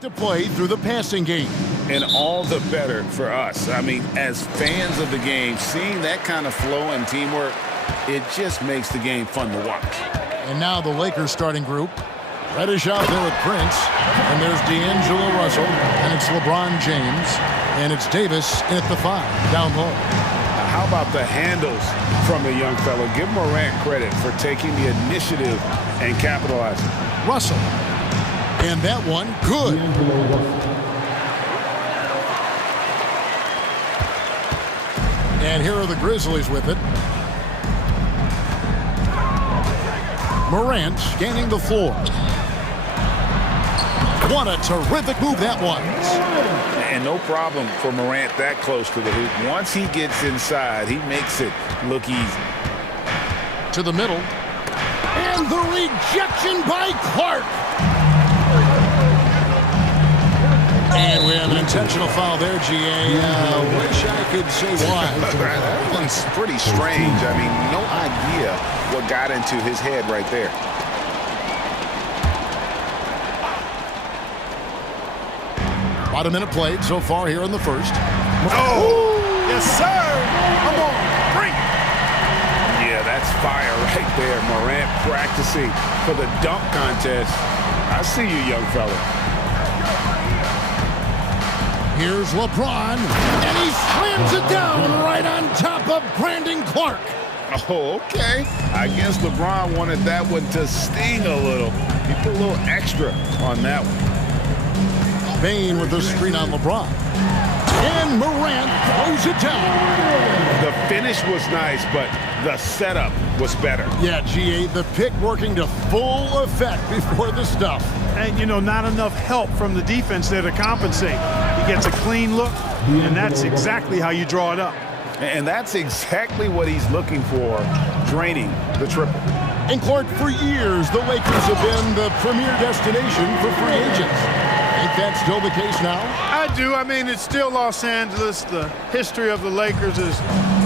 To play through the passing game. And all the better for us. I mean, as fans of the game, seeing that kind of flow and teamwork, it just makes the game fun to watch. And now the Lakers starting group. Reddish out there with Prince. And there's D'Angelo Russell. And it's LeBron James. And it's Davis in at the 5, down low. Now, how about the handles from the young fellow? Give Morant credit for taking the initiative and capitalizing. Russell. And that one, good. And here are the Grizzlies with it. Morant scanning the floor. What a terrific move that was. And no problem for Morant that close to the hoop. Once he gets inside, he makes it look easy. To the middle. And the rejection by Clark. And we have an intentional foul there, GA. Wish I could say why. That one's pretty strange. I mean, no idea what got into his head right there. About a minute played so far here in the first. Oh! Yes, sir! Come on, bring it! Yeah, that's fire right there. Morant practicing for the dunk contest. I see you, young fella. Here's LeBron, and he slams it down right on top of Brandon Clark. Oh, okay. I guess LeBron wanted that one to sting a little. He put a little extra on that one. Bain with the screen on LeBron. And Morant throws it down. The finish was nice, but the setup was better. Yeah, GA, the pick working to full effect before the stuff. And, you know, not enough help from the defense there to compensate. He gets a clean look, and that's exactly how you draw it up. And that's exactly what he's looking for, draining the triple. And Clark, for years, the Lakers have been the premier destination for free agents. Think that's still the case now? I do. I mean, it's still Los Angeles. The history of the Lakers is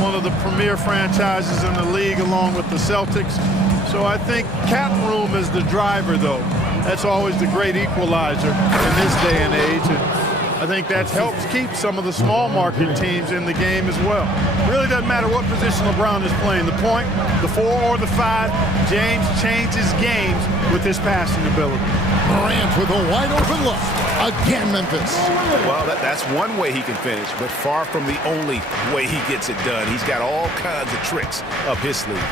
one of the premier franchises in the league, along with the Celtics. So I think cap room is the driver, though. That's always the great equalizer in this day and age. And I think that helps keep some of the small market teams in the game as well. Really doesn't matter what position LeBron is playing, the point, the 4 or the 5, James changes games with his passing ability. Morant with a wide open look. Again, Memphis. Well, that's one way he can finish, but far from the only way he gets it done. He's got all kinds of tricks up his sleeve.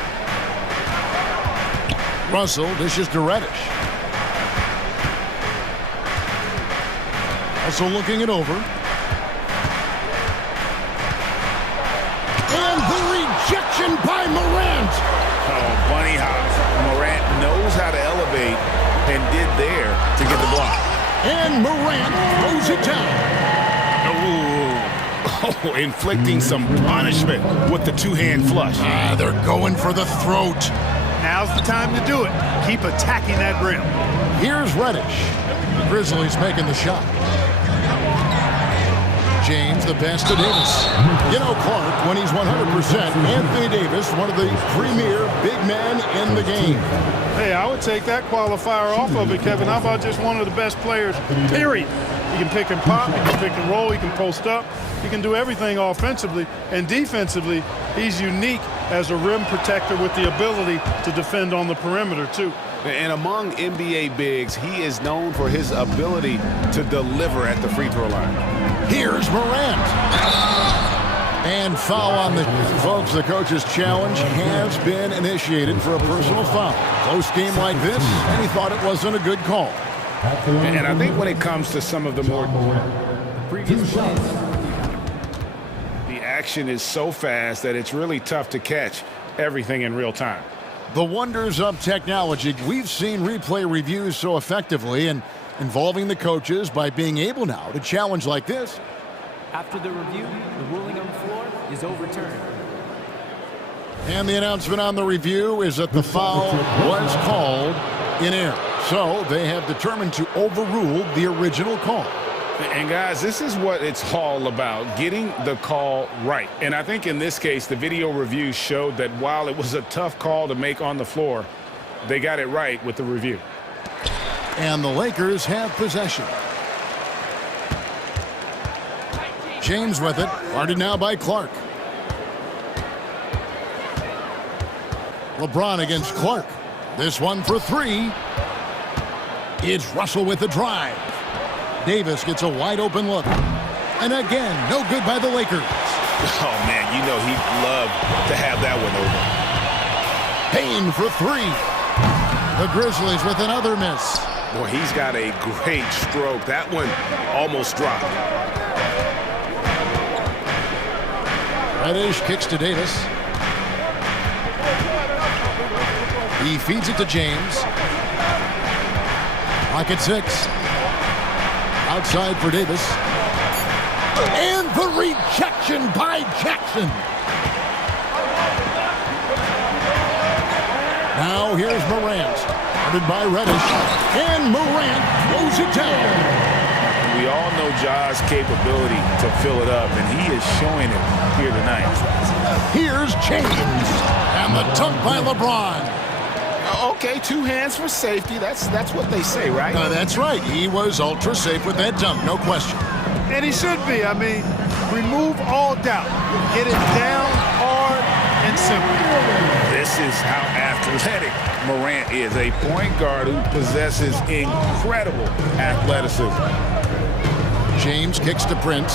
Russell dishes to Reddish. Also looking it over. And the rejection by Morant. Oh, bunny hop. Morant knows how to elevate and did there to get the block. And Morant throws it down. Oh, inflicting some punishment with the two-hand flush. They're going for the throat. Now's the time to do it. Keep attacking that rim. Here's Reddish. The Grizzlies making the shot. James, the pass to Davis. You know, Clark, when he's 100%, Anthony Davis, one of the premier big men in the game. Hey, I would take that qualifier off of it, Kevin. How about just one of the best players, period? He can pick and pop, he can pick and roll, he can post up, he can do everything offensively. And defensively, he's unique as a rim protector with the ability to defend on the perimeter, too. And among NBA bigs, he is known for his ability to deliver at the free throw line. Here's Morant. And foul on the folks. The coach's challenge has been initiated for a personal foul. Close game like this, and he thought it wasn't a good call. And I think when it comes to some of the more previous plays, the action is so fast that it's really tough to catch everything in real time. The wonders of technology. We've seen replay reviews so effectively and involving the coaches by being able now to challenge like this. After the review, the ruling on the floor is overturned. And the announcement on the review is that the foul was called in error. So they have determined to overrule the original call. And guys, this is what it's all about, getting the call right. And I think in this case, the video review showed that while it was a tough call to make on the floor, they got it right with the review. And the Lakers have possession. James with it. Guarded now by Clark. LeBron against Clark. This one for three. It's Russell with the drive. Davis gets a wide open look. And again, no good by the Lakers. Oh, man, you know he'd love to have that one over. Payne for three. The Grizzlies with another miss. Boy, he's got a great stroke. That one almost dropped. Reddish kicks to Davis. He feeds it to James. Pocket six. Outside for Davis. And the rejection by Jackson. Now here's Morant. Guarded by Reddish. And Morant throws it down. We all know Ja's capability to fill it up, and he is showing it here tonight. Here's James. And the dunk by LeBron. Okay, 2 hands for safety. That's what they say, right? That's right. He was ultra safe with that dunk, no question. And he should be. I mean, remove all doubt. Get it down hard and simple. This is how athletic Morant is. A point guard who possesses incredible athleticism. James kicks to Prince.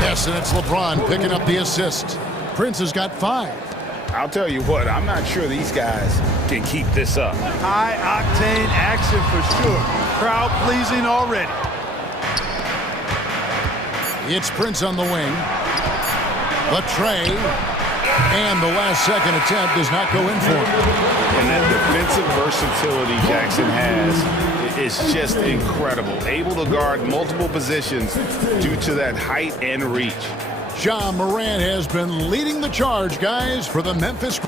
Yes, and it's LeBron picking up the assist. Prince has got 5. I'll tell you what, I'm not sure these guys can keep this up. High-octane action for sure. Crowd-pleasing already. It's Prince on the wing. The tray. And the last-second attempt does not go in for him. And that defensive versatility Jackson has is just incredible. Able to guard multiple positions due to that height and reach. Ja Morant has been leading the charge, guys, for the Memphis.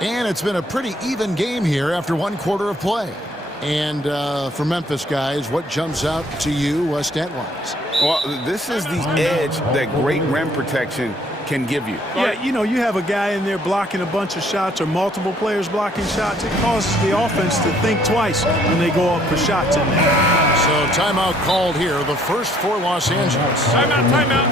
And it's been a pretty even game here after 1 quarter of play. And for Memphis, guys, what jumps out to you stat-wise? Well, this is the edge that great rim protection can give you. Yeah, you know, you have a guy in there blocking a bunch of shots or multiple players blocking shots. It causes the offense to think twice when they go up for shots in there. So timeout called here, the first for Los Angeles. Timeout, timeout.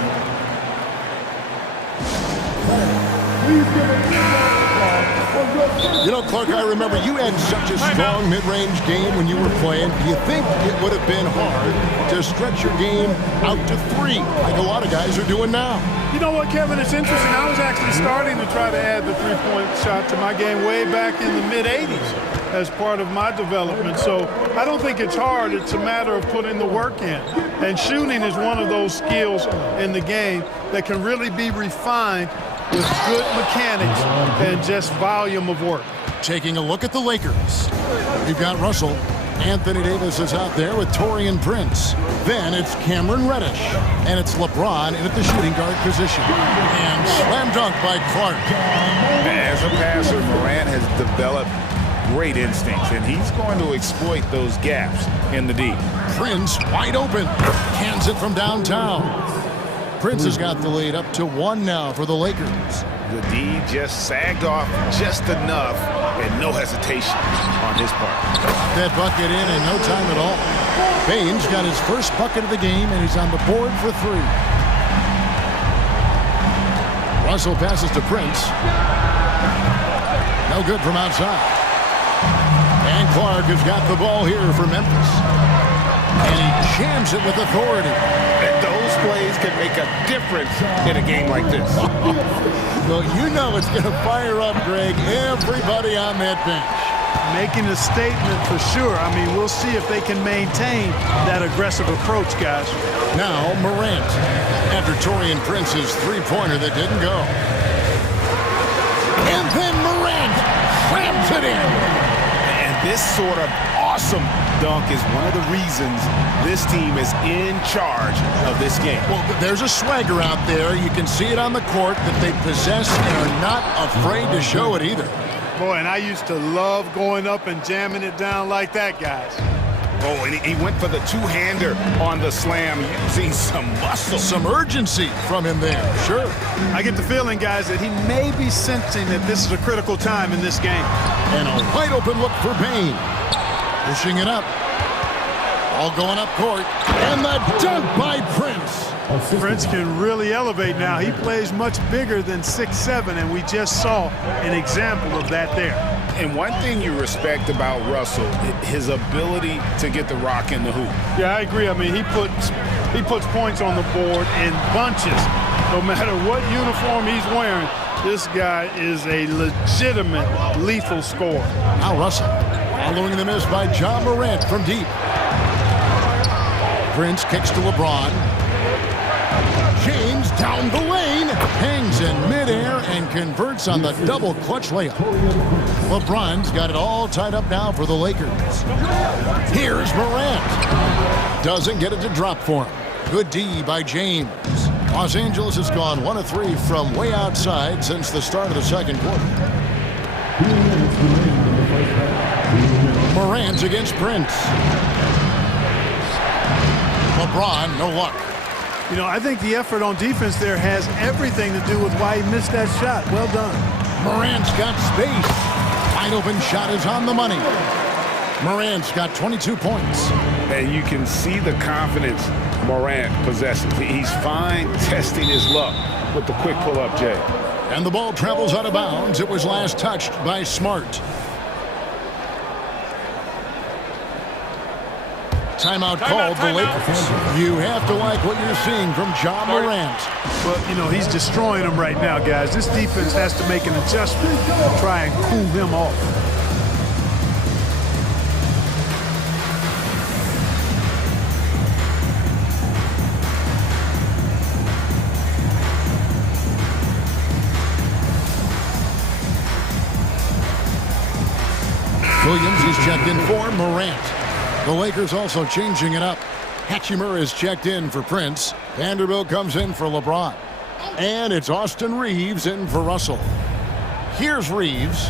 You know, Clark, I remember you had such a strong mid-range game when you were playing. Do you think it would have been hard to stretch your game out to 3 like a lot of guys are doing now? You know what, Kevin? It's interesting. I was actually starting to try to add the three-point shot to my game way back in the mid-'80s as part of my development. So I don't think it's hard. It's a matter of putting the work in. And shooting is one of those skills in the game that can really be refined with good mechanics and just volume of work. Taking a look at the Lakers. You've got Russell. Anthony Davis is out there with Taurean Prince. Then it's Cameron Reddish. And it's LeBron in at the shooting guard position. And slam dunk by Clark. As a passer, Morant has developed great instincts, and he's going to exploit those gaps in the D. Prince wide open. Hands it from downtown. Prince has got the lead up to 1 now for the Lakers. The D just sagged off just enough, and no hesitation on his part. That bucket in no time at all. Payne's got his first bucket of the game, and he's on the board for 3. Russell passes to Prince. No good from outside. And Clark has got the ball here for Memphis. And he jams it with authority. And those plays can make a difference in a game like this. Well, you know it's going to fire up, Greg, everybody on that bench. Making a statement for sure. I mean, we'll see if they can maintain that aggressive approach, guys. Now, Morant, after Taurean Prince's three-pointer that didn't go. And then Morant slams it in. And this sort of awesome dunk is one of the reasons this team is in charge of this game. Well, there's a swagger out there. You can see it on the court that they possess and are not afraid to show it either. Boy, and I used to love going up and jamming it down like that, guys. Oh, and he went for the two-hander on the slam, using some muscle. Some urgency from him there, sure. I get the feeling, guys, that he may be sensing that this is a critical time in this game. And a wide open look for Payne. Pushing it up. And Clark has got the ball here for Memphis. And he jams it with authority. And All going up court. And the dunk by Prince. Prince can really elevate now. He plays much bigger than 6'7", and we just saw an example of that there. And one thing you respect about Russell, his ability to get the rock in the hoop. Yeah, I agree. I mean, he puts points on the board in bunches. No matter what uniform he's wearing, this guy is a legitimate lethal scorer. Now Russell following the miss by John Morant from deep. Prince kicks to LeBron. James down the lane, hangs in midair and converts on the double clutch layup. LeBron's got it all tied up now for the Lakers. Here's Morant. Doesn't get it to drop for him. Good D by James. Los Angeles has gone 1 of 3 from way outside since the start of the second quarter. Morant against Prince. LeBron, no luck. You know, I think the effort on defense there has everything to do with why he missed that shot. Well done. Morant's got space. Wide open shot is on the money. Morant's got 22 points. And you can see the confidence Morant possesses. He's fine testing his luck with the quick pull-up, Jay. And the ball travels out of bounds. It was last touched by Smart. Timeout called the Lakers. You have to like what you're seeing from John Morant. Well, you know, he's destroying them right now, guys. This defense has to make an adjustment to try and cool him off. Williams is checked in for Morant. The Lakers also changing it up. Hachimura is checked in for Prince. Vanderbilt comes in for LeBron. And it's Austin Reeves in for Russell. Here's Reeves.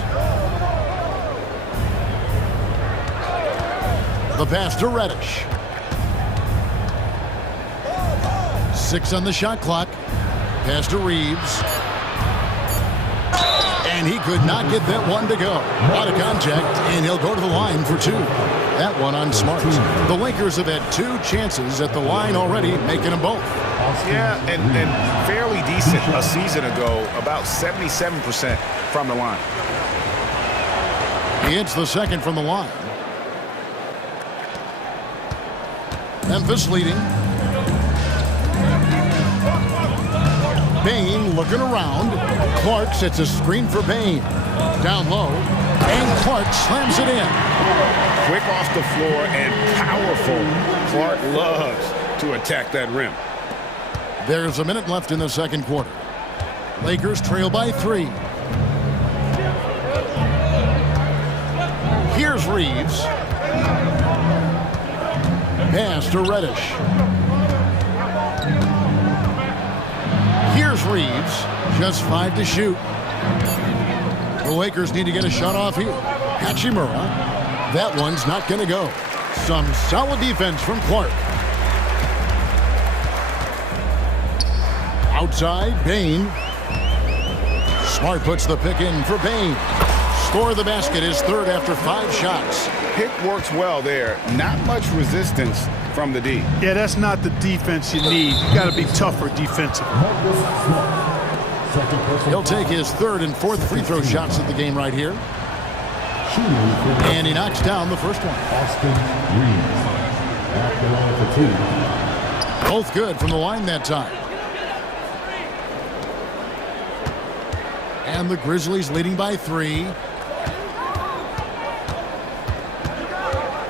The pass to Reddish. 6 on the shot clock. Pass to Reeves. And he could not get that one to go. Out of contact, and he'll go to the line for 2. That one on Smart. The Lakers have had 2 chances at the line already, making them both. Yeah, and fairly decent a season ago, about 77% from the line. He hits the second from the line. Memphis leading. Bain looking around. Clark sets a screen for Bain. Down low. And Clark slams it in. Quick off the floor and powerful. Clark loves to attack that rim. There's a minute left in the second quarter. Lakers trail by 3. Here's Reeves. Pass to Reddish. Here's Reeves. Just 5 to shoot. The Lakers need to get a shot off here. Hachimura. That one's not going to go. Some solid defense from Clark. Outside, Bain. Smart puts the pick in for Bain. Score of the basket is third after 5 shots. Pick works well there. Not much resistance from the D. Yeah, that's not the defense you need. You got to be tougher defensively. He'll take his third and fourth free throw shots of the game right here. And he knocks down the first one. Both good from the line that time. And the Grizzlies leading by 3.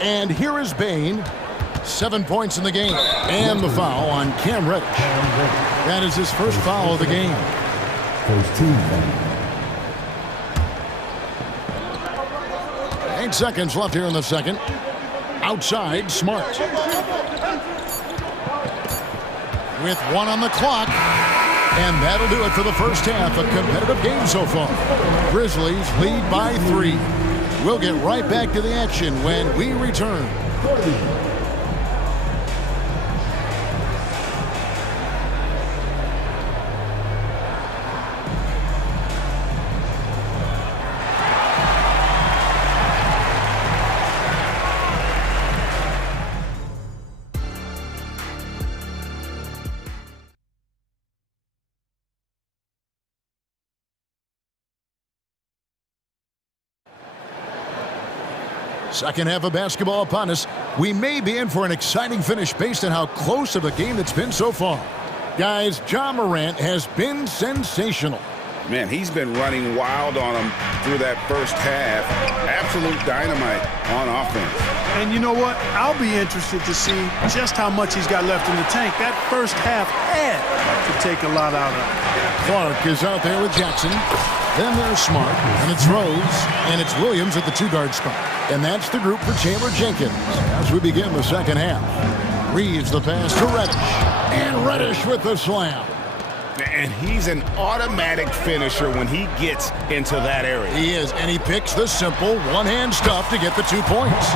And here is Bain. 7 points in the game. And the foul on Cam Reddish. That is his first foul of the game. First team foul. 8 seconds left here in the second. Outside, Smart. With 1 on the clock. And that'll do it for the first half. A competitive game so far. Grizzlies lead by 3. We'll get right back to the action when we return. Second half of basketball upon us. We may be in for an exciting finish based on how close of a game it's been so far. Guys, Ja Morant has been sensational. Man, he's been running wild on him through that first half. Absolute dynamite on offense. And you know what? I'll be interested to see just how much he's got left in the tank. That first half had to take a lot out of him. Clark is out there with Jackson. Then there's Smart, and it's Rose, and it's Williams at the two-guard spot. And that's the group for Taylor Jenkins as we begin the second half. Reeves the pass to Reddish, and Reddish with the slam. And he's an automatic finisher when he gets into that area. He is, and he picks the simple one-hand stuff to get the 2 points.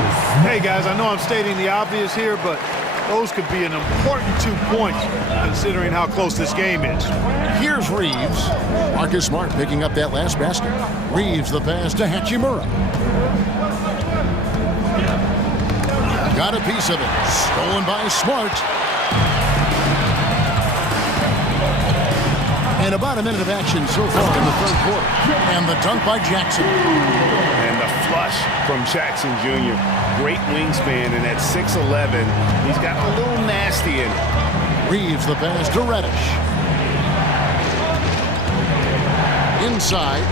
Hey, guys, I know I'm stating the obvious here, but those could be an important 2 points considering how close this game is. Here's Reeves. Marcus Smart picking up that last basket. Reeves the pass to Hachimura. Got a piece of it. Stolen by Smart. And about a minute of action so far in the third quarter. And the dunk by Jackson. And the flush from Jackson Jr. Great wingspan, and at 6'11", he's got a little nasty in it. Reeves the pass to Reddish. Inside.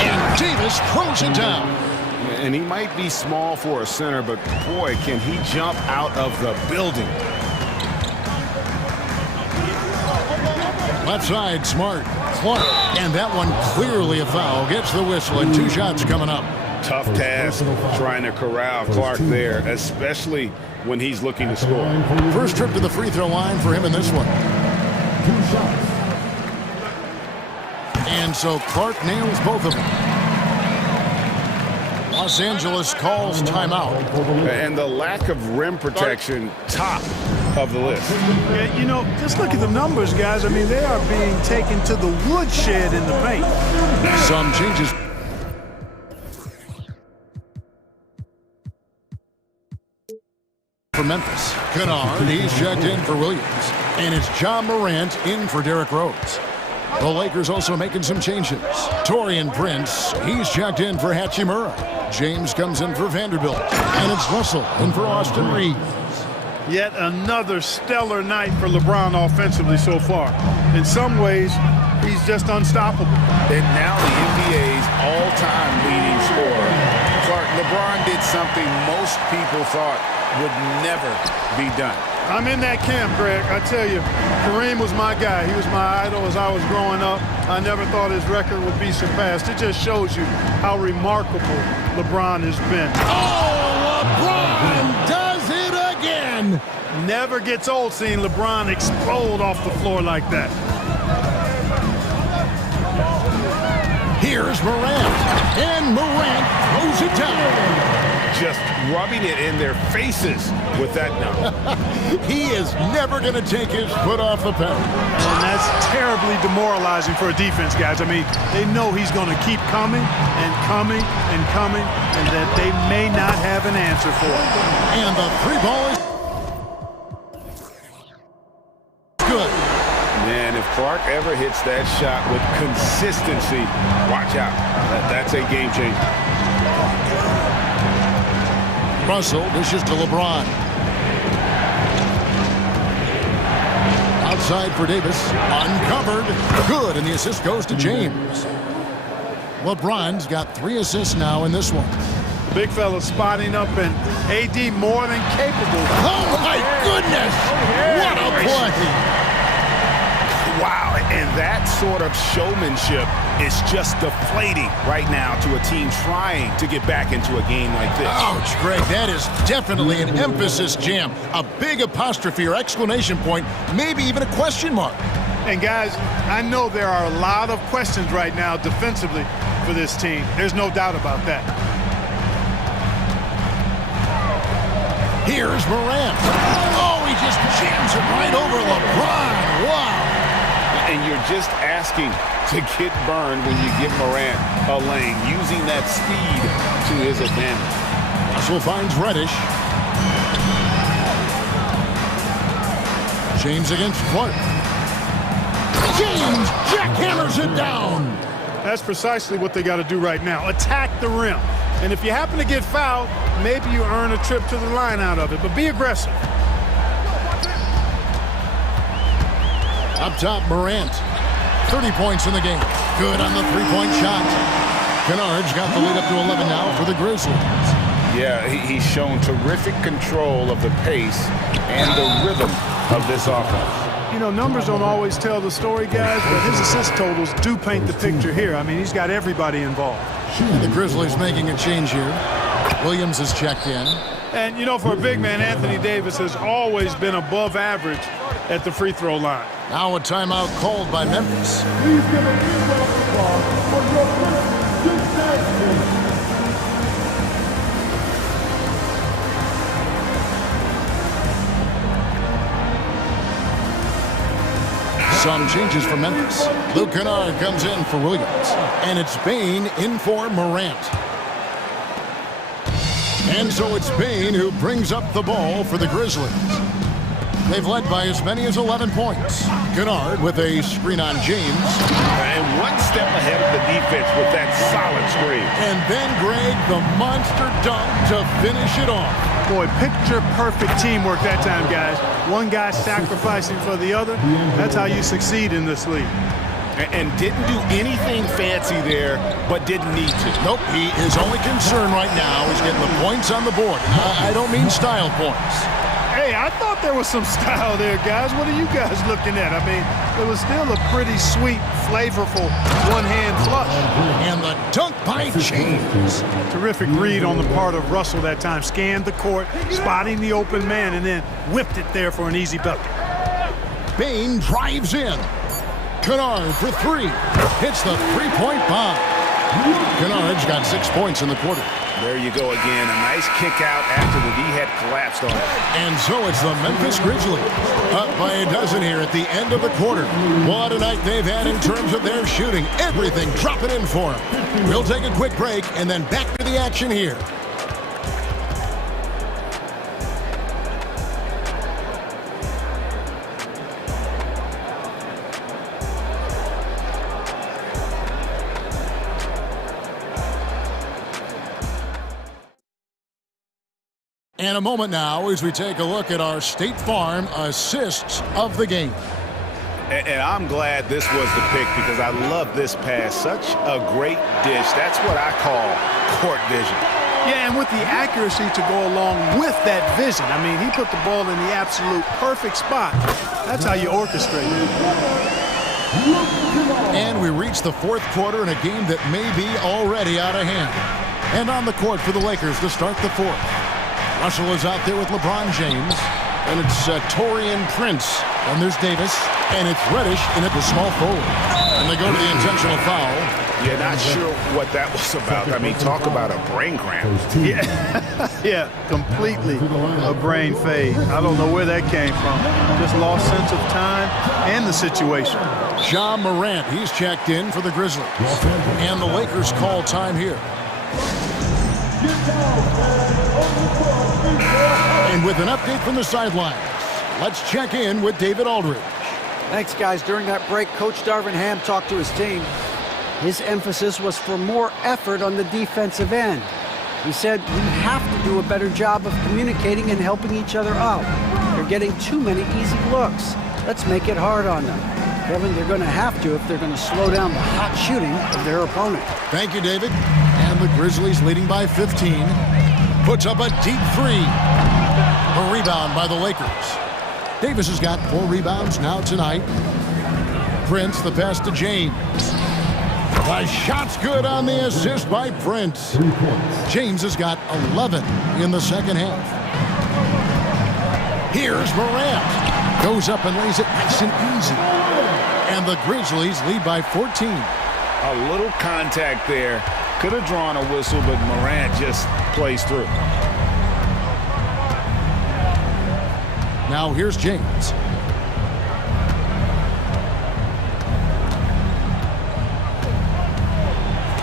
And Davis throws it down. And he might be small for a center, but boy, can he jump out of the building. Left side, Smart. Clark. And that one clearly a foul. Gets the whistle, and 2 shots coming up. Tough task trying to corral Clark there, especially when he's looking to score. First trip to the free throw line for him in this one. And so Clark nails both of them. Los Angeles calls timeout. And the lack of rim protection, top of the list. Yeah, you know, just look at the numbers, guys. I mean, they are being taken to the woodshed in the paint. Some changes. For Memphis. Kennard, he's checked in for Williams. And it's Ja Morant in for Derrick Rose. The Lakers also making some changes. Taurean Prince, he's checked in for Hachimura. James comes in for Vanderbilt. And it's Russell in for Austin Reeves. Yet another stellar night for LeBron offensively so far. In some ways, he's just unstoppable. And now the NBA's all-time leading scorer. Clark, LeBron did something most people thought would never be done. I'm in that camp, Greg. I tell you, Kareem was my guy. He was my idol as I was growing up. I never thought his record would be surpassed. It just shows you how remarkable LeBron has been. Oh, LeBron does it again! Never gets old seeing LeBron explode off the floor like that. Here's Morant, and Morant throws it down. Just rubbing it in their faces with that dunk. He is never going to take his foot off the pedal. And that's terribly demoralizing for a defense, guys. I mean, they know he's going to keep coming and coming and coming, and that they may not have an answer for it. And the 3 ball is good. Man, if Clark ever hits that shot with consistency, watch out. That's a game changer. Russell dishes to LeBron. Outside for Davis. Uncovered. Good, and the assist goes to James. LeBron's got 3 assists now in this one. The big fella spotting up, and AD more than capable. Oh, my goodness! What a play! Wow, and that sort of showmanship is just deflating right now to a team trying to get back into a game like this. Ouch, Greg, that is definitely an emphasis jam. A big apostrophe or exclamation point, maybe even a question mark. And guys, I know there are a lot of questions right now defensively for this team. There's no doubt about that. Here's Morant. Oh, he just jams it right over LeBron. Wow. And you're just asking to get burned when you give Morant a lane, using that speed to his advantage. Russell finds Reddish. James against Clark. James jackhammers it down. That's precisely what they got to do right now. Attack the rim. And if you happen to get fouled, maybe you earn a trip to the line out of it. But be aggressive. Up top, Morant. 30 points in the game. Good on the three-point shot. Kennard's got the lead up to 11 now for the Grizzlies. Yeah, he's shown terrific control of the pace and the rhythm of this offense. You know, numbers don't always tell the story, guys, but his assist totals do paint the picture here. I mean, he's got everybody involved. The Grizzlies making a change here. Williams is checked in. And, you know, for a big man, Anthony Davis has always been above average at the free throw line. Now a timeout called by Memphis. Please give a big round of applause for your first gymnastics. Some changes for Memphis. Luke Kennard comes in for Williams. And it's Bane in for Morant. And so it's Bane who brings up the ball for the Grizzlies. They've led by as many as 11 points. Kennard with a screen on James. And one step ahead of the defense with that solid screen. And then Greg, the monster dunk to finish it off. Boy, picture-perfect teamwork that time, guys. One guy sacrificing for the other. That's how you succeed in this league. And didn't do anything fancy there, but didn't need to. Nope, his only concern right now is getting the points on the board. I don't mean style points. Hey, I thought there was some style there, guys. What are you guys looking at? I mean, it was still a pretty sweet, flavorful one-hand flush. And the dunk by James. Terrific read on the part of Russell that time. Scanned the court, spotting the open man, and then whipped it there for an easy bucket. Bane drives in. Kennard for three. Hits the three-point bomb. Kennard's got 6 points in the quarter. There you go again. A nice kick out after the D had collapsed on it. And so it's the Memphis Grizzlies up by a dozen here at the end of the quarter. What a night they've had in terms of their shooting. Everything dropping in for them. We'll take a quick break and then back to the action here. And a moment now as we take a look at our State Farm assists of the game. And I'm glad this was the pick because I love this pass. Such a great dish. That's what I call court vision. Yeah, and with the accuracy to go along with that vision. I mean, he put the ball in the absolute perfect spot. That's how you orchestrate it. And we reach the fourth quarter in a game that may be already out of hand. And on the court for the Lakers to start the fourth. Russell is out there with LeBron James, and it's Taurean Prince, and there's Davis, and it's Reddish in at the small forward. And they go to the intentional foul. Yeah, not sure what that was about. I mean, talk about a brain cramp. Yeah, completely a brain fade. I don't know where that came from. Just lost sense of time and the situation. John Morant, he's checked in for the Grizzlies. And the Lakers call time here. And with an update from the sidelines, let's check in with David Aldridge. Thanks, guys. During that break, Coach Darvin Ham talked to his team. His emphasis was for more effort on the defensive end. He said, we have to do a better job of communicating and helping each other out. They're getting too many easy looks. Let's make it hard on them. Kevin, they're going to have to if they're going to slow down the hot shooting of their opponent. Thank you, David. And the Grizzlies leading by 15. Puts up a deep three. A rebound by the Lakers. Davis has got 4 rebounds now tonight. Prince, the pass to James. The shot's good on the assist by Prince. James has got 11 in the second half. Here's Morant. Goes up and lays it nice and easy. And the Grizzlies lead by 14. A little contact there. Could have drawn a whistle, but Morant just plays through. Now here's James.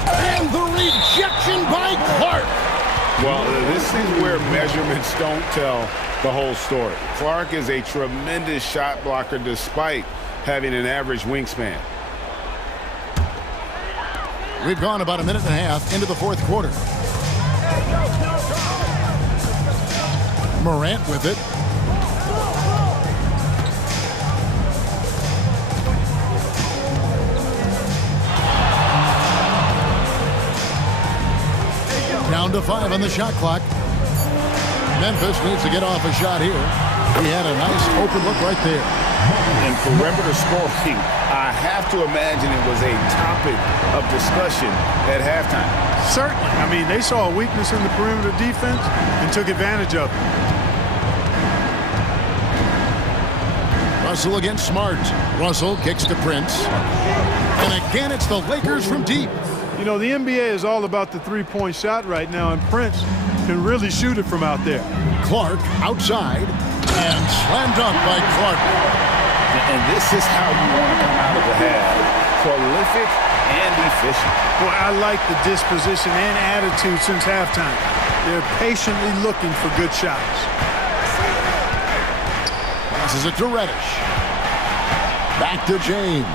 And the rejection by Clark. Well, this is where measurements don't tell the whole story. Clark is a tremendous shot blocker despite having an average wingspan. We've gone about a minute and a half into the fourth quarter. Morant with it. Down to 5 on the shot clock. Memphis needs to get off a shot here. He had a nice open look right there. And perimeter scoring, I have to imagine it was a topic of discussion at halftime. Certainly. I mean, they saw a weakness in the perimeter defense and took advantage of it. Russell against Smart. Russell kicks to Prince. And again, it's the Lakers from deep. You know, the NBA is all about the three-point shot right now, and Prince can really shoot it from out there. Clark outside, and slam dunk by Clark. And this is how you want to come out of the half. Prolific and efficient. Boy, I like the disposition and attitude since halftime. They're patiently looking for good shots. Passes it to Reddish. Back to James.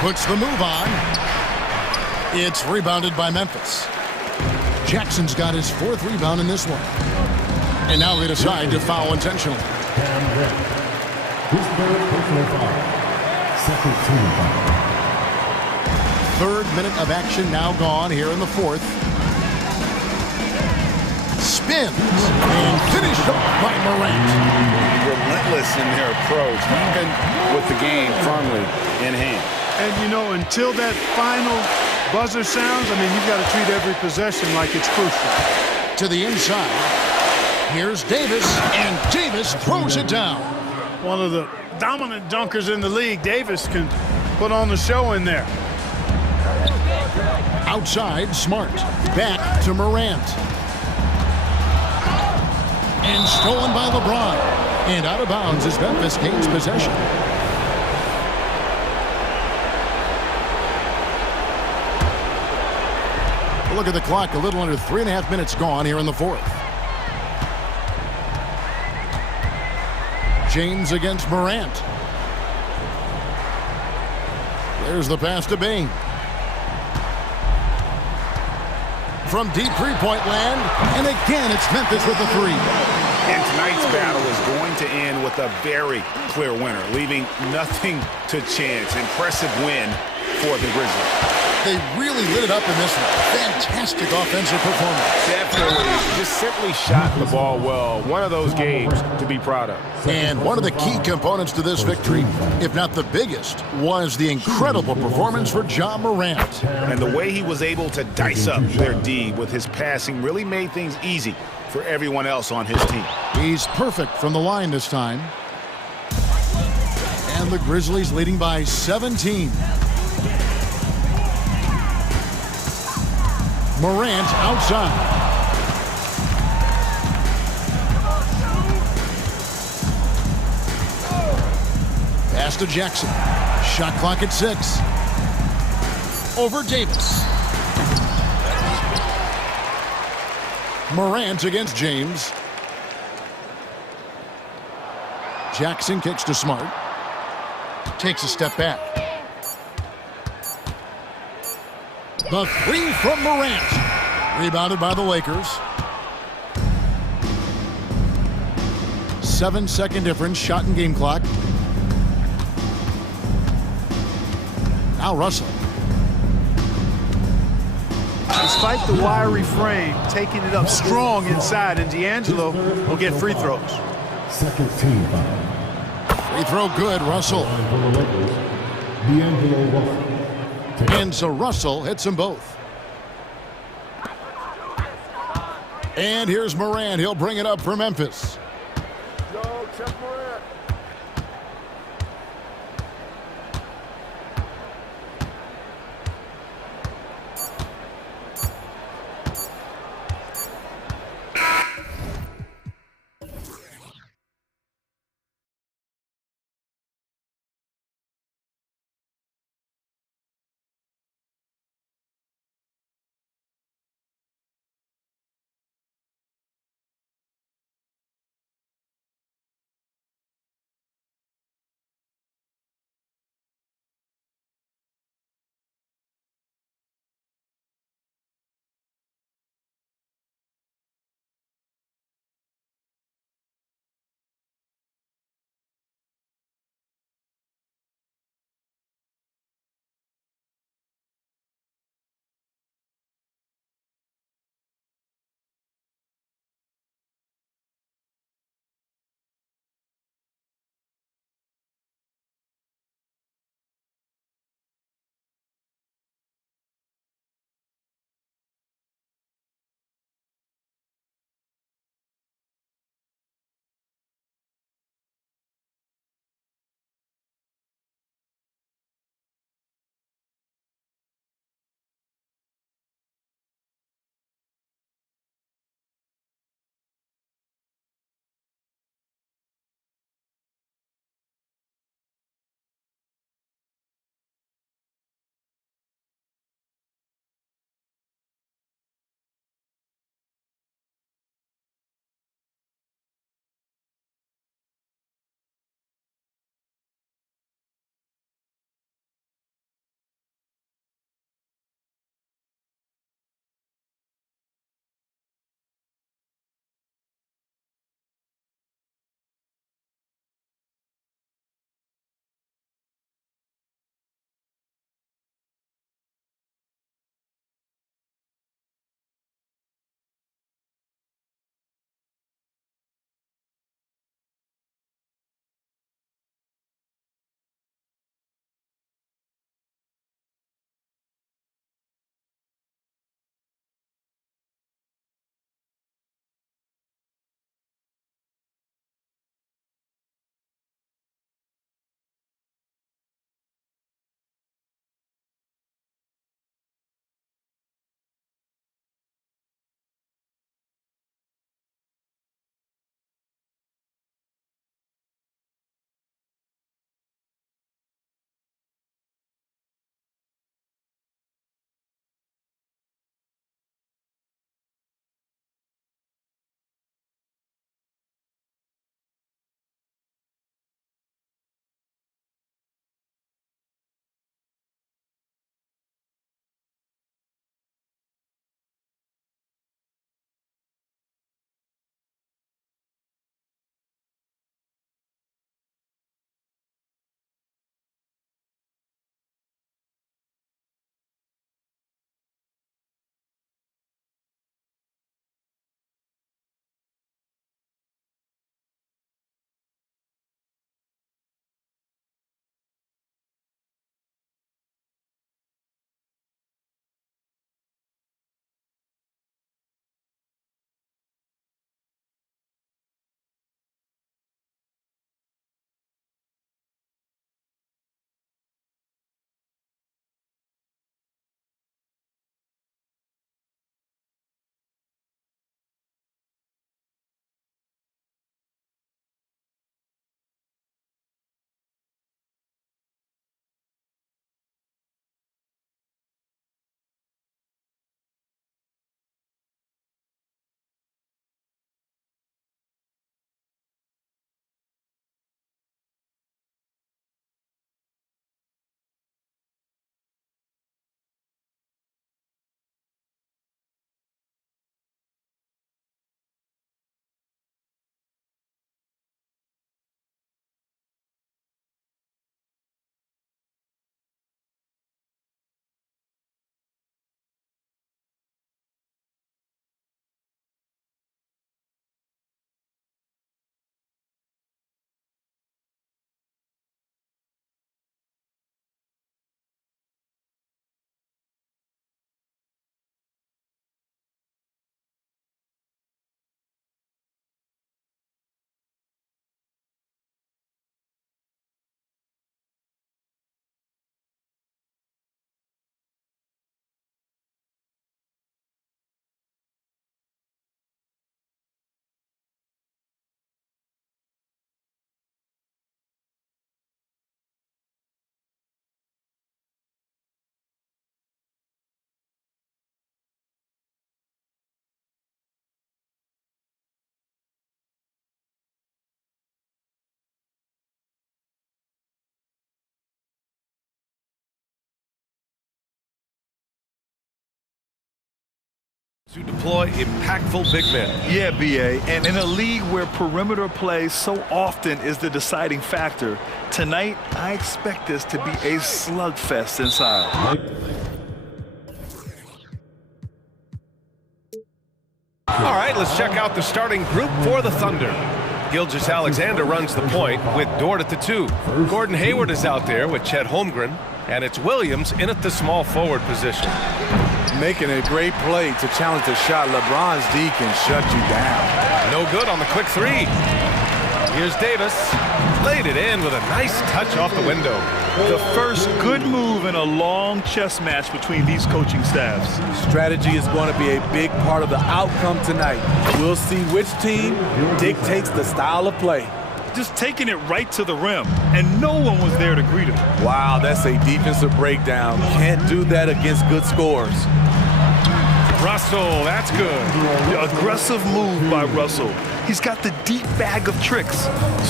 Puts the move on. It's rebounded by Memphis. Jackson's got his 4th rebound in this one. And now they decide to foul intentionally. His third personal foul. Second team foul. 3rd minute of action now gone here in the 4th. Spins and finished off by Morant. Relentless in their approach, even with the game firmly in hand. And, you know, until that final buzzer sounds, I mean, you've got to treat every possession like it's crucial. To the inside. Here's Davis, and Davis throws it down. One of the dominant dunkers in the league. Davis can put on the show in there. Outside, Smart. Back to Morant. And stolen by LeBron. And out of bounds as Memphis gains possession. Look at the clock, a little under 3.5 minutes gone here in the 4th. James against Morant. There's the pass to Bain. From deep three-point land, and again it's Memphis with the 3. And tonight's battle is going to end with a very clear winner, leaving nothing to chance. Impressive win for the Grizzlies. They really lit it up in this one. Fantastic offensive performance. Definitely. Just simply shot the ball well. One of those games to be proud of. And one of the key components to this victory, if not the biggest, was the incredible performance for Ja Morant. And the way he was able to dice up their D with his passing really made things easy for everyone else on his team. He's perfect from the line this time. And the Grizzlies leading by 17. Morant outside. Pass to Jackson. Shot clock at 6. Over Davis. Morant against James. Jackson kicks to Smart. Takes a step back. The 3 from Morant. Rebounded by the Lakers. 7-second difference, shot and game clock. Now Russell. Despite the wiry frame, taking it up strong inside, and D'Angelo will get free throws. Second team foul. Free throw good, Russell. For the Lakers, D'Angelo Russell. And so Russell hits them both. And here's Morant. He'll bring it up for Memphis. To deploy impactful big men. Yeah, BA, and in a league where perimeter play so often is the deciding factor, tonight I expect this to be a slugfest inside. All right, let's check out the starting group for the Thunder. Gilgeous-Alexander runs the point with Dort at the 2. Gordon Hayward is out there with Chet Holmgren, and it's Williams in at the small forward position. Making a great play to challenge the shot. LeBron's D can shut you down. No good on the quick 3. Here's Davis. Laid it in with a nice touch off the window. The first good move in a long chess match between these coaching staffs. Strategy is going to be a big part of the outcome tonight. We'll see which team dictates the style of play. Just taking it right to the rim, and no one was there to greet him. Wow, that's a defensive breakdown. Can't do that against good scores. Russell, that's good. The aggressive move by Russell. He's got the deep bag of tricks.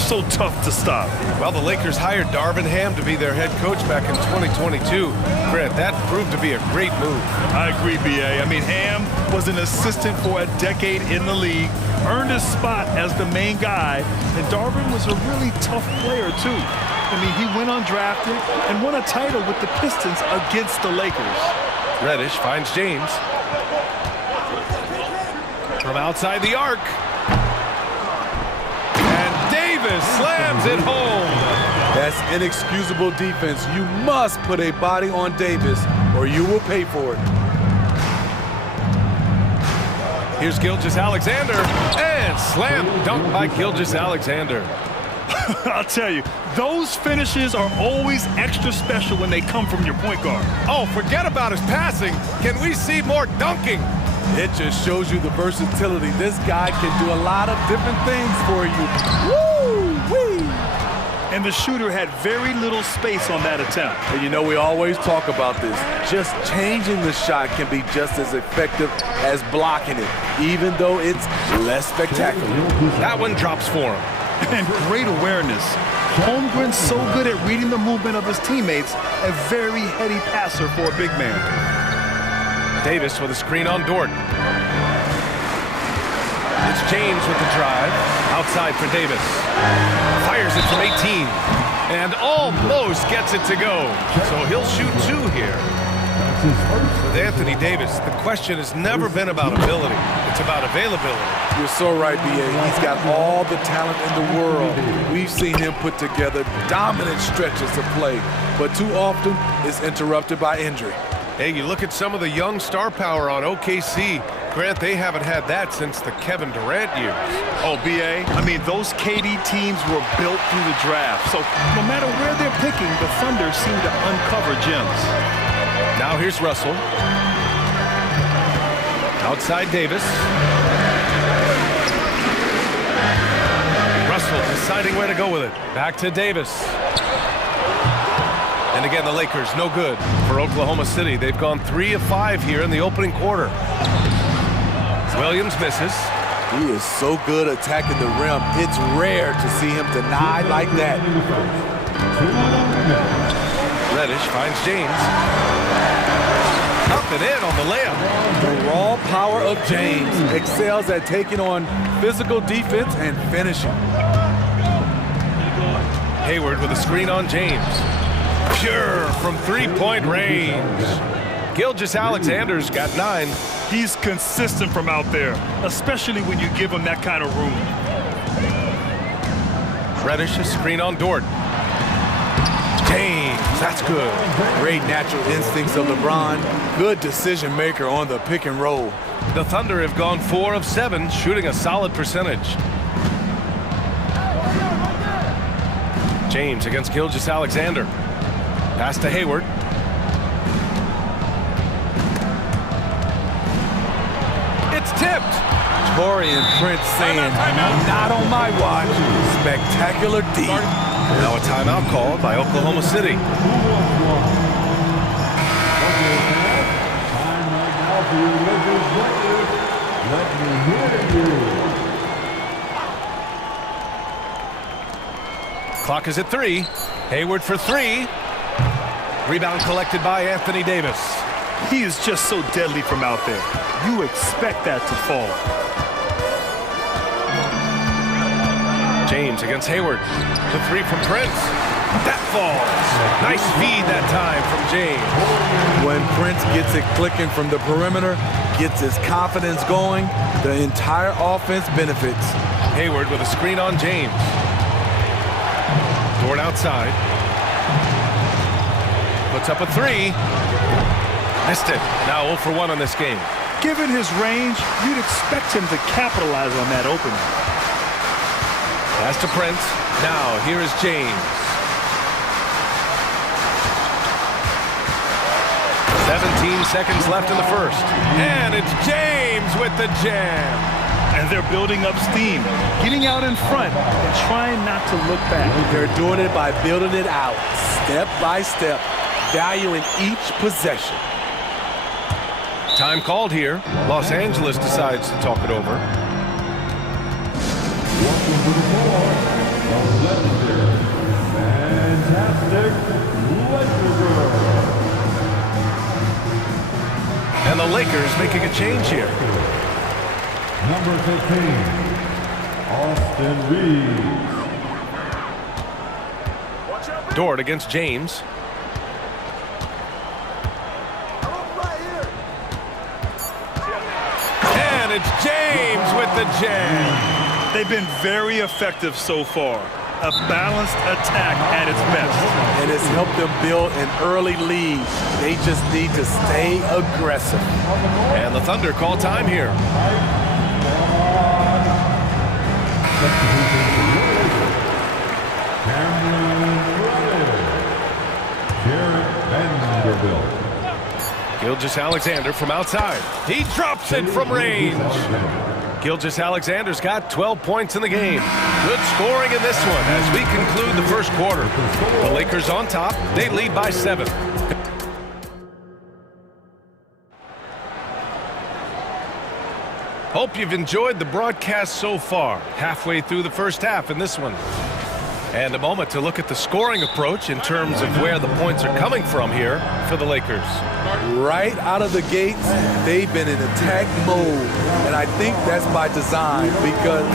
So tough to stop. Well, the Lakers hired Darvin Ham to be their head coach back in 2022. Grant, that proved to be a great move. I agree, BA. I mean, Ham was an assistant for a decade in the league, earned his spot as the main guy, and Darvin was a really tough player, too. I mean, he went undrafted and won a title with the Pistons against the Lakers. Reddish finds James. From outside the arc. And Davis slams it home. That's inexcusable defense. You must put a body on Davis or you will pay for it. Here's Gilgeous-Alexander. And slam dunk by Gilgeous-Alexander. I'll tell you, those finishes are always extra special when they come from your point guard. Oh, forget about his passing. Can we see more dunking? It just shows you the versatility. This guy can do a lot of different things for you. Woo-wee! And the shooter had very little space on that attempt. And you know, we always talk about this. Just changing the shot can be just as effective as blocking it, even though it's less spectacular. That one drops for him. And great awareness. Holmgren's so good at reading the movement of his teammates, a very heady passer for a big man. Davis with a screen on Dort. It's James with the drive. Outside for Davis. Fires it from 18. And almost gets it to go. So he'll shoot 2 here. With Anthony Davis, the question has never been about ability. It's about availability. You're so right, B.A. He's got all the talent in the world. We've seen him put together dominant stretches of play, but too often is interrupted by injury. Hey, you look at some of the young star power on OKC. Grant, they haven't had that since the Kevin Durant years. Oh, B.A., I mean, those KD teams were built through the draft. So no matter where they're picking, the Thunder seem to uncover gems. Now here's Russell. Outside Davis. Russell deciding where to go with it. Back to Davis. And again, the Lakers, no good for Oklahoma City. They've gone 3 of 5 here in the opening quarter. Williams misses. He is so good attacking the rim. It's rare to see him denied like that. Reddish finds James. Up and in on the layup. The raw power of James excels at taking on physical defense and finishing. Hayward with a screen on James. Pure from three-point range. Gilgeous-Alexander's got 9. He's consistent from out there, especially when you give him that kind of room. Reddish a screen on Dort. James, that's good. Great natural instincts of LeBron. Good decision maker on the pick and roll. The Thunder have gone 4 of 7, shooting a solid percentage. James against Gilgeous-Alexander. Pass to Hayward. It's tipped. Torian Prince saying, not on my watch. Spectacular D. Now a timeout called by Oklahoma City. Clock is at 3. Hayward for 3. Rebound collected by Anthony Davis. He is just so deadly from out there. You expect that to fall. James against Hayward. The three from Prince. That falls. Nice feed that time from James. When Prince gets it clicking from the perimeter, gets his confidence going, the entire offense benefits. Hayward with a screen on James. Dort outside. Puts up a three. Missed it. Now 0 for 1 on this game. Given his range, you'd expect him to capitalize on that opening. Pass to Prince. Now here is James. 17 seconds left in the first. And it's James with the jam. And they're building up steam, getting out in front and trying not to look back. They're doing it by building it out, step by step, valuing each possession. Time called here. Los Angeles decides to talk it over. Fantastic. And the Lakers making a change here. Number 15, Austin Reeves. Dort against James. And it's James with the jam. They've been very effective so far. A balanced attack at its best. And it's helped them build an early lead. They just need to stay aggressive. And the Thunder call time here. Gilgeous-Alexander from outside. He drops it from range. Gilgeous-Alexander's got 12 points in the game. Good scoring in this one as we conclude the first quarter. The Lakers on top. They lead by 7. Hope you've enjoyed the broadcast so far. Halfway through the first half in this one. And a moment to look at the scoring approach in terms of where the points are coming from here for the Lakers. Right out of the gates, they've been in attack mode. And I think that's by design because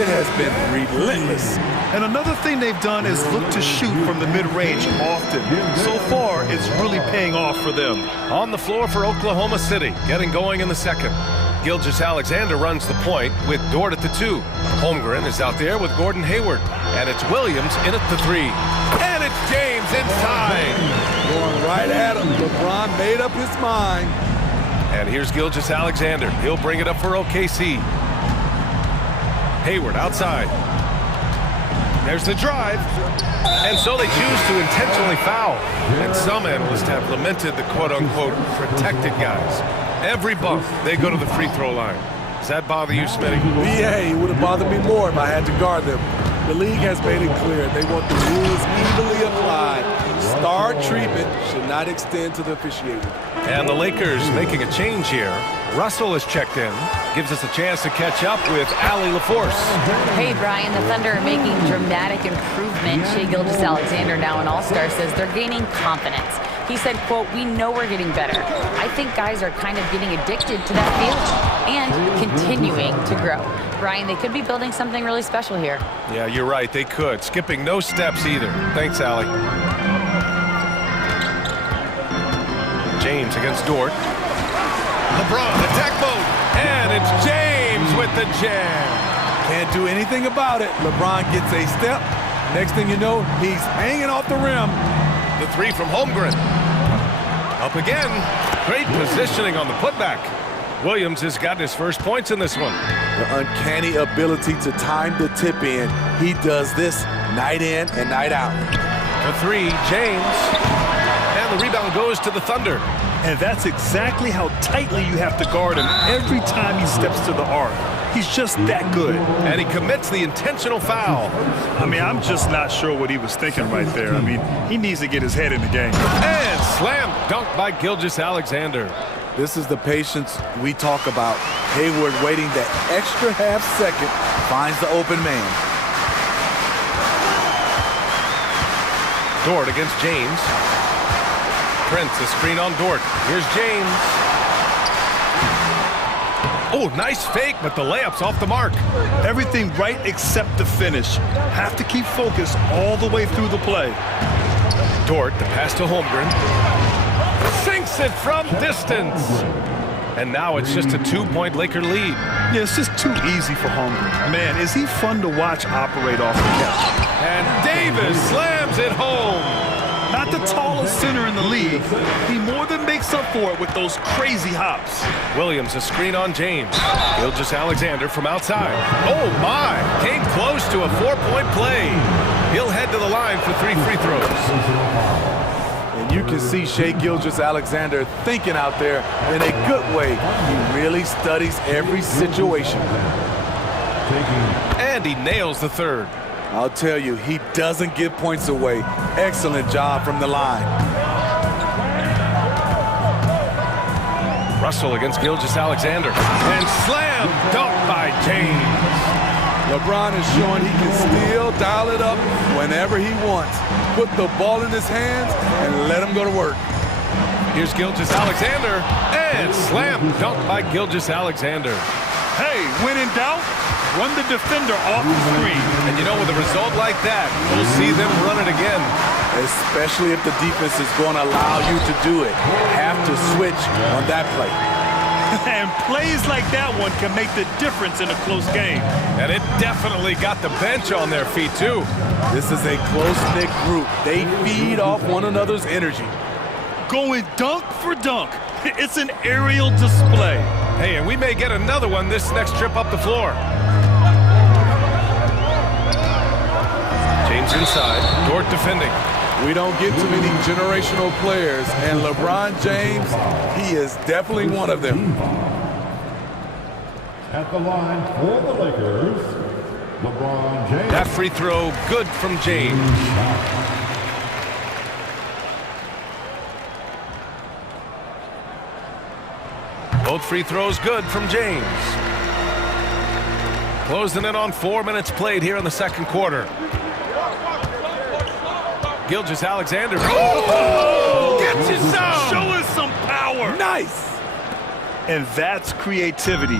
it has been relentless. And another thing they've done is look to shoot from the mid-range often. So far, it's really paying off for them. On the floor for Oklahoma City, getting going in the second. Gilgeous-Alexander runs the point with Dort at the 2. Holmgren is out there with Gordon Hayward. And it's Williams in at the 3. And it's James inside. Going right at him. LeBron made up his mind. And here's Gilgeous-Alexander. He'll bring it up for OKC. Hayward outside. There's the drive. And so they choose to intentionally foul. And some analysts have lamented the quote-unquote protected guys. Every bump, they go to the free throw line. Does that bother you, Smitty? Yeah, it would have bothered me more if I had to guard them. The league has made it clear they want the rules evenly applied. Star treatment should not extend to the officiating. And the Lakers making a change here. Russell is checked in. Gives us a chance to catch up with Allie LaForce. Hey, Brian, the Thunder are making dramatic improvement. Shai Gilgeous-Alexander, now an all-star, says they're gaining confidence. He said, quote, "We know we're getting better. I think guys are kind of getting addicted to that feeling and continuing to grow." Brian, they could be building something really special here. Yeah, you're right. They could. Skipping no steps either. Thanks, Allie. James against Dort. LeBron, attack mode. And it's James with the jam. Can't do anything about it. LeBron gets a step. Next thing you know, he's hanging off the rim. The 3 from Holmgren. Up again. Great positioning on the putback. Williams has gotten his first points in this one. The uncanny ability to time the tip in. He does this night in and night out. The 3, James. And the rebound goes to the Thunder. And that's exactly how tightly you have to guard him every time he steps to the arc. He's just that good. And he commits the intentional foul. I mean, I'm just not sure what he was thinking right there. I mean, he needs to get his head in the game. And slam dunk by Gilgeous-Alexander. This is the patience we talk about. Hayward waiting that extra half second, finds the open man. Dort against James. Prince, a screen on Dort. Here's James. Oh, nice fake, but the layup's off the mark. Everything right except the finish. Have to keep focused all the way through the play. Dort, the pass to Holmgren. Sinks it from distance. And now it's just a 2-point Laker lead. Yeah, it's just too easy for Holmgren. Man, is he fun to watch operate off the catch. And Davis slams it home. Not the tallest center in the league. He more than makes up for it with those crazy hops. Williams, a screen on James. Gilgeous-Alexander from outside. Oh, my. Came close to a 4-point play. He'll head to the line for 3 free throws. And you can see Shai Gilgeous-Alexander thinking out there in a good way. He really studies every situation. And he nails the third. I'll tell you, he doesn't give points away. Excellent job from the line. Russell against Gilgeous-Alexander. And slam dunk by James. LeBron is showing he can still dial it up whenever he wants. Put the ball in his hands and let him go to work. Here's Gilgeous-Alexander. And slam dunk by Gilgeous-Alexander. Hey, when in doubt, run the defender off the screen. And you know, with a result like that, we'll see them run it again. Especially if the defense is going to allow you to do it. Have to switch on that play. And plays like that one can make the difference in a close game. And it definitely got the bench on their feet, too. This is a close-knit group. They feed off one another's energy. Going dunk for dunk. It's an aerial display. Hey, and we may get another one this next trip up the floor. James inside, Dort defending. We don't get too many generational players, and LeBron James, he is definitely one of them. At the line for the Lakers, LeBron James. That free throw, good from James. Both free throws good from James. Closing in on 4 minutes played here in the second quarter. Gilgeous-Alexander. Oh! Gets his zone! Show us some power! Nice! And that's creativity.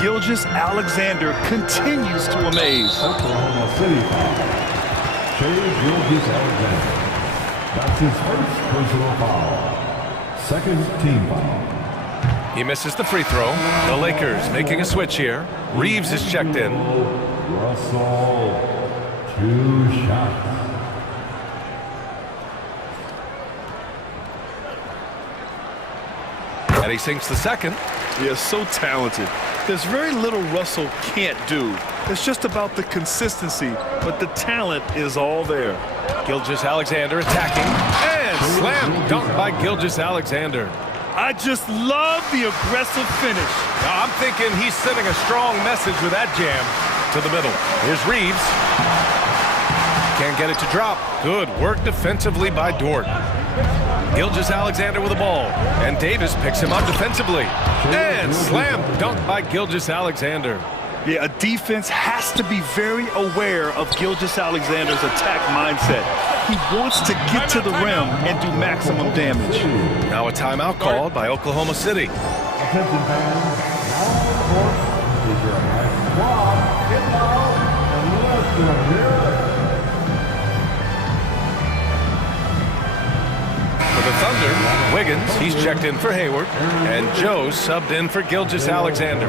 Gilgeous-Alexander continues to amaze. Oklahoma City foul. Shai Gilgeous-Alexander. That's his first personal foul. Second team foul. He misses the free throw. The Lakers making a switch here. Reeves is checked in. Russell, 2 shots. And he sinks the second. He is so talented. There's very little Russell can't do. It's just about the consistency, but the talent is all there. Gilgeous-Alexander attacking. And slam dunk by Gilgeous-Alexander. I just love the aggressive finish. Now, I'm thinking he's sending a strong message with that jam to the middle. Here's Reeves. Can't get it to drop. Good work defensively by Dort. Gilgeous-Alexander with the ball. And Davis picks him up defensively. And slam dunk by Gilgeous-Alexander. Yeah, a defense has to be very aware of Gilgeous-Alexander's attack mindset. He wants to get to the rim and do maximum damage. Now a timeout called by Oklahoma City. Attention fans, now on the court is your next squad. Get out and let's hear it. For the Thunder, Wiggins, he's checked in for Hayward. And Joe subbed in for Gilgeous-Alexander.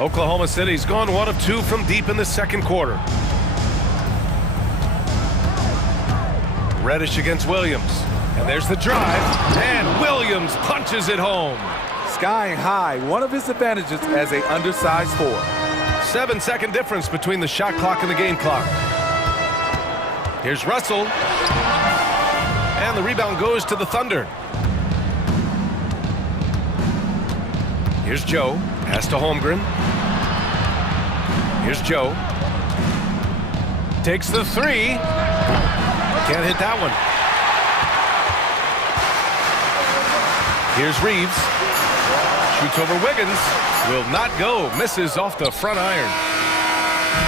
Oklahoma City's gone 1 of 2 from deep in the second quarter. Reddish against Williams. And there's the drive. And Williams punches it home. Skying high, one of his advantages as an undersized 4. 7-second difference between the shot clock and the game clock. Here's Russell. And the rebound goes to the Thunder. Here's Joe. Pass to Holmgren. Here's Joe. Takes the 3. Can't hit that one. Here's Reeves. Shoots over Wiggins. Will not go. Misses off the front iron.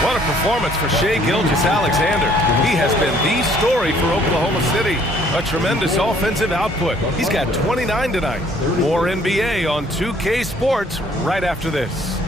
What a performance for Shai Gilgeous-Alexander. He has been the story for Oklahoma City. A tremendous offensive output. He's got 29 tonight. More NBA on 2K Sports right after this.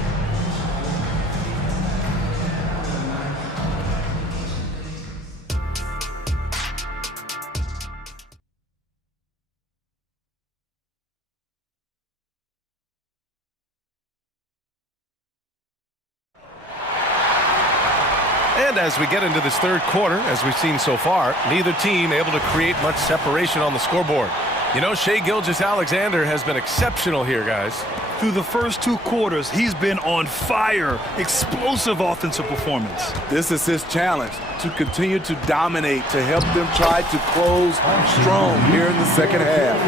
And as we get into this third quarter, as we've seen so far, neither team able to create much separation on the scoreboard. You know, Shai Gilgeous-Alexander has been exceptional here, guys. Through the first 2 quarters, he's been on fire. Explosive offensive performance. This is his challenge, to continue to dominate, to help them try to close strong here in the second half.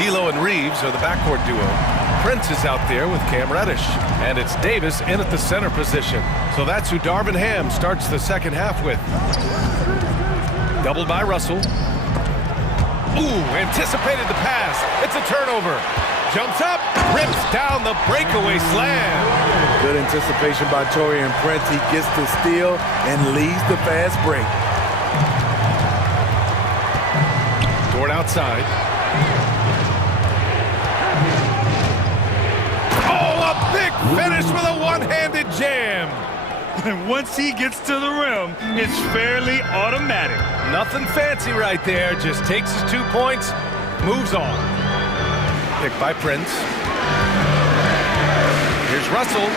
D'Lo and Reeves are the backcourt duo. Prince is out there with Cam Reddish. And it's Davis in at the center position. So that's who Darvin Ham starts the second half with. Doubled by Russell. Ooh, anticipated the pass. It's a turnover. Jumps up, rips down the breakaway slam. Good anticipation by Taurean Prince. He gets the steal and leads the fast break. Dort outside. Oh, a big finish with a one-handed jam. And once he gets to the rim, it's fairly automatic. Nothing fancy right there. Just takes his 2 points, moves on. Picked by Prince. Here's Russell.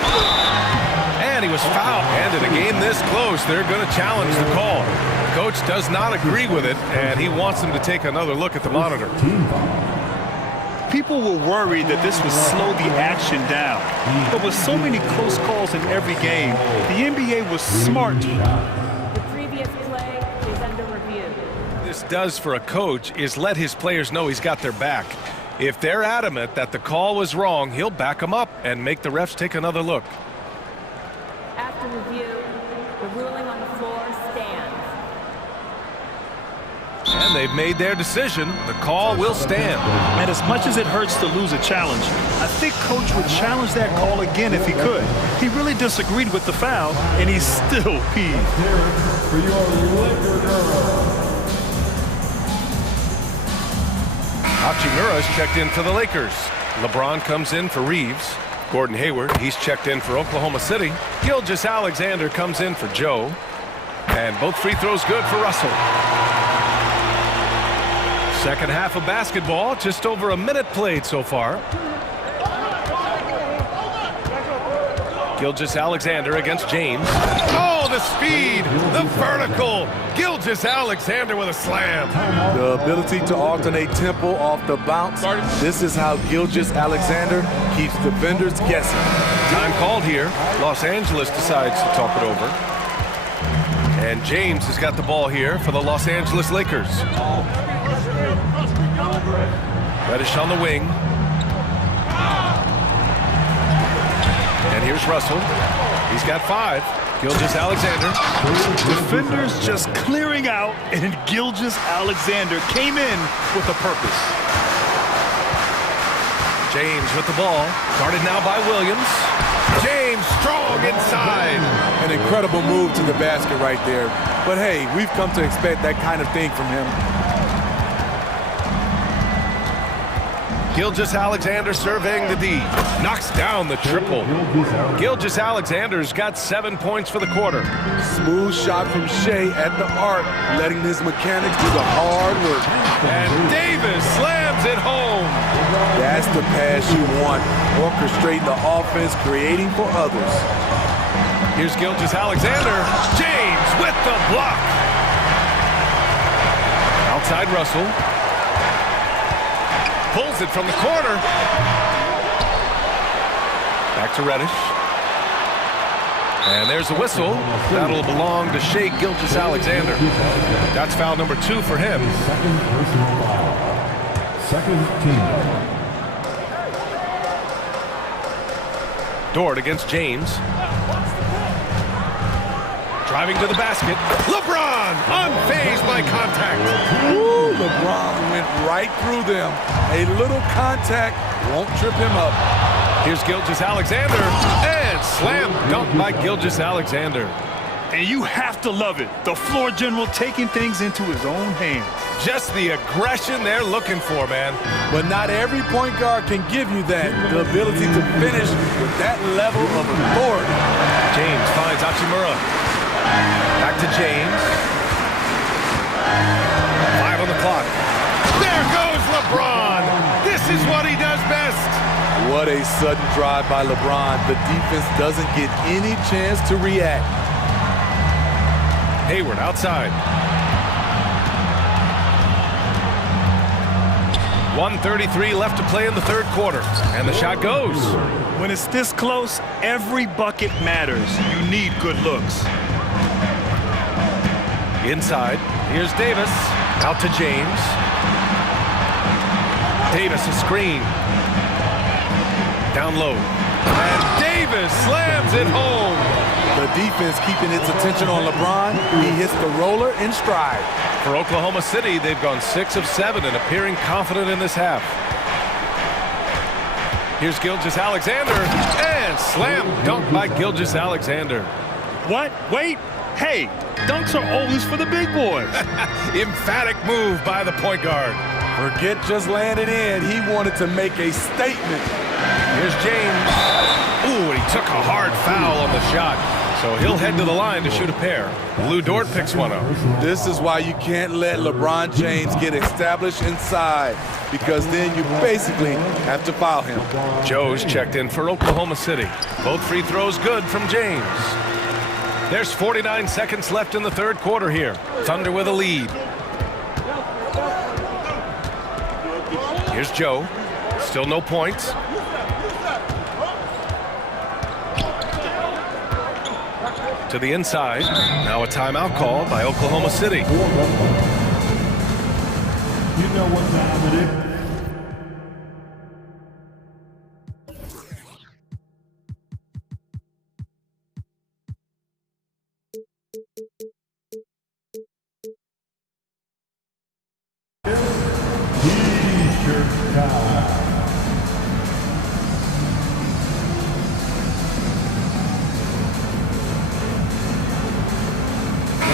And he was fouled. And in a game this close, they're going to challenge the call. Coach does not agree with it, and he wants them to take another look at the monitor. People were worried that this would slow the action down. But with so many close calls in every game, the NBA was smart. The previous play is under review. This does for a coach is let his players know he's got their back. If they're adamant that the call was wrong, he'll back them up and make the refs take another look. After review, the ruling on the floor stands. And they've made their decision. The call will stand. And as much as it hurts to lose a challenge, I think Coach would challenge that call again if he could. He really disagreed with the foul, and he's still peeved. Hachimura's checked in for the Lakers. LeBron comes in for Reeves. Gordon Hayward, he's checked in for Oklahoma City. Gilgeous-Alexander comes in for Joe. And both free throws good for Russell. Second half of basketball, just over a minute played so far. Gilgeous-Alexander against James. Oh, the speed, the vertical. Gilgeous-Alexander with a slam. The ability to alternate tempo off the bounce. This is how Gilgeous-Alexander keeps defenders guessing. Time called here. Los Angeles decides to talk it over. And James has got the ball here for the Los Angeles Lakers. Reddish on the wing. And here's Russell. He's got 5. Gilgeous-Alexander. Defenders just clearing out, and Gilgeous-Alexander came in with a purpose. James with the ball. Guarded now by Williams. James strong inside. An incredible move to the basket right there. But hey, we've come to expect that kind of thing from him. Gilgeous-Alexander surveying the D. Knocks down the triple. Gilgeous-Alexander's got 7 points for the quarter. Smooth shot from Shai at the arc, letting his mechanics do the hard work. And Davis slams it home. That's the pass you want. Orchestrating the offense, creating for others. Here's Gilgeous-Alexander. James with the block. Outside Russell. Pulls it from the corner. Back to Reddish. And there's the whistle. That'll belong to Shai Gilgeous-Alexander. That's foul number 2 for him. Second personal foul. Second team. Dort against James. Driving to the basket. LeBron unfazed by contact. Ooh, LeBron went right through them. A little contact won't trip him up. Here's Gilgeous-Alexander, and slam dunk by Gilgeous-Alexander. And you have to love it. The floor general taking things into his own hands. Just the aggression they're looking for, man. But not every point guard can give you that, the ability to finish with that level of authority. James finds Hachimura. Back to James. 5 on the clock. There goes LeBron. This is what he does best. What a sudden drive by LeBron. The defense doesn't get any chance to react. Hayward outside. 1:33 left to play in the third quarter. And the shot goes. When it's this close, every bucket matters. You need good looks. Inside. Here's Davis. Out to James. Davis a screen. Down low. And Davis slams it home. The defense keeping its attention on LeBron. He hits the roller in stride. For Oklahoma City, they've gone 6 of 7 and appearing confident in this half. Here's Gilgeous-Alexander, and slam dunk by Gilgeous-Alexander. What? Wait. Hey, dunks are always for the big boys. Emphatic move by the point guard. Forget just landing in. He wanted to make a statement. Here's James. Ooh, and he took a hard foul on the shot. So he'll head to the line to shoot a pair. Lou Dort picks one up. This is why you can't let LeBron James get established inside, because then you basically have to foul him. Joe's checked in for Oklahoma City. Both free throws good from James. There's 49 seconds left in the third quarter here. Thunder with a lead. Here's Joe. Still no points. To the inside. Now a timeout call by Oklahoma City. You know what time it is. T-shirt time.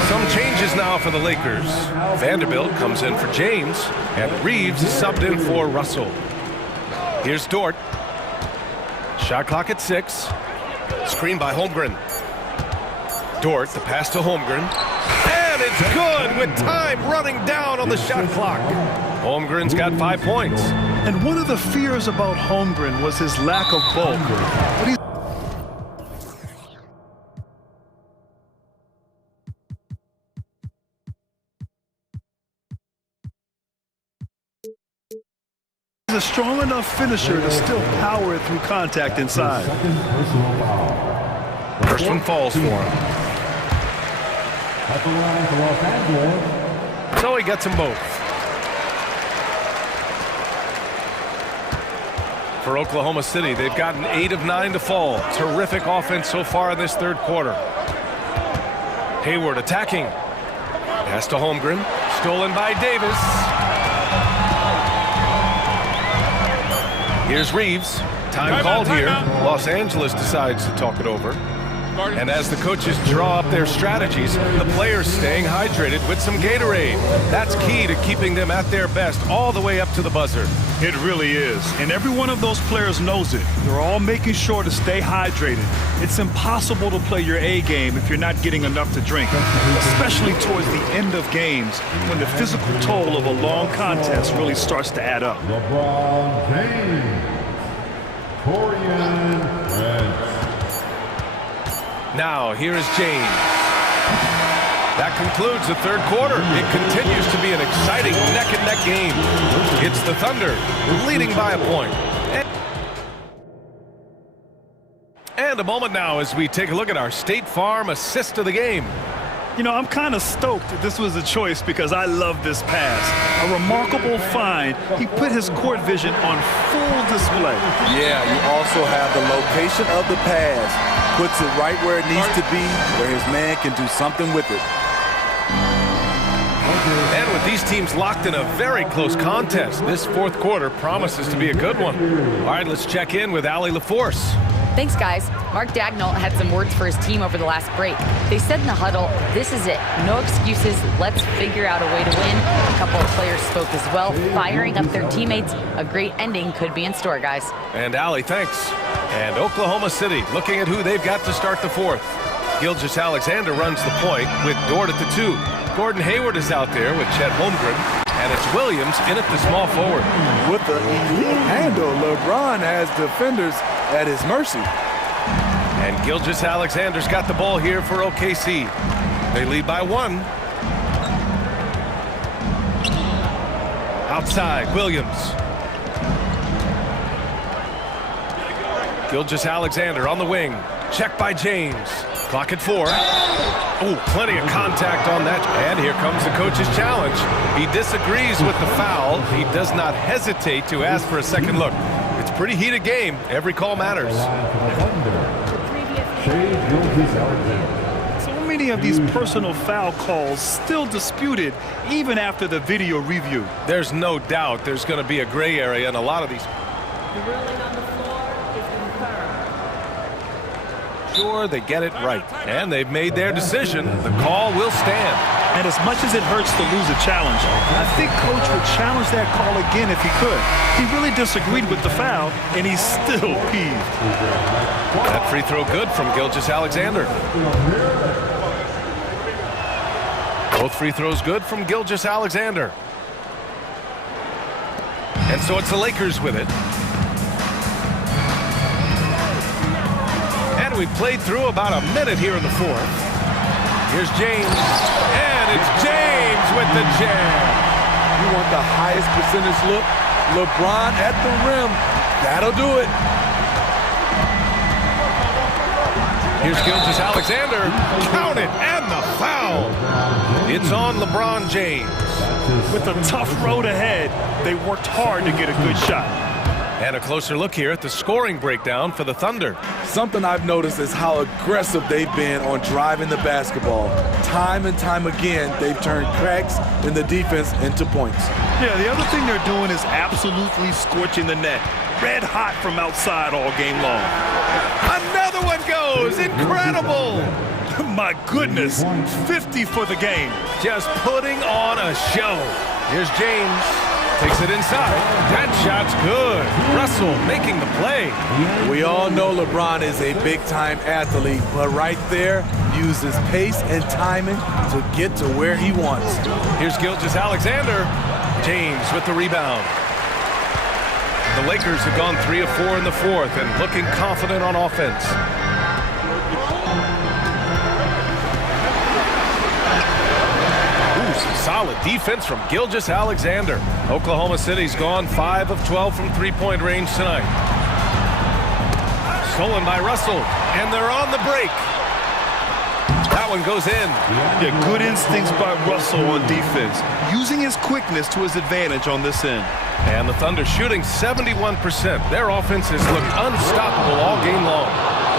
Some changes now for the Lakers. Vanderbilt comes in for James, and Reeves is subbed in for Russell. Here's Dort. Shot clock at 6. Screen by Holmgren. Dort, the pass to Holmgren. And it's good with time running down on the shot clock. Holmgren's got 5 points. And one of the fears about Holmgren was his lack of bulk. But he's a strong enough finisher to still power it through contact inside. First one falls for him. At the line for Los Angeles. So he gets them both. For Oklahoma City, they've gotten 8 of 9 to fall. Terrific offense so far in this third quarter. Hayward attacking. Pass to Holmgren. Stolen by Davis. Here's Reeves. Time called here. Los Angeles decides to talk it over. And as the coaches draw up their strategies, the players staying hydrated with some Gatorade. That's key to keeping them at their best all the way up to the buzzer. It really is. And every one of those players knows it. They're all making sure to stay hydrated. It's impossible to play your A game if you're not getting enough to drink, especially towards the end of games when the physical toll of a long contest really starts to add up. LeBron James. Korean Prince. Now, here is James. That concludes the third quarter. It continues to be an exciting neck-and-neck game. It's the Thunder leading by a point. And a moment now as we take a look at our State Farm assist of the game. You know, I'm kind of stoked that this was a choice because I love this pass. A remarkable find. He put his court vision on full display. Yeah, you also have the location of the pass. Puts it right where it needs to be, where his man can do something with it. And with these teams locked in a very close contest, this fourth quarter promises to be a good one. All right, let's check in with Allie LaForce. Thanks, guys. Mark Dagnall had some words for his team over the last break. They said in the huddle, this is it. No excuses. Let's figure out a way to win. A couple of players spoke as well, firing up their teammates. A great ending could be in store, guys. And Allie, thanks. And Oklahoma City looking at who they've got to start the fourth. Gilgeous-Alexander runs the point with Dort at the 2. Gordon Hayward is out there with Chet Holmgren. And it's Williams in at the small forward. With the elite handle, LeBron has defenders at his mercy. And Gilgeous-Alexander's got the ball here for OKC. They lead by 1. Outside, Williams. Gilgeous-Alexander on the wing. Check by James. Clock at 4. Oh, plenty of contact on that. And here comes the coach's challenge. He disagrees with the foul. He does not hesitate to ask for a second look. It's a pretty heated game. Every call matters. So many of these personal foul calls still disputed even after the video review. There's no doubt there's going to be a gray area in a lot of these. Sure, they get it right. And they've made their decision. The call will stand. And as much as it hurts to lose a challenge, I think Coach would challenge that call again if he could. He really disagreed with the foul, and he's still peeved. That free throw good from Gilgeous-Alexander. Both free throws good from Gilgeous-Alexander. And so it's the Lakers with it. And we've played through about a minute here in the fourth. Here's James. And it's James with the jam. You want the highest percentage look? LeBron at the rim. That'll do it. Here's Gilgeous-Alexander. Count it, and the foul. It's on LeBron James. With a tough road ahead, they worked hard to get a good shot. And a closer look here at the scoring breakdown for the Thunder. Something I've noticed is how aggressive they've been on driving the basketball. Time and time again, they've turned cracks in the defense into points. Yeah, the other thing they're doing is absolutely scorching the net. Red hot from outside all game long. Another one goes. Incredible. My goodness, 50 for the game. Just putting on a show. Here's James. Takes it inside. That shot's good. Russell making the play. We all know LeBron is a big-time athlete, but right there, uses pace and timing to get to where he wants. Here's Gilgeous-Alexander. James with the rebound. The Lakers have gone 3 of 4 in the fourth and looking confident on offense. Solid defense from Gilgeous-Alexander. Oklahoma City's gone 5 of 12 from three-point range tonight. Stolen by Russell, and they're on the break. That one goes in. Yeah, good instincts by Russell on defense, using his quickness to his advantage on this end. And the Thunder shooting 71%. Their offense has looked unstoppable all game long.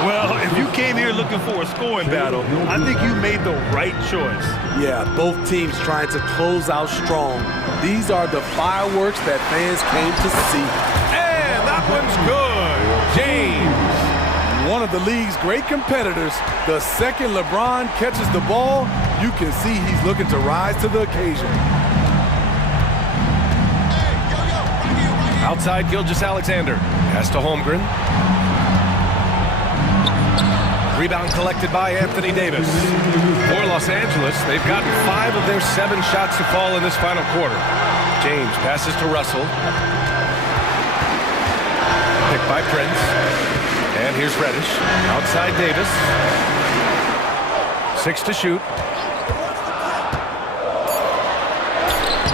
Well, if you came here looking for a scoring battle, I think you made the right choice. Yeah, both teams trying to close out strong. These are the fireworks that fans came to see. And that one's good. James. One of the league's great competitors. The second LeBron catches the ball, you can see he's looking to rise to the occasion. Outside Gilgeous-Alexander. Pass to Holmgren. Rebound collected by Anthony Davis. For Los Angeles, they've gotten 5 of their 7 shots to fall in this final quarter. James passes to Russell. Picked by Prince. And here's Reddish. Outside Davis. 6 to shoot.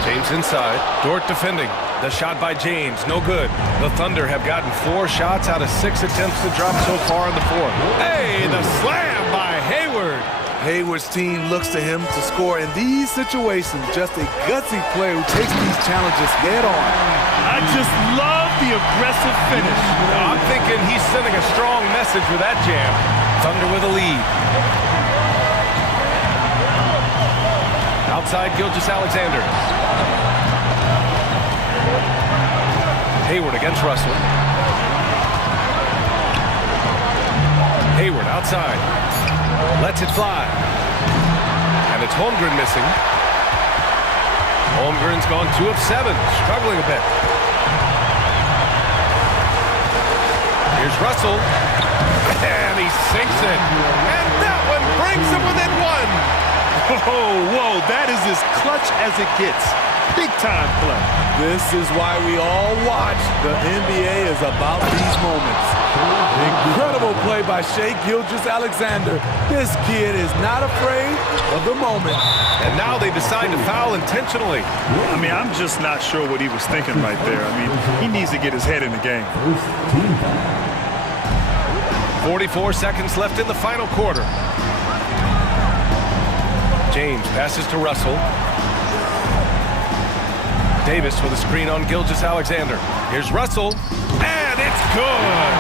James inside. Dort defending. The shot by James, no good. The Thunder have gotten 4 shots out of 6 attempts to drop so far in the fourth. Hey, the slam by Hayward. Hayward's team looks to him to score in these situations. Just a gutsy player who takes these challenges head on. I just love the aggressive finish. I'm thinking he's sending a strong message with that jam. Thunder with a lead. Outside Gilgeous-Alexander. Hayward against Russell. Hayward outside. Lets it fly. And it's Holmgren missing. Holmgren's gone 2 of 7, struggling a bit. Here's Russell. And he sinks it. And that one brings him within 1. Oh, whoa, that is as clutch as it gets. Big time play. This is why we all watch. The NBA is about these moments. Incredible play by Shai Gilgeous-Alexander. This kid is not afraid of the moment. And now they decide to foul intentionally. I mean, I'm just not sure what he was thinking right there. I mean, he needs to get his head in the game. 44 seconds left in the final quarter. James passes to Russell. Davis with a screen on Gilgeous-Alexander. Here's Russell, and it's good!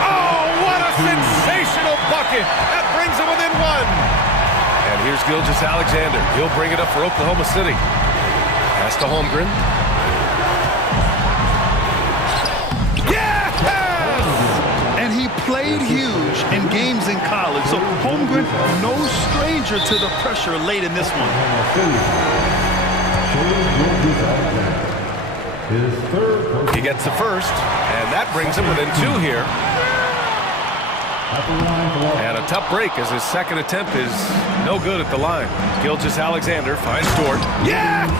Oh, what a sensational bucket! That brings him within 1. And here's Gilgeous-Alexander. He'll bring it up for Oklahoma City. Pass to Holmgren. Yes! And he played huge in games in college, so Holmgren, no stranger to the pressure late in this one. He gets the first, and that brings him within 2 here. And a tough break as his second attempt is no good at the line. Gilgeous-Alexander finds Dort. Yes!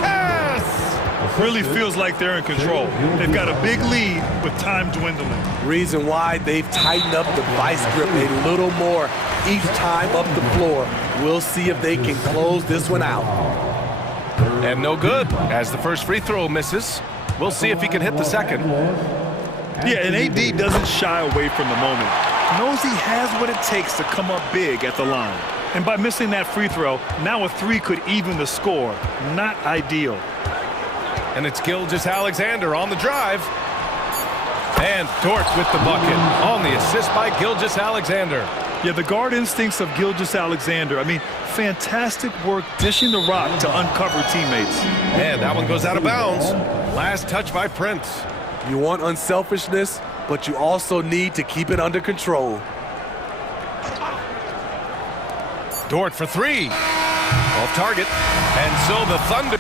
Really feels like they're in control. They've got a big lead with time dwindling. Reason why they've tightened up the vice grip a little more each time up the floor. We'll see if they can close this one out. And no good as the first free throw misses. We'll see if he can hit the second. Yeah, and AD doesn't shy away from the moment. Knows he has what it takes to come up big at the line. And by missing that free throw, now a 3 could even the score. Not ideal. And it's Gilgeous-Alexander on the drive. And Dort with the bucket on the assist by Gilgeous-Alexander. Yeah, the guard instincts of Gilgeous-Alexander. I mean, fantastic work dishing the rock to uncover teammates. And that one goes out of bounds. Last touch by Prince. You want unselfishness, but you also need to keep it under control. Dort for 3. Off target. And so the Thunder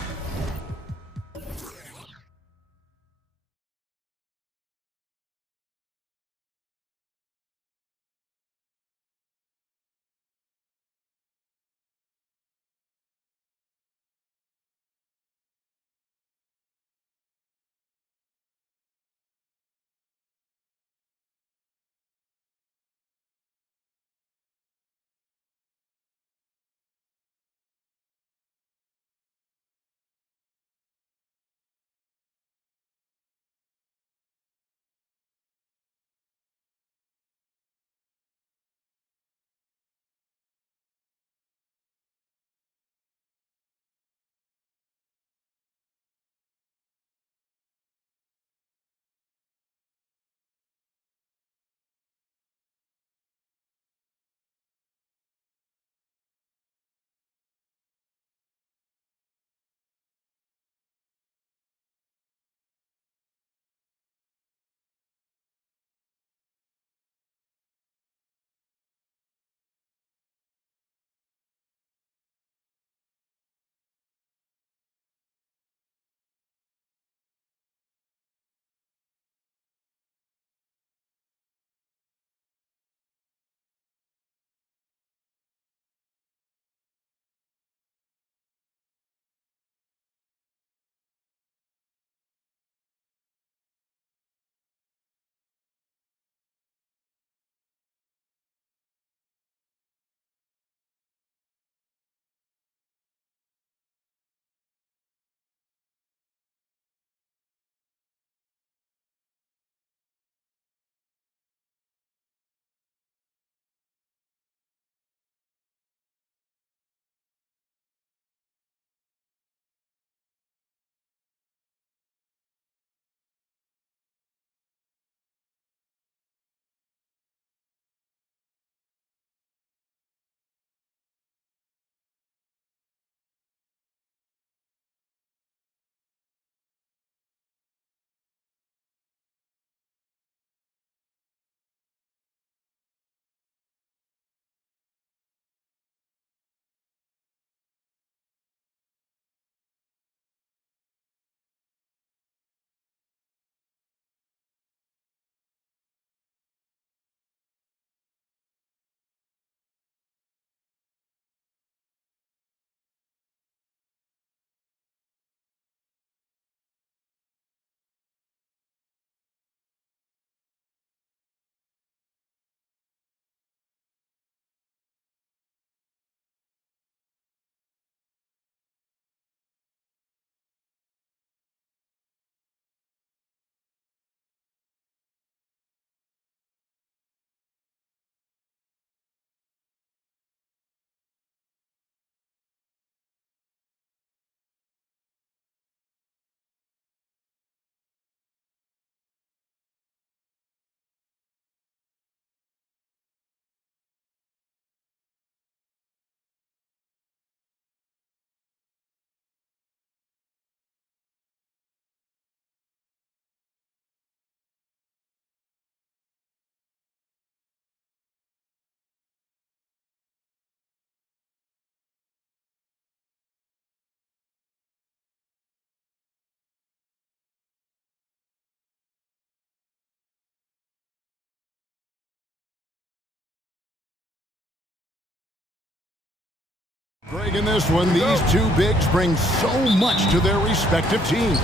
Greg, in this one, these two bigs bring so much to their respective teams.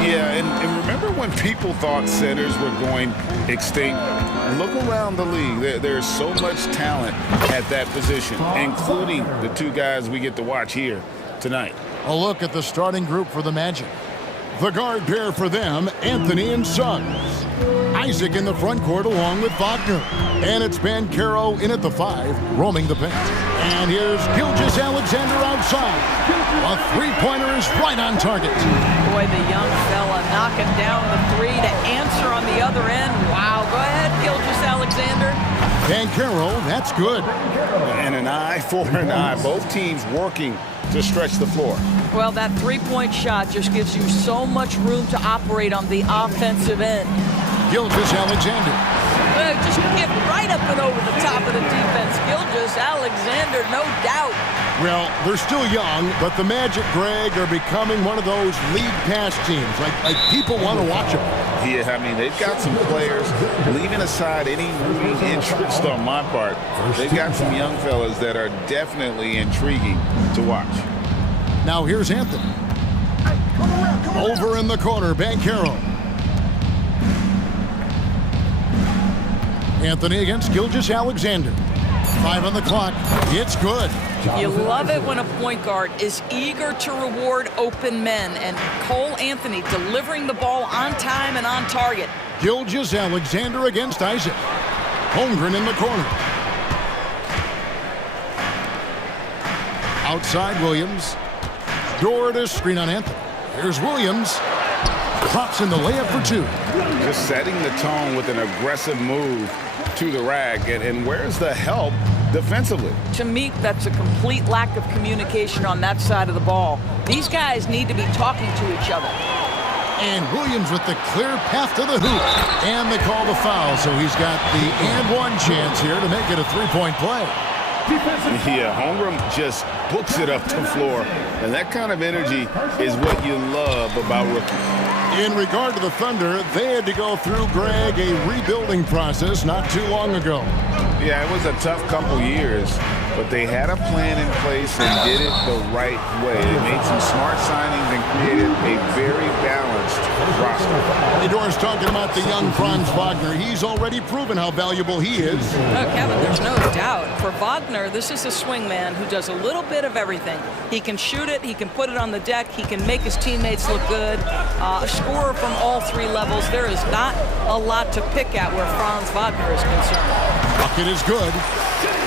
Yeah, and remember when people thought centers were going extinct? Look around the league. There's so much talent at that position, including the two guys we get to watch here tonight. A look at the starting group for the Magic. The guard pair for them, Anthony and Suggs. Isaac in the front court along with Wagner. And it's Banchero in at the 5, roaming the paint. And here's Gilgeous-Alexander outside. A three-pointer is right on target. Boy, the young fella knocking down the 3 to answer on the other end. Wow, go ahead, Gilgeous-Alexander. Banchero, that's good. And an eye for an eye. Both teams working to stretch the floor. Well, that three-point shot just gives you so much room to operate on the offensive end. Gilgeous-Alexander. Just get right up and over the top of the defense. Gilgeous-Alexander, no doubt. Well, they're still young, but the Magic, Greg, are becoming one of those league pass teams. Like people want to watch them. Yeah, I mean, they've got some players, leaving aside any rooting interest on my part, they've got some young fellas that are definitely intriguing to watch. Now here's Anthony. Over in the corner, Banchero. Anthony against Gilgeous-Alexander. 5 on the clock. It's good. You love it when a point guard is eager to reward open men, and Cole Anthony delivering the ball on time and on target. Gilgeous-Alexander against Isaac. Holmgren in the corner. Outside Williams. Dort to screen on Anthony. Here's Williams. Drops in the layup for 2. Just setting the tone with an aggressive move to the rack. And where's the help defensively? To me, that's a complete lack of communication on that side of the ball. These guys need to be talking to each other. And Williams with the clear path to the hoop. And they call the foul, so he's got the and one chance here to make it a three-point play. Yeah, Holmgren just books it up the floor. And that kind of energy is what you love about rookies. In regard to the Thunder, they had to go through, Greg, a rebuilding process not too long ago. Yeah, it was a tough couple years, but they had a plan in place and did it the right way. They made some smart signings and created a very balanced roster. Doris talking about the young Franz Wagner. He's already proven how valuable he is. Oh, Kevin, there's no doubt. For Wagner, this is a swing man who does a little bit of everything. He can shoot it, he can put it on the deck, he can make his teammates look good. A scorer from all 3 levels. There is not a lot to pick at where Franz Wagner is concerned. Bucket is good.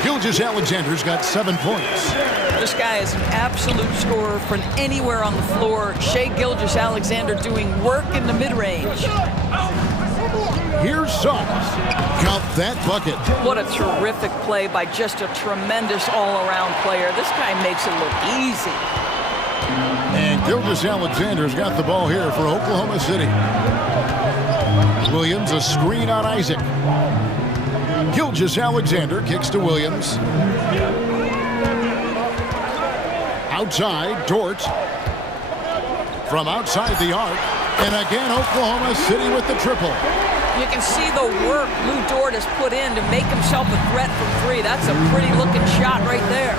Gilgeous-Alexander's got 7 points. This guy is an absolute scorer from anywhere on the floor. Shai Gilgeous-Alexander doing work in the mid-range. Here's Suggs. Count that bucket. What a terrific play by just a tremendous all-around player. This guy makes it look easy. And Gilgeous-Alexander's got the ball here for Oklahoma City. Williams, a screen on Isaac. Gilgeous-Alexander kicks to Williams. Outside, Dort. From outside the arc. And again, Oklahoma City with the triple. You can see the work Lou Dort has put in to make himself a threat from 3. That's a pretty looking shot right there.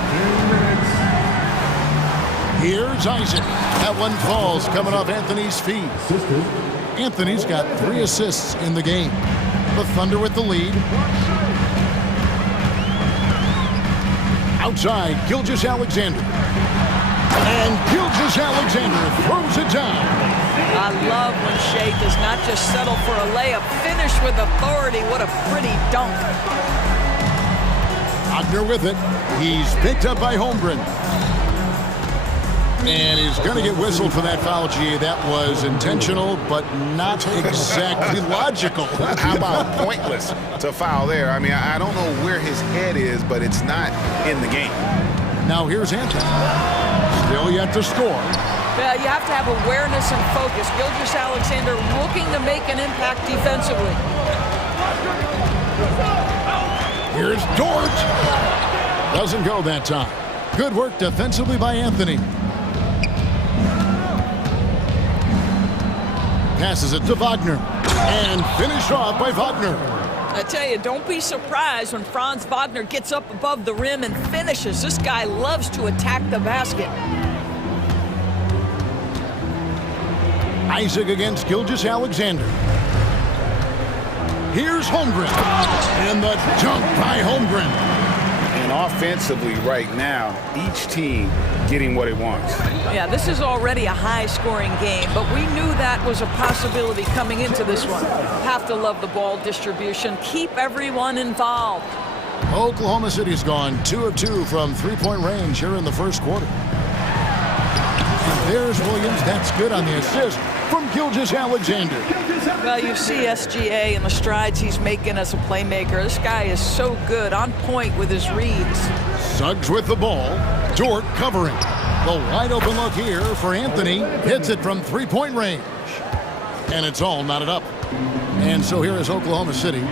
Here's Isaac. That one falls coming off Anthony's feet. Anthony's got 3 assists in the game. The Thunder with the lead. Outside, Gilgeous-Alexander. And Gilgeous-Alexander throws it down. I love when Shai does not just settle for a layup. Finish with authority. What a pretty dunk. Wagner with it. He's picked up by Holmgren. And he's going to get whistled for that foul, G. That was intentional, but not exactly logical. How about pointless to foul there? I mean, I don't know where his head is, but it's not in the game. Now here's Anthony. Still yet to score. Yeah, you have to have awareness and focus. Gilgeous-Alexander looking to make an impact defensively. Here's Dort. Doesn't go that time. Good work defensively by Anthony. Passes it to Wagner. And finished off by Wagner. I tell you, don't be surprised when Franz Wagner gets up above the rim and finishes. This guy loves to attack the basket. Isaac against Gilgeous-Alexander. Here's Holmgren. And the dunk by Holmgren. And offensively right now, each team getting what it wants. Yeah, this is already a high-scoring game, but we knew that was a possibility coming into this one. Have to love the ball distribution. Keep everyone involved. Oklahoma City's gone 2 of 2 from three-point range here in the first quarter. And there's Williams. That's good on the assist from Gilgeous-Alexander. Well, you see SGA and the strides he's making as a playmaker. This guy is so good, on point with his reads. Suggs with the ball. Dort covering. The wide open look here for Anthony. Hits it from three-point range. And it's all knotted up. And so here is Oklahoma City.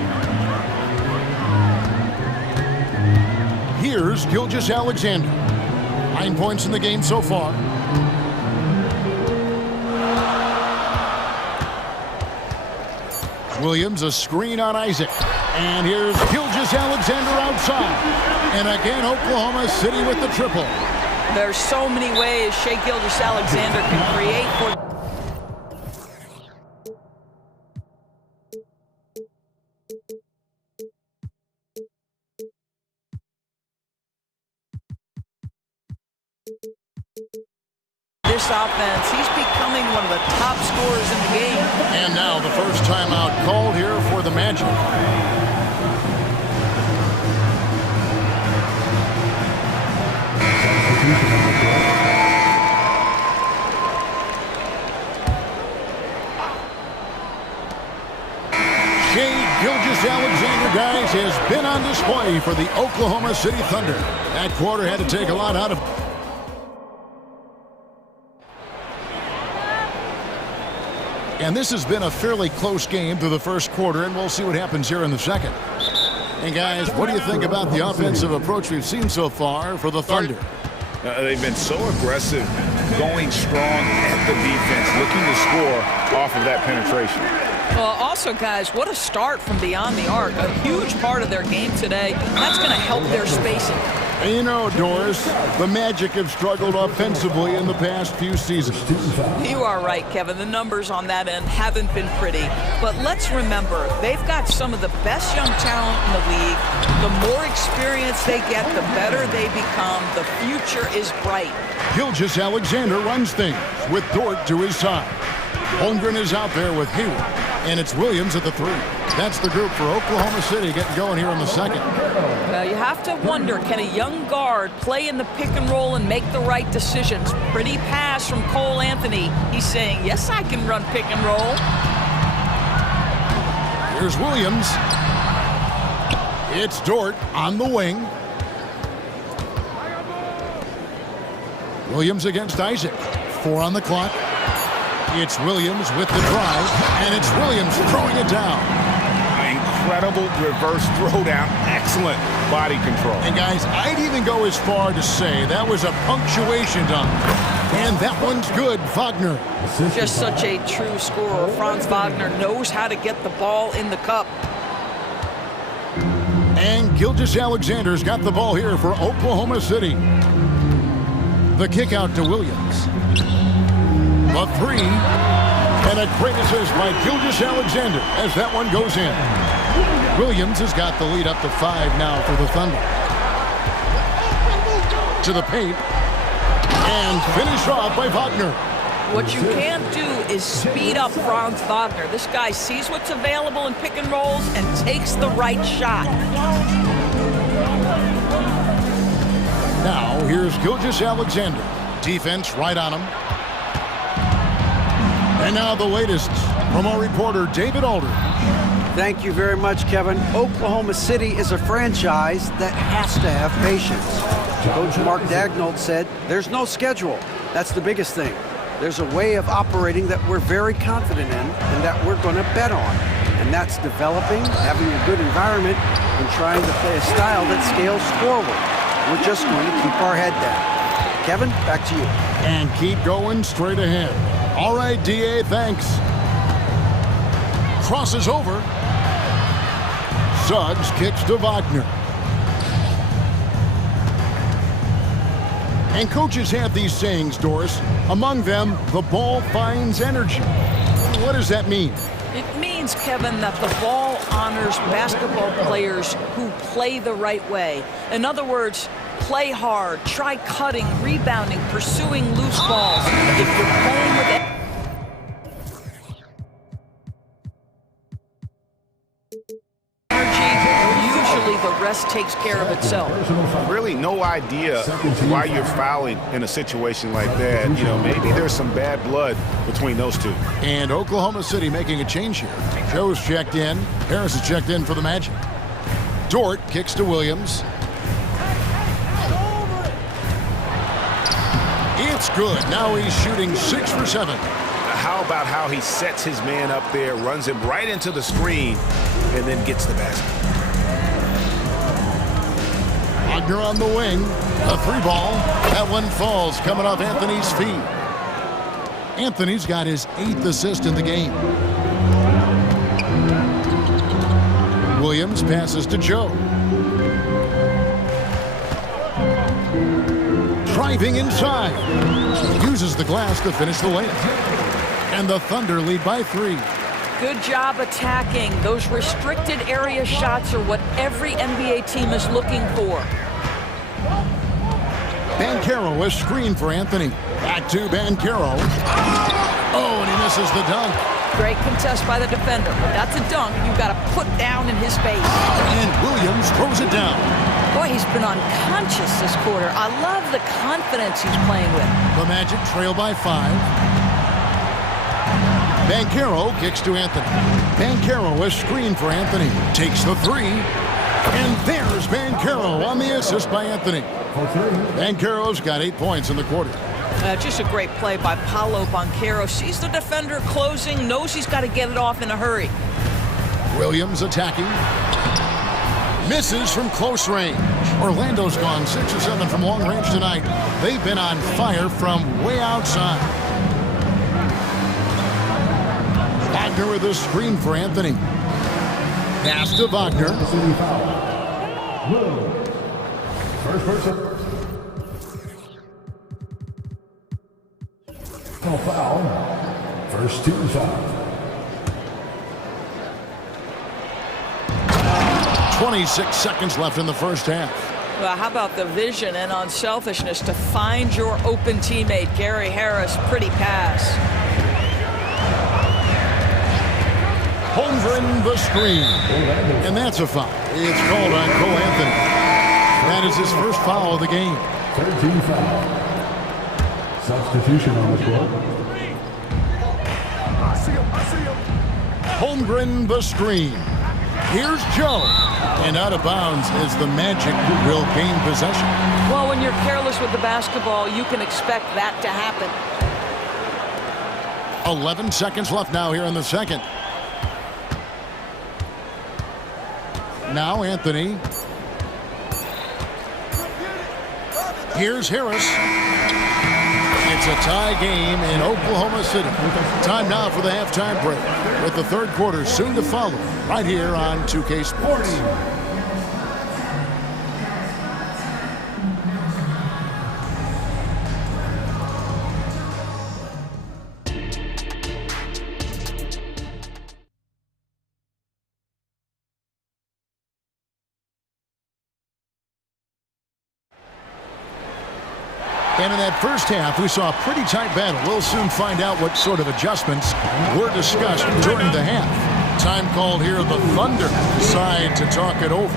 Here's Gilgeous-Alexander. 9 points in the game so far. Williams, a screen on Isaac. And here's Gilgeous-Alexander outside. And again, Oklahoma City with the triple. There's so many ways Shai Gilgeous-Alexander can create for... this offense. He's becoming one of the top scorers in the game. And now the first timeout called here for the Magic. Shai Gilgeous-Alexander, guys, has been on display for the Oklahoma City Thunder. That quarter had to take a lot out of... And this has been a fairly close game through the first quarter, and we'll see what happens here in the second. And guys, what do you think about the offensive approach we've seen so far for the Thunder? They've been so aggressive, going strong at the defense, looking to score off of that penetration. Well, also, guys, what a start from beyond the arc. A huge part of their game today. That's going to help their spacing. And you know, Doris, the Magic have struggled offensively in the past few seasons. You are right, Kevin. The numbers on that end haven't been pretty. But let's remember, they've got some of the best young talent in the league. The more experience they get, the better they become. The future is bright. Gilgeous-Alexander runs things with Dort to his side. Holmgren is out there with Hayward. And it's Williams at the three. That's the group for Oklahoma City getting going here in the second. Well, you have to wonder, can a young guard play in the pick and roll and make the right decisions? Pretty pass from Cole Anthony. He's saying, yes, I can run pick and roll. Here's Williams. It's Dort on the wing. Williams against Isaac. 4 on the clock. It's Williams with the drive, and it's Williams throwing it down. Incredible reverse throwdown. Excellent body control. And guys, I'd even go as far to say that was a punctuation dunk. And that one's good, Wagner. Just such a true scorer. Franz Wagner knows how to get the ball in the cup. And Gilgeous-Alexander's got the ball here for Oklahoma City. The kick out to Williams. A three, and a great assist by Gilgeous-Alexander as that one goes in. Williams has got the lead up to 5 now for the Thunder. To the paint, and finish off by Wagner. What you can't do is speed up Franz Wagner. This guy sees what's available in pick and rolls and takes the right shot. Now, here's Gilgeous-Alexander. Defense right on him. And now the latest from our reporter, David Aldridge. Thank you very much, Kevin. Oklahoma City is a franchise that has to have patience. Coach Mark Daigneault said, there's no schedule. That's the biggest thing. There's a way of operating that we're very confident in and that we're going to bet on. And that's developing, having a good environment, and trying to play a style that scales forward. We're just going to keep our head down. Kevin, back to you. And keep going straight ahead. All right, D.A., thanks. Crosses over. Suggs kicks to Wagner. And coaches have these sayings, Doris. Among them, the ball finds energy. What does that mean? It means, Kevin, that the ball honors basketball players who play the right way. In other words, play hard, try cutting, rebounding, pursuing loose balls. If you're playing with energy, usually the rest takes care of itself. Really no idea why you're fouling in a situation like that. You know, maybe there's some bad blood between those two. And Oklahoma City making a change here. Joe's checked in. Harris is checked in for the Magic. Dort kicks to Williams. It's good. Now he's shooting 6 for 7. How about how he sets his man up there, runs him right into the screen, and then gets the basket. Wagner on the wing. A 3-ball. That one falls, coming off Anthony's feet. Anthony's got his 8th assist in the game. Williams passes to Joe. Driving inside. Uses the glass to finish the layup. And the Thunder lead by 3. Good job attacking. Those restricted area shots are what every NBA team is looking for. Banchero is screened for Anthony. Back to Banchero. Oh, and he misses the dunk. Great contest by the defender, but that's a dunk you've got to put down in his face. And Williams throws it down. Boy, he's been unconscious this quarter. I love the confidence he's playing with. The Magic trail by 5. Banchero kicks to Anthony. Banchero is screened for Anthony. Takes the 3. And there's Banchero on the assist by Anthony. Banchero's got 8 points in the quarter. Just a great play by Paolo Banchero. Sees the defender closing, knows he's got to get it off in a hurry. Williams attacking. Misses from close range. Orlando's gone 6 or 7 from long range tonight. They've been on fire from way outside. Wagner with a screen for Anthony. Pass to Wagner. First person. No foul. First team foul. 26 seconds left in the first half. Well, how about the vision and unselfishness to find your open teammate, Gary Harris? Pretty pass. Holmgren the screen. And that's a foul. It's called on Cole Anthony. That is his first foul of the game. 13 foul. Substitution on the court. Holmgren the screen. Here's Joe. And out of bounds as the Magic will gain possession. Well, when you're careless with the basketball, you can expect that to happen. 11 seconds left now here in the second. Now Anthony. Here's Harris. It's a tie game in Oklahoma City. Time now for the halftime break, with the third quarter soon to follow, right here on 2K Sports. And in that first half, we saw a pretty tight battle. We'll soon find out what sort of adjustments were discussed during the half. Time called here, the Thunder decide to talk it over.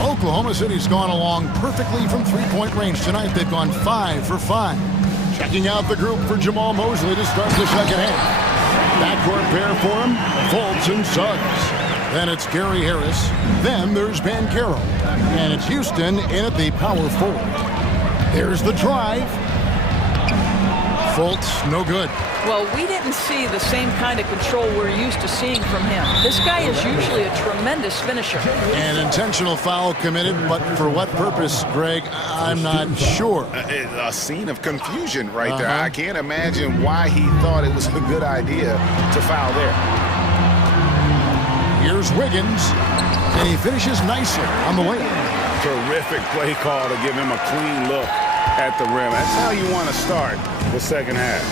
Oklahoma City's gone along perfectly from three-point range tonight. They've gone 5 for 5. Checking out the group for Jamal Mosley to start the second half. Backcourt pair for him, Fultz and Suggs. Then it's Gary Harris. Then there's Banchero. And it's Houston in at the power forward. There's the drive. Fultz, no good. Well, we didn't see the same kind of control we're used to seeing from him. This guy is usually a tremendous finisher. An intentional foul committed, but for what purpose, Greg? I'm not sure. A scene of confusion right there. I can't imagine why he thought it was a good idea to foul there. Here's Wiggins, and he finishes nicely on the way. Terrific play call to give him a clean look at the rim. That's how you want to start the second half.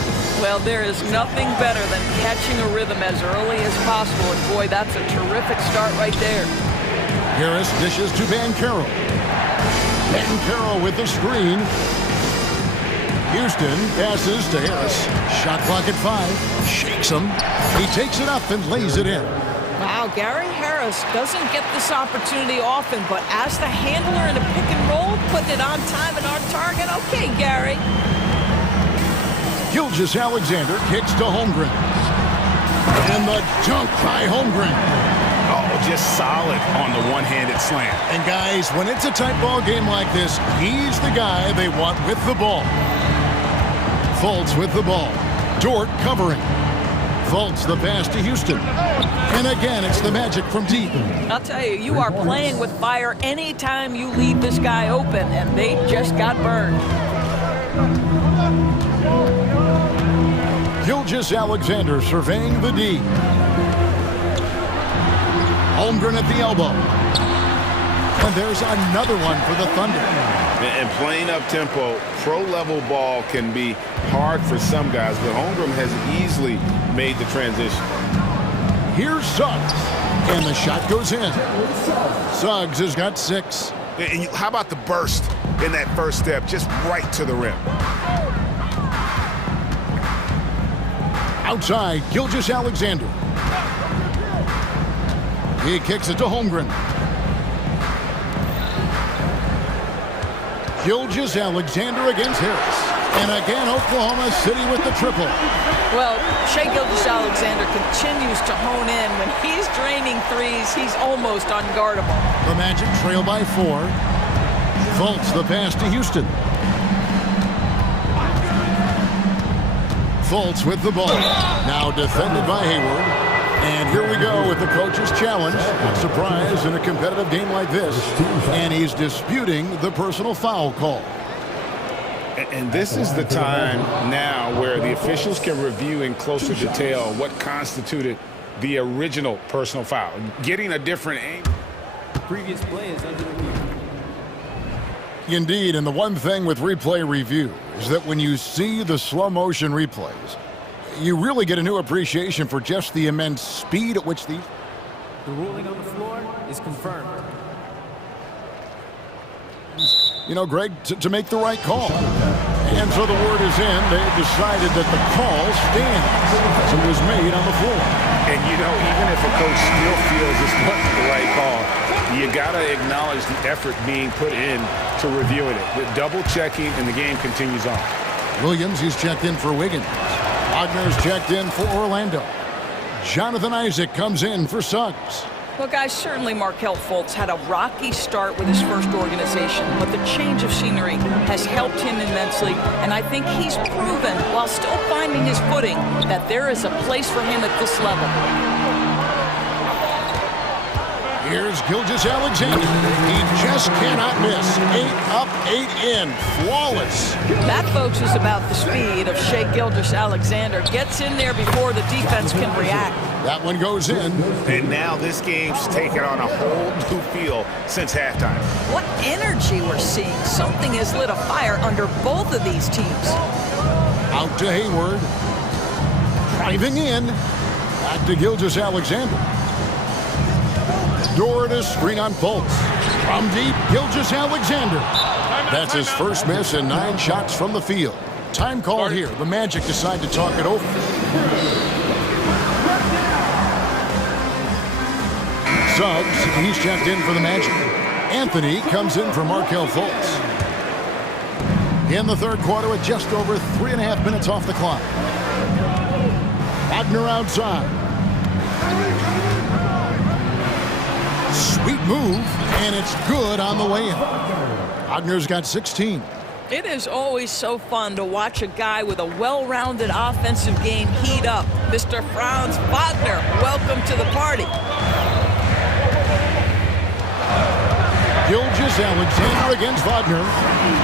Well, there is nothing better than catching a rhythm as early as possible, and boy, that's a terrific start right there. Harris dishes to Banchero. Banchero with the screen. Houston passes to Harris. Shot clock at 5. Shakes him. He takes it up and lays it in. Wow, Gary Harris doesn't get this opportunity often, but as the handler in a pick and roll, putting it on time and on target. Okay, Gary. Gilgeous-Alexander kicks to Holmgren. And the dunk by Holmgren. Oh, just solid on the one-handed slam. And guys, when it's a tight ball game like this, he's the guy they want with the ball. Fultz with the ball. Dort covering. Fultz the pass to Houston. And again, it's the Magic from deep. I'll tell you, you are playing with fire anytime you leave this guy open, and they just got burned. Gilgeous-Alexander surveying the D. Holmgren at the elbow. And there's another one for the Thunder. And playing up-tempo, pro-level ball can be hard for some guys, but Holmgren has easily made the transition. Here's Suggs. And the shot goes in. Suggs has got 6. And how about the burst in that first step, just right to the rim? Outside, Gilgeous-Alexander. He kicks it to Holmgren. Gilgeous-Alexander against Harris. And again, Oklahoma City with the triple. Well, Shai Gilgeous-Alexander continues to hone in. When he's draining threes, he's almost unguardable. The Magic trail by 4. Fultz the pass to Houston. Fultz with the ball. Now defended by Hayward. And here we go with the coach's challenge. Not surprised in a competitive game like this. And he's disputing the personal foul call. And this is the time now where the officials can review in closer detail what constituted the original personal foul. Getting a different aim. Previous play is under review. Indeed, and the one thing with replay review is that when you see the slow motion replays, you really get a new appreciation for just the immense speed at which these... The ruling on the floor is confirmed. You know, Greg, to make the right call. And so the word is in. They've decided that the call stands as it was made on the floor. And, you know, even if a coach still feels this wasn't the right call, you got to acknowledge the effort being put in to reviewing it. The double checking, and the game continues on. Williams, he's checked in for Wiggins. Wagner's checked in for Orlando. Jonathan Isaac comes in for Suggs. Well, guys, certainly Markelle Fultz had a rocky start with his first organization, but the change of scenery has helped him immensely, and I think he's proven, while still finding his footing, that there is a place for him at this level. Here's Gilgeous-Alexander. He just cannot miss. 8 up, 8 in. Flawless. That, folks, is about the speed of Shai Gilgeous-Alexander. Gets in there before the defense can react. That one goes in. And now this game's taken on a whole new feel since halftime. What energy we're seeing. Something has lit a fire under both of these teams. Out to Hayward. Driving in. Back to Gilgeous-Alexander. Dort to screen on Fultz. From deep, Gilgeous-Alexander. That's his first miss and 9 shots from the field. Time called here. The Magic decide to talk it over. Suggs, he's checked in for the Magic. Anthony comes in for Markelle Fultz. In the third quarter with just over 3.5 minutes off the clock. Wagner outside. Sweet move, and it's good on the way in. Wagner's got 16. It is always so fun to watch a guy with a well-rounded offensive game heat up. Mr. Franz Wagner, welcome to the party. Gilgeous-Alexander against Wagner.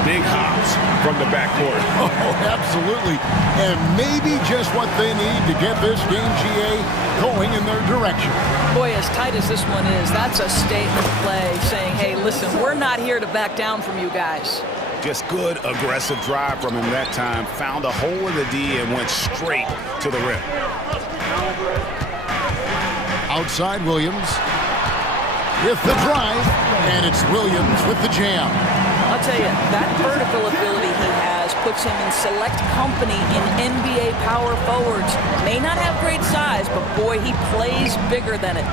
Big hops from the backcourt. Oh, absolutely. And maybe just what they need to get this game, GA, going in their direction. Boy, as tight as this one is, that's a statement play saying, hey, listen, we're not here to back down from you guys. Just good, aggressive drive from him that time. Found a hole in the D and went straight to the rim. Outside Williams with the drive, and it's Williams with the jam. I'll tell you, that vertical ability he has puts him in select company in NBA power forwards. May not have great size, but boy, he plays bigger than it.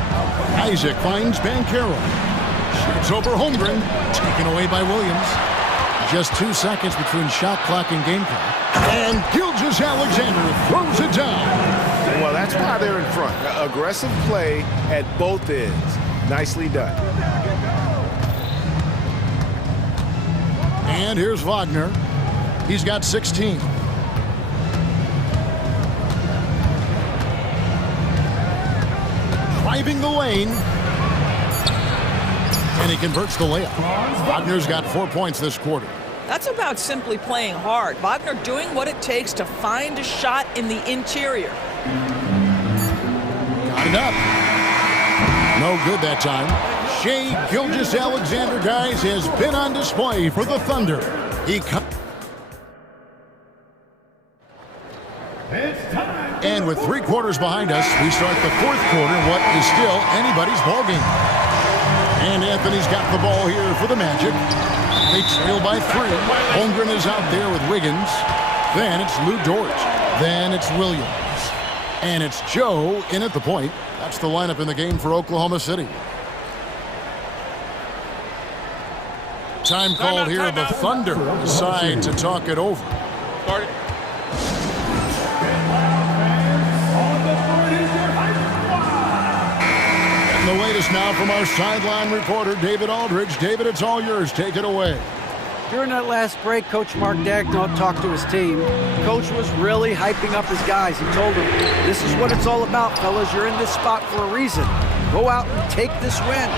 Isaac finds Banchero. Shoots over Holmgren, taken away by Williams. Just 2 seconds between shot clock and game clock. And Gilgeous-Alexander throws it down. Well, that's why they're in front. Aggressive play at both ends. Nicely done. And here's Wagner. He's got 16. Driving the lane. And he converts the layup. Wagner's got 4 points this quarter. That's about simply playing hard. Wagner doing what it takes to find a shot in the interior. Got it up. No good that time. Shai Gilgeous-Alexander, guys, has been on display for the Thunder. And with 3 quarters behind us, we start the 4th quarter, what is still anybody's ballgame. And Anthony's got the ball here for the Magic. They trail by 3. Holmgren is out there with Wiggins. Then it's Lou Dort. Then it's Williams. And it's Joe in at the point. That's the lineup in the game for Oklahoma City. Time called here. The Thunder decide to talk it over. Start it. And the latest now from our sideline reporter, David Aldridge. David, it's all yours. Take it away. During that last break, Coach Mark Daigneault talked to his team. The coach was really hyping up his guys. He told them, this is what it's all about, fellas. You're in this spot for a reason. Go out and take this win.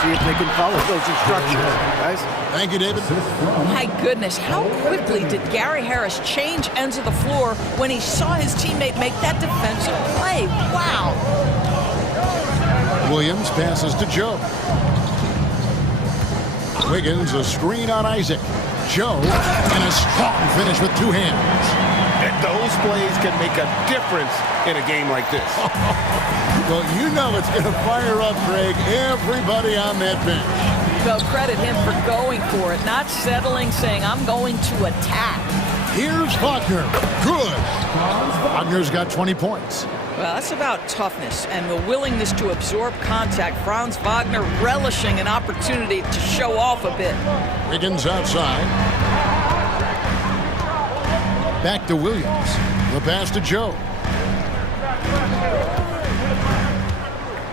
See if they can follow those instructions, guys. Thank you, David. My goodness, how quickly did Gary Harris change ends of the floor when he saw his teammate make that defensive play? Wow. Williams passes to Joe. Wiggins, a screen on Isaac. Joe, and a strong finish with 2 hands. And those plays can make a difference in a game like this. Well, you know it's going to fire up, Greg, everybody on that bench. Well, credit him for going for it, not settling, saying, I'm going to attack. Here's Wagner. Good. Wagner's got 20 points. Well, that's about toughness and the willingness to absorb contact. Franz Wagner relishing an opportunity to show off a bit. Wiggins outside. Back to Williams. The pass to Joe.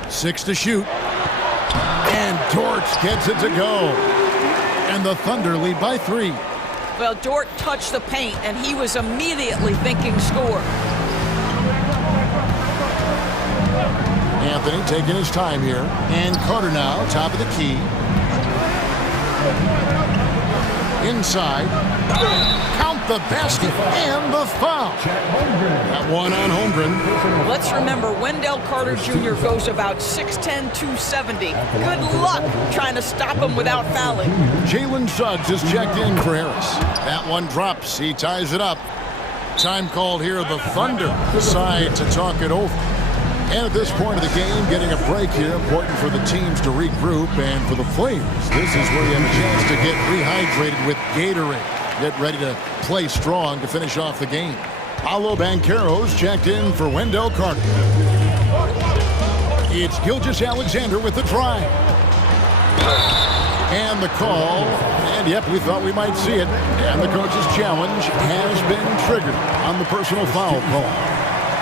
6 to shoot. And Dort gets it to go. And the Thunder lead by 3. Well, Dort touched the paint, and he was immediately thinking score. Anthony taking his time here. And Carter now, top of the key. Inside. Count the basket and the foul. That one on Holmgren. Let's remember, Wendell Carter Jr. goes about 6'10", 270. Good luck trying to stop him without fouling. Jalen Suggs is checked in for Harris. That one drops. He ties it up. Time called here. The Thunder decide to talk it over. And at this point of the game, getting a break here, important for the teams to regroup, and for the players, this is where you have a chance to get rehydrated with Gatorade. Get ready to play strong to finish off the game. Paolo Banchero's checked in for Wendell Carter. It's Gilgeous-Alexander with the drive. And the call, and yep, we thought we might see it. And the coach's challenge has been triggered on the personal foul call.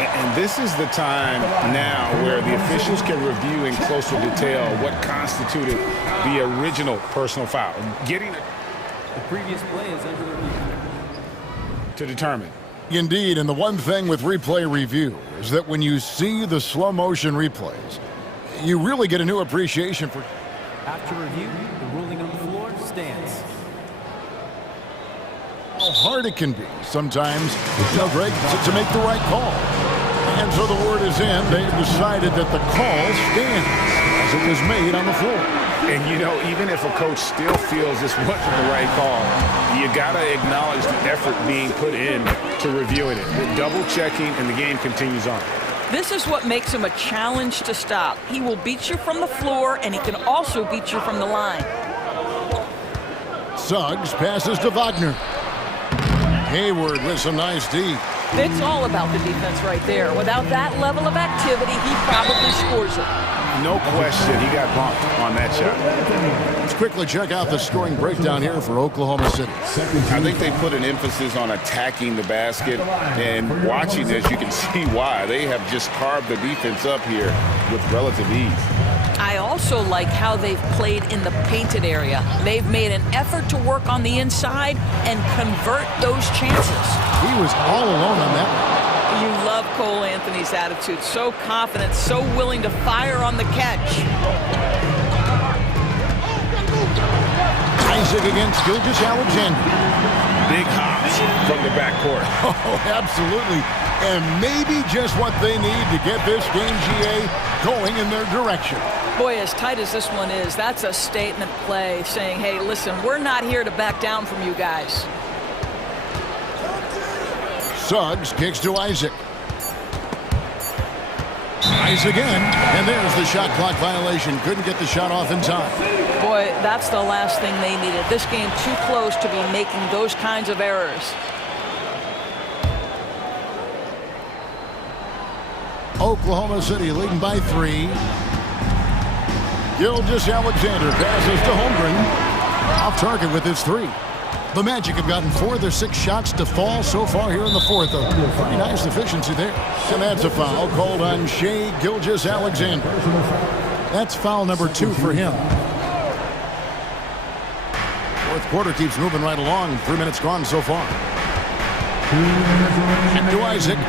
And this is the time now where the officials can review in closer detail what constituted the original personal foul. The previous play is under the review. to determine. Indeed, and the one thing with replay review is that when you see the slow motion replays, you really get a new appreciation for... After review, the ruling on the floor stands. How hard it can be sometimes, Greg, to make the right call. And so the word is in. They've decided that the call stands as it was made on the floor. And, you know, even if a coach still feels this wasn't the right call, you got to acknowledge the effort being put in to reviewing it. The double-checking, and the game continues on. This is what makes him a challenge to stop. He will beat you from the floor, and he can also beat you from the line. Suggs passes to Wagner. Hayward with some nice D. It's all about the defense right there. Without that level of activity, he probably scores it. No question, he got bumped on that shot. Let's quickly check out the scoring breakdown here for Oklahoma City. I think they put an emphasis on attacking the basket, and watching this, you can see why. They have just carved the defense up here with relative ease. I also like how they've played in the painted area. They've made an effort to work on the inside and convert those chances. He was all alone on that one. You love Cole Anthony's attitude. So confident, so willing to fire on the catch. Isaac against Gilgeous-Alexander. Big hops from the backcourt. Oh, absolutely. And maybe just what they need to get this game, GA, going in their direction. Boy, as tight as this one is, that's a statement play saying, hey, listen, we're not here to back down from you guys. Suggs kicks to Isaac. Isaac again, and there's the shot clock violation. Couldn't get the shot off in time. Boy, that's the last thing they needed. This game too close to be making those kinds of errors. Oklahoma City leading by 3. Gilgeous-Alexander passes to Holmgren. Off target with his 3. The Magic have gotten 4 of their 6 shots to fall so far here in the fourth. A pretty nice efficiency there. And that's a foul called on Shai Gilgeous-Alexander. That's foul number 2 for him. Fourth quarter keeps moving right along. 3 minutes gone so far. And to Isaac.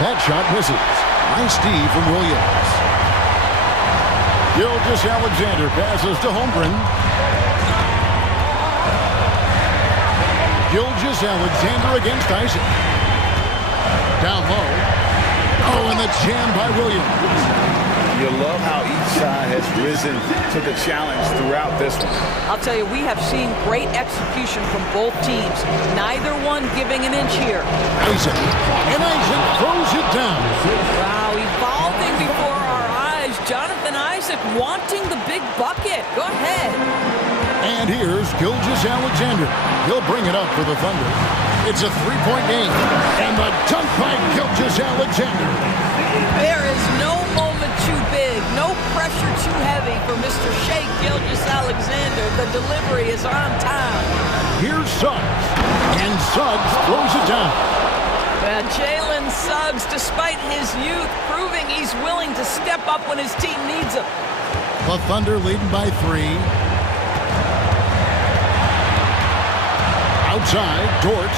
That shot misses. Nice D from Williams. Gilgeous-Alexander passes to Holmgren. Gilgeous-Alexander against Isaac. Down low. Oh, and the jam by Williams. You love how each side has risen to the challenge throughout this one. I'll tell you, we have seen great execution from both teams. Neither one giving an inch here. Isaac. And Isaac throws it down. Wow, evolving before our eyes. Jonathan Isaac wanting the big bucket. Go ahead. And here's Gilgeous-Alexander. He'll bring it up for the Thunder. It's a 3-point game. And the dunk by Gilgeous-Alexander. There is no moment too big, no pressure too heavy for Mr. Shai Gilgeous-Alexander. The delivery is on time. Here's Suggs. And Suggs throws it down. Well, Jalen Suggs, despite his youth, proving he's willing to step up when his team needs him. The Thunder leading by 3. Outside, Dort.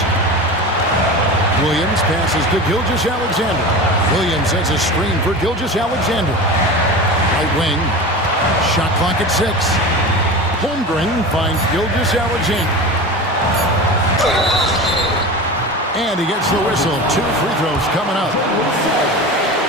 Williams passes to Gilgeous-Alexander. Williams has a screen for Gilgeous-Alexander. Right wing. Shot clock at 6. Holmgren finds Gilgeous-Alexander. And he gets the whistle. 2 free throws coming up.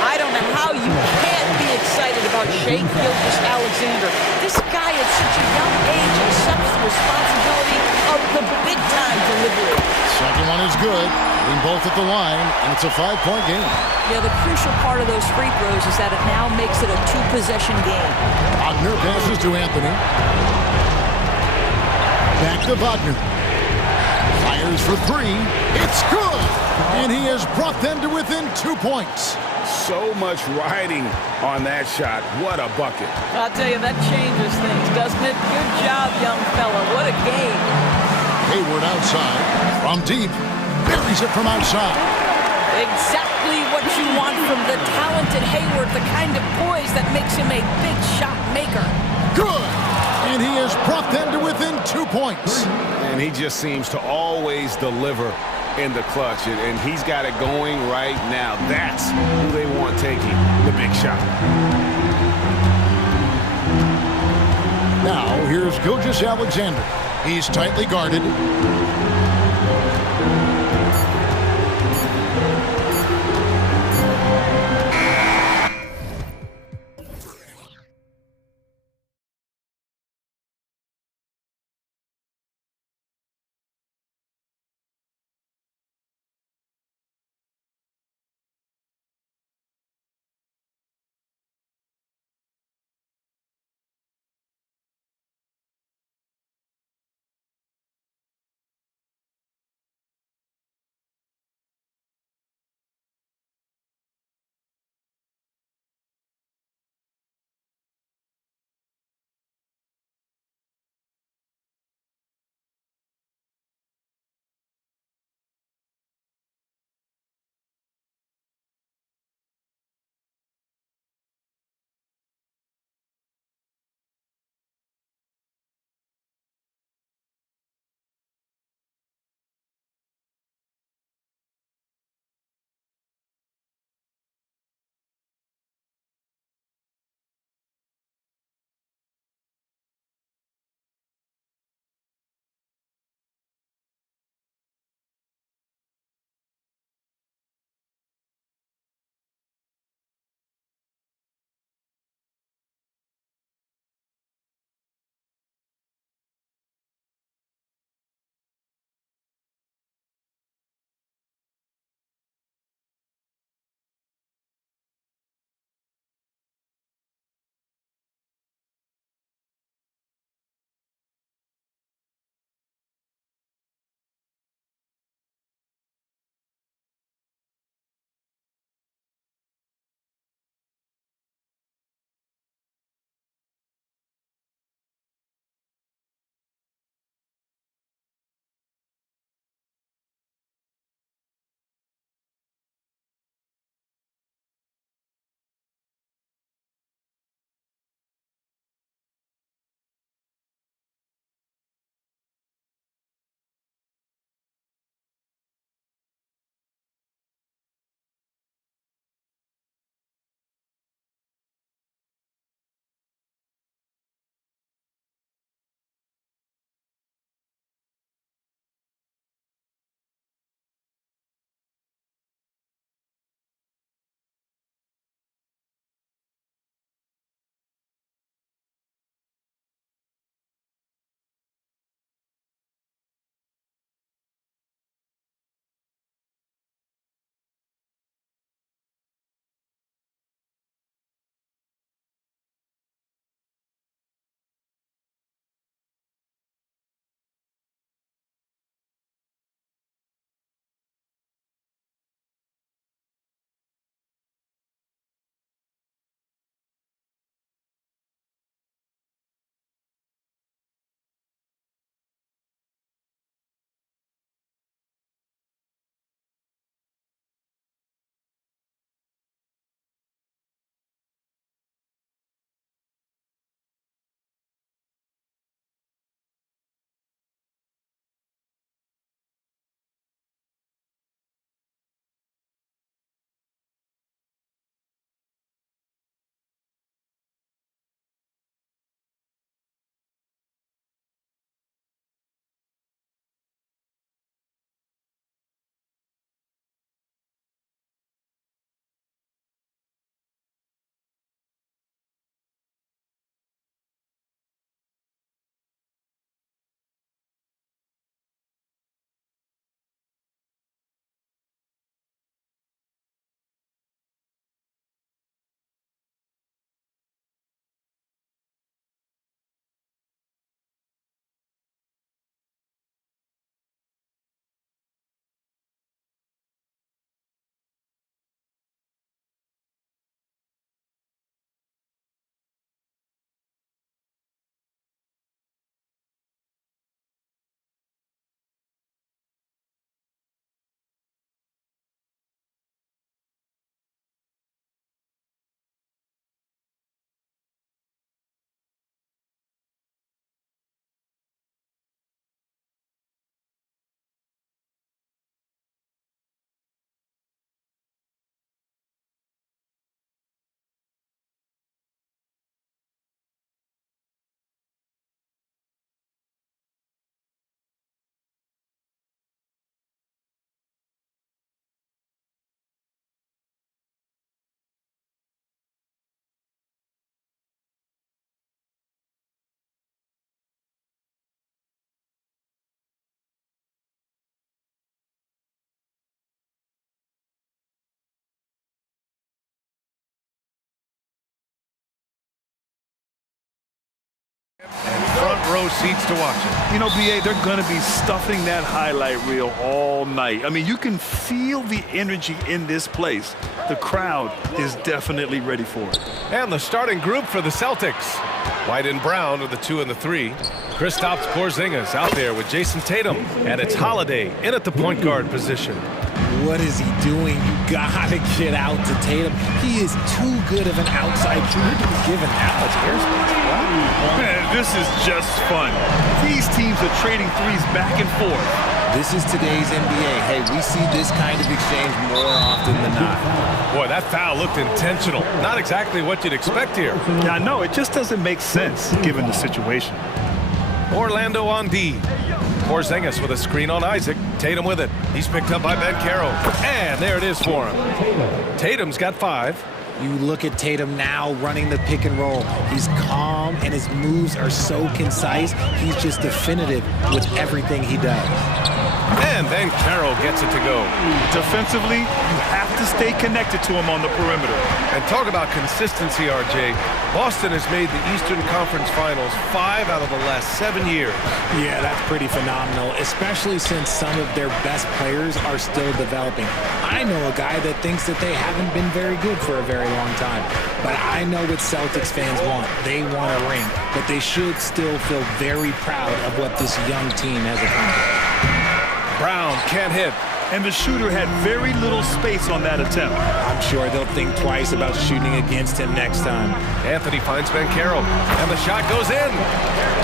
I don't know how you can't be excited about Shai Gilgeous-Alexander. This guy at such a young age accepts the responsibility of the big-time delivery. Second one is good. Being both at the line, and it's a 5-point game. Yeah, the crucial part of those free throws is that it now makes it a 2-possession game. Wagner passes to Anthony. Back to Wagner. Fires for 3. It's good! And he has brought them to within 2 points. So much riding on that shot. What a bucket. I'll tell you, that changes things, doesn't it? Good job, young fella. What a game. Hayward outside. From deep. Buries it from outside. Exactly what you want from the talented Hayward, the kind of poise that makes him a big shot maker. Good! And he has brought them to within 2 points. And he just seems to always deliver in the clutch, and he's got it going right now. That's who they want taking the big shot. Now, here's Gilgeous-Alexander. He's tightly guarded. row seats to watch it. You know, BA, they're going to be stuffing that highlight reel all night. I mean, you can feel the energy in this place. The crowd is definitely ready for it. And the starting group for the Celtics. White and Brown are the 2 and the 3. Kristaps Porzingis out there with Jason Tatum. And it's Holiday in at the point guard position. What is he doing? You gotta get out to Tatum. He is too good of an outside shooter to be given that much airspace. Man, this is just fun. These teams are trading threes back and forth. This is today's NBA. Hey, we see this kind of exchange more often than not. Boy, that foul looked intentional. Not exactly what you'd expect here. Yeah, I know. It just doesn't make sense given the situation. Orlando on D. Porzingis with a screen on Isaac. Tatum with it. He's picked up by Banchero. And there it is for him. Tatum's got 5. You look at Tatum now running the pick and roll. He's calm and his moves are so concise. He's just definitive with everything he does. And then Carroll gets it to go. Defensively, you have to stay connected to him on the perimeter. And talk about consistency, RJ. Boston has made the Eastern Conference Finals 5 out of the last 7 years. Yeah, that's pretty phenomenal, especially since some of their best players are still developing. I know a guy that thinks that they haven't been very good for a very long time. But I know what Celtics fans want. They want a ring. But they should still feel very proud of what this young team has accomplished. Brown can't hit. And the shooter had very little space on that attempt. I'm sure they'll think twice about shooting against him next time. Anthony finds Banchero. And the shot goes in.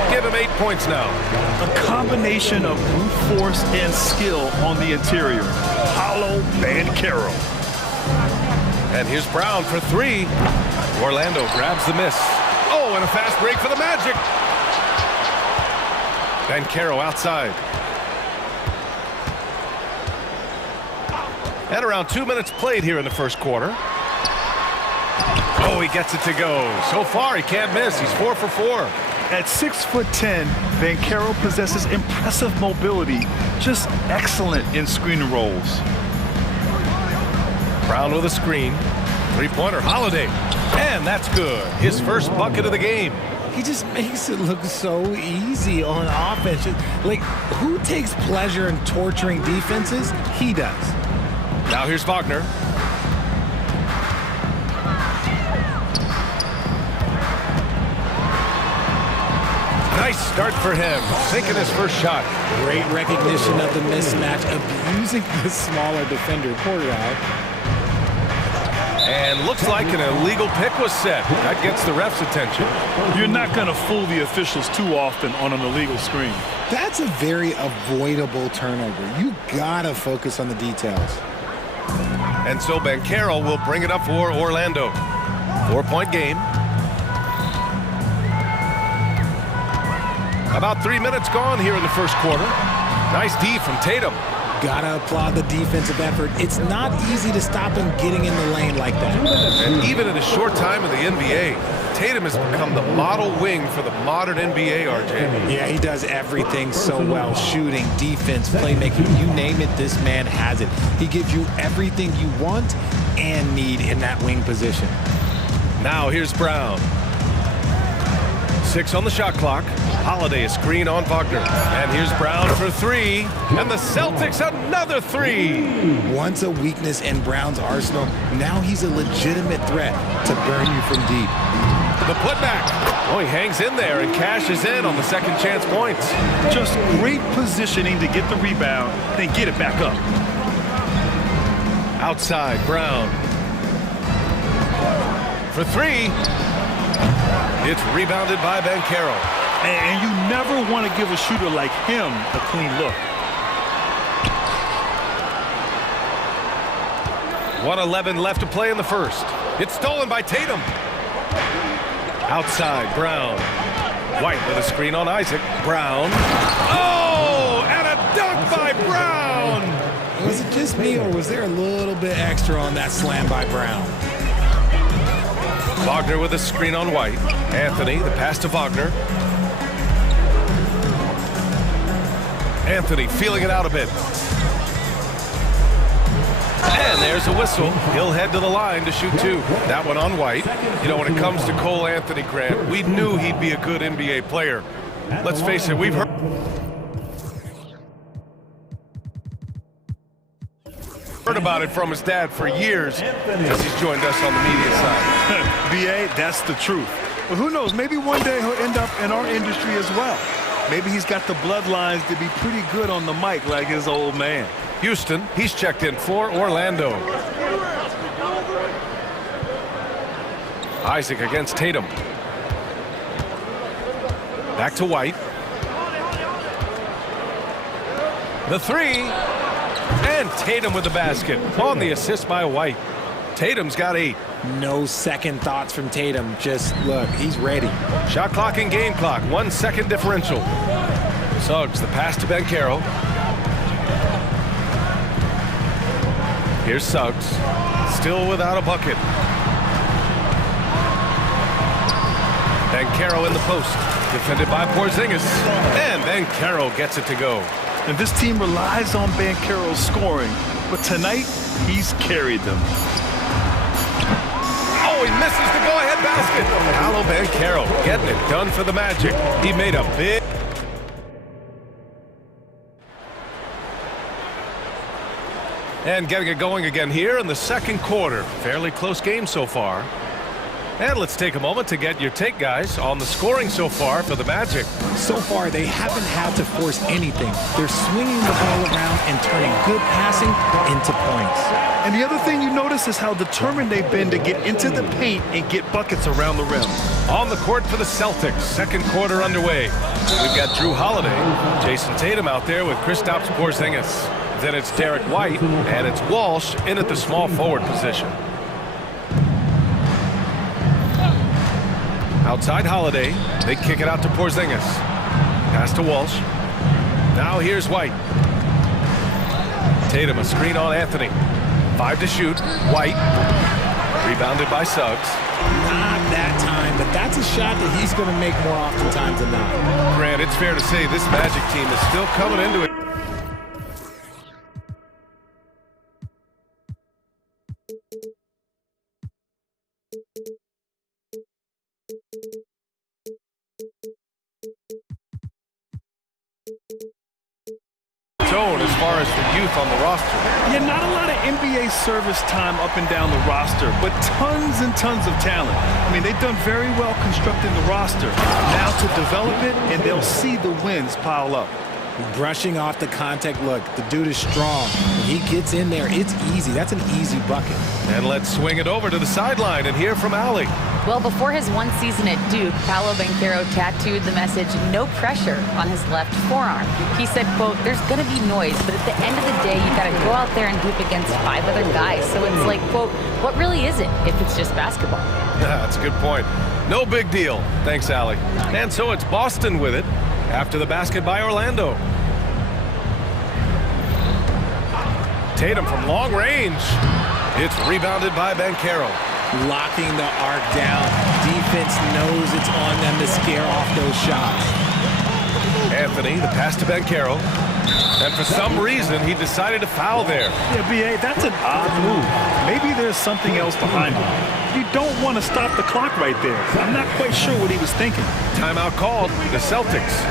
Give him 8 points now. A combination of brute force and skill on the interior. Paulo Banchero. And here's Brown for 3. Orlando grabs the miss. Oh, and a fast break for the Magic. Banchero outside. And around 2 minutes played here in the first quarter. Oh, he gets it to go. So far, he can't miss. He's 4 for 4. At 6'10", Banchero possesses impressive mobility, just excellent in screen and rolls. Brown with a screen. 3-pointer, Holiday. And that's good. His first bucket of the game. He just makes it look so easy on offense. Like, who takes pleasure in torturing defenses? He does. Now here's Wagner. Nice start for him, sinking his first shot. Great recognition of the mismatch, abusing the smaller defender. Poor guy. And looks like an illegal pick was set. That gets the ref's attention. You're not going to fool the officials too often on an illegal screen. That's a very avoidable turnover. You gotta focus on the details. And so Banchero will bring it up for Orlando. 4-point game. About 3 minutes gone here in the first quarter. Nice D from Tatum. Gotta applaud the defensive effort. It's not easy to stop him getting in the lane like that. And even in a short time in the NBA, Tatum has become the model wing for the modern NBA, RJ. Yeah, he does everything so well. Shooting, defense, playmaking, you name it, this man has it. He gives you everything you want and need in that wing position. Now here's Brown. 6 on the shot clock. Holiday a screen on Wagner. And here's Brown for 3. And the Celtics another 3. Once a weakness in Brown's arsenal, now he's a legitimate threat to burn you from deep. The putback. Oh, he hangs in there and cashes in on the second chance points. Just great positioning to get the rebound, then get it back up. Outside, Brown. For 3. It's rebounded by Banchero. And you never want to give a shooter like him a clean look. 1:11 left to play in the first. It's stolen by Tatum. Outside, Brown. White with a screen on Isaac. Brown. Oh, and a dunk by Brown. Was it just me, or was there a little bit extra on that slam by Brown? Wagner with a screen on White. Anthony, the pass to Wagner. Anthony feeling it out a bit. And there's a whistle. He'll head to the line to shoot 2. That one on White. You know, when it comes to Cole Anthony, Grant, we knew he'd be a good NBA player. Let's face it, we've heard about it from his dad for years as he's joined us on the media side. BA, that's the truth. But who knows, maybe one day he'll end up in our industry as well. Maybe he's got the bloodlines to be pretty good on the mic like his old man. Houston, he's checked in for Orlando. Isaac against Tatum. Back to White. The three. And Tatum with the basket on the assist by White. Tatum's got 8. No second thoughts from Tatum. Just look, he's ready. Shot clock and game clock, 1 second differential. Suggs, the pass to Banchero. Here's Suggs, still without a bucket. Banchero in the post, defended by Porzingis. And Banchero gets it to go. And this team relies on Banchero's scoring, but tonight he's carried them. Oh, he misses the go-ahead basket. Paolo Banchero getting it done for the Magic. He made a big... And getting it going again here in the second quarter. Fairly close game so far. And let's take a moment to get your take, guys, on the scoring so far for the Magic. So far, they haven't had to force anything. They're swinging the ball around and turning good passing into points. And the other thing you notice is how determined they've been to get into the paint and get buckets around the rim. On the court for the Celtics, second quarter underway. We've got Drew Holiday, Jason Tatum out there with Kristaps Porzingis. Then it's Derek White, and it's Walsh in at the small forward position. Outside Holiday, they kick it out to Porzingis. Pass to Walsh. Now here's White. Tatum, a screen on Anthony. 5 to shoot. White. Rebounded by Suggs. Not that time, but that's a shot that he's going to make more oftentimes than not. Grant, it's fair to say this Magic team is still coming into it. Zone as far as the youth on the roster. Yeah, not a lot of NBA service time up and down the roster, but tons and tons of talent. I mean, they've done very well constructing the roster. Now to develop it, and they'll see the wins pile up. Brushing off the contact. Look, the dude is strong. When he gets in there, it's easy. That's an easy bucket. And let's swing it over to the sideline and hear from Allie. Well, before his one season at Duke, Paolo Banchero tattooed the message, "No pressure," on his left forearm. He said, quote, "There's going to be noise, but at the end of the day, you got to go out there and hoop against 5 other guys. So it's like, quote, what really is it if it's just basketball?" That's a good point. No big deal. Thanks, Allie. And so it's Boston with it after the basket by Orlando. Tatum from long range. It's rebounded by Banchero. Locking the arc down. Defense knows it's on them to scare off those shots. Anthony, the pass to Banchero. And for some reason, he decided to foul there. Yeah, B.A., that's an odd move. Maybe there's something else behind it. You don't want to stop the clock right there. I'm not quite sure what he was thinking. Timeout called, the Celtics.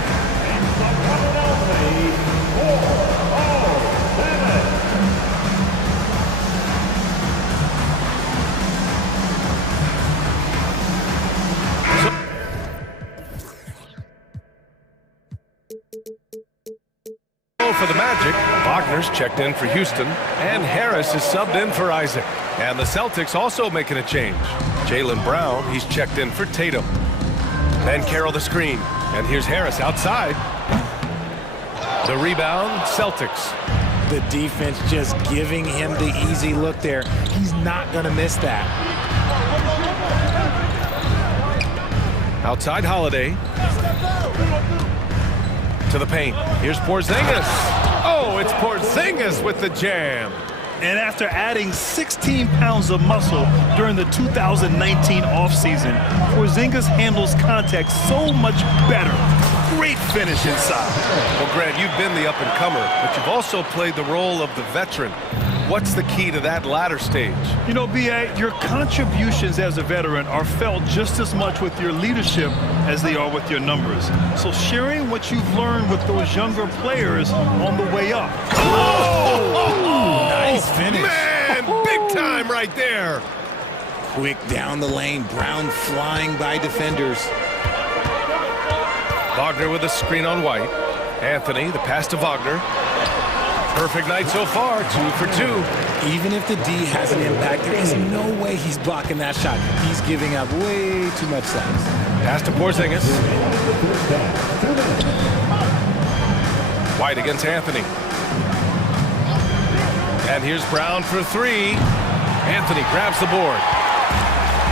For the Magic, Wagner's checked in for Houston, and Harris is subbed in for Isaac. And the Celtics also making a change. Jaylen Brown, he's checked in for Tatum. Banchero the screen, and here's Harris outside. The rebound, Celtics. The defense just giving him the easy look there. He's not going to miss that. Outside Holiday. To the paint. Here's Porzingis. Oh, it's Porzingis with the jam. And after adding 16 pounds of muscle during the 2019 offseason, Porzingis handles contact so much better. Great finish inside. Well, Grant, you've been the up-and-comer, but you've also played the role of the veteran. what's the key to that latter stage? You know, B.A., your contributions as a veteran are felt just as much with your leadership as they are with your numbers. So sharing what you've learned with those younger players on the way up. Oh! Nice finish. Man, big time right there. Quick down the lane. Brown flying by defenders. Wagner with a screen on White. Anthony, the pass to Wagner. Perfect night so far, 2 for 2. Even if the D has an impact, there is no way he's blocking that shot. He's giving up way too much size. Pass to Porzingis. White against Anthony. And here's Brown for 3. Anthony grabs the board.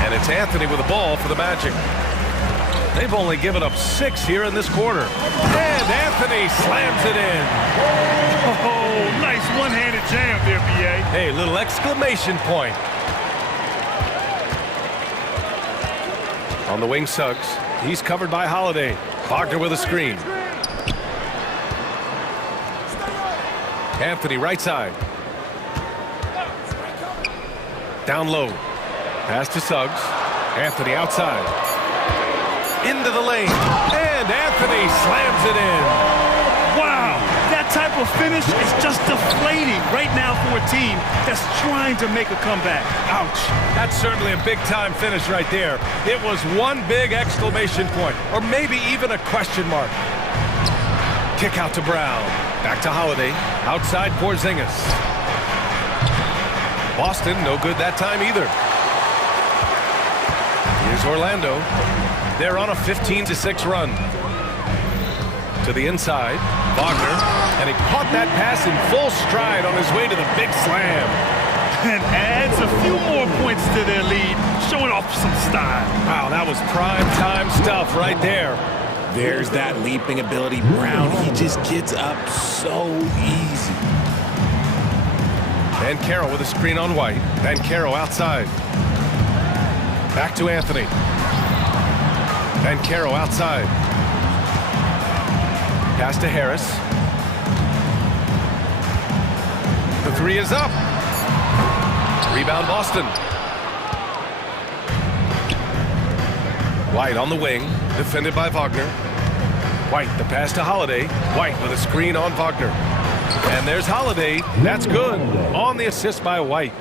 And it's Anthony with the ball for the Magic. They've only given up 6 here in this quarter. And Anthony slams it in. Oh, nice one-handed jam there, B.A. Hey, little exclamation point. On the wing, Suggs. He's covered by Holiday. Wagner with a screen. Anthony right side. Down low. Pass to Suggs. Anthony outside. Into the lane. And Anthony slams it in. Wow, that type of finish is just deflating right now for a team that's trying to make a comeback. Ouch. That's certainly a big-time finish right there. It was one big exclamation point, or maybe even a question mark. Kick out to Brown. Back to Holiday. Outside Porzingis. Boston, no good that time either. Here's Orlando. They're on a 15-6 run. To the inside, Wagner, and he caught that pass in full stride on his way to the big slam. And adds a few more points to their lead, showing off some style. Wow, that was prime-time stuff right there. There's that leaping ability. Brown, he just gets up so easy. Van Carroll with a screen on White. Van Carroll outside. Back to Anthony. Van Carroll outside. Pass to Harris. The 3 is up. Rebound Boston. White on the wing, defended by Wagner. White, the pass to Holiday. White with a screen on Wagner. And there's Holiday. That's good. On the assist by White.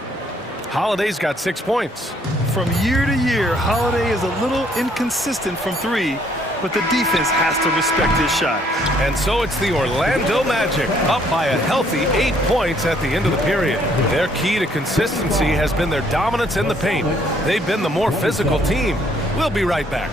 Holiday's got 6 points. From year to year, Holiday is a little inconsistent from 3, but the defense has to respect his shot. And so it's the Orlando Magic, up by a healthy 8 points at the end of the period. Their key to consistency has been their dominance in the paint. They've been the more physical team. We'll be right back.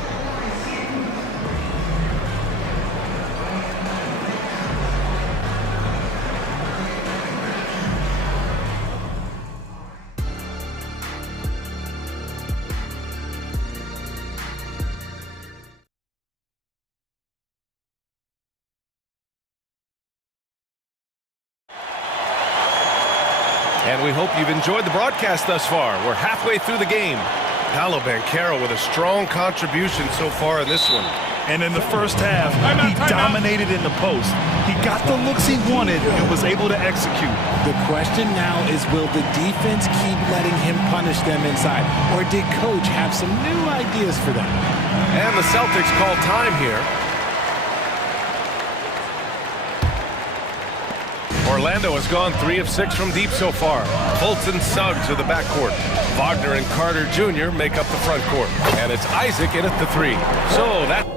And we hope you've enjoyed the broadcast thus far. We're halfway through the game. Paolo Banchero with a strong contribution so far in this one. And in the first half, he dominated in the post. He got the looks he wanted and was able to execute. The question now is, will the defense keep letting him punish them inside? Or did coach have some new ideas for them? And the Celtics call time here. Orlando has gone 3 of 6 from deep so far. Fultz and Suggs are the backcourt. Wagner and Carter Jr. make up the front court. And it's Isaac in at the 3. So that's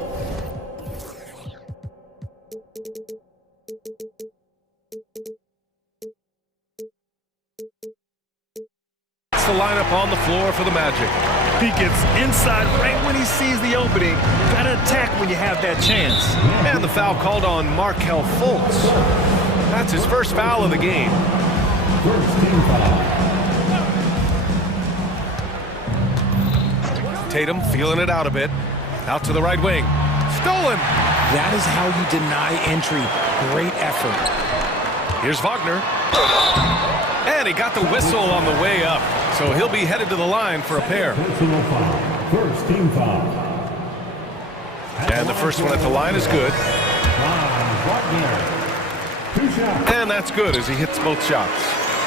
the lineup on the floor for the Magic. He gets inside right when he sees the opening. Gotta attack when you have that chance. And the foul called on Markelle Fultz. That's his first foul of the game. First team foul. Tatum feeling it out a bit. Out to the right wing. Stolen! That is how you deny entry. Great effort. Here's Wagner. And he got the whistle on the way up. So he'll be headed to the line for a pair. Personal foul. First team foul. And the first one at the line is good. Wagner. 2 shots. And that's good as he hits both shots.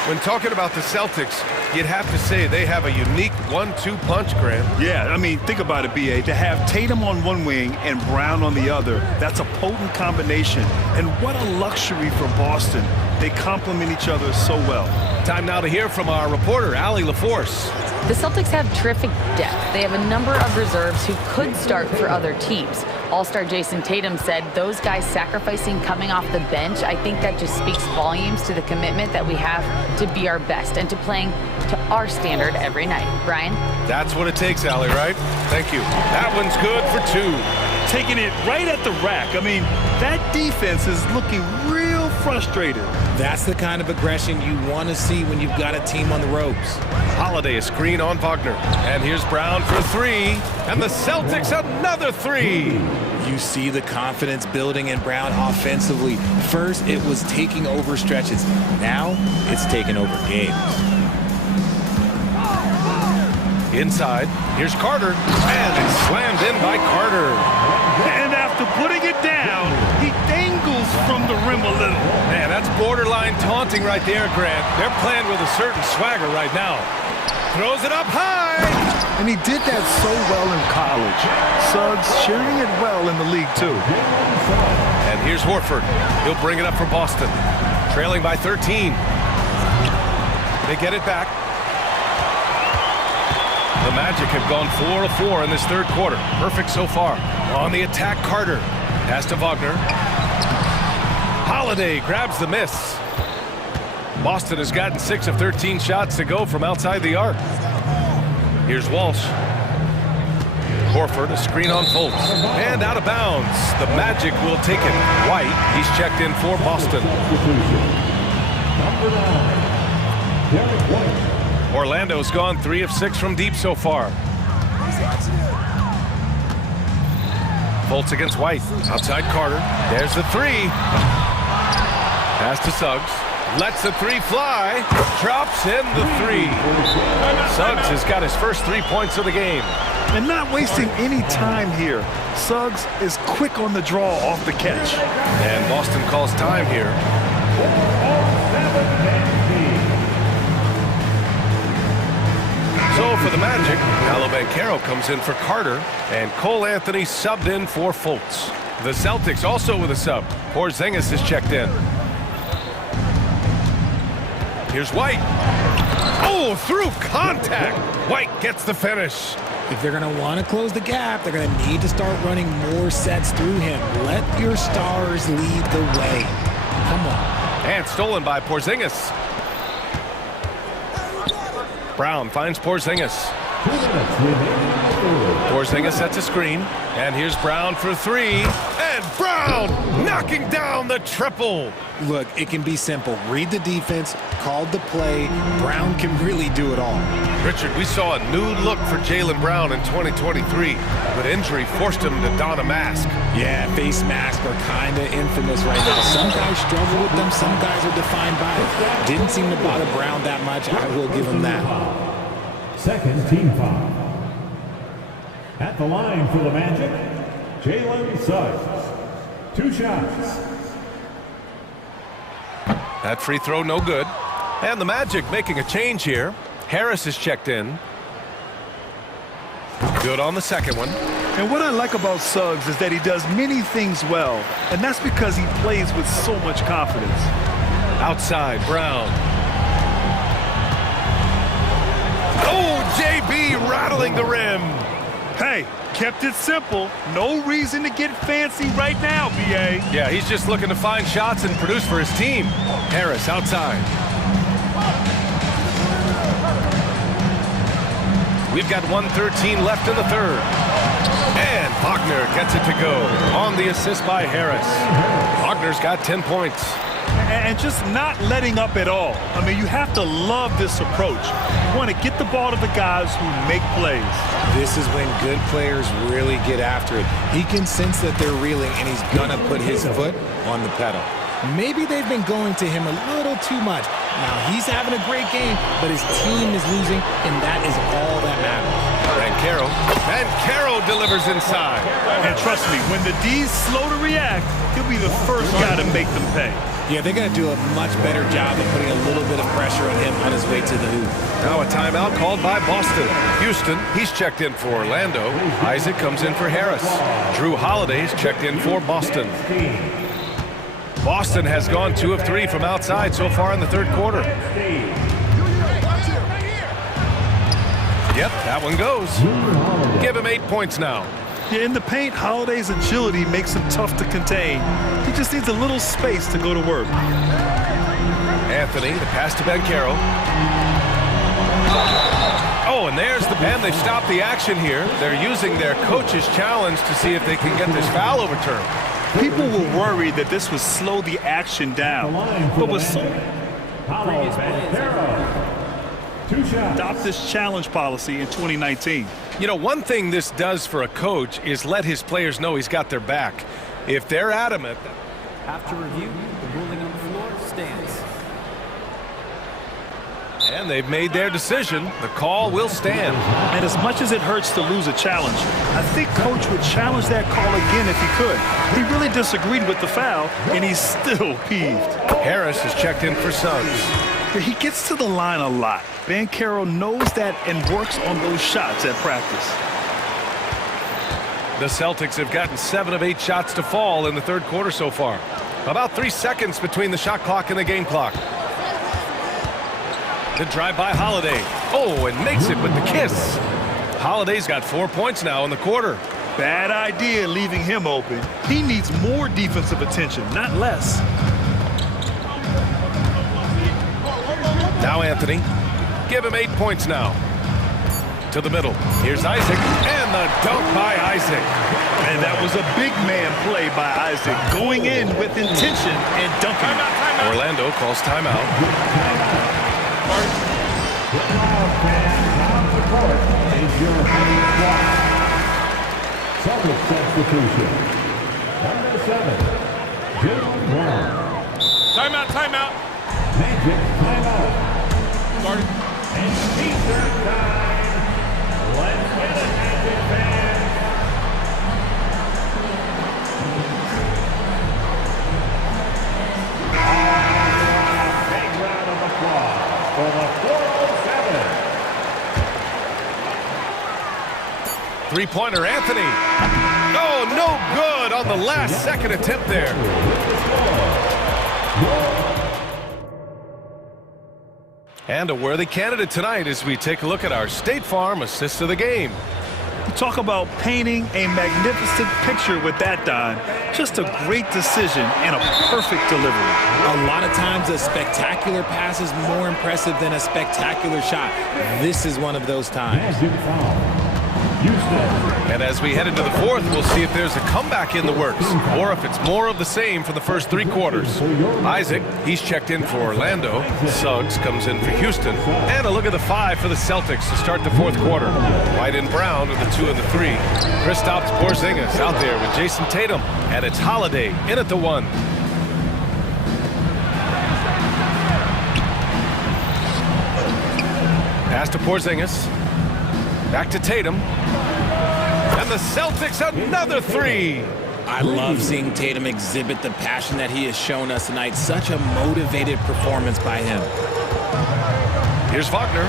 When talking about the Celtics, you'd have to say they have a unique 1-2 punch, Grant. Yeah, I mean, think about it, B.A. To have Tatum on one wing and Brown on the other, that's a potent combination. And what a luxury for Boston. They complement each other so well. Time now to hear from our reporter, Allie LaForce. The Celtics have terrific depth. They have a number of reserves who could start for other teams. All-star Jason Tatum said those guys sacrificing coming off the bench, I think that just speaks volumes to the commitment that we have to be our best and to playing to our standard every night. Brian? That's what it takes, Allie, right? Thank you. That one's good for 2. Taking it right at the rack. I mean, that defense is looking real frustrated. That's the kind of aggression you want to see when you've got a team on the ropes. Holiday, a screen on Wagner. And here's Brown for 3. And the Celtics another 3. You see the confidence building in Brown offensively. First, it was taking over stretches. Now, it's taking over games. Inside, here's Carter. And it's slammed in by Carter. And after putting it down, he dangles from the rim a little. Man, that's borderline taunting right there, Grant. They're playing with a certain swagger right now. Throws it up high. And he did that so well in college. Suggs sharing it well in the league, too. And here's Horford. He'll bring it up for Boston. Trailing by 13. They get it back. The Magic have gone 4 of 4 in this third quarter. Perfect so far. On the attack, Carter. Pass to Wagner. Holiday grabs the miss. Boston has gotten 6 of 13 shots to go from outside the arc. Here's Walsh. Horford, a screen on Fultz. And out of bounds. The Magic will take it. White, he's checked in for Boston. Orlando's gone 3 of 6 from deep so far. Fultz against White. Outside Carter. There's the 3. Pass to Suggs. Lets the 3 fly. Drops in the 3. Suggs has got his first 3 points of the game. And not wasting any time here. Suggs is quick on the draw off the catch. And Boston calls time here. So for the Magic, Paolo Banchero comes in for Carter, and Cole Anthony subbed in for Fultz. The Celtics also with a sub. Porzingis is checked in. Here's White. Oh, through contact. White gets the finish. If they're going to want to close the gap, they're going to need to start running more sets through him. Let your stars lead the way. Come on. And stolen by Porzingis. Brown finds Porzingis. Porzingis sets a screen. And here's Brown for 3. And Brown knocking down the triple. Look, it can be simple. Read the defense, called the play. Brown can really do it all. Richard, we saw a new look for Jaylen Brown in 2023, but injury forced him to don a mask. Yeah, face masks are kind of infamous right now. Some guys struggle with them, some guys are defined by it. Didn't seem to bother Brown that much. I will give him that. Second team foul. At the line for the Magic, Jalen Suggs. 2 shots. That free throw no good. And the Magic making a change here. Harris is checked in. Good on the second one. And what I like about Suggs is that he does many things well, and that's because he plays with so much confidence. Outside, Brown. Oh, JB rattling the rim. Hey, kept it simple. No reason to get fancy right now, B.A. Yeah, he's just looking to find shots and produce for his team. Harris outside. We've got 1:13 left in the third. And Wagner gets it to go on the assist by Harris. Wagner's got 10 points. And just not letting up at all. I mean, you have to love this approach. You want to get the ball to the guys who make plays. This is when good players really get after it. He can sense that they're reeling, and he's going to put his foot on the pedal. maybe they've been going to him a little too much. Now, he's having a great game, but his team is losing, and that is all that matters. Caro delivers inside. And trust me, when the D's slow to react, he'll be the first guy to make them pay. Yeah, they're going to do a much better job of putting a little bit of pressure on him on his way to the hoop. Now a timeout called by Boston. Houston, he's checked in for Orlando. Isaac comes in for Harris. Drew Holiday's checked in for Boston. Boston has gone 2 of 3 from outside so far in the third quarter. Yep, that one goes. Give him 8 points now. Yeah, in the paint, Holiday's agility makes him tough to contain. He just needs a little space to go to work. Anthony, the pass to Caro. Oh, and there's the pen. They've stopped the action here. They're using their coach's challenge to see if they can get this foul overturned. People were worried that this would slow the action down, but with so adopt this challenge policy in 2019. You know, one thing this does for a coach is let his players know he's got their back. If they're adamant. After review, the ruling on the floor stands. And they've made their decision. The call will stand. And as much as it hurts to lose a challenge, I think Coach would challenge that call again if he could. He really disagreed with the foul, and he's still peeved. Harris is checked in for Suggs. He gets to the line a lot. Caro knows that and works on those shots at practice. The Celtics have gotten 7 of 8 shots to fall in the third quarter so far. About 3 seconds between the shot clock and the game clock. The drive by Holiday. Oh, and makes it with the kiss. Holiday's got 4 points now in the quarter. Bad idea leaving him open. He needs more defensive attention, not less. Now Anthony. Give him 8 points now. To the middle. Here's Isaac. And the dunk by Isaac. And that was a big man play by Isaac. Going in with intention and dunking. Orlando calls timeout. Substitution. Number 7, Morant. Timeout. Magic timeout. Started. And T-shirt time. Let's get it, Magic fans. Big round of applause for the 407. Three-pointer, Anthony. Oh, no good on the last second attempt there. And a worthy candidate tonight as we take a look at our State Farm assist of the game. You talk about painting a magnificent picture with that dime. Just a great decision and a perfect delivery. A lot of times a spectacular pass is more impressive than a spectacular shot. This is one of those times. And as we head into the fourth, we'll see if there's a comeback in the works or if it's more of the same for the first 3 quarters. Isaac, he's checked in for Orlando. Suggs comes in for Houston. And a look at the 5 for the Celtics to start the fourth quarter. White and Brown are the 2 and the 3. Kristaps Porzingis out there with Jason Tatum. And it's Holiday in at the 1. Pass to Porzingis. Back to Tatum. And the Celtics another 3. I love seeing Tatum exhibit the passion that he has shown us tonight. Such a motivated performance by him. Here's Wagner.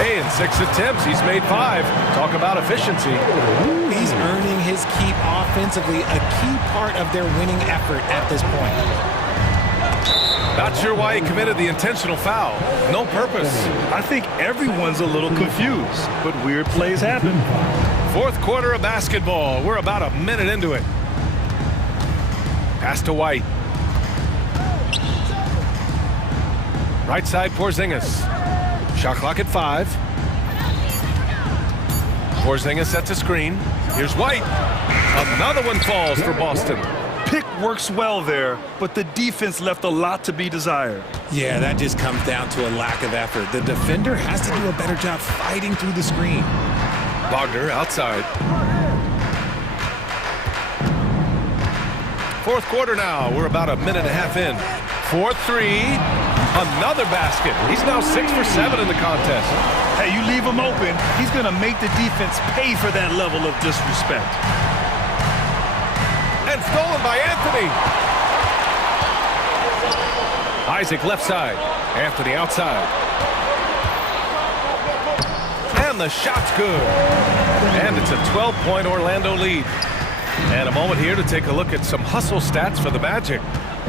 Hey, in 6 attempts, he's made 5. Talk about efficiency. He's earning his keep offensively, a key part of their winning effort at this point. Not sure why he committed the intentional foul. No purpose. I think everyone's a little confused, but weird plays happen. Fourth quarter of basketball. We're about a minute into it. Pass to White. Right side, Porzingis. Shot clock at 5. Porzingis sets a screen. Here's White. Another one falls for Boston. Pick works well there, but the defense left a lot to be desired. Yeah, that just comes down to a lack of effort. The defender has to do a better job fighting through the screen. Wagner outside. fourth quarter now. We're about a minute and a half in. 4-3. Another basket. He's now 6 for 7 in the contest. Hey, you leave him open, he's going to make the defense pay for that level of disrespect. And stolen by Anthony. Isaac left side. Anthony outside. And the shot's good. And it's a 12-point Orlando lead. And a moment here to take a look at some hustle stats for the Magic.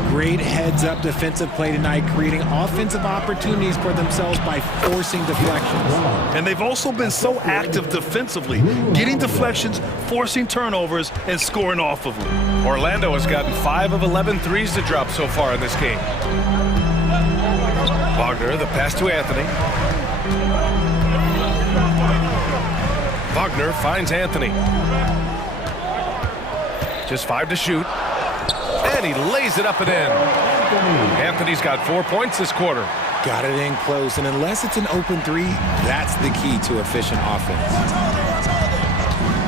Great heads-up defensive play tonight, creating offensive opportunities for themselves by forcing deflections. And they've also been so active defensively, getting deflections, forcing turnovers, and scoring off of them. Orlando has gotten 5 of 11 threes to drop so far in this game. Wagner, the pass to Anthony. Wagner finds Anthony. Just 5 to shoot. And he lays it up and in. Anthony's got 4 points this quarter. Got it in close, and unless it's an open three, that's the key to efficient offense.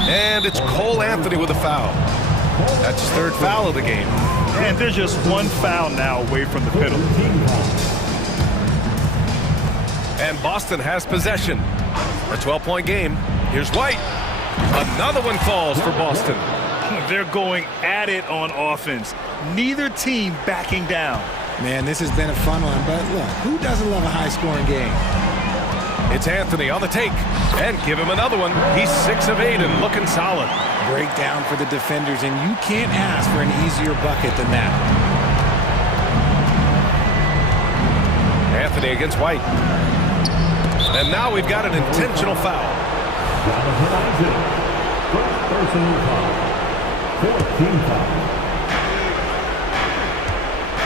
And it's Cole Anthony with a foul. That's his 3rd foul of the game. And they're just 1 foul now away from the penalty. And Boston has possession. A 12-point game. Here's White. Another one falls for Boston. They're going at it on offense. Neither team backing down. Man, this has been a fun one, but look, who doesn't love a high-scoring game? It's Anthony on the take. And give him another one. He's 6 of 8 and looking solid. Breakdown for the defenders, and you can't ask for an easier bucket than that. Anthony against White. And now we've got an intentional foul.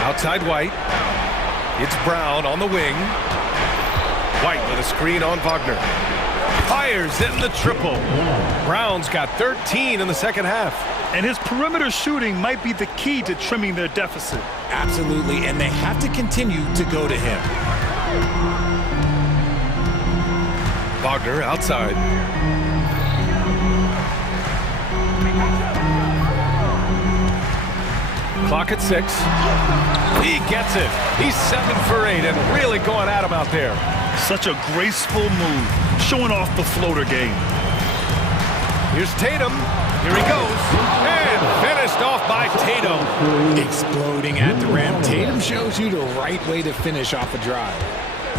Outside White. It's Brown on the wing. White with a screen on Wagner. Fires in the triple. Brown's got 13 in the second half. And his perimeter shooting might be the key to trimming their deficit. Absolutely, and they have to continue to go to him. Wagner outside. Clock at 6. He gets it. He's 7 for 8 and really going at him out there. Such a graceful move, showing off the floater game. Here's Tatum. Here he goes. And finished off by Tatum. Exploding at the rim. Tatum shows you the right way to finish off a drive.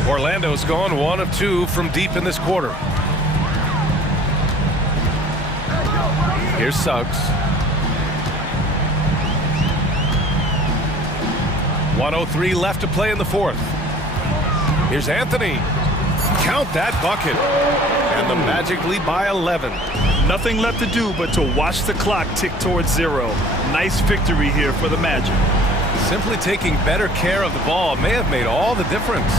Orlando's gone 1 of 2 from deep in this quarter. Here's Suggs. 1:03 left to play in the 4th. Here's Anthony. Count that bucket. And the Magic lead by 11. Nothing left to do but to watch the clock tick towards 0. Nice victory here for the Magic. Simply taking better care of the ball may have made all the difference.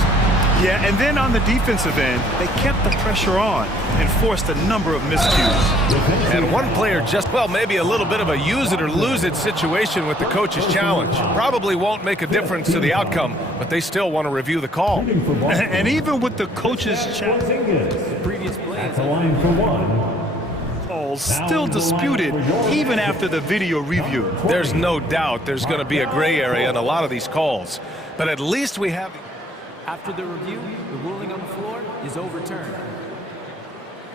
Yeah, and then on the defensive end, they kept the pressure on and forced a number of miscues. And one player just, well, maybe a little bit of a use it or lose it situation with the coach's challenge. Probably won't make a difference to the outcome, but they still want to review the call. And even with the coach's challenge, Previous play is line for 1. calls still disputed even after the video review. There's no doubt there's going to be a gray area in a lot of these calls, but at least we have... After the review, the ruling on the floor is overturned.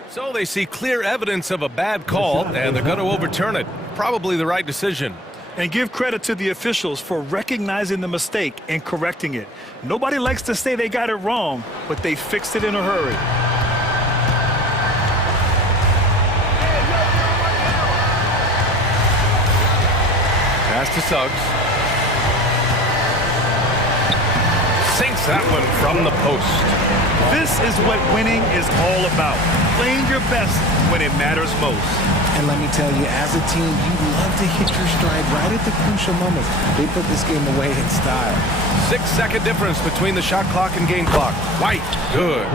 So they see clear evidence of a bad call, and they're going to overturn it. Probably the right decision. And give credit to the officials for recognizing the mistake and correcting it. Nobody likes to say they got it wrong, but they fixed it in a hurry. Pass to Suggs. Sinks that one from the post. This is what winning is all about. Playing your best when it matters most. And let me tell you, as a team, you love to hit your stride right at the crucial moments. They put this game away in style. 6-second difference between the shot clock and game clock. White, good.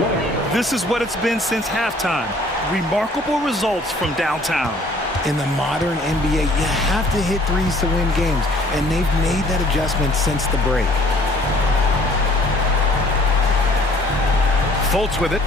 This is what it's been since halftime. Remarkable results from downtown. In the modern NBA, you have to hit threes to win games, and they've made that adjustment since the break. Fultz with it.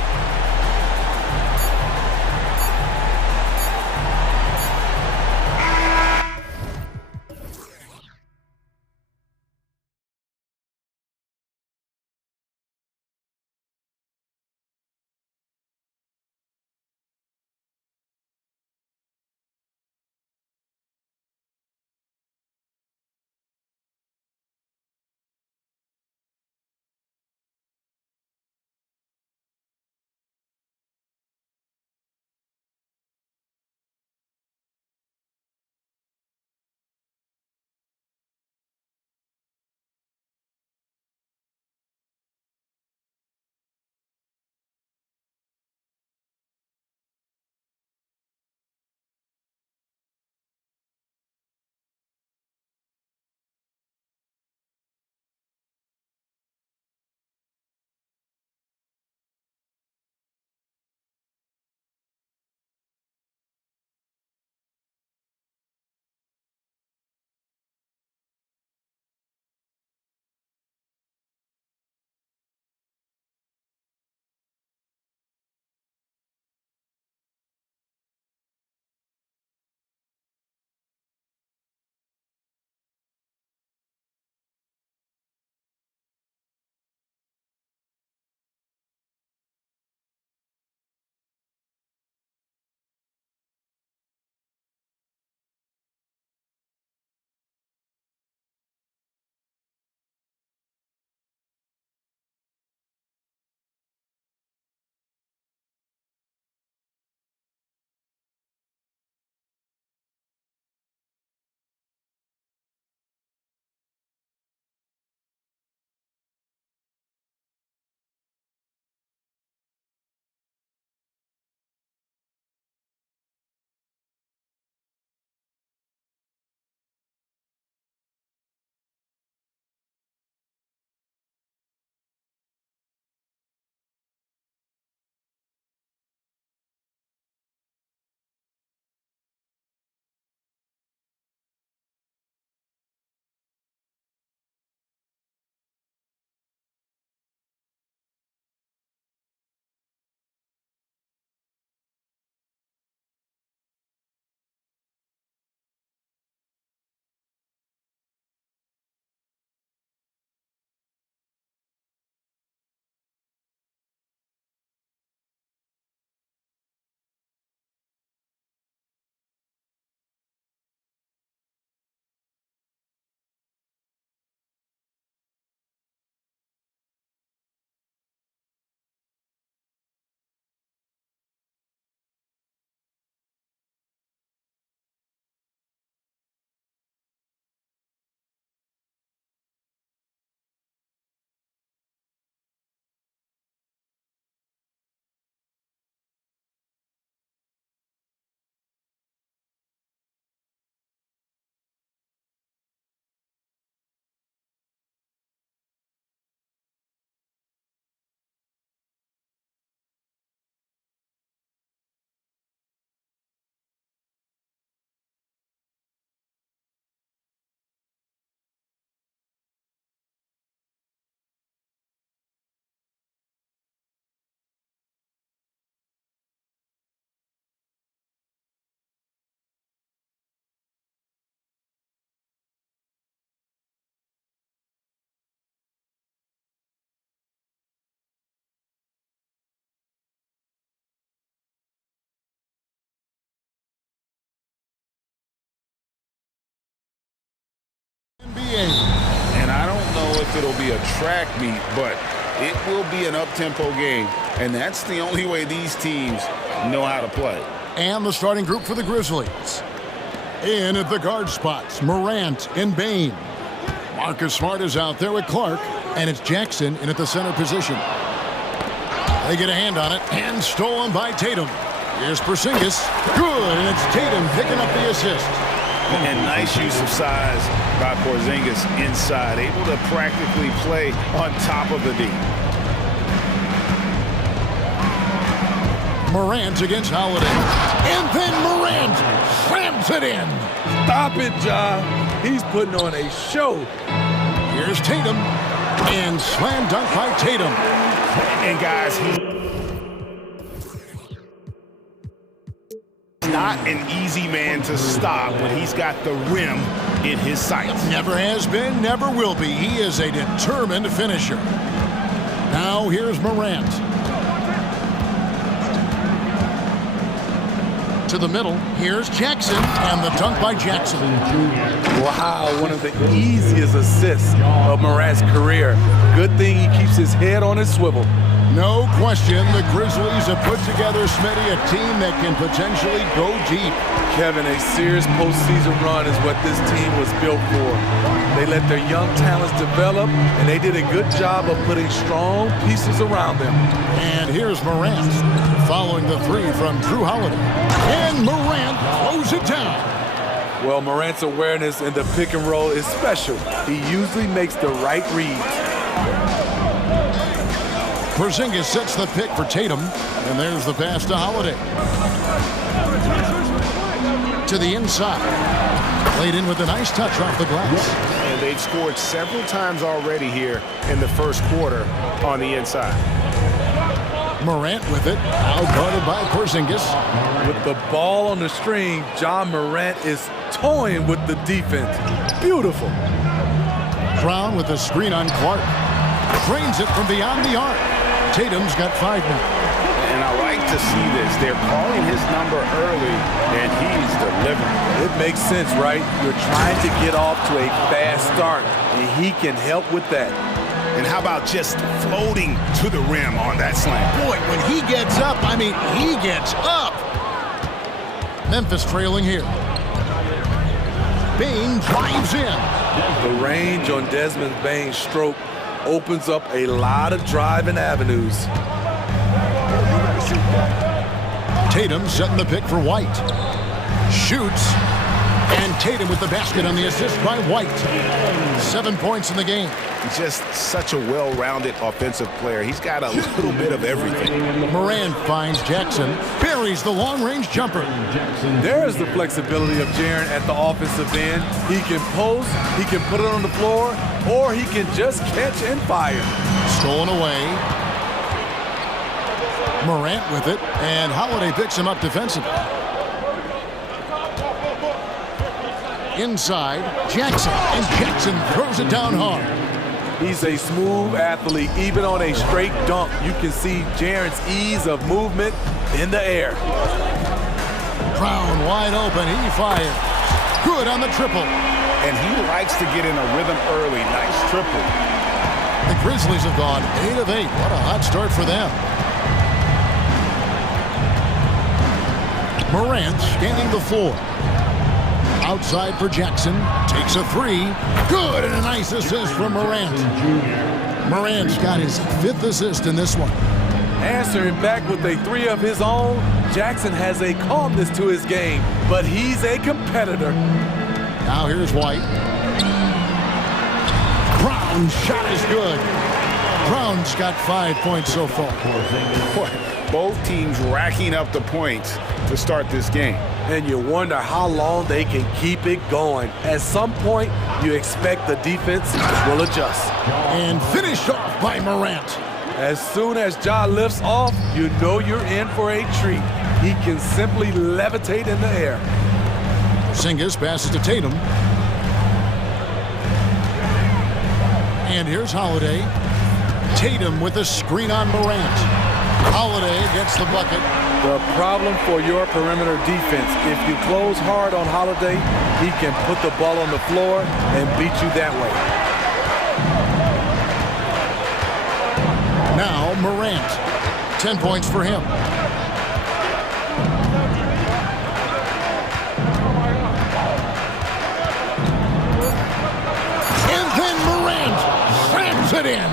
NBA. And I don't know if it'll be a track meet, but it will be an up-tempo game. And that's the only way these teams know how to play. And the starting group for the Grizzlies. In at the guard spots, Morant and Bane. Marcus Smart is out there with Clark, and it's Jackson in at the center position. They get a hand on it, and stolen by Tatum. Here's Porzingis. Good, and it's Tatum picking up the assist. And nice use of size by Porzingis inside, able to practically play on top of the D. Morant against Holiday. And then Morant slams it in. Stop it, Ja. He's putting on a show. Here's Tatum. And slam dunk by Tatum. And guys, he's not an easy man to stop when he's got the rim in his sights. Never has been, never will be. He is a determined finisher. Now here's Morant. To the middle, here's Jackson, and the dunk by Jackson. Wow, one of the easiest assists of Morant's career. Good thing he keeps his head on his swivel. No question, the Grizzlies have put together, Smitty, a team that can potentially go deep. Kevin, a serious postseason run is what this team was built for. They let their young talents develop, and they did a good job of putting strong pieces around them. And here's Morant, following the three from Drew Holiday. And Morant throws it down. Well, Morant's awareness in the pick and roll is special. He usually makes the right reads. Porzingis sets the pick for Tatum, and there's the pass to Holiday. To the inside. Played in with a nice touch off the glass. And they've scored several times already here in the first quarter on the inside. Morant with it, outguarded by Porzingis. With the ball on the string, John Morant is toying with the defense. Beautiful. Brown with a screen on Clark. Drains it from beyond the arc. Tatum's got 5 now. And I like to see this. They're calling his number early, and he's delivering. It makes sense, right? You're trying to get off to a fast start, and he can help with that. And how about just floating to the rim on that slam? Boy, when he gets up, I mean, he gets up. Memphis trailing here. Bane drives in. The range on Desmond Bane's stroke opens up a lot of driving avenues. Tatum setting the pick for White. Shoots. And Tatum with the basket on the assist by White. 7 points in the game. Just such a well-rounded offensive player. He's got a little bit of everything. Morant finds Jackson. Buries the long-range jumper. There's the flexibility of Jaren at the offensive end. He can post, he can put it on the floor, or he can just catch and fire. Stolen away. Morant with it, and Holiday picks him up defensively. Inside, Jackson, and Jackson throws it down hard. He's a smooth athlete. Even on a straight dunk, you can see Jaren's ease of movement in the air. Brown wide open, he fires. Good on the triple. And he likes to get in a rhythm early. Nice triple. The Grizzlies have gone 8 of 8. What a hot start for them. Morant scanning the floor. Outside for Jackson. Takes a 3. Good, and a nice assist from Morant. Morant's got his 5th assist in this one. Answering back with a 3 of his own, Jackson has a calmness to his game, but he's a competitor. Now here's White. Brown's shot is good. Brown's got 5 points so far. Both teams racking up the points to start this game. And you wonder how long they can keep it going. At some point, you expect the defense will adjust. And finished off by Morant. As soon as Ja lifts off, you know you're in for a treat. He can simply levitate in the air. Porzingis passes to Tatum. And here's Holiday. Tatum with a screen on Morant. Holiday gets the bucket. The problem for your perimeter defense, if you close hard on Holiday, he can put the ball on the floor and beat you that way. Now Morant. 10 points for him. And then Morant slams it in.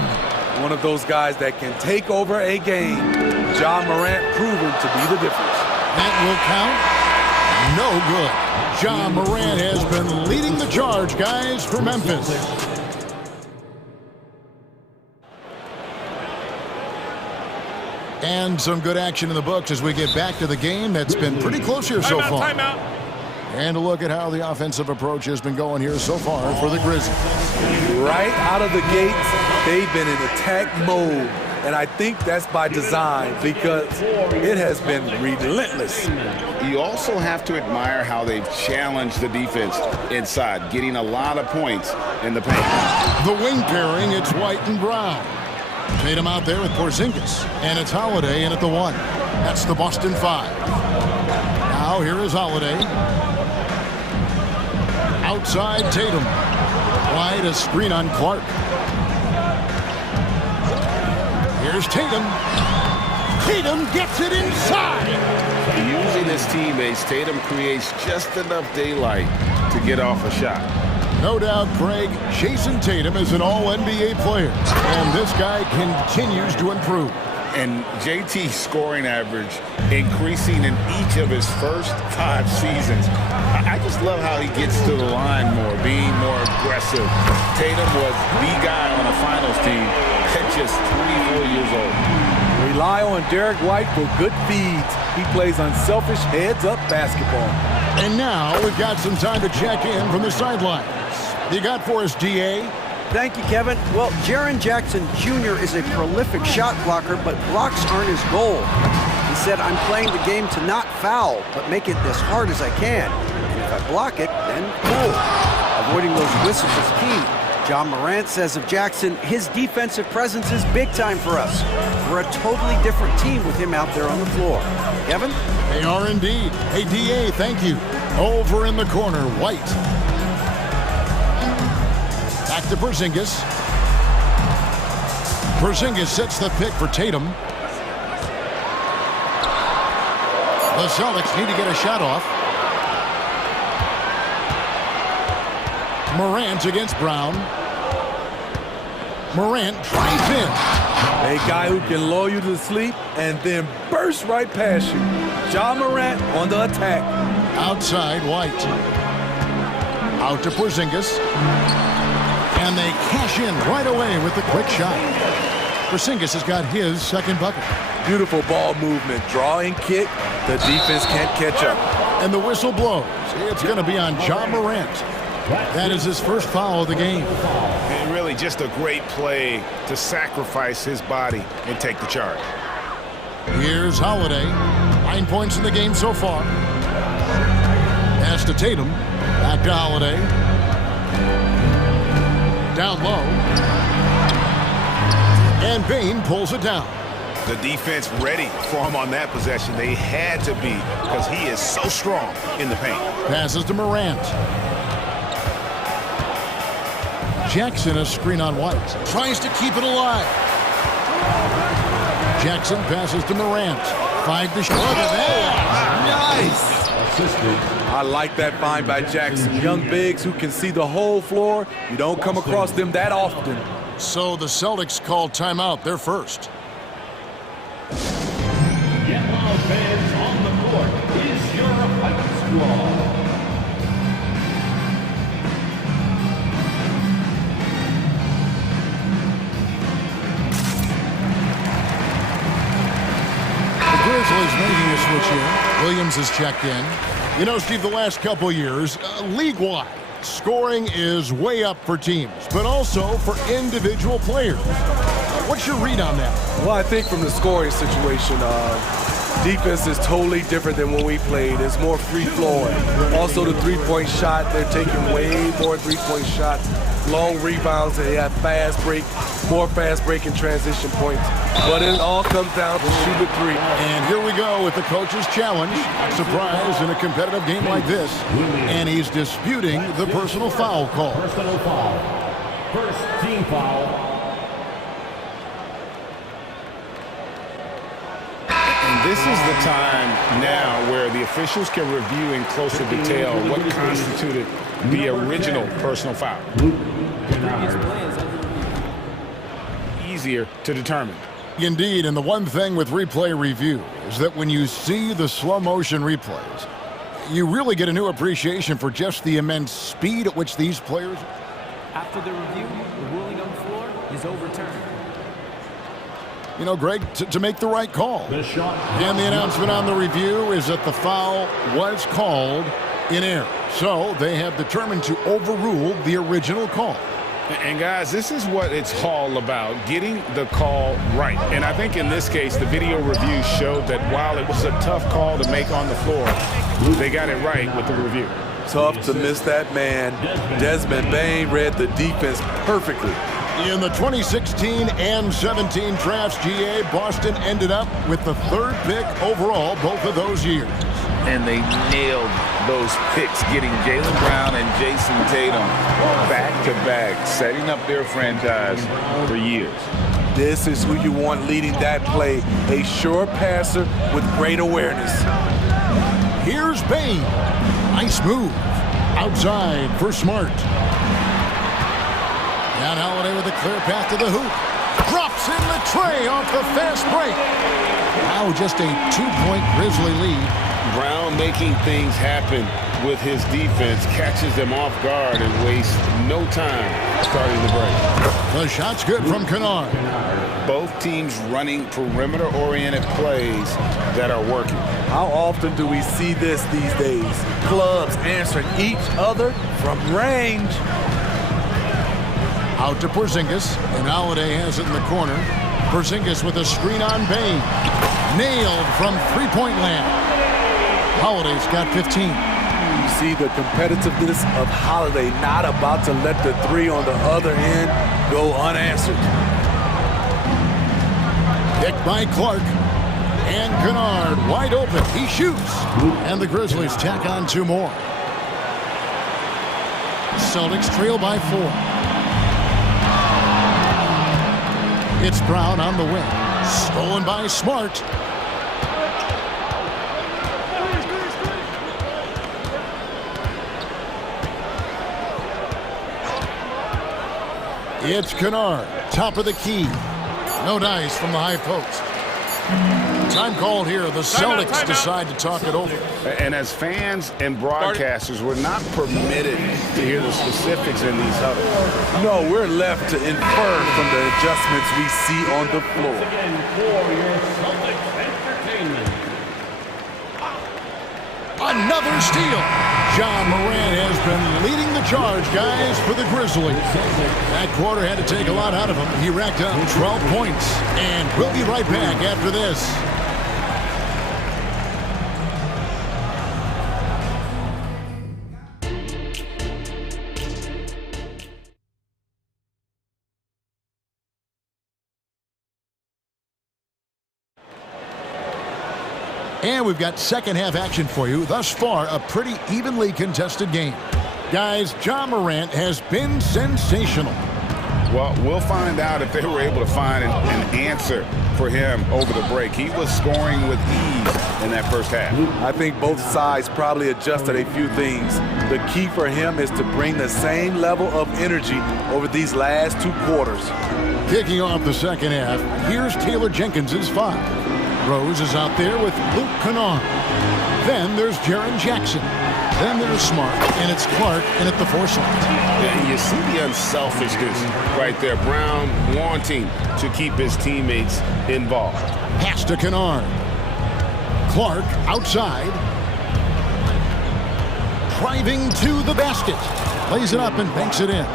One of those guys that can take over a game. Ja Morant proven to be the difference. That will count. No good. Ja Morant has been leading the charge, guys, for Memphis. And some good action in the books as we get back to the game that's been pretty close here so far. Timeout. And a look at how the offensive approach has been going here so far for the Grizzlies. Right out of the gates, they've been in attack mode. And I think that's by design because it has been relentless. You also have to admire how they've challenged the defense inside, getting a lot of points in the paint. The wing pairing, it's White and Brown. Tatum out there with Porzingis, and it's Holiday in at the 1. That's the Boston 5. Now here is Holiday. Outside Tatum. White, a screen on Clark. Here's Tatum. Tatum gets it inside. Using his teammates, Tatum creates just enough daylight to get off a shot. No doubt, Craig, Jason Tatum is an all-NBA player, and this guy continues to improve. And JT's scoring average increasing in each of his first 5 seasons. I just love how he gets to the line more, being more aggressive. Tatum was the guy on a finals team at just 24 years old. Rely on Derek White for good feeds. He plays unselfish heads-up basketball. And now we've got some time to check in from the sidelines. You got for us, DA? Thank you, Kevin. Well, Jaren Jackson Jr. is a prolific shot blocker, but blocks aren't his goal. He said, I'm playing the game to not foul, but make it as hard as I can. And if I block it, then cool. Avoiding those whistles is key. John Morant says of Jackson, his defensive presence is big time for us. We're a totally different team with him out there on the floor. Kevin? They are indeed. Hey, DA, thank you. Over in the corner, White. Back to Porzingis. Porzingis sets the pick for Tatum. The Celtics need to get a shot off. Morant against Brown. Morant drives in. A guy who can lull you to sleep and then burst right past you. Ja Morant on the attack. Outside, White. Out to Porzingis. And they cash in right away with the quick shot. Porzingis has got his second bucket. Beautiful ball movement. Draw and kick. The defense can't catch up. And the whistle blows. It's going to be on Ja Morant. That is his first foul of the game. And really just a great play to sacrifice his body and take the charge. Here's Holiday. 9 points in the game so far. Pass to Tatum. Back to Holiday. Down low. And Bain pulls it down. The defense ready for him on that possession. They had to be because he is so strong in the paint. Passes to Morant. Jackson, a screen on White. Tries to keep it alive. Jackson passes to Morant. 5 to shoot. Look at that. Nice. I like that find by Jackson. Young bigs who can see the whole floor. You don't come across them that often. So the Celtics call timeout. They're first. Yellow fans on the court is your fight squad. Grizzlies making a switch in. Williams has checked in. You know, Steve, the last couple years, league-wide, scoring is way up for teams, but also for individual players. What's your read on that? Well, I think from the scoring situation, defense is totally different than when we played. It's more free-flowing. Also, the three-point shot, they're taking way more three-point shots. long rebounds, and he had fast break, more fast break and transition points. But it all comes down to shoot a three. And here we go with the coach's challenge. Surprise in a competitive game like this. And he's disputing the personal foul call. Personal foul. First team foul. And this is the time now where the officials can review in closer detail what constituted the original personal foul. Easier to determine. Indeed, and the one thing with replay review is that when you see the slow motion replays, you really get a new appreciation for just the immense speed at which these players... After the review, the ruling on the floor is overturned. You know, Greg, to make the right call. And the announcement on the review is that the foul was called in error. So they have determined to overrule the original call. And guys, this is what it's all about, getting the call right. And I think in this case, the video review showed that while it was a tough call to make on the floor, they got it right with the review. Tough to miss that man. Desmond Bain read the defense perfectly. In the 2016 and 17 drafts, GA, Boston ended up with the 3rd pick overall both of those years. And they nailed those picks, getting Jaylen Brown and Jason Tatum back-to-back, setting up their franchise for years. This is who you want leading that play, a sure passer with great awareness. Here's Bain. Nice move. Outside for Smart. Down Holiday with a clear path to the hoop. Drops in the tray off the fast break. Now just a 2-point Grizzly lead. Brown making things happen with his defense, catches them off guard and wastes no time starting the break. The shot's good from Kennard. Both teams running perimeter-oriented plays that are working. How often do we see this these days? Clubs answering each other from range. Out to Porzingis, and Holiday has it in the corner. Porzingis with a screen on Bain. Nailed from three-point land. Holiday's got 15. You see the competitiveness of Holiday, not about to let the three on the other end go unanswered. Picked by Clark. And Kennard wide open. He shoots. And the Grizzlies tack on 2 more. Celtics trail by 4. It's Brown on the wing. Stolen by Smart. It's Kennard, top of the key. No dice from the high post. Time called here. The Celtics decide to talk it over. And as fans and broadcasters, we're not permitted to hear the specifics in these huddles. No, we're left to infer from the adjustments we see on the floor. Another steal. John Morant has been leading the charge, guys, for the Grizzlies. That quarter had to take a lot out of him. He racked up 12 points. And we'll be right back after this. And we've got second half action for you. Thus far, a pretty evenly contested game. Guys, John Morant has been sensational. Well, we'll find out if they were able to find an answer for him over the break. He was scoring with ease in that first half. I think both sides probably adjusted a few things. The key for him is to bring the same level of energy over these last 2 quarters. Kicking off the second half, here's Taylor Jenkins's 5. Rose is out there with Luke Kennard. Then there's Jaren Jackson. Then there's Smart, and it's Clark in at the 4 slot. Yeah, you see the unselfishness right there. Brown wanting to keep his teammates involved. Pass to Kennard. Clark outside. Driving to the basket. Lays it up and banks it in.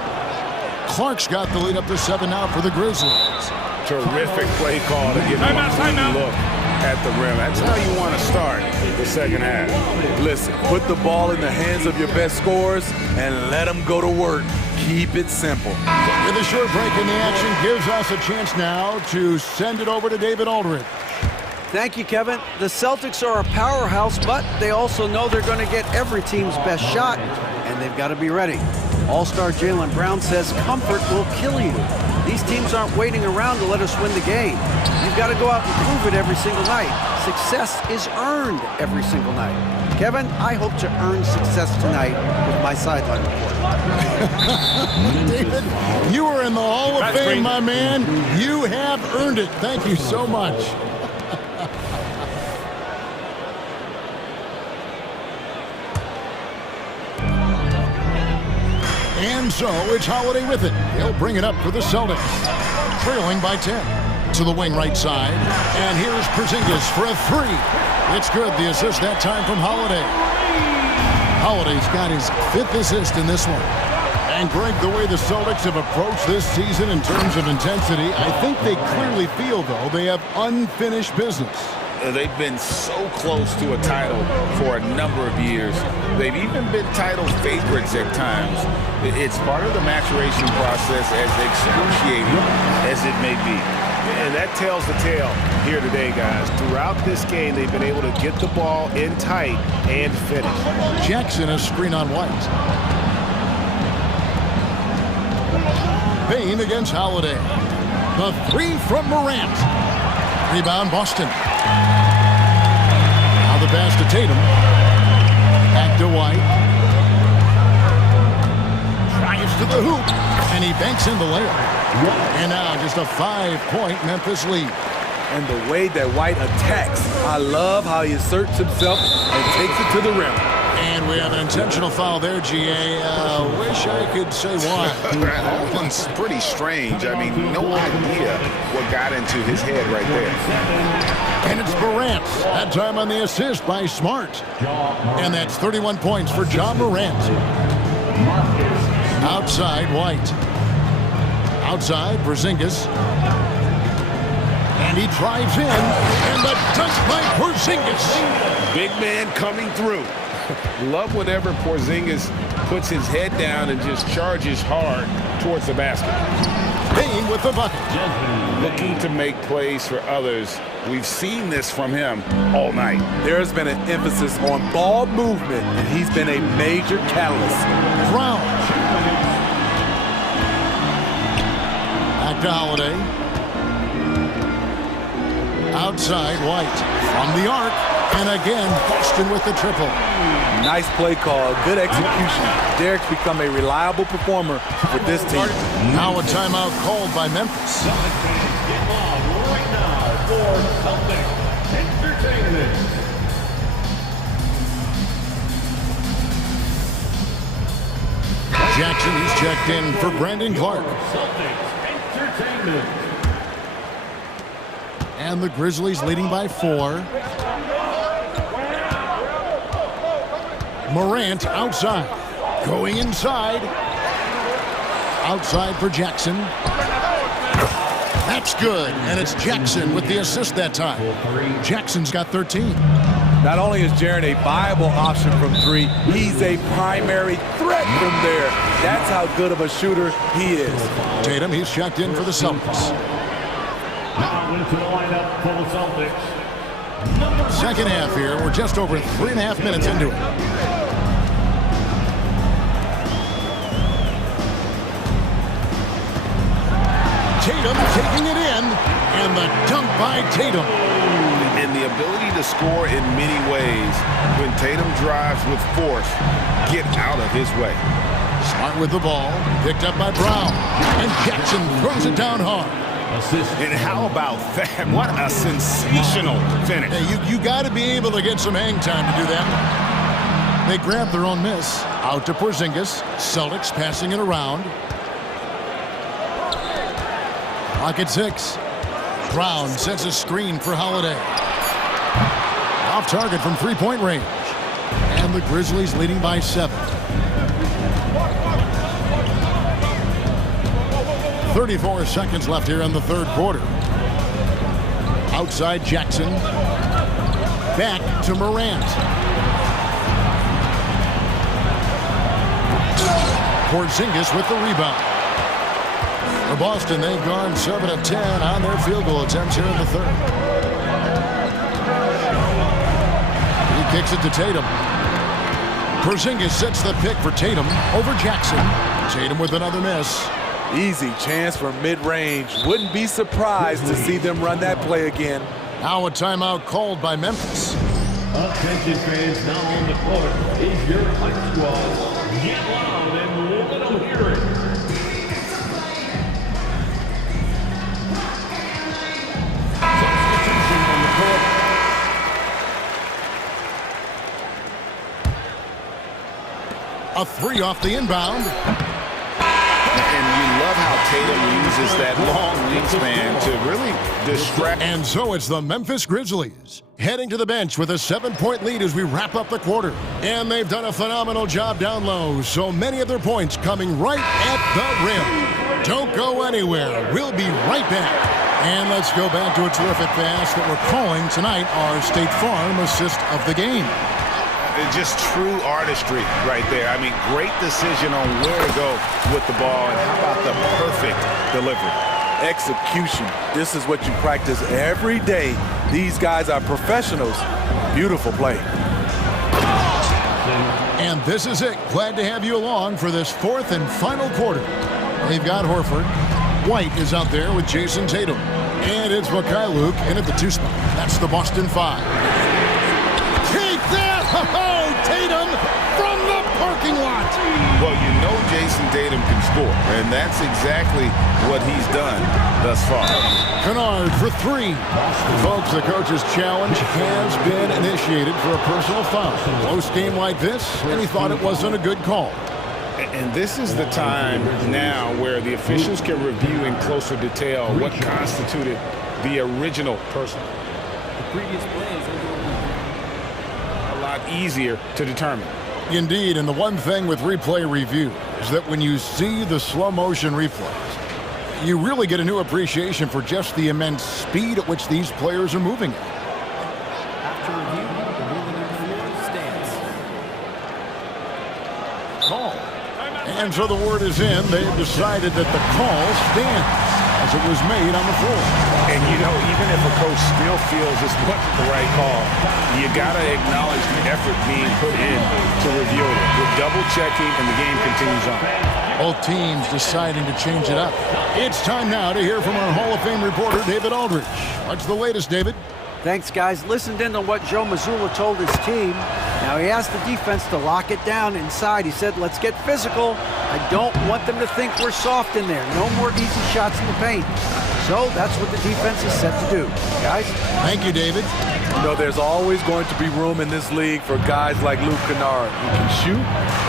Clark's got the lead up to 7 now for the Grizzlies. Terrific play call to give him a clean look at the rim. That's how you want to start the second half. Listen, put the ball in the hands of your best scorers and let them go to work. Keep it simple. With a short break in the action, gives us a chance now to send it over to David Aldridge. Thank you, Kevin. The Celtics are a powerhouse, but they also know they're going to get every team's best shot, and they've got to be ready. All-star Jaylen Brown says comfort will kill you. These teams aren't waiting around to let us win the game. You've got to go out and prove it every single night. Success is earned every single night. Kevin, I hope to earn success tonight with my sideline report. David, you are in the Hall of Fame, my man. You have earned it. Thank you so much. And so it's Holiday with it. He'll bring it up for the Celtics. Trailing by 10. To the wing right side. And here's Porzingis for a three. It's good. The assist that time from Holiday. Holiday's got his 5th assist in this one. And Greg, the way the Celtics have approached this season in terms of intensity, I think they clearly feel, though, they have unfinished business. They've been so close to a title for a number of years. They've even been title favorites at times. It's part of the maturation process, as excruciating as it may be. And that tells the tale here today, guys. Throughout this game, they've been able to get the ball in tight and finish. Jackson, a screen on White. Payne against Holiday. The three from Morant. Rebound, Boston. Now the pass to Tatum. Back to White. Drives to the hoop. And he banks in the layup. And now just a 5-point Memphis lead. And the way that White attacks, I love how he asserts himself and takes it to the rim. And we have an intentional foul there, GA. Wish I could say why. That one's pretty strange. I mean, no idea what got into his head right there. And it's Morant. That time on the assist by Smart. And that's 31 points for Ja Morant. Outside, White. Outside, Porzingis. And he drives in. And the dunk by Porzingis. Big man coming through. Love whenever Porzingis puts his head down and just charges hard towards the basket. Payne with the bucket. Looking to make plays for others. We've seen this from him all night. There's been an emphasis on ball movement, and he's been a major catalyst. Brown. Back to Holiday. Outside, White. From the arc. And again, Boston with the triple. Nice play call, good execution. Derek's become a reliable performer for this team. Now a timeout called by Memphis. Get on right now for Celtic Entertainment. Jackson, he's checked in for Brandon Clark. Celtics Entertainment. And the Grizzlies leading by 4. Morant outside. Going inside. Outside for Jackson. That's good. And it's Jackson with the assist that time. Jackson's got 13. Not only is Jaren a viable option from 3, he's a primary threat from there. That's how good of a shooter he is. Tatum, he's checked in for the Celtics. Now into the lineup for the Celtics. Second half here. We're just over 3.5 minutes into it. Tatum taking it in, and the dunk by Tatum. And the ability to score in many ways. When Tatum drives with force, get out of his way. Smart with the ball, picked up by Brown, and Jackson throws it down hard. And how about that? What a sensational finish. Hey, you got to be able to get some hang time to do that. They grab their own miss. Out to Porzingis. Celtics passing it around. Clock at 6. Brown sets a screen for Holiday. Off target from three-point range. And the Grizzlies leading by 7. 34 seconds left here in the third quarter. Outside Jackson. Back to Morant. Porzingis with the rebound. For Boston, they've gone 7 of 10 on their field goal attempts here in the third. He kicks it to Tatum. Porzingis sets the pick for Tatum over Jackson. Tatum with another miss. Easy chance for mid-range. Wouldn't be surprised to see them run that play again. Now a timeout called by Memphis. Attention fans, now on the court is your hype squad. Get loud and let them hear it. Substitution on the court. A three off the inbound. And you love how Tatum uses that long wingspan to really distract. And so it's the Memphis Grizzlies heading to the bench with a 7-point lead as we wrap up the quarter. And they've done a phenomenal job down low. So many of their points coming right at the rim. Don't go anywhere. We'll be right back. And let's go back to a terrific pass that we're calling tonight our State Farm assist of the game. Just true artistry right there. I mean, great decision on where to go with the ball, and how about the perfect delivery? Execution. This is what you practice every day. These guys are professionals. Beautiful play. And this is it. Glad to have you along for this fourth and final quarter. They've got Horford. White is out there with Jason Tatum. And it's Mikhailuk in at the 2 spot. That's the Boston 5. Take that! Oh, Tatum from the parking lot. Well, you know Jason Tatum can score, and that's exactly what he's done thus far. Kennard for 3. Folks, the coach's challenge has been initiated for a personal foul. Close game like this, and he thought it wasn't a good call. And this is the time now where the officials can review in closer detail what constituted the original personal. The previous play is a lot easier to determine. Indeed, and the one thing with replay review is that when you see the slow motion replays, you really get a new appreciation for just the immense speed at which these players are moving. After review, the ruling on the floor stands. Call. And so the word is in. They've decided that the call stands as it was made on the floor. And you know, even if a coach still feels this wasn't the right call, you gotta acknowledge the effort being put in to review it. We're double checking, and the game continues on. Both teams deciding to change it up. It's time now to hear from our Hall of Fame reporter, David Aldridge. What's the latest, David? Thanks, guys. Listened in on what Joe Mazzulla told his team. Now he asked the defense to lock it down inside. He said, let's get physical. I don't want them to think we're soft in there. No more easy shots in the paint. So that's what the defense is set to do. Guys? Thank you, David. You know, there's always going to be room in this league for guys like Luke Kennard. He can shoot,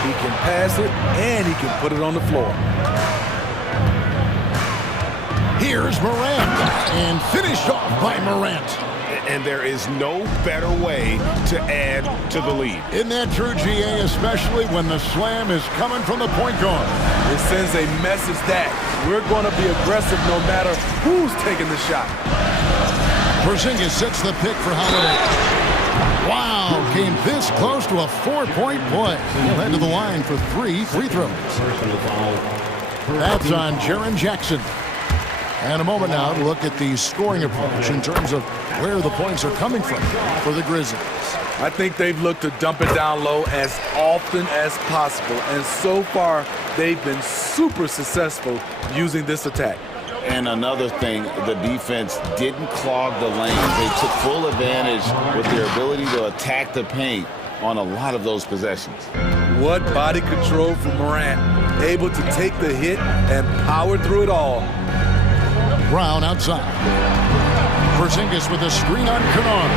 he can pass it, and he can put it on the floor. Here's Morant, and finished off by Morant. And there is no better way to add to the lead. Isn't that true, GA, especially when the slam is coming from the point guard? It sends a message that we're going to be aggressive no matter who's taking the shot. Porzingis sets the pick for Holiday. Wow, came this close to a 4-point play. He'll head to the line for 3 free throws. That's on Jaren Jackson. And a moment now to look at the scoring approach in terms of where the points are coming from for the Grizzlies. I think they've looked to dump it down low as often as possible. And so far, they've been super successful using this attack. And another thing, the defense didn't clog the lanes. They took full advantage with their ability to attack the paint on a lot of those possessions. What body control from Morant. Able to take the hit and power through it all. Brown outside. Porzingis with a screen on Kennard.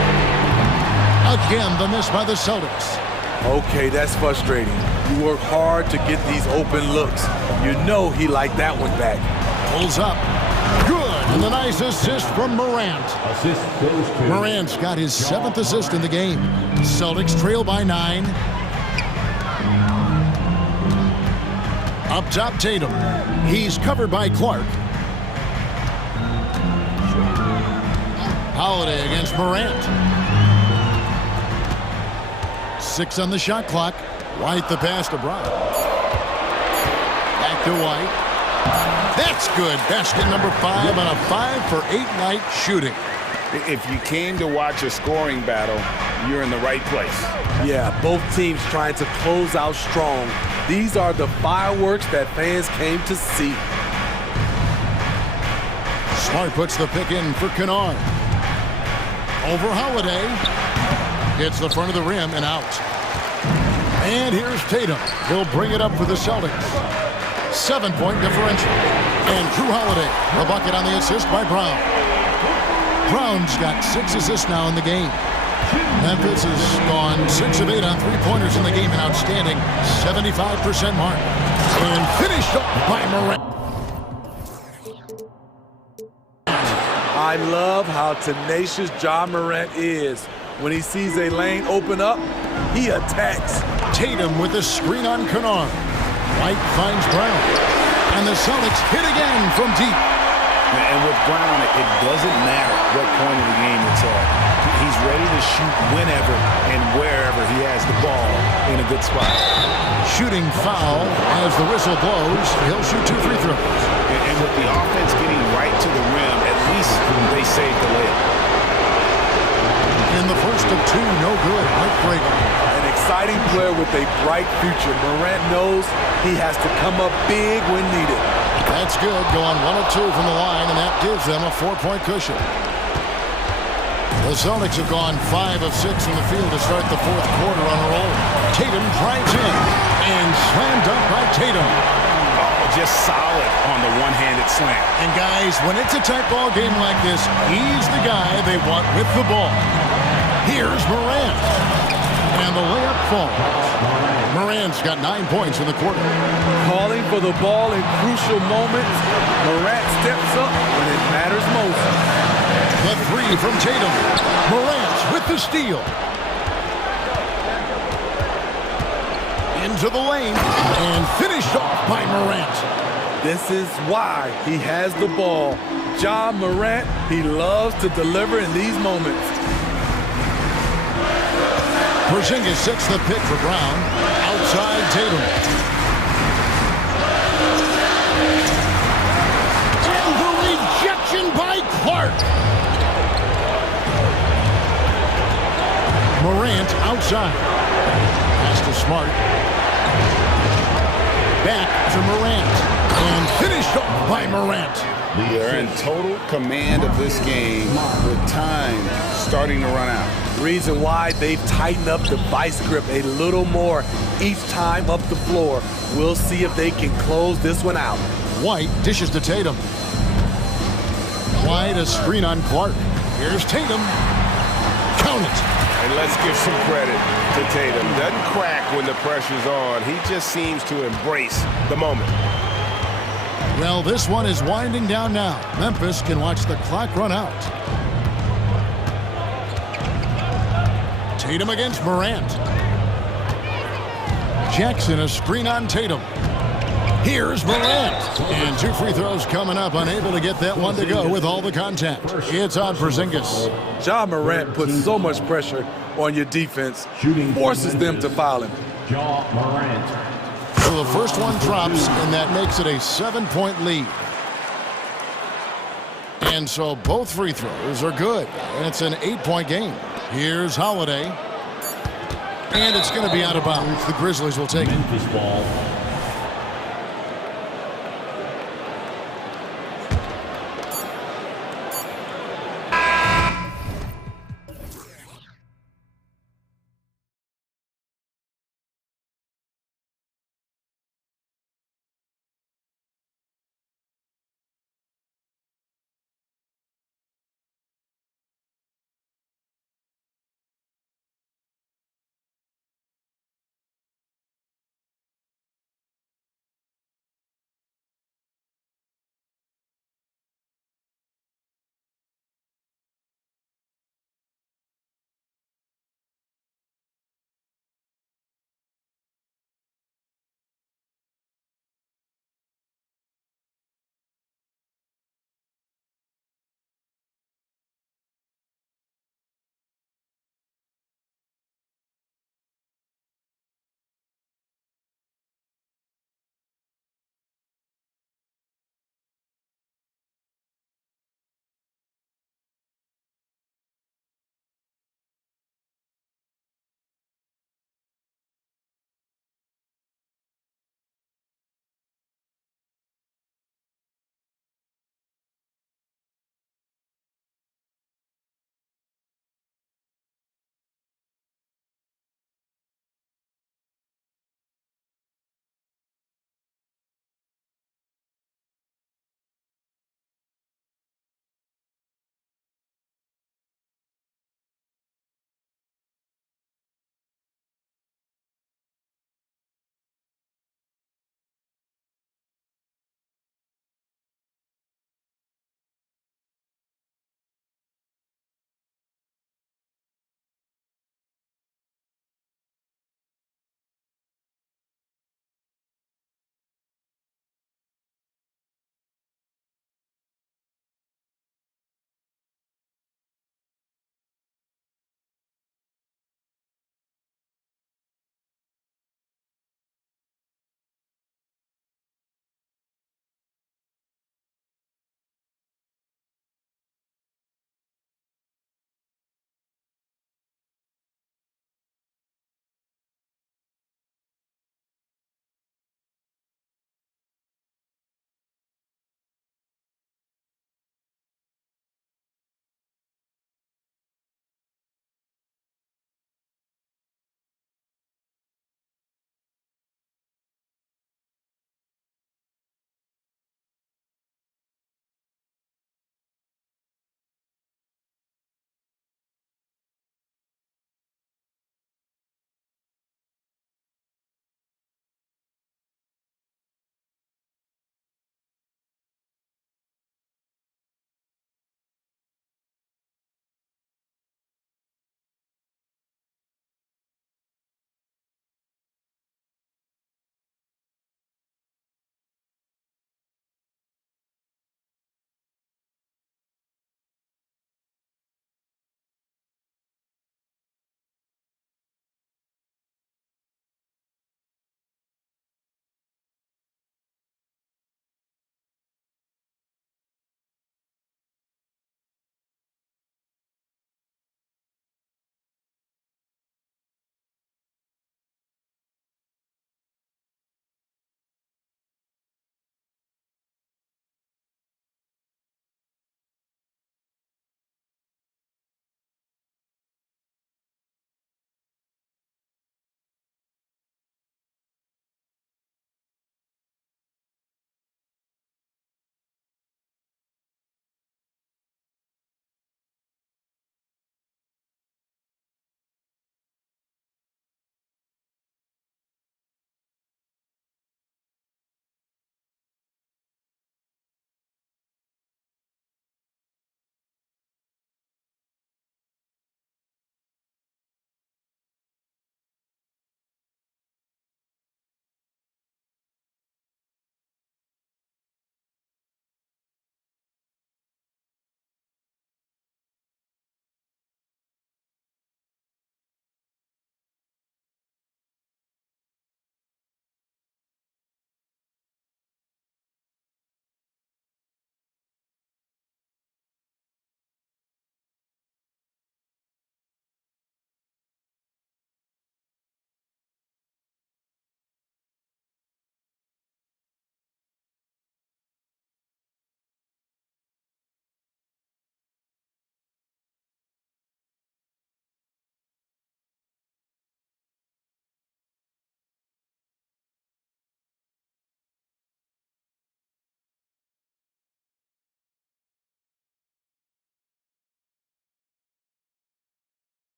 Again, the miss by the Celtics. Okay, that's frustrating. You work hard to get these open looks. You know he liked that one back. Pulls up. Good. And the nice assist from Morant. Morant's got his 7th assist in the game. Celtics trail by 9. Up top, Tatum. He's covered by Clark. Holiday against Morant. 6 on the shot clock. White the pass to Brown. to White. That's good. Basket number 5 on a 5-for-8 night shooting. If you came to watch a scoring battle, you're in the right place. Yeah, both teams trying to close out strong. These are the fireworks that fans came to see. Smart puts the pick in for Kennard. Over Holiday. Hits the front of the rim and out. And here's Tatum. He'll bring it up for the Celtics. 7-point differential. And Drew Holiday, a bucket on the assist by Brown. Brown's got 6 assists now in the game. Memphis has gone 6 of 8 on three-pointers in the game, an outstanding 75% mark. And finished off by Morant. I love how tenacious Ja Morant is. When he sees a lane open up, he attacks. Tatum with a screen on Kennard. White finds Brown. And the Celtics hit again from deep. And with Brown, it doesn't matter what point of the game it's at. He's ready to shoot whenever and wherever he has the ball in a good spot. Shooting foul as the whistle blows. He'll shoot 2 free throws. And with the offense getting right to the rim, at least they saved the layup. In the first of 2, no good. Heartbreaker. An exciting player with a bright future. Morant knows he has to come up big when needed. That's good. Going 1 of 2 from the line, and that gives them a 4-point cushion. The Celtics have gone 5 of 6 from the field to start the fourth quarter on a roll. Tatum drives in and slam dunk by Tatum. Just solid on the one-handed slam. And guys, when it's a tight ball game like this, he's the guy they want with the ball. Here's Morant. And the layup falls. Morant's got 9 points in the quarter. Calling for the ball in crucial moments. Morant steps up when it matters most. The 3 from Tatum. Morant with the steal. Into the lane and finished off by Morant. This is why he has the ball. Ja Morant, he loves to deliver in these moments. Porzingis sets the pick for Brown. Outside Tatum. And the rejection by Clark. Morant outside. Pass to Smart. Back to Morant. And finished off by Morant. They're in total command of this game with time starting to run out. Reason why they've tightened up the vice grip a little more each time up the floor. We'll see if they can close this one out. White dishes to Tatum. White a screen on Clark. Here's Tatum. Count it. And let's give some credit to Tatum. Doesn't crack when the pressure's on. He just seems to embrace the moment. Well, this one is winding down now. Memphis can watch the clock run out. Tatum against Morant. Jackson a screen on Tatum. Here's Morant. And 2 free throws coming up. Unable to get that one to go with all the contact. It's on Porzingis. Ja Morant puts so much pressure on your defense. Forces them to foul him. Ja Morant. So the first one drops, and that makes it a 7-point lead. And so both free throws are good. And it's an 8-point game. Here's Holiday. And it's going to be out of bounds. The Grizzlies will take it. Memphis ball.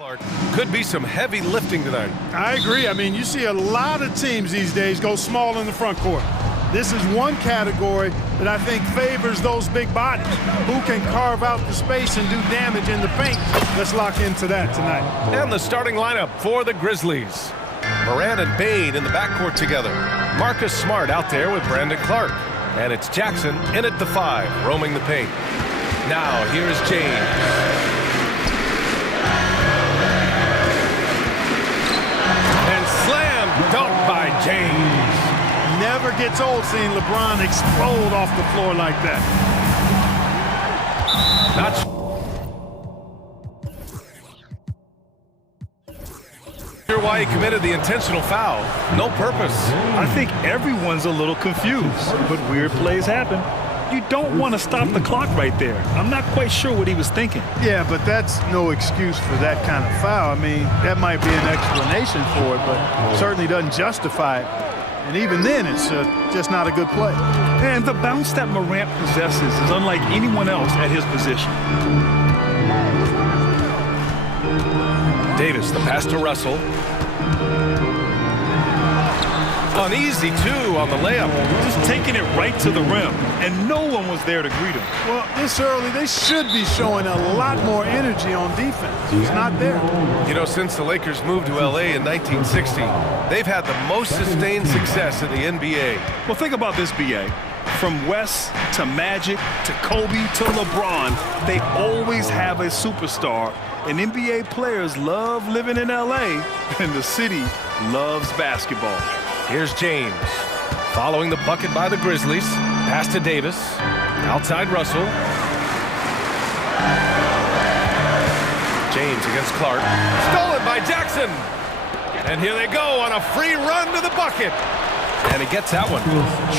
Clark. Could be some heavy lifting tonight. I agree. I mean, you see a lot of teams these days go small in the front court. This is one category that I think favors those big bodies who can carve out the space and do damage in the paint. Let's lock into that tonight. And the starting lineup for the Grizzlies. Morant and Bane in the backcourt together. Marcus Smart out there with Brandon Clark. And it's Jackson in at the 5, roaming the paint. Now, here's James. And slam dunk by James. Never gets old seeing LeBron explode off the floor like that. Not sure why he committed the intentional foul. No purpose. I think everyone's a little confused, but weird plays happen. You don't want to stop the clock right there. I'm not quite sure what he was thinking. Yeah, but that's no excuse for that kind of foul. I mean, that might be an explanation for it, but certainly doesn't justify it. And even then, it's just not a good play. And the bounce that Morant possesses is unlike anyone else at his position. Davis, the pass to Russell. Uneasy, too, on the layup. Just taking it right to the rim, and no one was there to greet him. Well, this early, they should be showing a lot more energy on defense. It's not there. You know, since the Lakers moved to L.A. in 1960, they've had the most sustained success in the NBA. Well, think about this, B.A. From West to Magic to Kobe to LeBron, they always have a superstar. And NBA players love living in L.A., and the city loves basketball. Here's James. Following the bucket by the Grizzlies. Pass to Davis. Outside Russell. James against Clark. Stolen by Jackson. And here they go on a free run to the bucket. And he gets that one.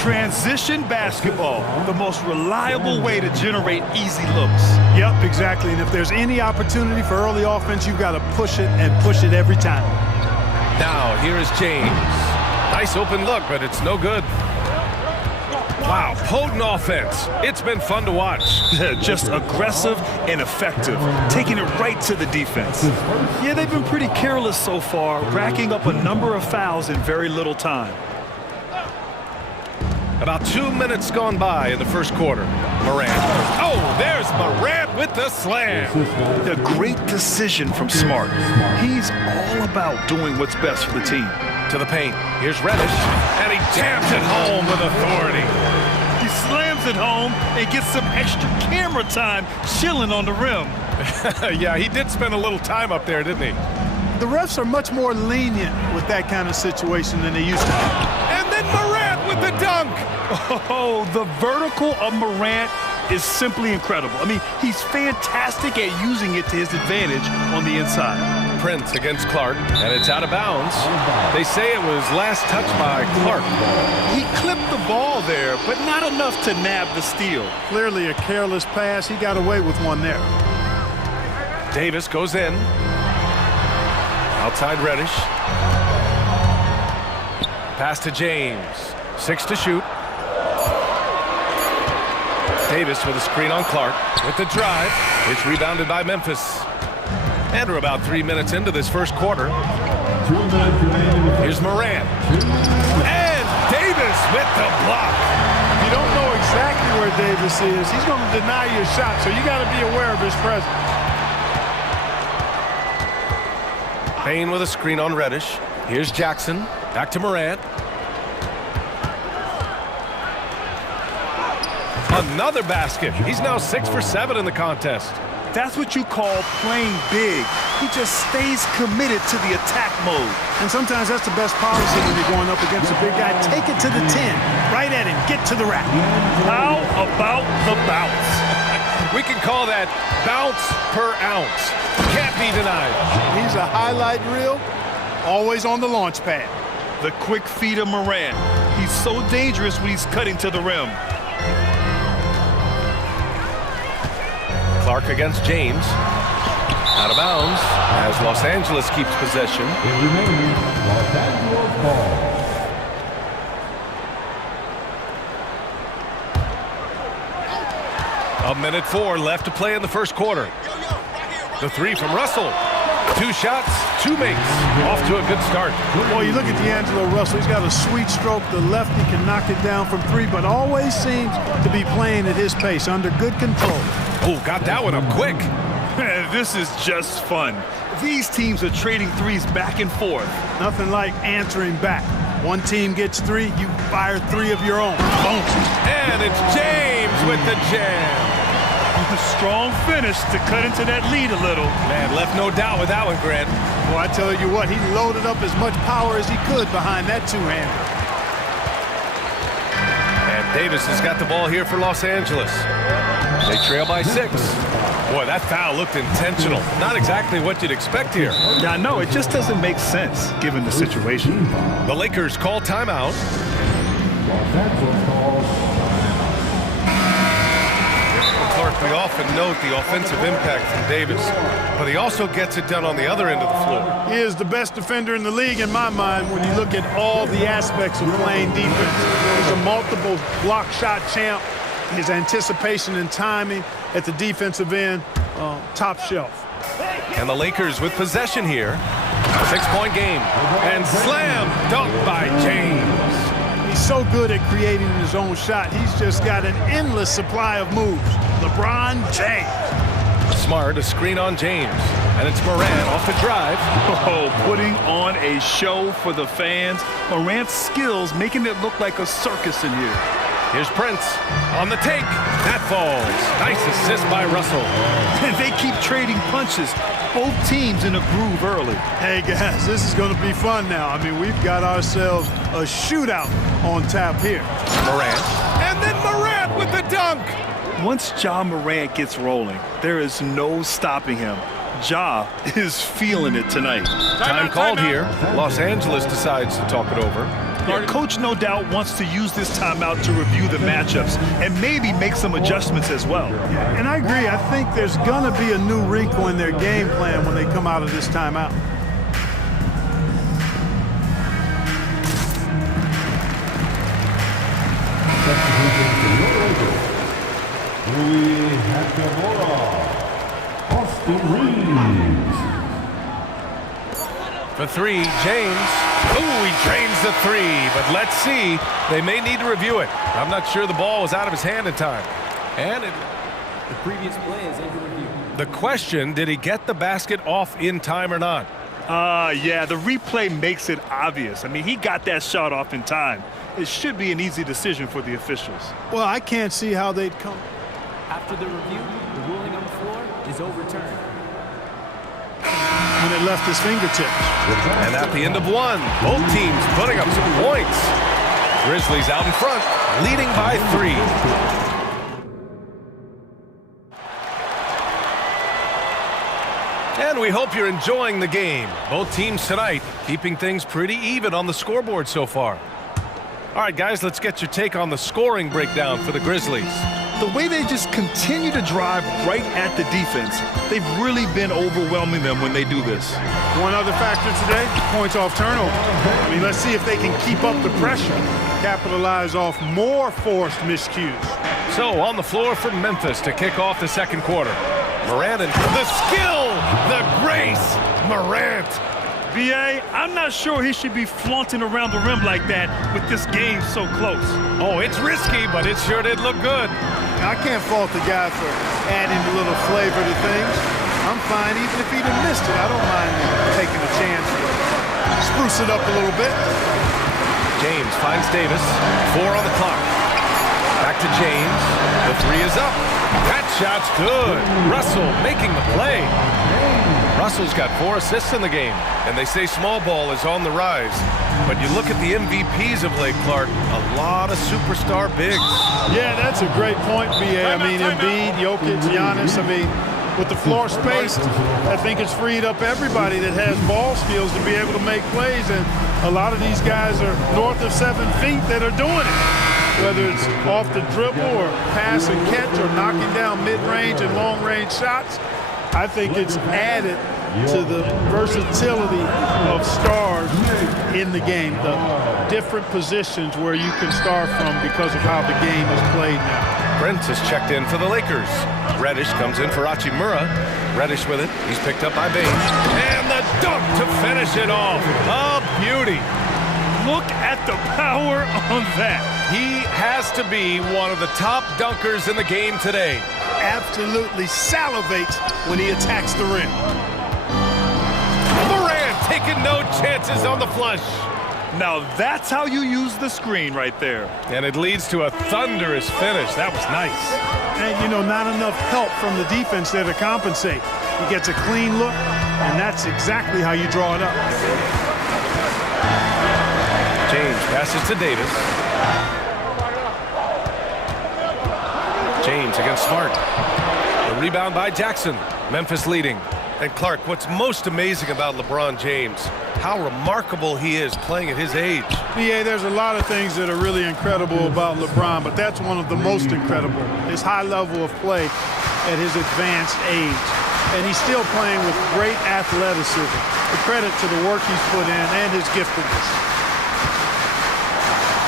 Transition basketball, the most reliable way to generate easy looks. Yep, exactly. And if there's any opportunity for early offense, you've got to push it and push it every time. Now, here is James. Nice open look, but it's no good. Wow, potent offense. It's been fun to watch. Just aggressive and effective, taking it right to the defense. Yeah, they've been pretty careless so far, racking up a number of fouls in very little time. About 2 minutes gone by in the first quarter. Morant. Oh, there's Morant with the slam. A great decision from Smart. He's all about doing what's best for the team. To the paint. Here's Reddish. And he jams it home with authority. He slams it home and gets some extra camera time chilling on the rim. Yeah, he did spend a little time up there, didn't he? The refs are much more lenient with that kind of situation than they used to be. And then Morant with the dunk. Oh, the vertical of Morant is simply incredible. I mean, he's fantastic at using it to his advantage on the inside. Prince against Clark, and it's out of bounds. They say it was last touched by Clark. He clipped the ball there, but not enough to nab the steal. Clearly a careless pass. He got away with one there. Davis goes in. Outside Reddish. Pass to James. 6 to shoot. Davis with a screen on Clark. With the drive. It's rebounded by Memphis. And we're about 3 minutes into this first quarter. Here's Morant. And Davis with the block. If you don't know exactly where Davis is, he's going to deny your shot, so you got to be aware of his presence. Payne with a screen on Reddish. Here's Jackson. Back to Morant. Another basket. He's now 6 for 7 in the contest. That's what you call playing big. He just stays committed to the attack mode. And sometimes that's the best policy when you're going up against a big guy. Take it to the 10. Right at him. Get to the rack. How about the bounce? We can call that bounce per ounce. Can't be denied. He's a highlight reel, always on the launch pad. The quick feed of Morant. He's so dangerous when he's cutting to the rim. Clark against James. Out of bounds as Los Angeles keeps possession. It remains Los Angeles ball. A minute 4 left to play in the first quarter. The 3 from Russell. 2 shots, 2 makes. Off to a good start. Boy, you look at D'Angelo Russell. He's got a sweet stroke. The lefty can knock it down from 3, but always seems to be playing at his pace, under good control. Oh, got that one up quick. Man, this is just fun. These teams are trading threes back and forth. Nothing like answering back. One team gets 3, you fire 3 of your own. Boom. And it's James with the jam. A strong finish to cut into that lead a little. Man, left no doubt with that one, Grant. Well, I tell you what, he loaded up as much power as he could behind that 2-hander. And Davis has got the ball here for Los Angeles. They trail by 6. Boy, that foul looked intentional. Not exactly what you'd expect here. Yeah, I know. It just doesn't make sense given the situation. The Lakers call timeout. Clark, we often note the offensive impact from Davis, but he also gets it done on the other end of the floor. He is the best defender in the league in my mind when you look at all the aspects of playing defense. He's a multiple block shot champ. His anticipation and timing at the defensive end, top shelf. And the Lakers with possession here. 6-point game. And slam dunk by James. He's so good at creating his own shot. He's just got an endless supply of moves. LeBron James. Smart, a screen on James. And it's Morant off the drive. Oh, putting on a show for the fans. Morant's skills making it look like a circus in here. Here's Prince on the take. That falls. Nice assist by Russell. And they keep trading punches. Both teams in a groove early. Hey, guys, this is going to be fun now. I mean, we've got ourselves a shootout on tap here. Morant. And then Morant with the dunk. Once Ja Morant gets rolling, there is no stopping him. Ja is feeling it tonight. Time called here. Los Angeles decides to talk it over. Yeah, coach no doubt wants to use this timeout to review the matchups and maybe make some adjustments as well. And I agree. I think there's going to be a new wrinkle in their game plan when they come out of this timeout. For 3, James. Ooh, he drains the 3, but let's see. They may need to review it. I'm not sure the ball was out of his hand in time. And the previous play is under review. The question, did he get the basket off in time or not? Yeah, the replay makes it obvious. I mean, he got that shot off in time. It should be an easy decision for the officials. Well, I can't see how they'd come. After the review, the ruling on the floor is overturned. When it left his fingertips. And at the end of 1, both teams putting up some points. Grizzlies out in front, leading by 3. And we hope you're enjoying the game. Both teams tonight keeping things pretty even on the scoreboard so far. All right, guys, let's get your take on the scoring breakdown for the Grizzlies. The way they just continue to drive right at the defense, they've really been overwhelming them when they do this. One other factor today, points off turnover. I mean, let's see if they can keep up the pressure, capitalize off more forced miscues. So on the floor for Memphis to kick off the second quarter. Morant and the skill, the grace, Morant. B.A., I'm not sure he should be flaunting around the rim like that with this game so close. Oh, it's risky, but it sure did look good. I can't fault the guy for adding a little flavor to things. I'm fine even if he'd have missed it. I don't mind taking a chance to spruce it up a little bit. James finds Davis. 4 on the clock. Back to James. The 3 is up. That shot's good. Russell making the play. Russell's got 4 assists in the game, and they say small ball is on the rise. But you look at the MVPs of late, Clark, a lot of superstar bigs. Yeah, that's a great point, B.A. I mean, Embiid, Jokic, Giannis, I mean, with the floor space, I think it's freed up everybody that has ball skills to be able to make plays, and a lot of these guys are north of 7 feet that are doing it. Whether it's off the dribble or pass and catch or knocking down mid-range and long-range shots, I think it's added to the versatility of stars in the game, the different positions where you can start from because of how the game is played now. Brent is checked in for the Lakers. Reddish comes in for Hachimura. Reddish with it. He's picked up by Bain. And the dunk to finish it off. A beauty. Look at the power on that. He has to be one of the top dunkers in the game today. Absolutely salivates when he attacks the rim. Morant taking no chances on the flush. Now that's how you use the screen right there. And it leads to a thunderous finish. That was nice. And, you know, not enough help from the defense there to compensate. He gets a clean look, and that's exactly how you draw it up. James passes to Davis. James against Smart. The rebound by Jackson. Memphis leading. And Clark, what's most amazing about LeBron James, how remarkable he is playing at his age. Yeah, there's a lot of things that are really incredible about LeBron, but that's one of the most incredible. His high level of play at his advanced age. And he's still playing with great athleticism. A credit to the work he's put in and his giftedness.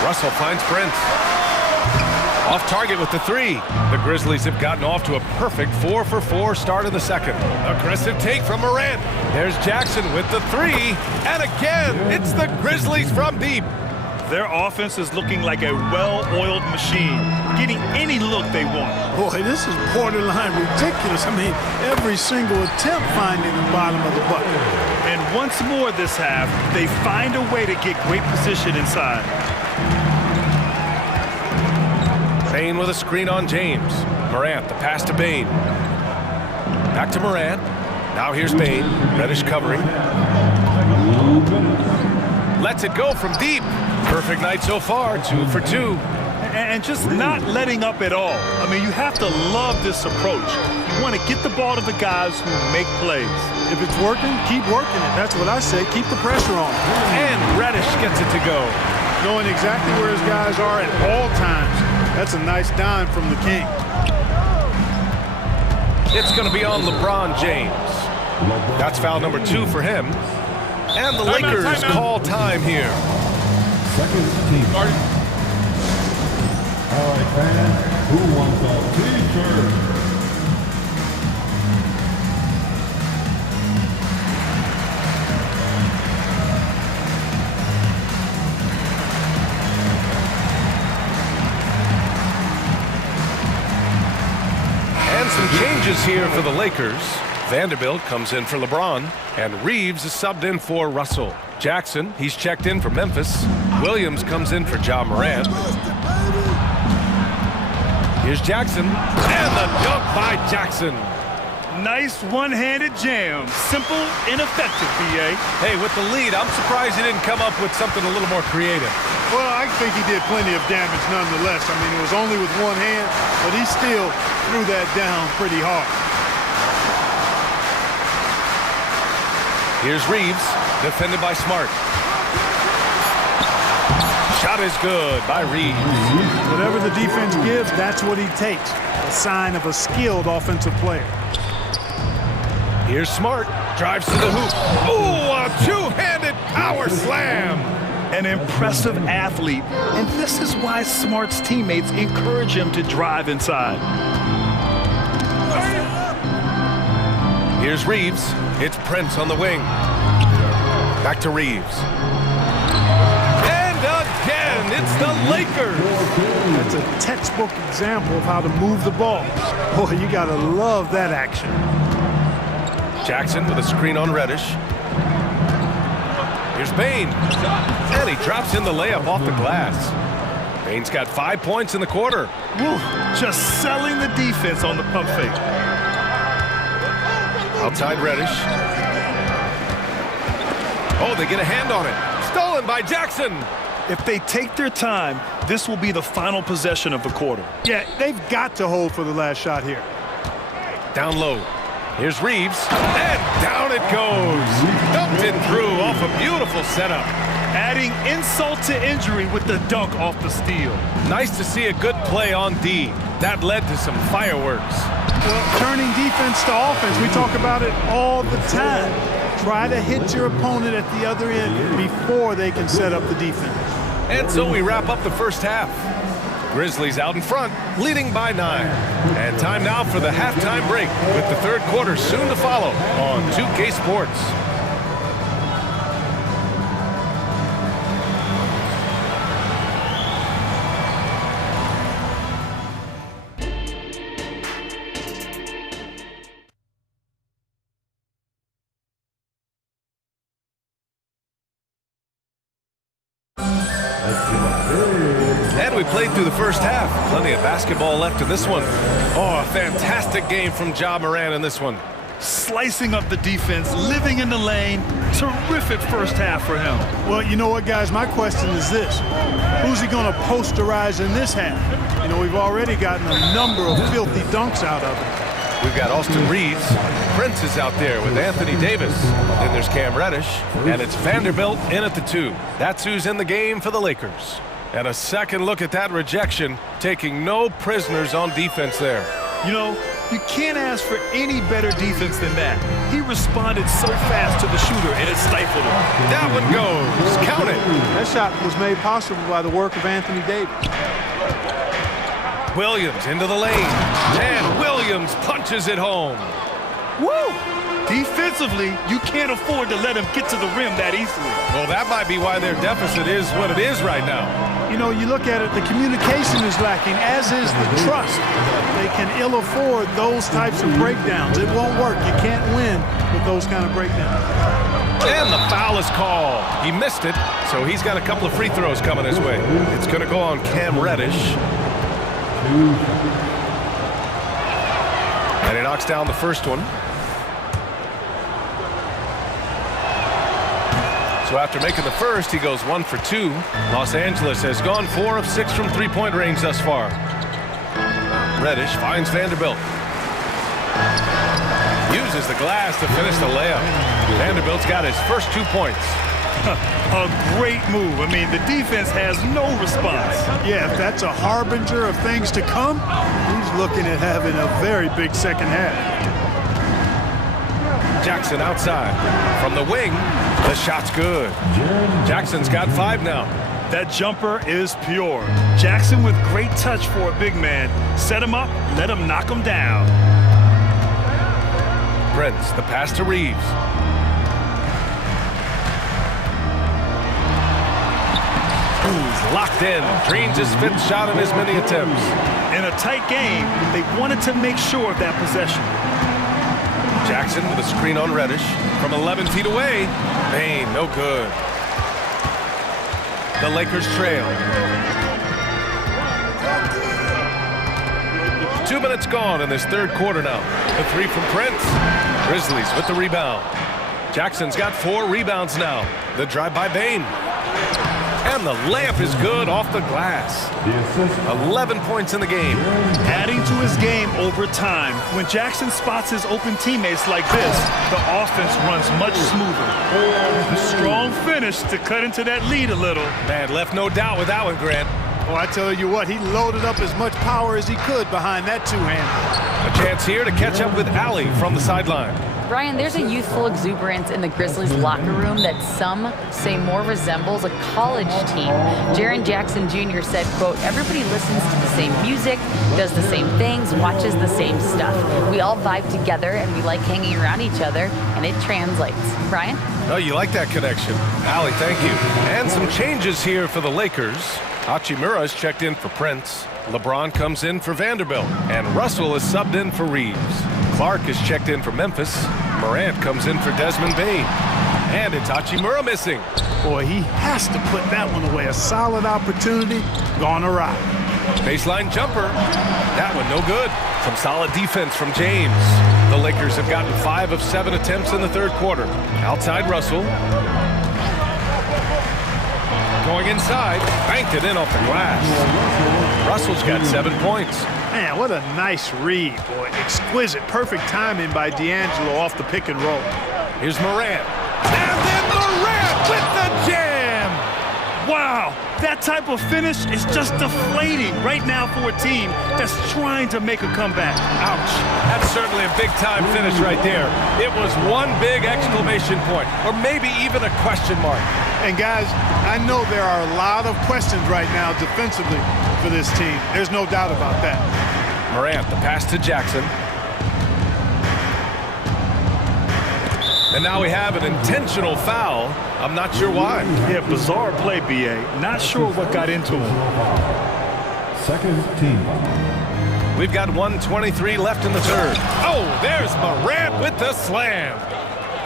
Russell finds Brent. Off target with the three. The Grizzlies have gotten off to a perfect 4-for-4 start in the second. Aggressive take from Morant. There's Jackson with the three. And again, it's the Grizzlies from deep. Their offense is looking like a well-oiled machine, getting any look they want. Boy, this is borderline ridiculous. I mean, every single attempt finding the bottom of the bucket. And once more this half, they find a way to get great position inside. Bain with a screen on James. Morant, the pass to Bain. Back to Morant. Now here's Bain. Reddish covering. Lets it go from deep. Perfect night so far, 2 for 2. And just not letting up at all. I mean, you have to love this approach. You want to get the ball to the guys who make plays. If it's working, keep working it. That's what I say. Keep the pressure on. And Reddish gets it to go. Knowing exactly where his guys are at all times. That's a nice dime from the King. It's going to be on LeBron James. That's foul number 2 for him. And the Lakers call time here. Second team. All right, fans, who wants a t-shirt? And some changes here for the Lakers. Vanderbilt comes in for LeBron, and Reeves is subbed in for Russell. Jackson, he's checked in for Memphis. Williams comes in for Ja Morant. Here's Jackson, and the dunk by Jackson. Nice one-handed jam. Simple and effective, B.A. Hey, with the lead, I'm surprised he didn't come up with something a little more creative. Well, I think he did plenty of damage nonetheless. I mean, it was only with one hand, but he still threw that down pretty hard. Here's Reeves, defended by Smart. Shot is good by Reeves. Whatever the defense gives, that's what he takes. A sign of a skilled offensive player. Here's Smart, drives to the hoop. Ooh, a two-handed power slam. An impressive athlete, and this is why Smart's teammates encourage him to drive inside. Here's Reeves. It's Prince on the wing. Back to Reeves. And again, it's the Lakers. That's a textbook example of how to move the ball. Boy, you gotta love that action. Jackson with a screen on Reddish. Here's Bain. And he drops in the layup off the glass. Bain's got 5 points in the quarter. Woo, just selling the defense on the pump fake. Outside Reddish. Oh, they get a hand on it. Stolen by Jackson. If they take their time, this will be the final possession of the quarter. Yeah, they've got to hold for the last shot here. Down low. Here's Reeves. And down it goes. Dumped it through off a beautiful setup. Adding insult to injury with the dunk off the steal. Nice to see a good play on D. That led to some fireworks. Well, turning defense to offense, we talk about it all the time. Try to hit your opponent at the other end before they can set up the defense. And so we wrap up the first half. Grizzlies out in front, leading by 9. And time now for the halftime break, with the third quarter soon to follow on 2K Sports. And we played through the first half. Plenty of basketball left in this one. Oh, a fantastic game from Ja Morant in this one. Slicing up the defense, living in the lane. Terrific first half for him. Well, you know what, guys? My question is this. Who's he going to posterize in this half? You know, we've already gotten a number of filthy dunks out of him. We've got Austin Reeves. Prince is out there with Anthony Davis. Then there's Cam Reddish. And it's Vanderbilt in at the 2. That's who's in the game for the Lakers. And a second look at that rejection, taking no prisoners on defense there. You know, you can't ask for any better defense than that. He responded so fast to the shooter, and it stifled him. That one goes. Count it. That shot was made possible by the work of Anthony Davis. Williams into the lane. And Williams punches it home. Woo! Defensively, you can't afford to let him get to the rim that easily. Well, that might be why their deficit is what it is right now. You know, you look at it, the communication is lacking, as is the trust. They can ill afford those types of breakdowns. It won't work. You can't win with those kind of breakdowns. And the foul is called. He missed it, so he's got a couple of free throws coming his way. It's going to go on Cam Reddish. And he knocks down the first one. So after making the first, he goes 1 for 2. Los Angeles has gone 4 of 6 from three-point range thus far. Reddish finds Vanderbilt. Uses the glass to finish the layup. Vanderbilt's got his first 2 points. A great move. I mean, the defense has no response. Yeah, if that's a harbinger of things to come, he's looking at having a very big second half. Jackson outside. From the wing, the shot's good. Jackson's got 5 now. That jumper is pure. Jackson with great touch for a big man. Set him up, let him knock him down. Prince, the pass to Reeves. He's locked in. Dreams his 5th shot in as many attempts. In a tight game, they wanted to make sure of that possession. Jackson with a screen on Reddish. From 11 feet away. Bain, no good. The Lakers trail. 2 minutes gone in this third quarter now. The 3 from Prince. Grizzlies with the rebound. Jackson's got 4 rebounds now. The drive by Bain. And the layup is good off the glass. 11 points in the game. Adding to his game over time. When Jackson spots his open teammates like this, the offense runs much smoother. The strong finish to cut into that lead a little. Man, left no doubt with that one, Grant. Oh, I tell you what, he loaded up as much power as he could behind that two-hander. A chance here to catch up with Allie from the sideline. Brian, there's a youthful exuberance in the Grizzlies locker room that some say more resembles a college team. Jaren Jackson Jr. said, quote, everybody listens to the same music, does the same things, watches the same stuff. We all vibe together and we like hanging around each other, and it translates. Brian? Oh, you like that connection. Allie, thank you. And some changes here for the Lakers. Hachimura's checked in for Prince. LeBron comes in for Vanderbilt. And Russell is subbed in for Reeves. Clark is checked in for Memphis. Morant comes in for Desmond Bain. And it's Hachimura missing. Boy, he has to put that one away. A solid opportunity, gone awry. Baseline jumper. That one no good. Some solid defense from James. The Lakers have gotten 5 of 7 attempts in the third quarter. Outside Russell. Going inside, banked it in off the glass. Russell's got 7 points. Man, what a nice read, boy. Exquisite, perfect timing by D'Angelo off the pick and roll. Here's Morant. And then Morant with the jam! Wow, that type of finish is just deflating right now for a team that's trying to make a comeback. Ouch. That's certainly a big-time finish right there. It was one big exclamation point, or maybe even a question mark. And guys, I know there are a lot of questions right now defensively for this team. There's no doubt about that. Morant, the pass to Jackson. And now we have an intentional foul. I'm not sure why. Yeah, bizarre play, B.A. Not sure what got into him. Second team. We've got 1:23 left in the third. Oh, there's Morant with the slam.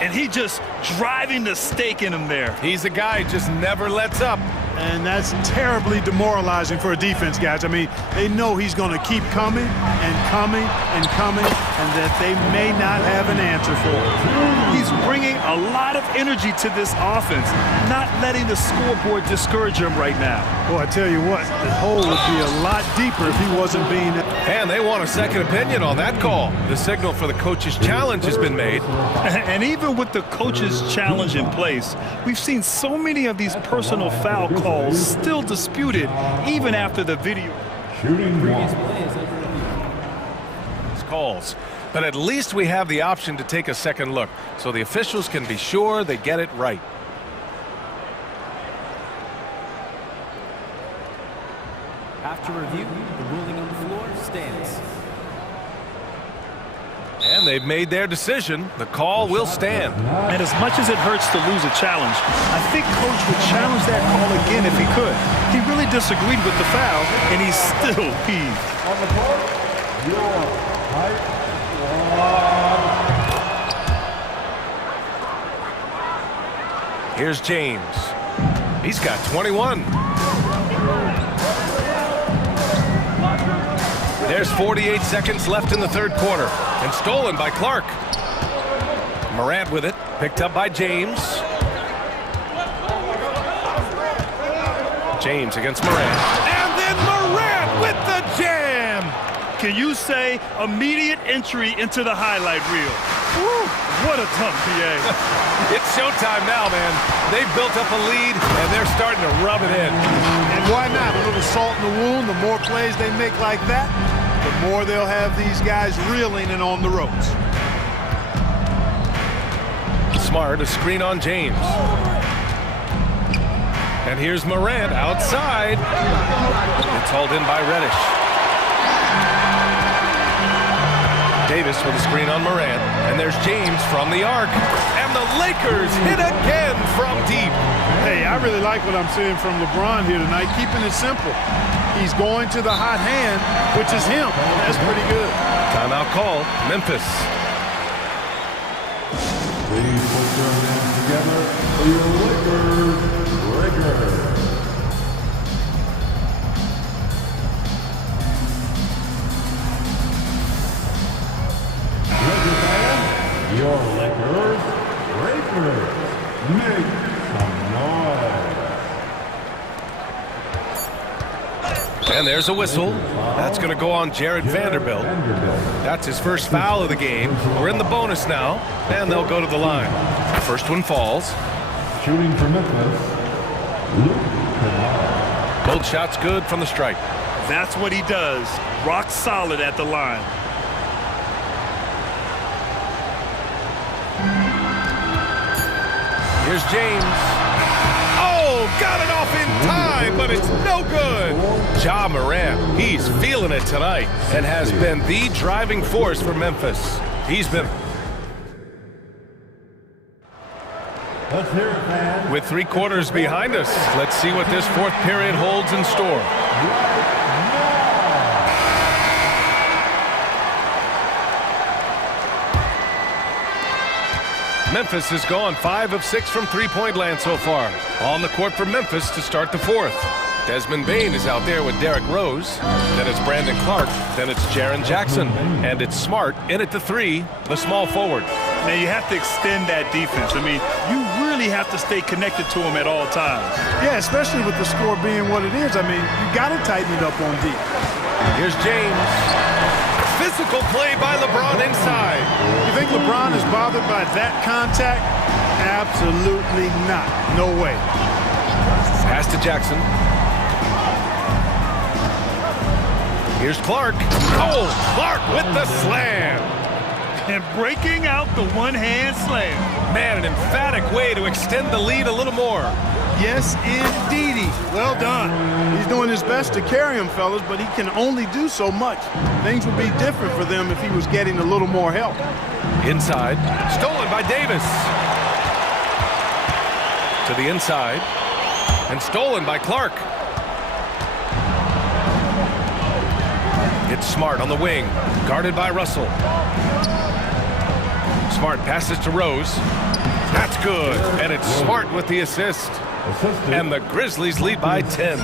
And he just driving the stake in him there. He's a guy who just never lets up. And that's terribly demoralizing for a defense, guys. I mean, they know he's going to keep coming and coming and coming, and that they may not have an answer for it. He's bringing a lot of energy to this offense, not letting the scoreboard discourage him right now. Well, I tell you what, the hole would be a lot deeper if he wasn't being... And they want a second opinion on that call. The signal for the coach's challenge has been made. And even with the coach's challenge in place, we've seen so many of these personal foul calls still disputed even after the video. Shooting one. Calls. But at least we have the option to take a second look, so the officials can be sure they get it right. After review, the ruling on the floor stands. And they've made their decision. The call will stand. And as much as it hurts to lose a challenge, I think Coach would challenge that call again if he could. He really disagreed with the foul, and he's still peeved. On the court, your height one. Here's James. He's got 21. There's 48 seconds left in the third quarter, and stolen by Clark. Morant with it, picked up by James. James against Morant. And then Morant with the jam! Can you say immediate entry into the highlight reel? Woo, what a tough PA. It's showtime now, man. They've built up a lead, and they're starting to rub it in. And why not? A little salt in the wound. The more plays they make like that, the more they'll have these guys reeling and on the ropes. Smart, a screen on James. And here's Morant outside. It's hauled in by Reddish. Davis with a screen on Morant. And there's James from the arc. And the Lakers hit again from deep. Hey, I really like what I'm seeing from LeBron here tonight, keeping it simple. He's going to the hot hand, which is him. That's pretty good. Timeout call, Memphis. Please put your hands together for your Lakers breaker. Your Lakers breakers. Make some noise. And there's a whistle. That's going to go on Jared Vanderbilt. That's his first foul of the game. We're in the bonus now, and they'll go to the line. First one falls. Shooting for Memphis. Both shots good from the strike. That's what he does. Rock solid at the line. Here's James. Oh, got it off in time, but it's no good. Ja Morant, he's feeling it tonight and has been the driving force for Memphis. He's been... Let's hear it, man. With 3 quarters behind us, let's see what this fourth period holds in store. Memphis has gone 5 of 6 from three-point land so far. On the court for Memphis to start the fourth. Desmond Bane is out there with Derrick Rose. Then it's Brandon Clark. Then it's Jaren Jackson. And it's Smart in at the 3, the small forward. Now you have to extend that defense. I mean, you really have to stay connected to him at all times. Yeah, especially with the score being what it is. I mean, you got to tighten it up on deep. Here's James. Physical play by LeBron inside. You think LeBron is bothered by that contact? Absolutely not. No way. Pass to Jackson. Here's Clark. Oh, Clark with the slam. And breaking out the one-hand slam. Man, an emphatic way to extend the lead a little more. Yes, indeedy. Well done. He's doing his best to carry him, fellas, but he can only do so much. Things would be different for them if he was getting a little more help. Inside, stolen by Davis. To the inside, and stolen by Clark. It's Smart on the wing, guarded by Russell. Smart passes to Rose. That's good, and it's Smart with the assist. And the Grizzlies lead by 10.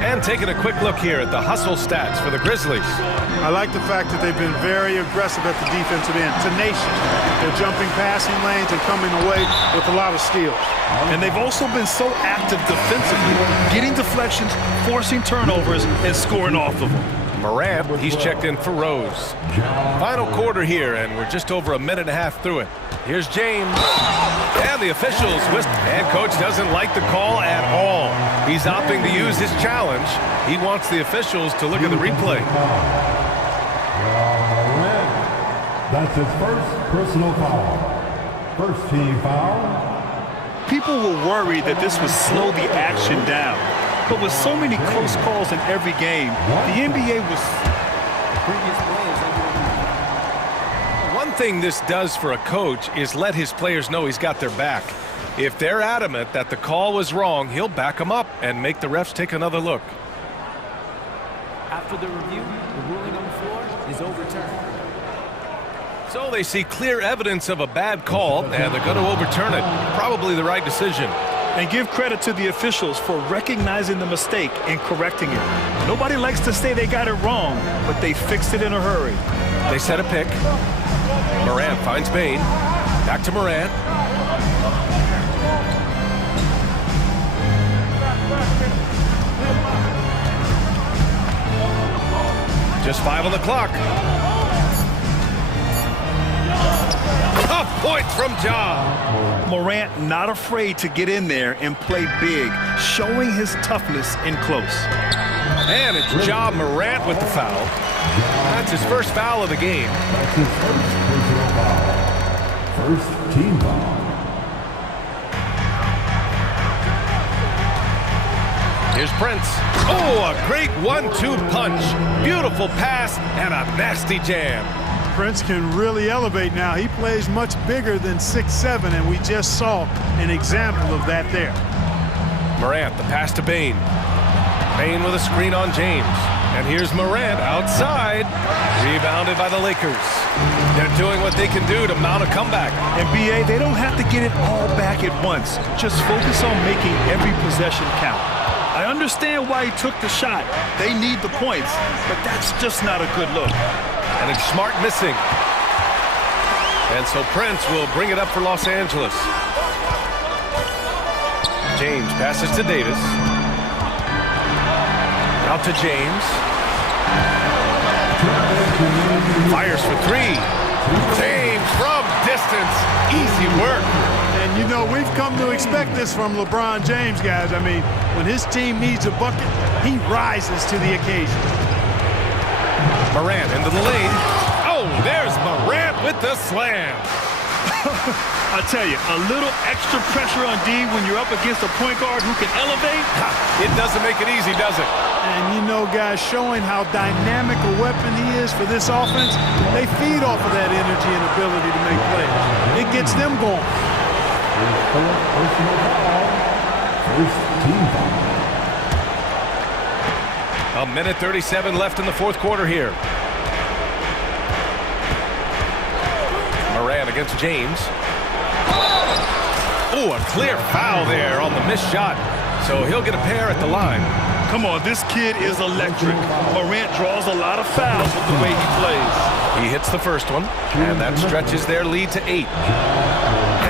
And taking a quick look here at the hustle stats for the Grizzlies. I like the fact that they've been very aggressive at the defensive end, tenacious. They're jumping passing lanes and coming away with a lot of steals. And they've also been so active defensively, getting deflections, forcing turnovers, and scoring off of them. Morant, he's checked in for Rose. Final quarter here, and we're just over a minute and a half through it. Here's James. And the officials and coach doesn't like the call at all. He's opting to use his challenge. He wants the officials to look at the replay. That's his first personal foul. First team foul. People were worried that this would slow the action down. But with so many close calls in every game, the NBA was... One thing this does for a coach is let his players know he's got their back. If they're adamant that the call was wrong, he'll back them up and make the refs take another look. After the review, the ruling on the floor is overturned. So they see clear evidence of a bad call, and they're going to overturn it. Probably the right decision. And give credit to the officials for recognizing the mistake and correcting it. Nobody likes to say they got it wrong, but they fixed it in a hurry. They set a pick. Morant finds Bain. Back to Morant. Just 5 on the clock. Tough points from Ja. Morant not afraid to get in there and play big, showing his toughness in close. And it's Ja Morant with the foul. That's his first foul of the game. That's his first personal foul. First team foul. Here's Prince. Oh, a great 1-2 punch. Beautiful pass and a nasty jam. Prince can really elevate now. He plays much bigger than 6'7", and we just saw an example of that there. Morant, the pass to Bain. Bain with a screen on James. And here's Morant outside. Rebounded by the Lakers. They're doing what they can do to mount a comeback. And BA, they don't have to get it all back at once. Just focus on making every possession count. I understand why he took the shot. They need the points, but that's just not a good look. And it's Smart missing. And so Prince will bring it up for Los Angeles. James passes to Davis. Out to James. Fires for 3. James from distance. Easy work. And you know, we've come to expect this from LeBron James, guys. I mean, when his team needs a bucket, he rises to the occasion. Morant into the lane. Oh, there's Morant with the slam. I tell you, a little extra pressure on D when you're up against a point guard who can elevate. It doesn't make it easy, does it? And you know, guys, showing how dynamic a weapon he is for this offense, they feed off of that energy and ability to make plays. It gets them going. First team foul. A minute 37 left in the fourth quarter here. Morant against James. Oh, a clear foul there on the missed shot. So he'll get a pair at the line. Come on, this kid is electric. Morant draws a lot of fouls with the way he plays. He hits the first one, and that stretches their lead to 8.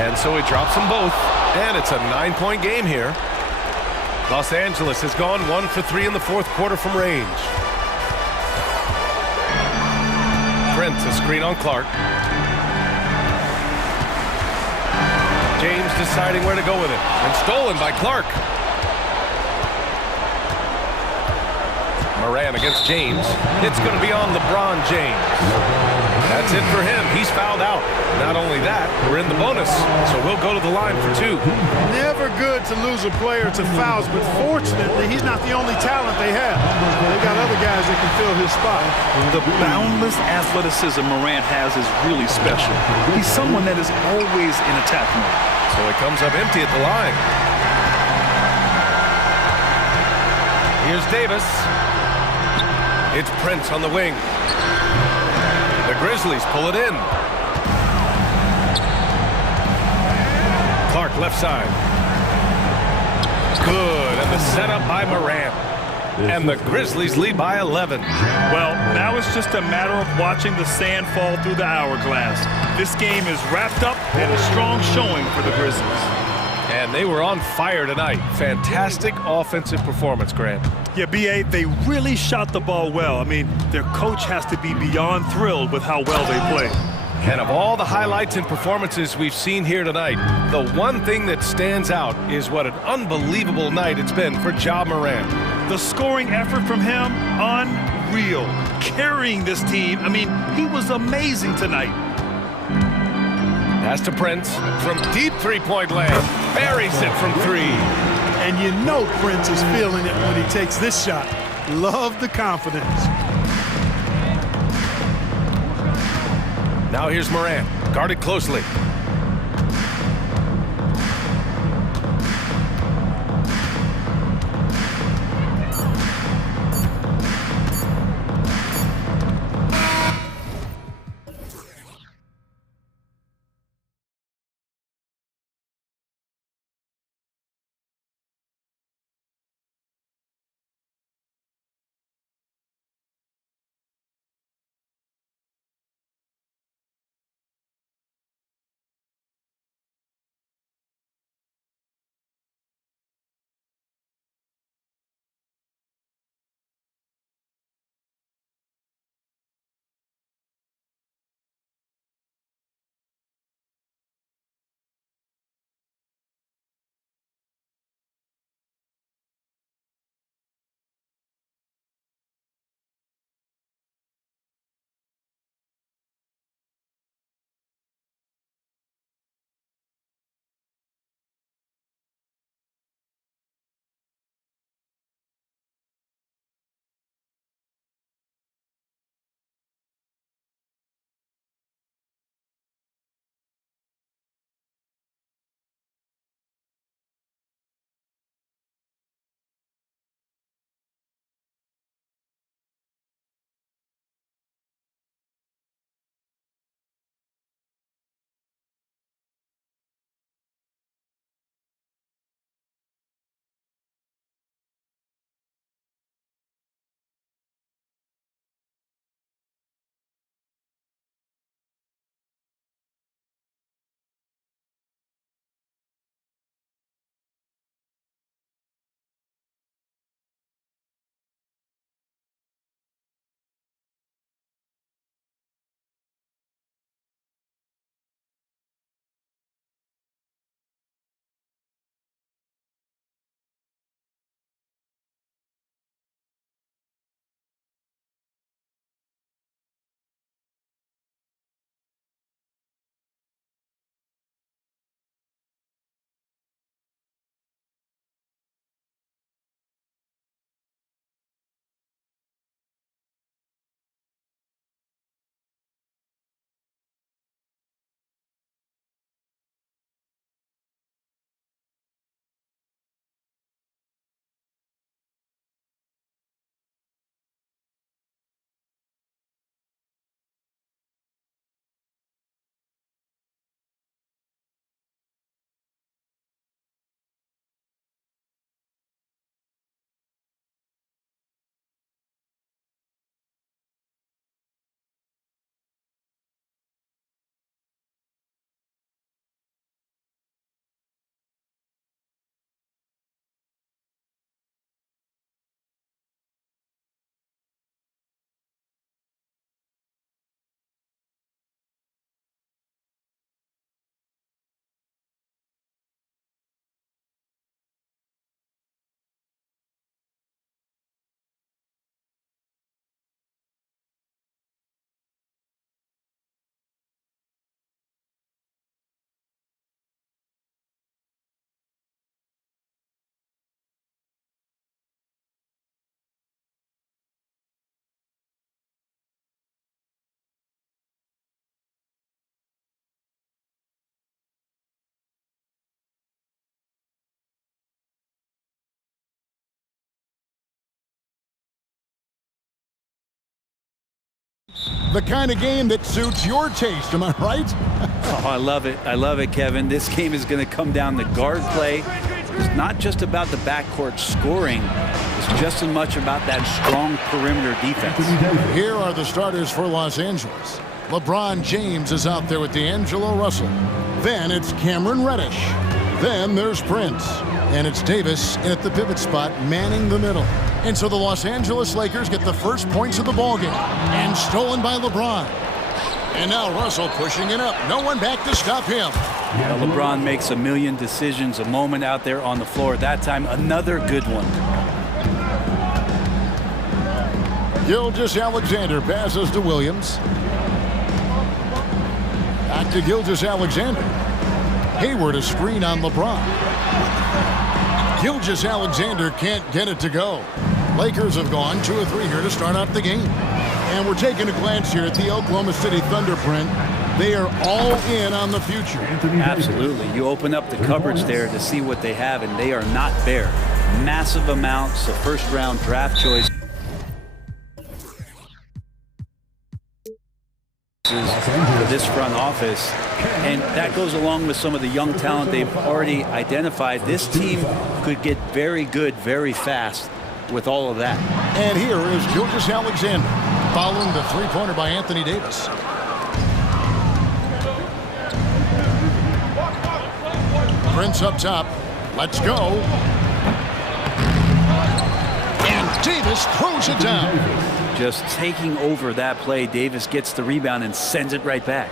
And so he drops them both, and it's a 9-point game here. Los Angeles has gone 1 for 3 in the fourth quarter from range. Prince, a screen on Clark. James deciding where to go with it, and stolen by Clark. Morant against James. It's going to be on LeBron James. That's it for him. He's fouled out. Not only that, we're in the bonus, so we'll go to the line for 2. Never good to lose a player to fouls, but fortunately, he's not the only talent they have. They got other guys that can fill his spot. The boundless athleticism Morant has is really special. He's someone that is always in attack mode. So it comes up empty at the line. Here's Davis. It's Prince on the wing. The Grizzlies pull it in. Clark left side. Good, and the setup by Morant. And the Grizzlies lead by 11. Well, now it's just a matter of watching the sand fall through the hourglass. This game is wrapped up and a strong showing for the Grizzlies. And they were on fire tonight. Fantastic offensive performance, Grant. Yeah, B.A., they really shot the ball well. I mean, their coach has to be beyond thrilled with how well they played. And of all the highlights and performances we've seen here tonight, the one thing that stands out is what an unbelievable night it's been for Ja Morant. The scoring effort from him, unreal. Carrying this team, I mean, he was amazing tonight. Pass to Prince from deep three-point land. Buries it from 3. And you know Prince is feeling it when he takes this shot. Love the confidence. Now here's Morant, guarded closely. The kind of game that suits your taste, am I right? Oh, I love it. I love it, Kevin. This game is going to come down to guard play. It's not just about the backcourt scoring. It's just as much about that strong perimeter defense. Here are the starters for Los Angeles. LeBron James is out there with D'Angelo Russell. Then it's Cameron Reddish. Then there's Prince. And it's Davis in at the pivot spot, manning the middle. And so the Los Angeles Lakers get the first points of the ballgame. And stolen by LeBron. And now Russell pushing it up. No one back to stop him. Now LeBron makes a million decisions a moment out there on the floor. That time, another good one. Gilgeous-Alexander passes to Williams. Back to Gilgeous-Alexander. Hayward a screen on LeBron. Gilgeous-Alexander can't get it to go. Lakers have gone 2 of 3 here to start out the game. And we're taking a glance here at the Oklahoma City Thunder, Brent. They are all in on the future. Absolutely. You open up the cupboards there to see what they have, and they are not bare. Massive amounts of first-round draft choice. For this front office, and that goes along with some of the young talent they've already identified. This team could get very good very fast with all of that. And here is Gilgeous-Alexander following the three-pointer by Anthony Davis. Prince up top. Let's go. And Davis throws it down. Just taking over that play. Davis gets the rebound and sends it right back.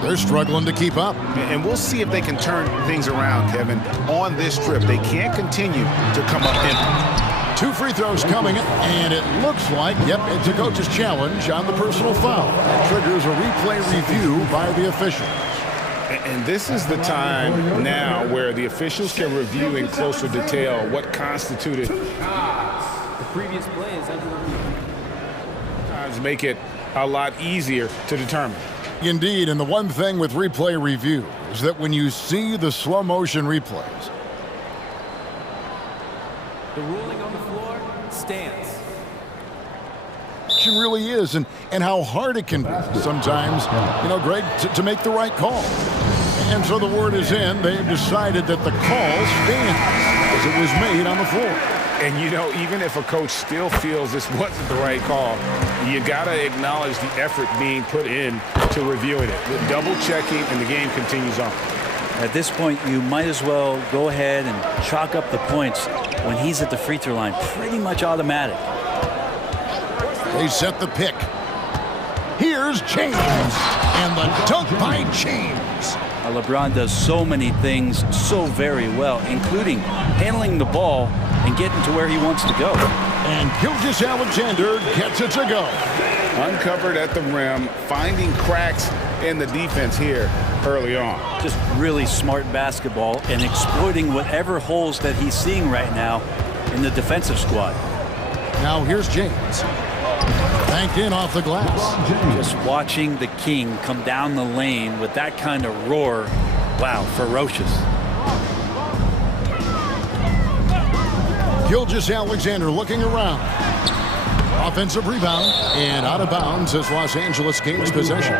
They're struggling to keep up. And we'll see if they can turn things around, Kevin, on this trip. They can't continue to come up empty. 2 free throws coming, and it looks like, yep, it's a coach's challenge on the personal foul. That triggers a replay review by the officials. And this is the time now where the officials can review in closer detail what constituted. The previous play is under review. Make it a lot easier to determine. Indeed, and the one thing with replay review is that when you see the slow motion replays, the ruling on the floor stands. It really is, and how hard it can be sometimes, you know, Greg, to make the right call. And so the word is in. They've decided that the call stands as it was made on the floor. And, you know, even if a coach still feels this wasn't the right call, you got to acknowledge the effort being put in to reviewing it. The double-checking, and the game continues on. At this point, you might as well go ahead and chalk up the points when he's at the free throw line. Pretty much automatic. They set the pick. Here's James. And the dunk by James. LeBron does so many things so very well, including handling the ball and getting to where he wants to go. And Gilgeous-Alexander gets it to go. Uncovered at the rim, finding cracks in the defense here early on. Just really smart basketball and exploiting whatever holes that he's seeing right now in the defensive squad. Now here's James. Banked in off the glass. Just watching the King come down the lane with that kind of roar. Wow, ferocious. Gilgeous-Alexander looking around. Offensive rebound, and out of bounds as Los Angeles gains possession.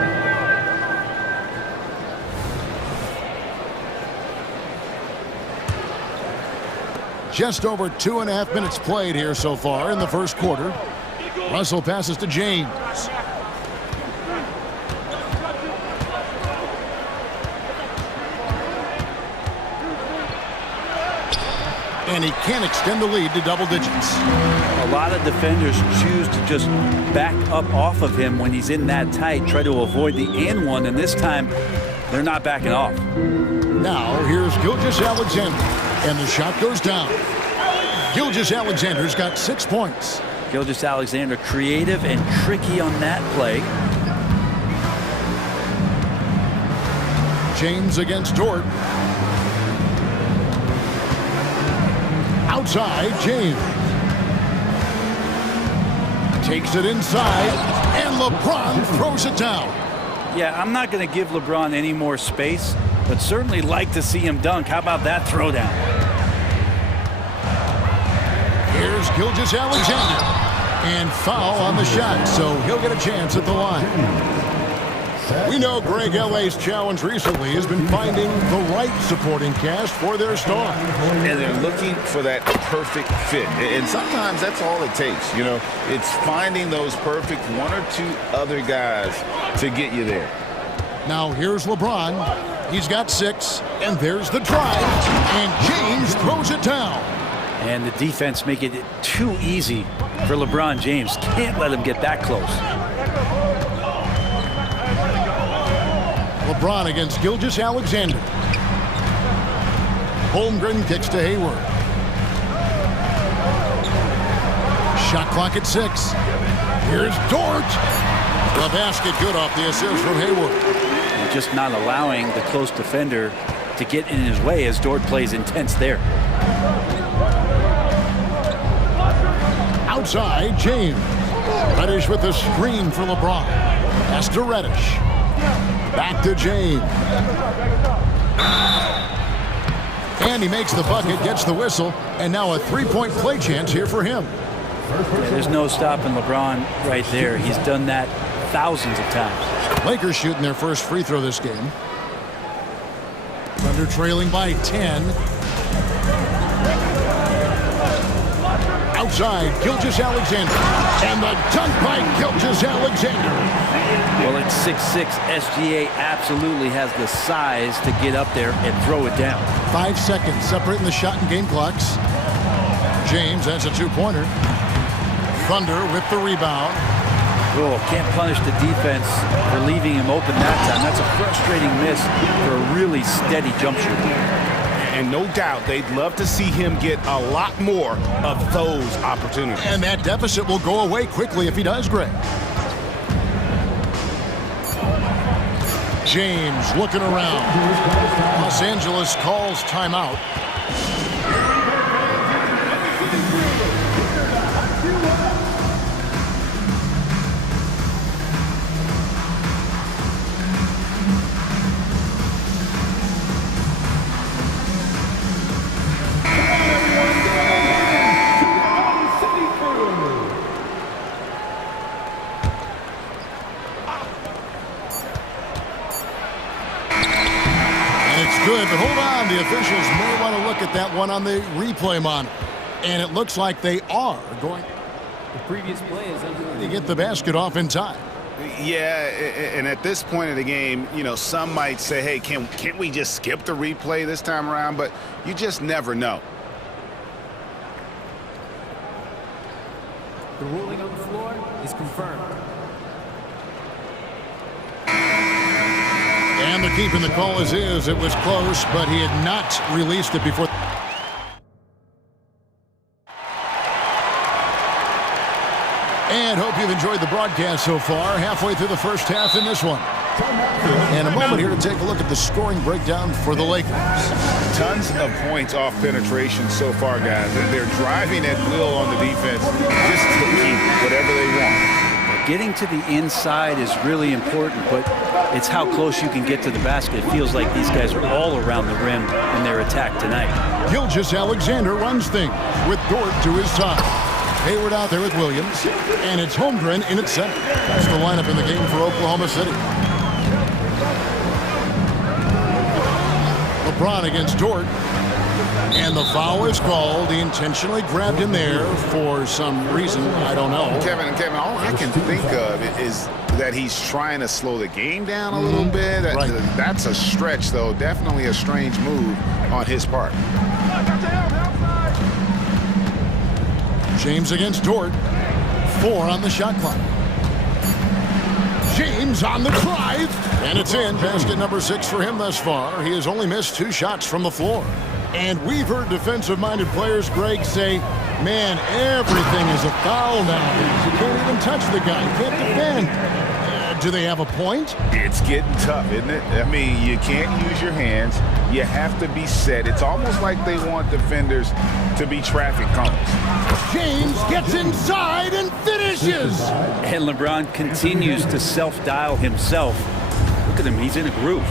Just over 2.5 minutes played here so far in the first quarter. Russell passes to James. And he can't extend the lead to double digits. A lot of defenders choose to just back up off of him when he's in that tight, try to avoid the and one, and this time they're not backing off. Now here's Gilgeous-Alexander, and the shot goes down. Gilgeous-Alexander's got 6 points. Gilgeous-Alexander creative and tricky on that play. James against Dort. Outside, James. Takes it inside, and LeBron throws it down. Yeah, I'm not going to give LeBron any more space, but certainly like to see him dunk. How about that throwdown? Here's Gilgeous-Alexander. And foul on the shot, so he'll get a chance at the line. We know Greg LA's challenge recently has been finding the right supporting cast for their star. And they're looking for that perfect fit. And sometimes that's all it takes, you know. It's finding those perfect one or two other guys to get you there. Now here's LeBron. He's got 6, and there's the drive. And James throws it down. And the defense making it too easy for LeBron James. Can't let him get that close. LeBron against Gilgeous-Alexander. Holmgren kicks to Hayward. Shot clock at 6. Here's Dort. The basket good off the assist from Hayward. And just not allowing the close defender to get in his way as Dort plays intense there. Outside, James. Reddish with the screen for LeBron. Pass to Reddish. Back to James. And he makes the bucket, gets the whistle, and now a three-point play chance here for him. Yeah, there's no stopping LeBron right there. He's done that thousands of times. Lakers shooting their first free throw this game. Thunder trailing by 10. Outside, Gilgeous-Alexander. And the dunk by Gilgeous-Alexander. Well, at 6'6", SGA absolutely has the size to get up there and throw it down. 5 seconds separating the shot and game clocks. James has a two-pointer. Thunder with the rebound. Oh, can't punish the defense for leaving him open that time. That's a frustrating miss for a really steady jump shooter. And no doubt they'd love to see him get a lot more of those opportunities. And that deficit will go away quickly if he does, Greg. James looking around. Los Angeles calls timeout. Good, but hold on. The officials may want to look at that one on the replay monitor. And it looks like they are going The previous play is under. to get the basket off in time. Yeah, and at this point of the game, you know, some might say, hey, can't we just skip the replay this time around? But you just never know. The ruling on the floor is confirmed. And they're keeping the call as is. It was close, but he had not released it before. And hope you've enjoyed the broadcast so far. Halfway through the first half in this one. And a moment here to take a look at the scoring breakdown for the Lakers. Tons of points off penetration so far, guys. They're driving at will on the defense, just taking whatever they want. Getting to the inside is really important, but it's how close you can get to the basket. It feels like these guys are all around the rim in their attack tonight. Gilgeous-Alexander runs things with Dort to his side. Hayward out there with Williams, and it's Holmgren in at center. That's the lineup in the game for Oklahoma City. LeBron against Dort. And the foul is called. He intentionally grabbed him there for some reason. I don't know. Kevin, all I can think of is that he's trying to slow the game down a little bit. Right. That's a stretch, though. Definitely a strange move on his part. James against Dort. 4 on the shot clock. James on the drive. And it's in. Basket number 6 for him thus far. He has only missed 2 shots from the floor. And we've heard defensive-minded players, Greg, say, man, everything is a foul nowadays. You can't even touch the guy. You can't defend. Do they have a point? It's getting tough, isn't it? I mean, you can't use your hands. You have to be set. It's almost like they want defenders to be traffic cones. James gets inside and finishes. And LeBron continues to self-dial himself. Look at him. He's in a groove.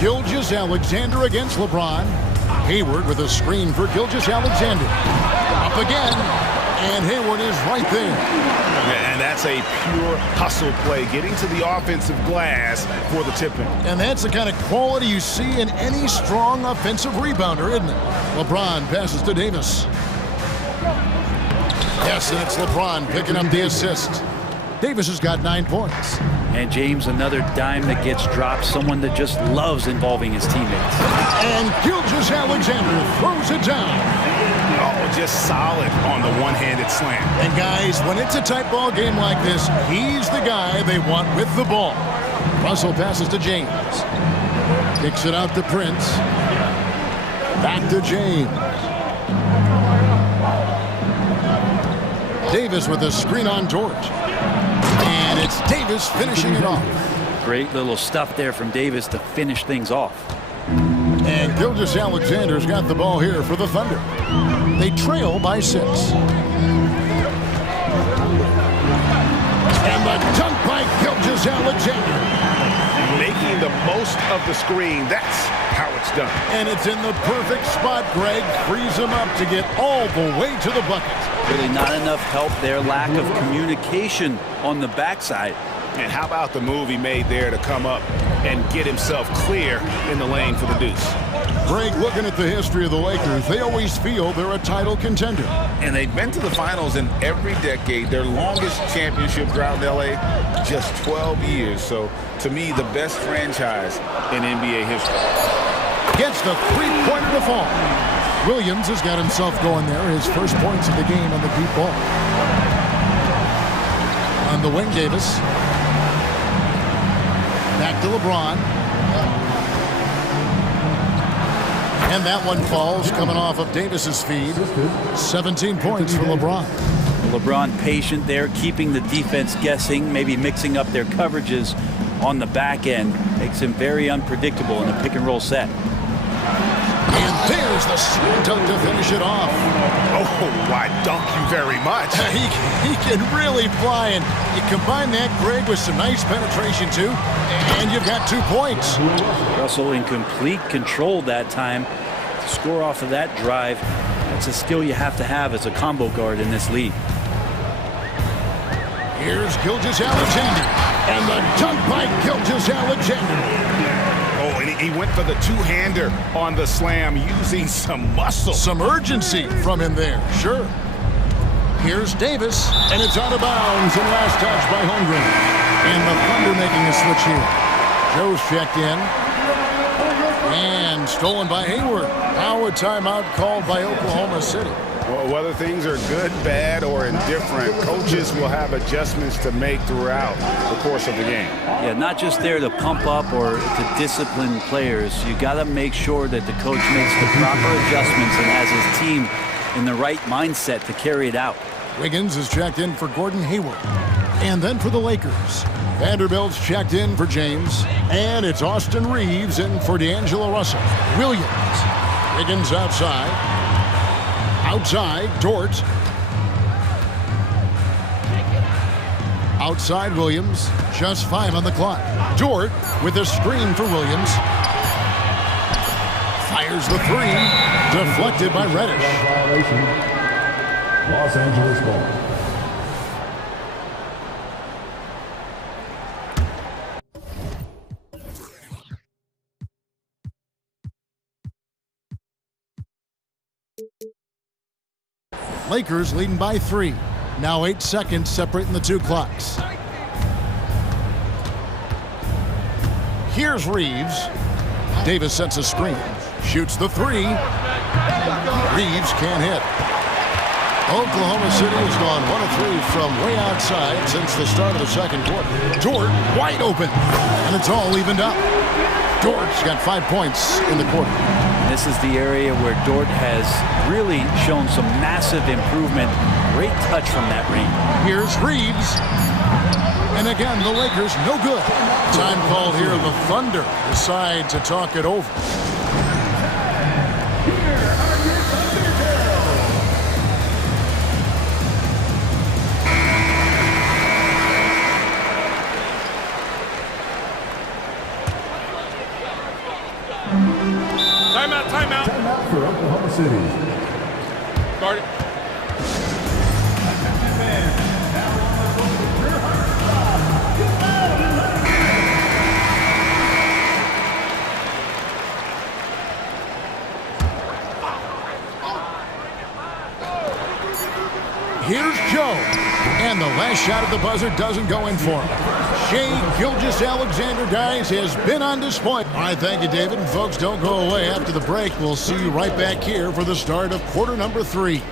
Gilgeous-Alexander against LeBron. Hayward with a screen for Gilgeous-Alexander. Up again, and Hayward is right there. And that's a pure hustle play, getting to the offensive glass for the tip-in. And that's the kind of quality you see in any strong offensive rebounder, isn't it? LeBron passes to Davis. Yes, and it's LeBron picking up the assist. Davis has got 9 points. And James, another dime that gets dropped, someone that just loves involving his teammates. And Gilgeous-Alexander throws it down. Oh, just solid on the one-handed slam. And guys, when it's a tight ball game like this, he's the guy they want with the ball. Russell passes to James. Kicks it out to Prince. Back to James. Davis with a screen on George. And it's Davis finishing it off. Great little stuff there from Davis to finish things off. And Gilgeous-Alexander's got the ball here for the Thunder. They trail by 6. And the dunk by Gilgeous-Alexander. Making the most of the screen. That's how it's done. And it's in the perfect spot. Greg frees him up to get all the way to the bucket. Really not enough help there. Lack of communication on the backside. And how about the move he made there to come up and get himself clear in the lane for the deuce? Greg, looking at the history of the Lakers, they always feel they're a title contender. And they've been to the finals in every decade. Their longest championship drought in LA, just 12 years. So, to me, the best franchise in NBA history. Gets the three-pointer to fall. Williams has got himself going there. His first points of the game on the deep ball. On the wing, Davis. Back to LeBron. And that one falls, coming off of Davis's feed. 17 points for LeBron. LeBron patient there, keeping the defense guessing, maybe mixing up their coverages on the back end. Makes him very unpredictable in a pick-and-roll set. And there's the slam dunk to finish it off. Oh, why dunk you very much. He can really fly, and you combine that, Greg, with some nice penetration, too, and you've got 2 points. Russell in complete control that time. To score off of that drive, that's a skill you have to have as a combo guard in this league. Here's Gilgeous-Alexander, and the dunk by Gilgeous-Alexander. Oh, and he went for the two-hander on the slam, using some muscle. Some urgency from him there, sure. Here's Davis, and it's out of bounds, and last touch by Holmgren. And the Thunder making a switch here. Joe's checked in. And stolen by Hayward. Now a timeout called by Oklahoma City. Well, whether things are good, bad, or indifferent, coaches will have adjustments to make throughout the course of the game. Yeah, not just there to pump up or to discipline players. You got to make sure that the coach makes the proper adjustments and has his team in the right mindset to carry it out. Wiggins is checked in for Gordon Hayward. And then for the Lakers, Vanderbilt's checked in for James. And it's Austin Reeves in for D'Angelo Russell. Williams. Wiggins outside. Outside, Dort. Outside Williams. Just 5 on the clock. Dort with a screen for Williams. Fires the 3. Deflected by Reddish. Los Angeles ball. Lakers leading by 3. Now 8 seconds separating the 2 clocks. Here's Reeves. Davis sets a screen. Shoots the 3. Reeves can't hit. Oklahoma City has gone 1 of 3 from way outside since the start of the second quarter. Dort wide open. And it's all evened up. Dort's got 5 points in the quarter. This is the area where Dort has really shown some massive improvement. Great touch from that range. Here's Reeves. And again, the Lakers no good. Time called here. The Thunder decide to talk it over. Timeout. City. Guard it. Here's Joe. And the last shot at the buzzer doesn't go in for him. Shai Gilgeous-Alexander, guys, has been on display. All right, thank you, David. And folks, don't go away. After the break, we'll see you right back here for the start of quarter number 3.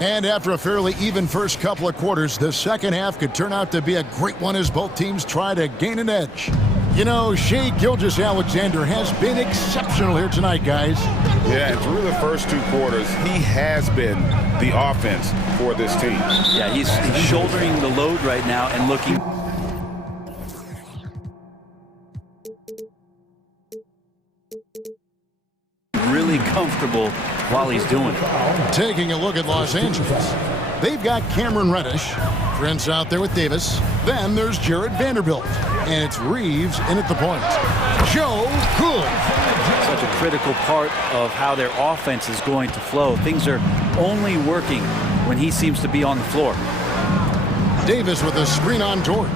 And after a fairly even first couple of quarters, the second half could turn out to be a great one as both teams try to gain an edge. You know, Shai Gilgeous-Alexander has been exceptional here tonight, guys. Yeah, and through the first 2 quarters, he has been the offense for this team. Yeah, he's shouldering the load right now and looking really comfortable while he's doing it. Taking a look at Los Angeles. They've got Cameron Reddish. Prince out there with Davis. Then there's Jared Vanderbilt. And it's Reeves in at the point. Joe Cool. Such a critical part of how their offense is going to flow. Things are only working when he seems to be on the floor. Davis with a screen on George.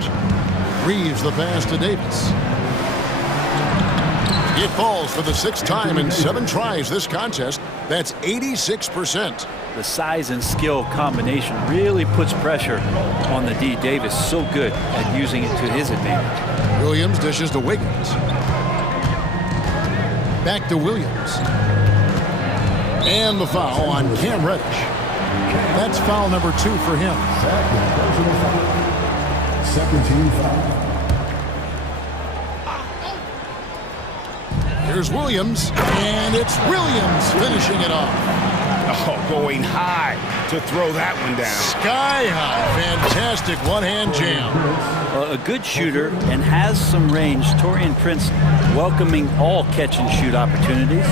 Reeves the pass to Davis. It falls for the 6th time in 7 tries this contest. That's 86%. The size and skill combination really puts pressure on the D. Davis, so good at using it to his advantage. Williams dishes to Wiggins. Back to Williams. And the foul on Cam Reddish. That's foul number 2 for him. Second team foul. Here's Williams, and it's Williams finishing it off. Oh, going high to throw that one down. Sky high. Fantastic one-hand jam. A good shooter and has some range. Taurean Prince welcoming all catch-and-shoot opportunities.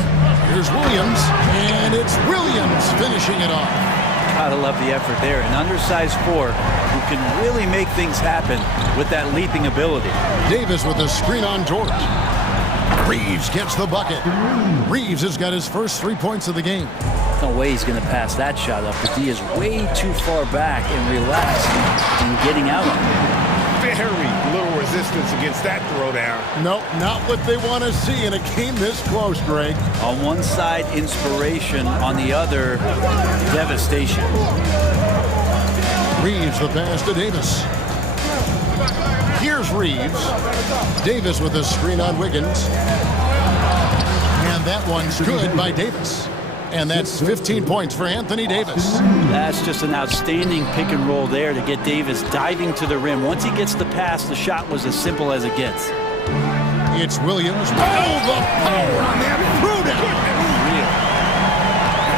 Here's Williams, and it's Williams finishing it off. Gotta love the effort there. An undersized 4 who can really make things happen with that leaping ability. Davis with a screen on George. Reeves gets the bucket. Reeves has got his first 3 points of the game. No way he's going to pass that shot up. The D is way too far back and relaxed in getting out on it. Very little resistance against that throwdown. Nope, not what they want to see in a game this close, Greg. On one side, inspiration. On the other, devastation. Reeves the pass to Davis. Here's Reeves. Davis with a screen on Wiggins. And that one's good by Davis. And that's 15 points for Anthony Davis. That's just an outstanding pick and roll there to get Davis diving to the rim. Once he gets the pass, the shot was as simple as it gets. It's Williams. Oh, the power on that throwdown.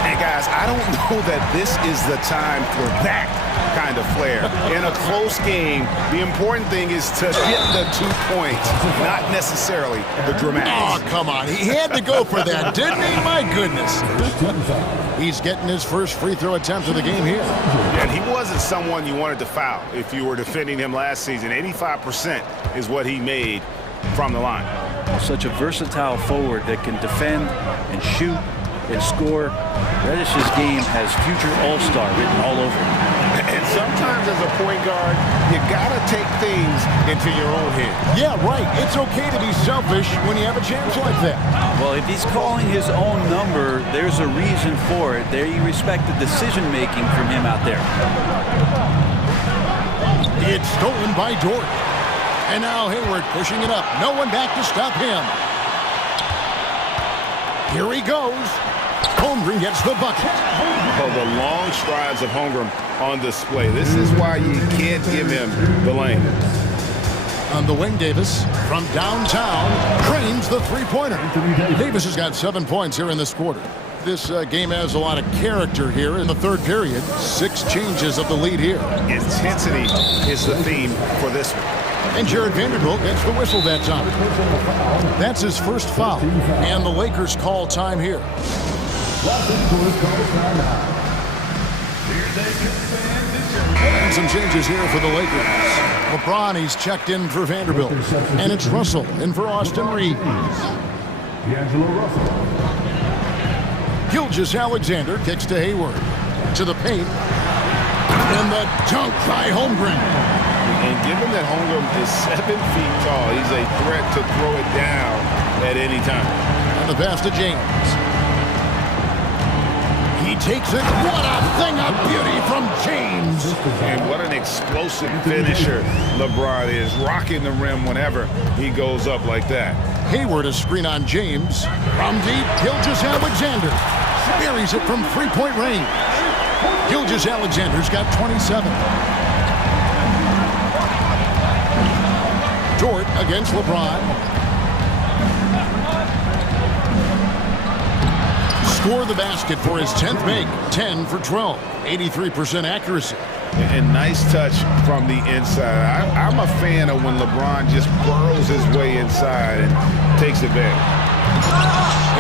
Hey, guys, I don't know that this is the time for that kind of flair. In a close game, the important thing is to get the 2 points, not necessarily the dramatics. Oh, come on. He had to go for that, didn't he? My goodness. He's getting his first free throw attempt of the game here. Yeah, and he wasn't someone you wanted to foul if you were defending him last season. 85% is what he made from the line. Such a versatile forward that can defend and shoot and score. Reddish's game has future all-star written all over it. And sometimes as a point guard, you gotta take things into your own hands. Yeah, right. It's okay to be selfish when you have a chance like that. Well, if he's calling his own number, there's a reason for it. There you respect the decision-making from him out there. It's stolen by Jordan. And now Hayward pushing it up. No one back to stop him. Here he goes. Holmgren gets the bucket. Oh, the long strides of Holmgren on display. This is why you can't give him the lane. On the wing, Davis from downtown drains the three-pointer. Davis has got 7 points here in this quarter. This game has a lot of character here in the third period. 6 changes of the lead here. Intensity is the theme for this one. And Jared Vanderbilt gets the whistle that time. That's his first foul. And the Lakers call time here. And some changes here for the Lakers. LeBron, he's checked in for Vanderbilt. And it's Russell in for Austin Reeves. Gilgeous-Alexander kicks to Hayward. To the paint. And the dunk by Holmgren. And given that Holmgren is 7 feet tall, he's a threat to throw it down at any time. And the pass to James. He takes it. What a thing of beauty from James. And what an explosive finisher LeBron is. Rocking the rim whenever he goes up like that. Hayward a screen on James. From deep, Gilgeous-Alexander buries it from three-point range. Gilgeous-Alexander's got 27. Dort against LeBron. Score the basket for his 10th make. 10 for 12. 83% accuracy. And nice touch from the inside. I'm a fan of when LeBron just burrows his way inside and takes advantage.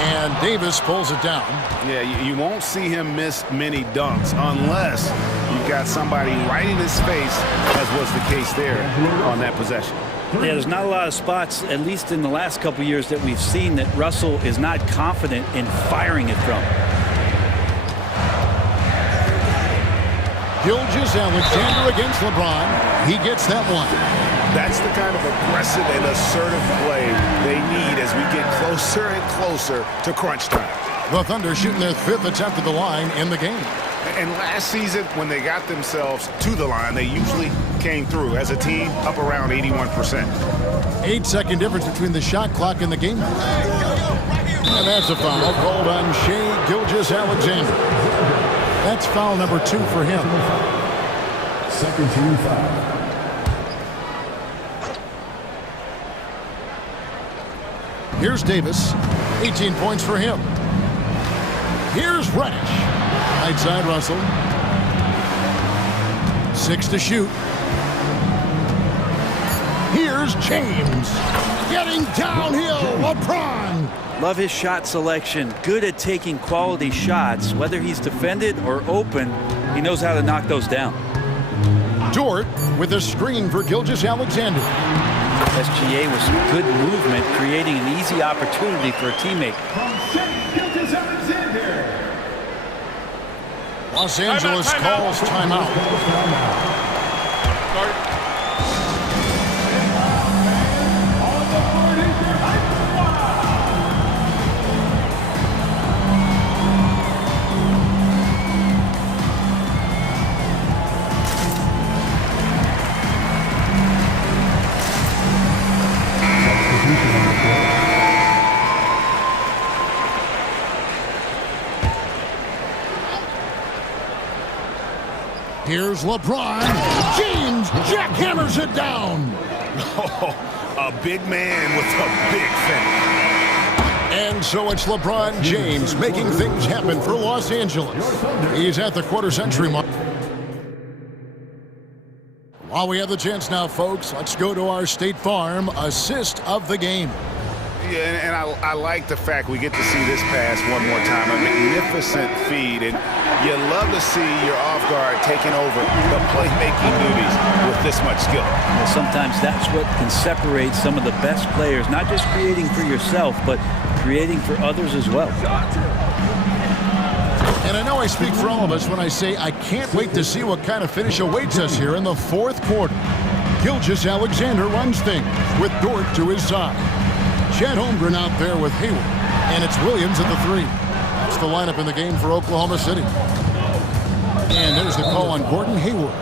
And Davis pulls it down. Yeah, you won't see him miss many dunks unless you've got somebody right in his face, as was the case there on that possession. Yeah, there's not a lot of spots, at least in the last couple years, that we've seen that Russell is not confident in firing it from. Gilgeous-Alexander against LeBron. He gets that one. That's the kind of aggressive and assertive play they need as we get closer and closer to crunch time. The Thunder shooting their 5th attempt at the line in the game. And last season, when they got themselves to the line, they usually came through as a team up around 81%. 8-second difference between the shot clock and the game. And that's a foul called on Shai Gilgeous-Alexander. That's foul number 2 for him. Second team foul. Here's Davis. 18 points for him. Here's Reddish. Right side Russell. 6 to shoot. Here's James. Getting downhill. LeBron. Love his shot selection. Good at taking quality shots. Whether he's defended or open, he knows how to knock those down. Dort with a screen for Gilgeous-Alexander. SGA with some good movement, creating an easy opportunity for a teammate. Los Angeles calls timeout. Here's LeBron. James jackhammers it down. Oh, a big man with a big finish. And so it's LeBron James making things happen for Los Angeles. He's at the quarter-century mark. While we have the chance now, folks, let's go to our State Farm assist of the game. Yeah, and I like the fact we get to see this pass one more time. A magnificent feed, and you love to see your off guard taking over the playmaking duties with this much skill. Well, sometimes that's what can separate some of the best players, not just creating for yourself, but creating for others as well. And I know I speak for all of us when I say I can't wait to see what kind of finish awaits us here in the 4th quarter. Gilgeous-Alexander runs things with Dort to his side. Chet Holmgren out there with Hayward. And it's Williams at the 3. That's the lineup in the game for Oklahoma City. And there's the call on Gordon Hayward.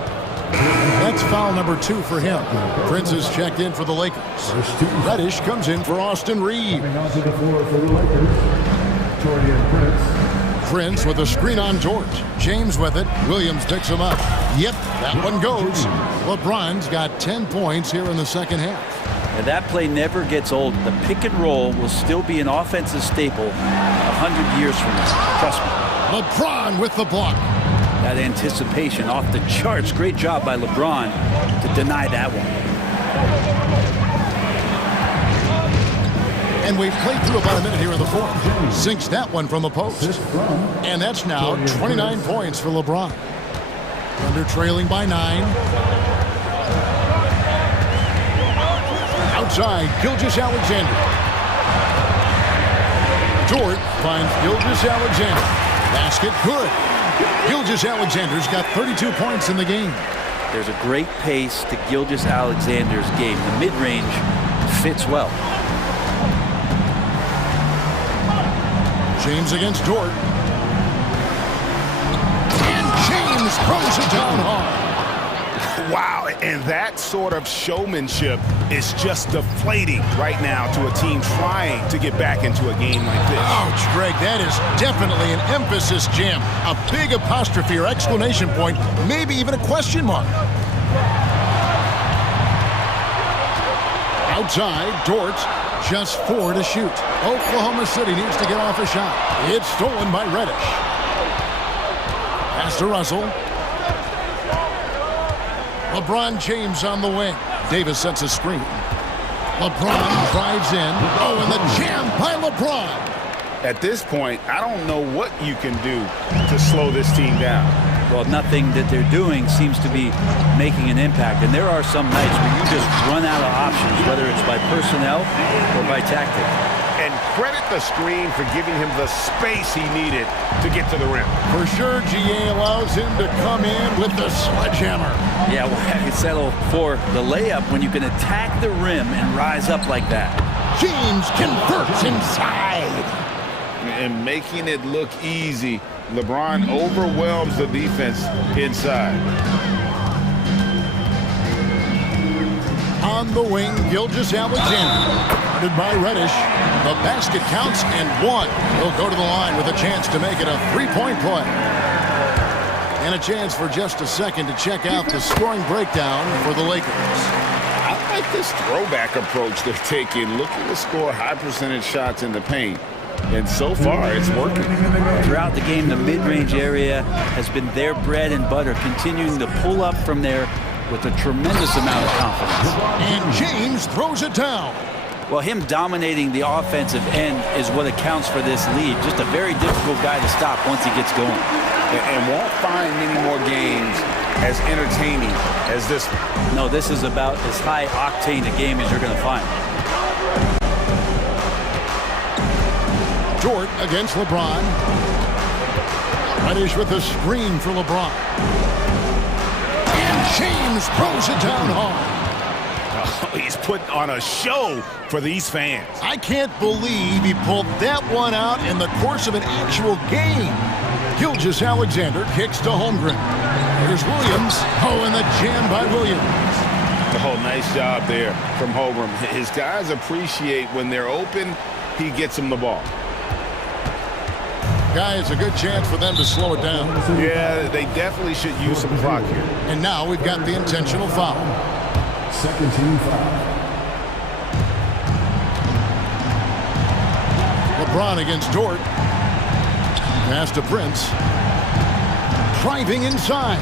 That's foul number 2 for him. Prince is checked in for the Lakers. Reddish comes in for Austin Reeves. Onto the floor for the Lakers, Torian Prince. Prince with a screen on George. James with it. Williams picks him up. Yep, that one goes. LeBron's got 10 points here in the second half. And that play never gets old. The pick and roll will still be an offensive staple 100 years from now. Trust me. LeBron with the block. That anticipation off the charts. Great job by LeBron to deny that one. And we've played through about a minute here in the fourth. Sinks that one from the post. And that's now 29 points for LeBron. Thunder trailing by 9. Outside, Gilgeous-Alexander. Dort finds Gilgeous-Alexander. Basket good. Gilgeous-Alexander's got 32 points in the game. There's a great pace to Gilgeous-Alexander's game. The mid-range fits well. James against Dort. And James throws it down hard. Wow, and that sort of showmanship is just deflating right now to a team trying to get back into a game like this. Ouch, Greg, that is definitely an emphasis jam. A big apostrophe or exclamation point, maybe even a question mark. Outside, Dort, just 4 to shoot. Oklahoma City needs to get off a shot. It's stolen by Reddish. Pass to Russell. LeBron James on the wing. Davis sets a screen. LeBron drives in. Oh, and the jam by LeBron. At this point, I don't know what you can do to slow this team down. Well, nothing that they're doing seems to be making an impact. And there are some nights where you just run out of options, whether it's by personnel or by tactic. And credit the screen for giving him the space he needed to get to the rim. For sure, GA allows him to come in with the sledgehammer. Yeah, well, you settle for the layup when you can attack the rim and rise up like that. James converts inside. And making it look easy, LeBron overwhelms the defense inside. On the wing, Gilgeous-Alexander. Guarded by Reddish. The basket counts and 1. He'll go to the line with a chance to make it a 3-point play. And a chance for just a second to check out the scoring breakdown for the Lakers. I like this throwback approach they're taking, looking to score high percentage shots in the paint. And so far, it's working. Throughout the game, the mid-range area has been their bread and butter, continuing to pull up from there with a tremendous amount of confidence. And James throws it down. Well, him dominating the offensive end is what accounts for this lead. Just a very difficult guy to stop once he gets going. And won't find many more games as entertaining as this one. No, this is about as high octane a game as you're going to find. Dort against LeBron. Reddish with a screen for LeBron. And James throws it down hard. Oh, he's put on a show for these fans. I can't believe he pulled that one out in the course of an actual game. Gilgeous-Alexander kicks to Holmgren. Here's Williams. Oh, and the jam by Williams. Oh, nice job there from Holmgren. His guys appreciate when they're open, he gets them the ball. Guys, a good chance for them to slow it down. Yeah, they definitely should use some clock here. And now we've got the intentional foul. Second team foul. LeBron against Dort. Pass to Prince. Driving inside.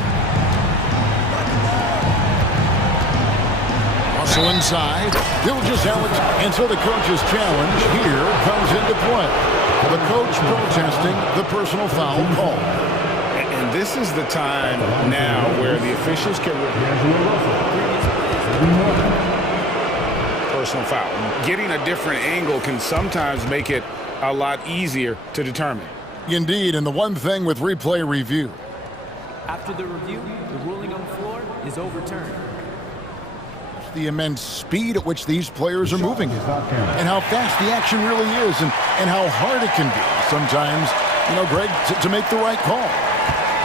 Russell inside. Gilgeous-Alexander. And so the coach's challenge here comes into play. The coach protesting the personal foul call. And this is the time now where the officials can personal foul. Getting a different angle can sometimes make it a lot easier to determine. Indeed, and the one thing with replay review. After the review, the ruling on the floor is overturned. The immense speed at which these players are moving and how fast the action really is and how hard it can be sometimes, you know, Greg, to make the right call.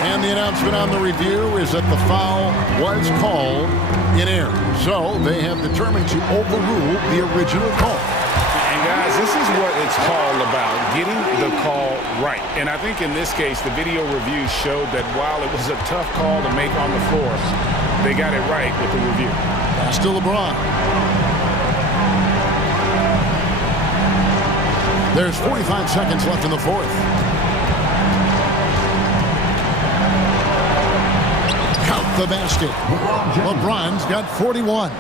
And the announcement on the review is that the foul was called in error. So they have determined to overrule the original call. And guys, this is what it's all about, getting the call right. And I think in this case, the video review showed that while it was a tough call to make on the floor, they got it right with the review. Pass to LeBron. There's 45 seconds left in the fourth. Count the basket. LeBron's got 41.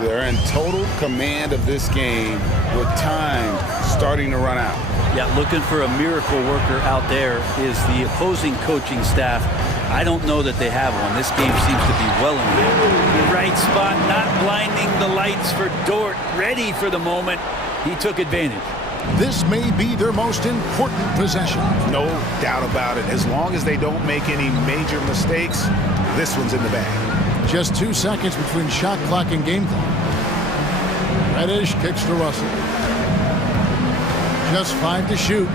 They're in total command of this game with time starting to run out. Yeah, looking for a miracle worker out there is the opposing coaching staff. I don't know that they have one. This game seems to be well in hand. Right spot, not blinding the lights for Dort. Ready for the moment. He took advantage. This may be their most important possession. No doubt about it. As long as they don't make any major mistakes, this one's in the bag. Just 2 seconds between shot clock and game clock. Reddish kicks to Russell. Just 5 to shoot.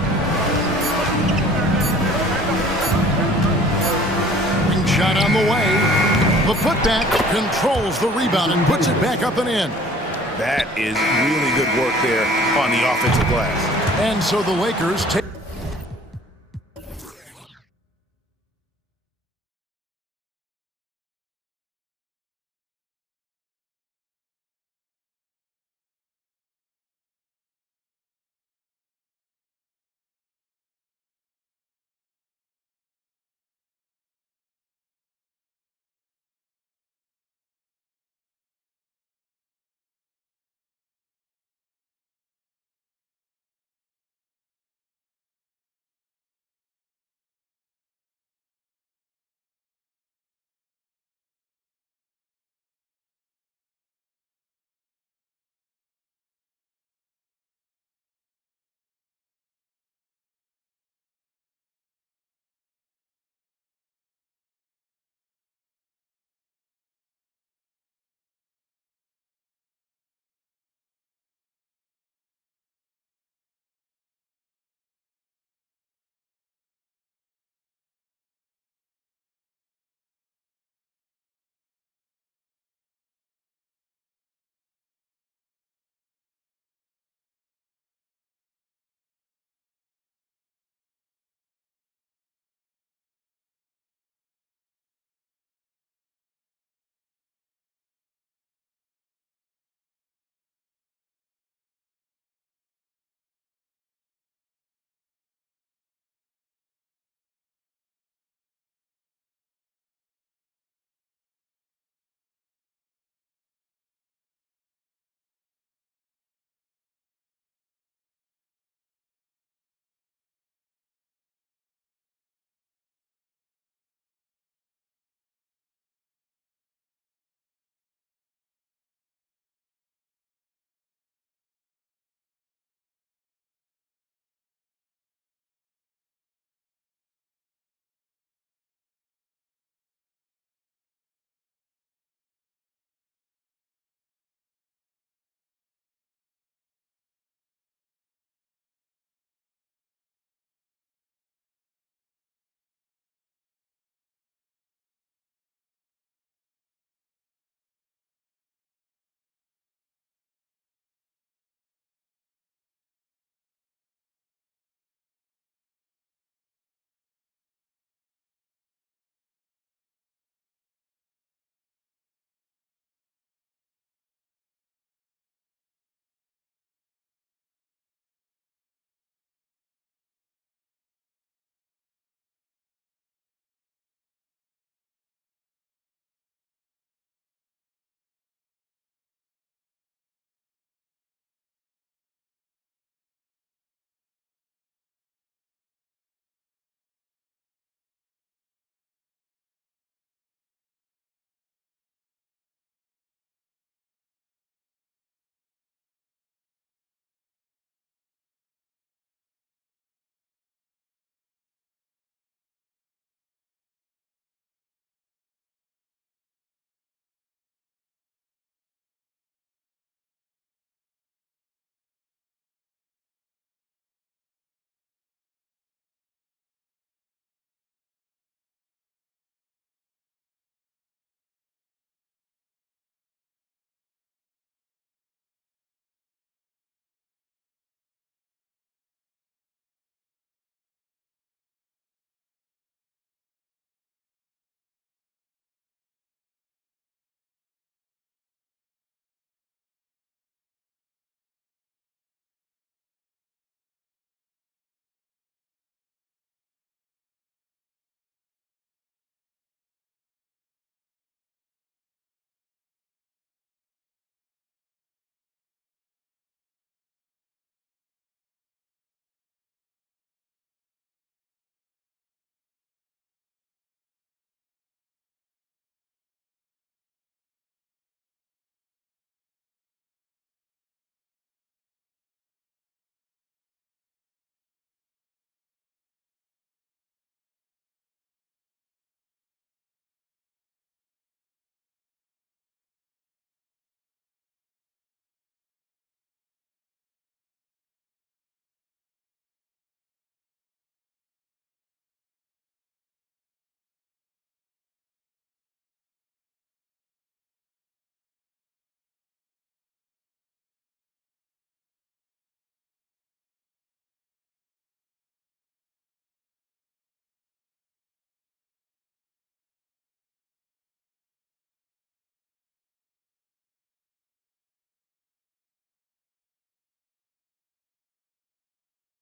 Ring shot on the way. The putback controls the rebound and puts it back up and in. That is really good work there on the offensive glass. And so the Lakers take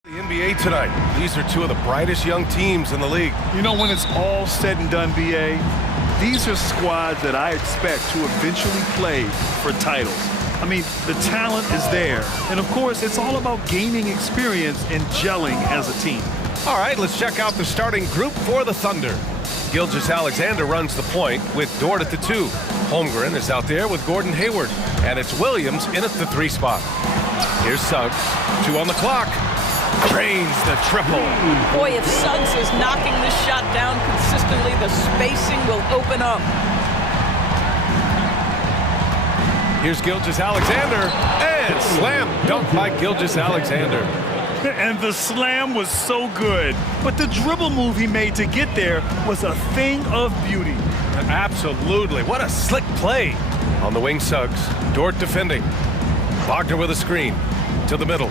The NBA tonight. These are two of the brightest young teams in the league. You know, when it's all said and done, BA, these are squads that I expect to eventually play for titles. I mean, the talent is there. And of course, it's all about gaining experience and gelling as a team. All right, let's check out the starting group for the Thunder. Gilgeous-Alexander runs the point with Dort at the 2. Holmgren is out there with Gordon Hayward. And it's Williams in at the 3 spot. Here's Suggs. 2 on the clock. Drains the triple. Boy, if Suggs is knocking this shot down consistently, the spacing will open up. Here's Gilgeous-Alexander. And slam dunk by Gilgeous-Alexander. And the slam was so good. But the dribble move he made to get there was a thing of beauty. Absolutely. What a slick play. On the wing, Suggs. Dort defending. Wagner with a screen. To the middle.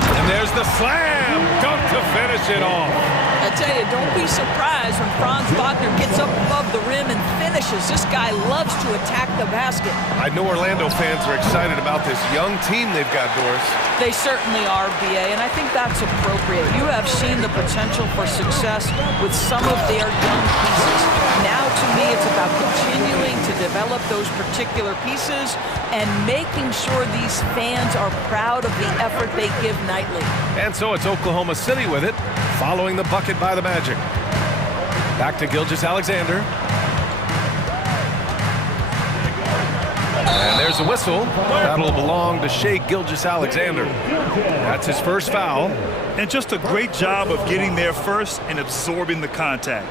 And there's the slam dunk to finish it off. I tell you, don't be surprised when Franz Wagner gets up above the rim and finishes. This guy loves to attack the basket. I know Orlando fans are excited about this young team they've got, Doris. They certainly are, BA, and I think that's appropriate. You have seen the potential for success with some of their young pieces. Now, to me, it's about continuing to develop those particular pieces and making sure these fans are proud of the effort they give nightly. And so it's Oklahoma City with it, following the bucket by the Magic. Back to Gilgeous-Alexander. And there's a whistle. That'll belong to Shai Gilgeous-Alexander. That's his first foul. And just a great job of getting there first and absorbing the contact.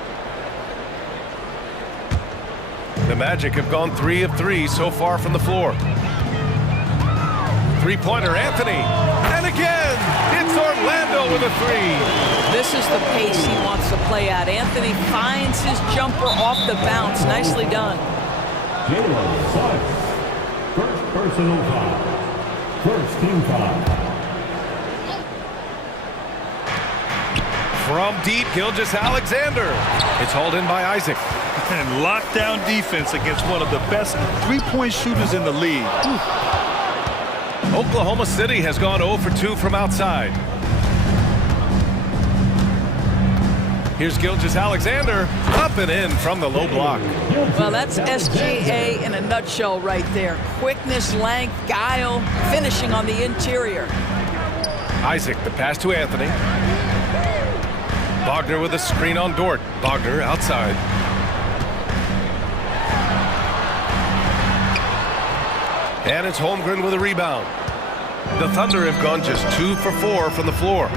The Magic have gone 3 of 3 so far from the floor. Three-pointer, Anthony. And again, it's Orlando with a 3. This is the pace he wants to play at. Anthony finds his jumper off the bounce. Nicely done. Jalen Suggs. First personal foul. First team foul. From deep, Gilgeous-Alexander. It's hauled in by Isaac. And lockdown defense against one of the best three-point shooters in the league. Oklahoma City has gone 0 for 2 from outside. Here's Gilgeous-Alexander, up and in from the low block. Well, that's SGA in a nutshell right there. Quickness, length, guile, finishing on the interior. Isaac, the pass to Anthony. Wagner with a screen on Dort. Wagner outside. And it's Holmgren with a rebound. The Thunder have gone just 2 for 4 from the floor.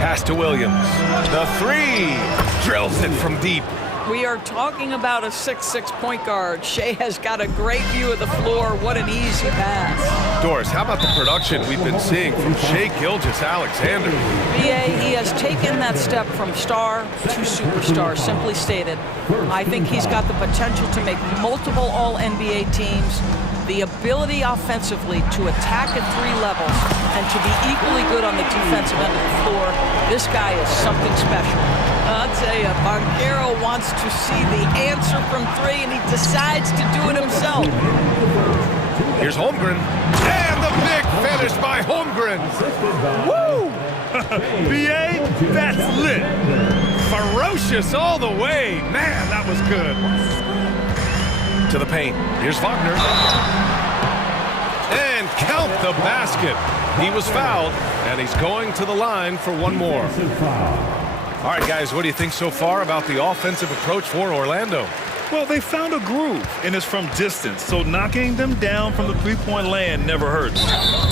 Pass to Williams. The 3 drills it from deep. We are talking about a 6'6" point guard. Shai has got a great view of the floor. What an easy pass. Doris, how about the production we've been seeing from Shai Gilgeous-Alexander? BA, he has taken that step from star to superstar, simply stated. I think he's got the potential to make multiple All-NBA teams, the ability offensively to attack at 3 levels, and to be equally good on the defensive end of the floor. This guy is something special. I'll tell you, Banchero wants to see the answer from 3, and he decides to do it himself. Here's Holmgren, and the big finish by Holmgren. Woo! BA, that's lit. Ferocious all the way. Man, that was good. To the paint. Here's Wagner. And count the basket. He was fouled, and he's going to the line for one more. All right, guys, what do you think so far about the offensive approach for Orlando? Well, they found a groove, and it's from distance, so knocking them down from the three-point land never hurts.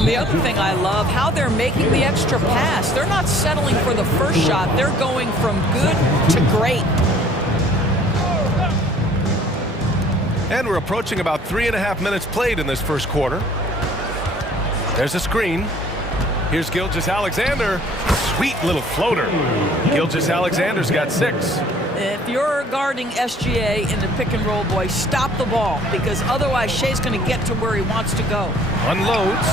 The other thing I love, how they're making the extra pass. They're not settling for the first shot. They're going from good to great. And we're approaching about 3.5 minutes played in this first quarter. There's a screen. Here's Gilgeous-Alexander. Sweet little floater. Gilgeous-Alexander's got 6. If you're guarding SGA in the pick and roll, boy, stop the ball, because otherwise Shai's going to get to where he wants to go. Unloads.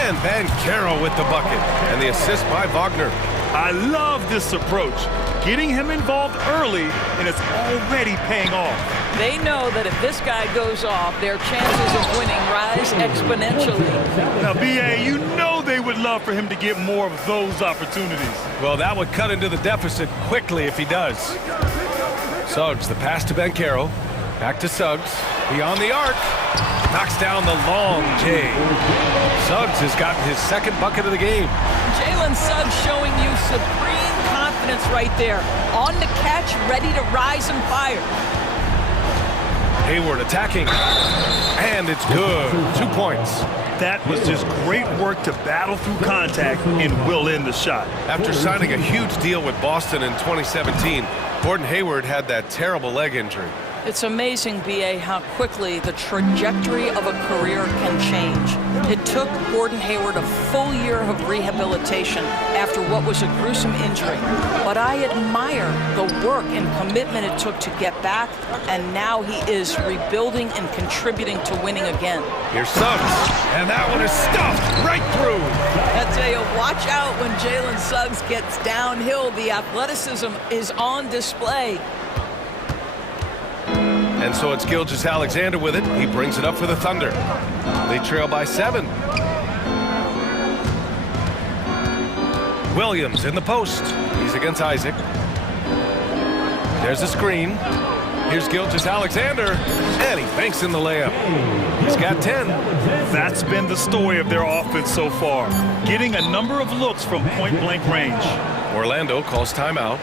And Banchero with the bucket. And the assist by Wagner. I love this approach. Getting him involved early, and it's already paying off. They know that if this guy goes off, their chances of winning rise exponentially. Now, BA, you know they would love for him to get more of those opportunities. Well, that would cut into the deficit quickly if he does. Suggs, the pass to Bencaro. Back to Suggs. Beyond the arc. Knocks down the long J. Suggs has gotten his second bucket of the game. Jalen Suggs showing you supreme confidence right there. On the catch, ready to rise and fire. Hayward attacking. And it's good. 2 points. That was just great work to battle through contact and will in the shot. After signing a huge deal with Boston in 2017, Gordon Hayward had that terrible leg injury. It's amazing, B.A., how quickly the trajectory of a career can change. It took Gordon Hayward a full year of rehabilitation after what was a gruesome injury. But I admire the work and commitment it took to get back, and now he is rebuilding and contributing to winning again. Here's Suggs, and that one is stuffed right through. I tell you, watch out when Jalen Suggs gets downhill. The athleticism is on display. And so it's Gilgeous-Alexander with it. He brings it up for the Thunder. They trail by 7. Williams in the post. He's against Isaac. There's a screen. Here's Gilgeous-Alexander, and he banks in the layup. He's got 10. That's been the story of their offense so far, getting a number of looks from point-blank range. Orlando calls timeout.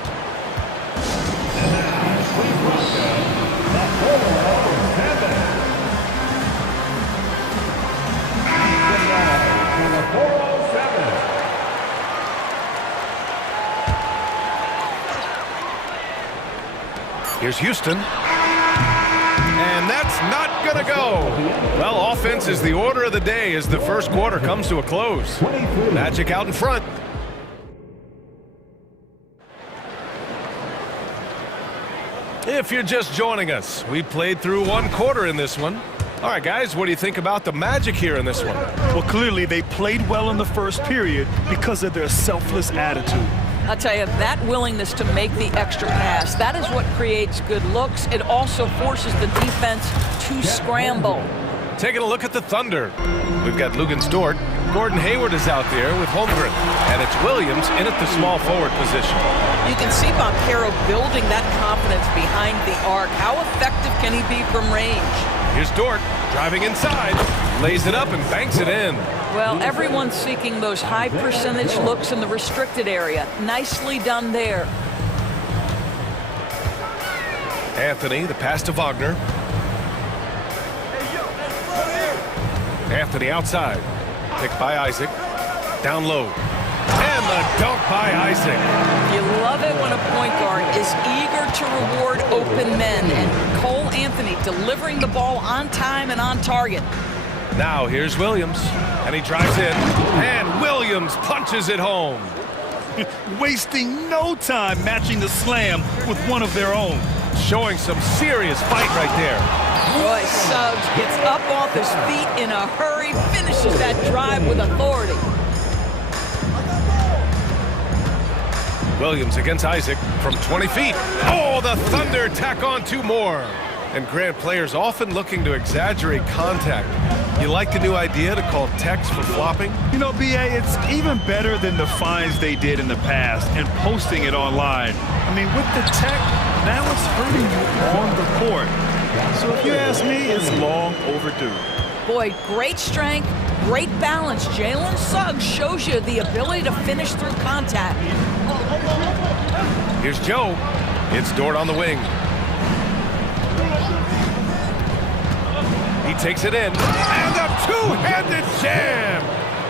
Here's Houston. And that's not gonna go. Well, offense is the order of the day as the first quarter comes to a close. Magic out in front. If you're just joining us, we played through one quarter in this one. All right, guys, what do you think about the Magic here in this one? Well, clearly they played well in the first period because of their selfless attitude. I'll tell you, that willingness to make the extra pass, that is what creates good looks. It also forces the defense to scramble. Taking a look at the Thunder. We've got Luguentz Dort. Gordon Hayward is out there with Holmgren. And it's Williams in at the small forward position. You can see Bencaro building that confidence behind the arc. How effective can he be from range? Here's Dort driving inside, lays it up and banks it in. Well, everyone's seeking those high percentage looks in the restricted area. Nicely done there. Anthony, the pass to Wagner. Anthony outside. Picked by Isaac. Down low. And the dunk by Isaac. You love it when a point guard is eager to reward open men. And Cole Anthony delivering the ball on time and on target. Now here's Williams. And he drives in. And Williams punches it home. Wasting no time matching the slam with one of their own. Showing some serious fight right there. Boy, Suggs gets up off his feet in a hurry, finishes that drive with authority. Williams against Isaac from 20 feet. Oh, the Thunder tack on 2 more. And Grant, players often looking to exaggerate contact. You like the new idea to call techs for flopping? You know, B.A., it's even better than the fines they did in the past and posting it online. I mean, with the tech, now it's hurting you on the court. So if you ask me, it's long overdue. Boy, great strength, great balance. Jalen Suggs shows you the ability to finish through contact. Here's Joe. It's Dort on the wing. He takes it in. And a two-handed jam!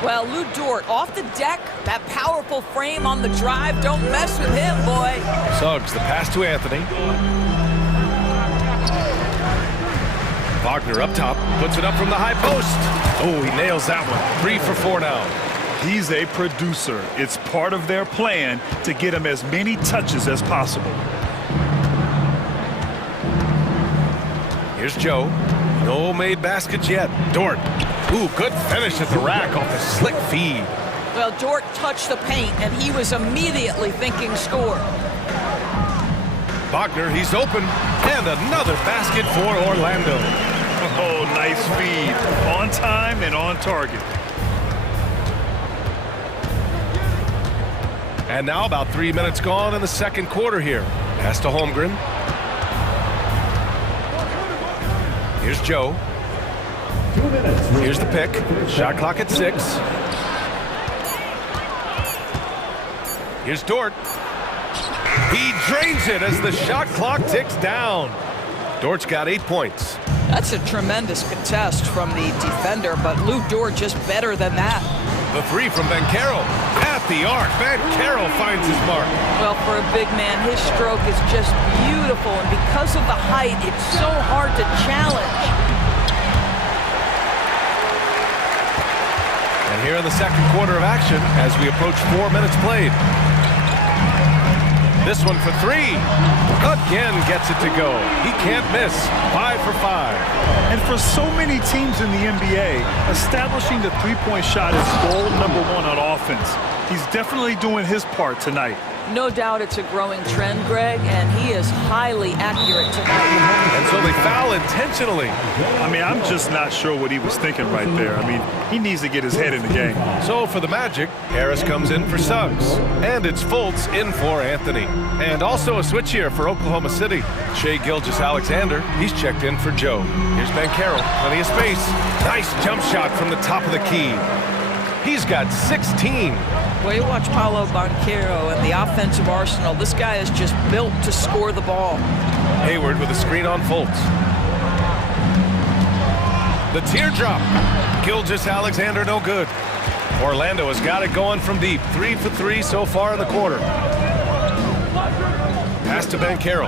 Well, Lou Dort off the deck, that powerful frame on the drive. Don't mess with him, boy. Suggs, the pass to Anthony. Wagner up top, puts it up from the high post. Oh, he nails that one. 3 for 4 now. He's a producer. It's part of their plan to get him as many touches as possible. Here's Joe. No made baskets yet. Dort. Ooh, good finish at the rack off the slick feed. Well, Dort touched the paint, and he was immediately thinking score. Wagner, he's open. And another basket for Orlando. Oh, nice feed. On time and on target. And now about 3 minutes gone in the second quarter here. Pass to Holmgren. Here's Joe. 2 minutes. Here's the pick. Shot clock at 6. Here's Dort. He drains it as the shot clock ticks down. Dort's got 8 points. That's a tremendous contest from the defender, but Lou Dort just better than that. The three from Banchero at the arc. Banchero finds his mark. Well, for a big man, his stroke is just beautiful, and because of the height, it's so hard to challenge. And here in the second quarter of action, as we approach 4 minutes played. This one for 3. Again gets it to go. He can't miss. 5 for 5. And for so many teams in the NBA, establishing the three-point shot is goal number 1 on offense. He's definitely doing his part tonight. No doubt it's a growing trend, Greg, and he is highly accurate tonight. And so they foul intentionally. I mean, I'm just not sure what he was thinking right there. I mean, he needs to get his head in the game. So for the Magic, Harris comes in for Suggs. And it's Fultz in for Anthony. And also a switch here for Oklahoma City. Shai Gilgeous-Alexander, he's checked in for Joe. Here's Banchero, plenty of space. Nice jump shot from the top of the key. He's got 16. Well, you watch Paolo Banchero and the offensive arsenal. This guy is just built to score the ball. Hayward with a screen on Fultz. The teardrop. Gilgeous-Alexander no good. Orlando has got it going from deep. 3 for 3 so far in the quarter. Pass to Banchero.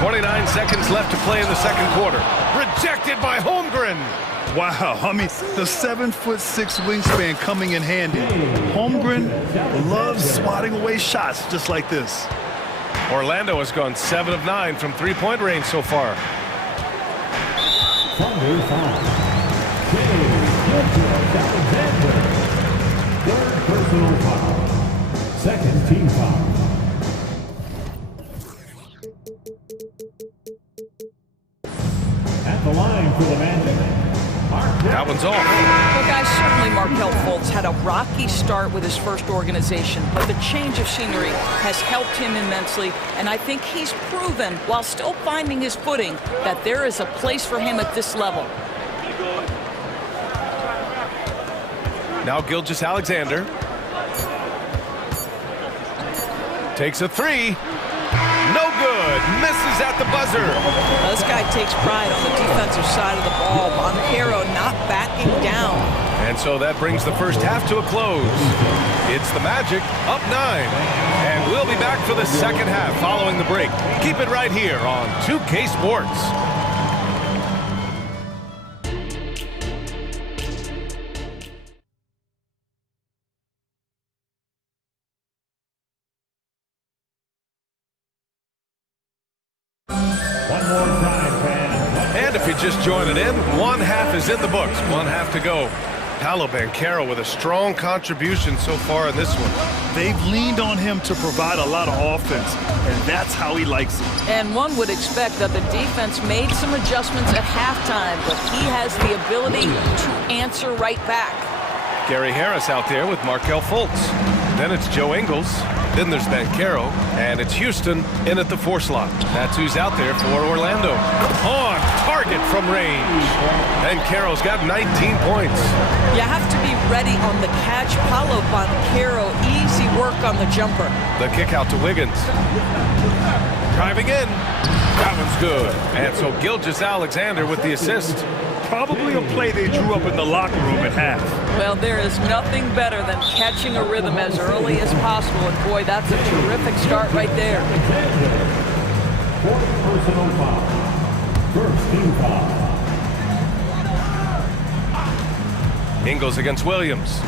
29 seconds left to play in the second quarter. Rejected by Holmgren. Wow, I mean, the 7'6" wingspan coming in handy. Holmgren loves swatting away shots just like this. Orlando has gone 7 of 9 from three-point range so far. Thunder foul. Gilgeous-Alexander. Third personal foul. Second team foul. At the line for the Magic. That one's off. Well, guys, certainly Markelle Fultz had a rocky start with his first organization, but the change of scenery has helped him immensely, and I think he's proven, while still finding his footing, that there is a place for him at this level. Now Gilgeous-Alexander. Takes a 3. No good. Misses at the buzzer. Now, this guy takes pride on the defensive side of the ball. Banchero not backing down. And so that brings the first half to a close. It's the Magic up 9. And we'll be back for the second half following the break. Keep it right here on 2K Sports. Just joining in, one half is in the books, one half to go. Paolo Banchero with a strong contribution so far in this one. They've leaned on him to provide a lot of offense, and that's how he likes it. And one would expect that the defense made some adjustments at halftime, but he has the ability to answer right back. Gary Harris out there with Markelle Fultz. Then it's Joe Ingles. Then there's Banchero. And it's Houston in at the 4 slot. That's who's out there for Orlando. On target from range. Banchero's got 19 points. You have to be ready on the catch. Paolo Banchero, easy work on the jumper. The kick out to Wiggins. Driving in. That one's good. And so Gilgeous-Alexander with the assist. Probably a play they drew up in the locker room at half. Well, there is nothing better than catching a rhythm as early as possible, and boy, that's a terrific start right there. Fourth personal foul. First team foul. Ingles against Williams.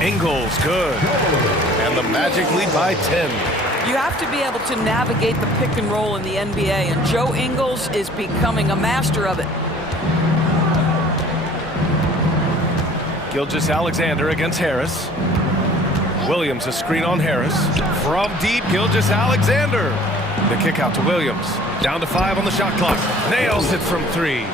Ingles, good. And the Magic lead by 10. You have to be able to navigate the pick and roll in the NBA, and Joe Ingles is becoming a master of it. Gilgeous-Alexander against Harris. Williams a screen on Harris. From deep, Gilgeous-Alexander. The kick out to Williams. Down to 5 on the shot clock. Nails it from 3.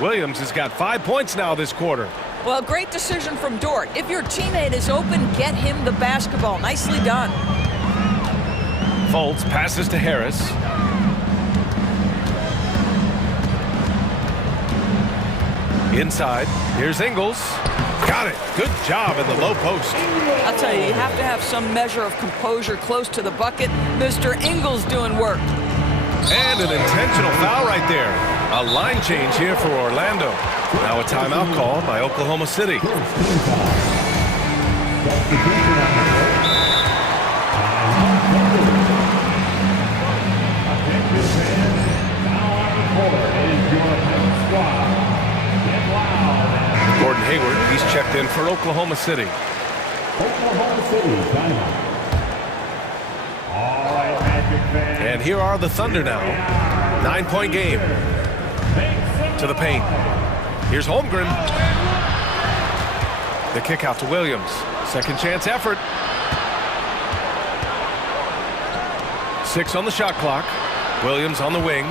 Williams has got 5 points now this quarter. Well, great decision from Dort. If your teammate is open, get him the basketball. Nicely done. Fultz passes to Harris. Inside, here's Ingles. Got it. Good job in the low post. I'll tell you, you have to have some measure of composure close to the bucket. Mr. Ingles doing work. And an intentional foul right there. A line change here for Orlando. Now a timeout call by Oklahoma City. Gordon Hayward, he's checked in for Oklahoma City. And here are the Thunder now. 9-point game. To the paint. Here's Holmgren. The kick out to Williams. Second chance effort. 6 on the shot clock. Williams on the wing.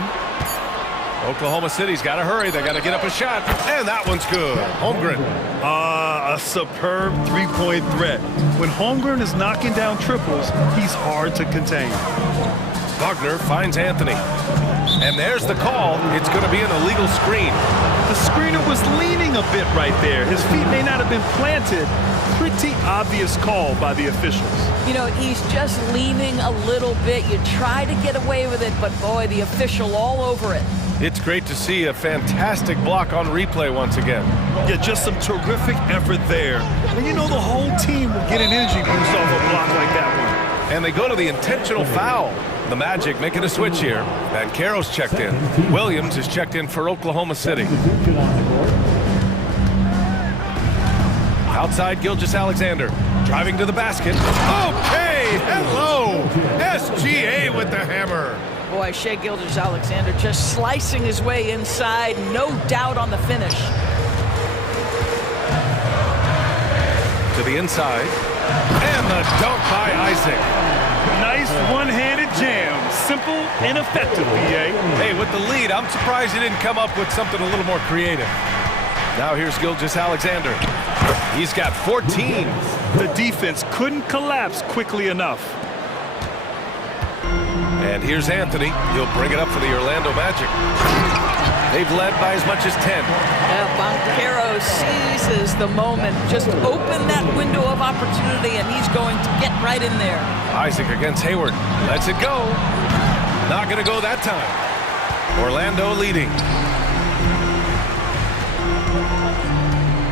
Oklahoma City's got to hurry. They got to get up a shot. And that one's good. Holmgren. A superb three-point threat. When Holmgren is knocking down triples, he's hard to contain. Wagner finds Anthony. And there's the call. It's going to be an illegal screen. The screener was leaning a bit right there. His feet may not have been planted. Pretty obvious call by the officials. You know, he's just leaning a little bit. You try to get away with it, but boy, the official all over it. It's great to see a fantastic block on replay once again. Yeah, just some terrific effort there. And you know the whole team will get an energy boost off a block like that one. And they go to the intentional foul. The Magic making a switch here. Banchero's checked in. Williams is checked in for Oklahoma City. Outside, Gilgeous-Alexander driving to the basket. Okay, hello. SGA with the hammer. Boy, Shai Gilgeous-Alexander just slicing his way inside. No doubt on the finish. To the inside. And the dunk by Isaac. Nice one-handed jam. Simple and effective, BA. Hey, with the lead, I'm surprised he didn't come up with something a little more creative. Now here's Gilgeous-Alexander. He's got 14. The defense couldn't collapse quickly enough. And here's Anthony. He'll bring it up for the Orlando Magic. They've led by as much as 10. Yeah, Banchero seizes the moment. Just open that window of opportunity, and he's going to get right in there. Isaac against Hayward. Lets it go. Not going to go that time. Orlando leading.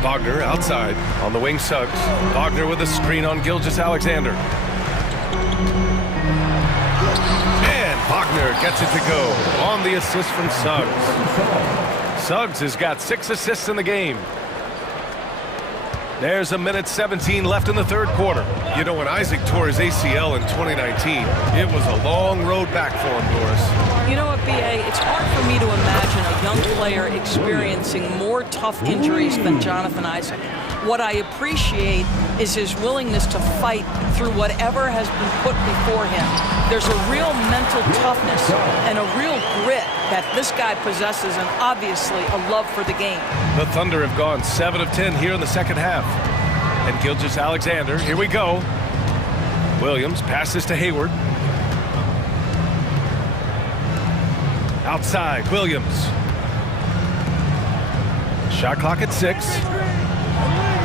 Wagner outside. On the wing, Suggs. Wagner with a screen on Gilgeous-Alexander. Wagner gets it to go on the assist from Suggs. Suggs has got 6 assists in the game. There's a minute 17 left in the third quarter. You know, when Isaac tore his ACL in 2019, it was a long road back for him, Doris. You know what, B.A., it's hard for me to imagine a young player experiencing more tough injuries than Jonathan Isaac. What I appreciate is his willingness to fight through whatever has been put before him. There's a real mental toughness and a real grit that this guy possesses, and obviously a love for the game. The Thunder have gone 7 of 10 here in the second half. And Gilgeous-Alexander, here we go. Williams passes to Hayward. Outside, Williams. Shot clock at 6.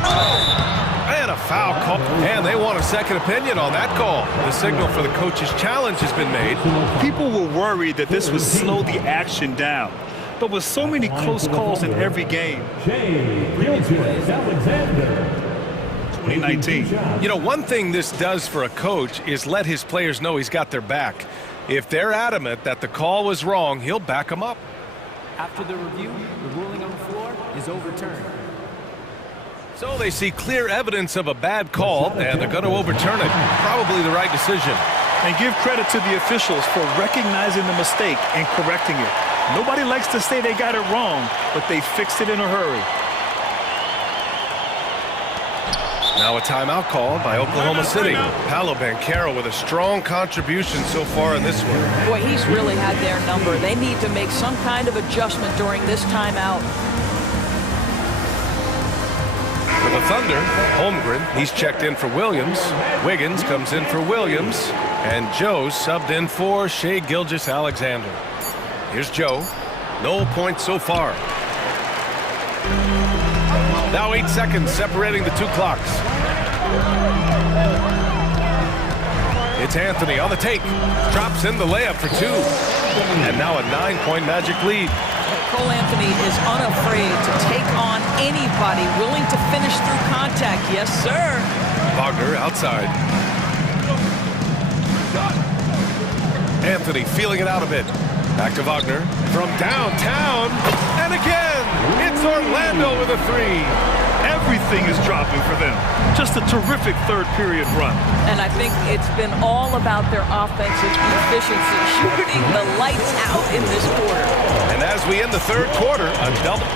And a foul call. And they want a second opinion on that call. The signal for the coach's challenge has been made. People were worried that this would slow the action down. But with so many close calls in every game. 2019. You know, one thing this does for a coach is let his players know he's got their back. If they're adamant that the call was wrong, he'll back them up. After the review, the ruling on the floor is overturned. So they see clear evidence of a bad call, and they're going to overturn it. Probably the right decision. And give credit to the officials for recognizing the mistake and correcting it. Nobody likes to say they got it wrong, but they fixed it in a hurry. Now a timeout call by Oklahoma City. Paolo Banchero with a strong contribution so far in this one. Boy, he's really had their number. They need to make some kind of adjustment during this timeout. the Thunder, Holmgren, he's checked in for Williams. Wiggins comes in for Williams. And Joe subbed in for Shai Gilgeous-Alexander. Here's Joe. No points so far. Now 8 seconds separating the two clocks. It's Anthony on the take. Drops in the layup for two. And now a 9-point Magic lead. Cole Anthony is unafraid to take on anybody willing to finish through contact. Yes, sir. Wagner outside. Anthony feeling it out a bit. Back to Wagner from downtown. And again, it's Orlando with a three. Everything is dropping for them. Just a terrific third period run. And I think it's been all about their offensive efficiency, shooting the lights out in this quarter. And as we end the third quarter, a double.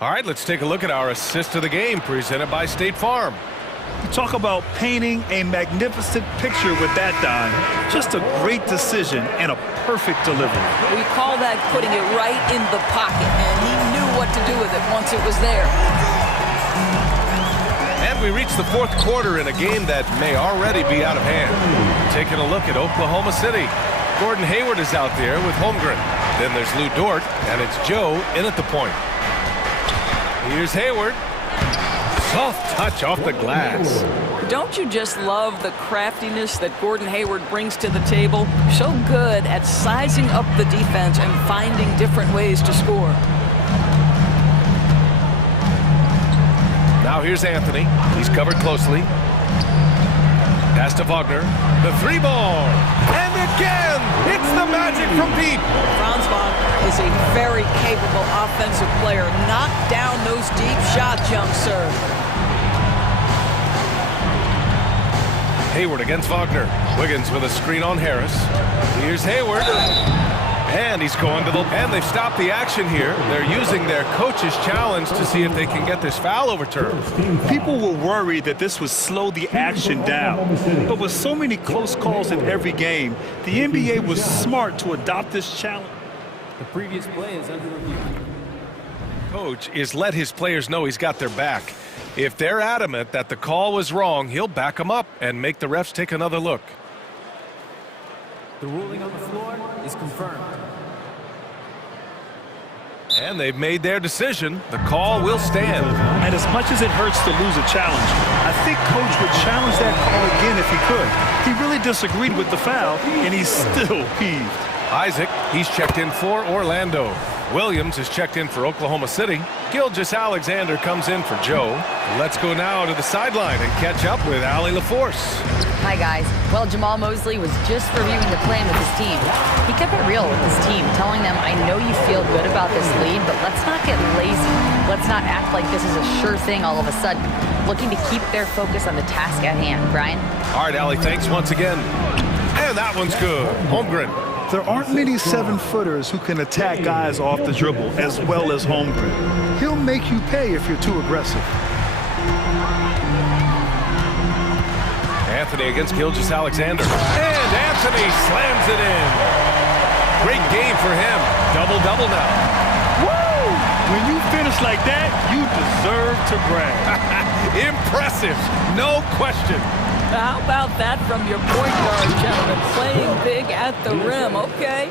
All right, let's take a look at our assist of the game presented by State Farm. You talk about painting a magnificent picture with that dime. Just a great decision and a perfect delivery. We call that putting it right in the pocket, and he knew what to do with it once it was there. And we reach the fourth quarter in a game that may already be out of hand. Taking a look at Oklahoma City. Gordon Hayward is out there with Holmgren. Then there's Lou Dort, and it's Joe in at the point. Here's Hayward. Soft touch off the glass. Don't you just love the craftiness that Gordon Hayward brings to the table? So good at sizing up the defense and finding different ways to score. Now here's Anthony. He's covered closely. Pass to Wagner. The three ball. And again, it's the Magic from deep. Franz Wagner is a very capable offensive player. Knock down those deep shot jumps, sir. Hayward against Wagner. Wiggins with a screen on Harris. Here's Hayward. And he's going to the... And they've stopped the action here. They're using their coach's challenge to see if they can get this foul overturned. People were worried that this would slow the action down. But with so many close calls in every game, the NBA was smart to adopt this challenge. The previous play is under review. Coach is let his players know he's got their back. If they're adamant that the call was wrong, he'll back them up and make the refs take another look. The ruling on the floor is confirmed. And they've made their decision. The call will stand. And as much as it hurts to lose a challenge, I think Coach would challenge that call again if he could. He really disagreed with the foul, and he's still peeved. Isaac, he's checked in for Orlando. Williams is checked in for Oklahoma City. Gilgeous-Alexander comes in for Joe. Let's go now to the sideline and catch up with Allie LaForce. Hi, guys. Well, Jamal Mosley was just reviewing the plan with his team. He kept it real with his team, telling them, I know you feel good about this lead, but let's not get lazy. Let's not act like this is a sure thing all of a sudden. Looking to keep their focus on the task at hand. Brian? All right, Allie, thanks once again. And that one's good. Holmgren. There aren't many 7-footers who can attack guys off the dribble as well as Holmgren. He'll make you pay if you're too aggressive. Anthony against Gilgeous-Alexander. And Anthony slams it in. Great game for him. Double-double now. Woo! When you finish like that, you deserve to brag. Impressive, no question. How about that from your point guard, gentlemen? Playing big at the rim, okay?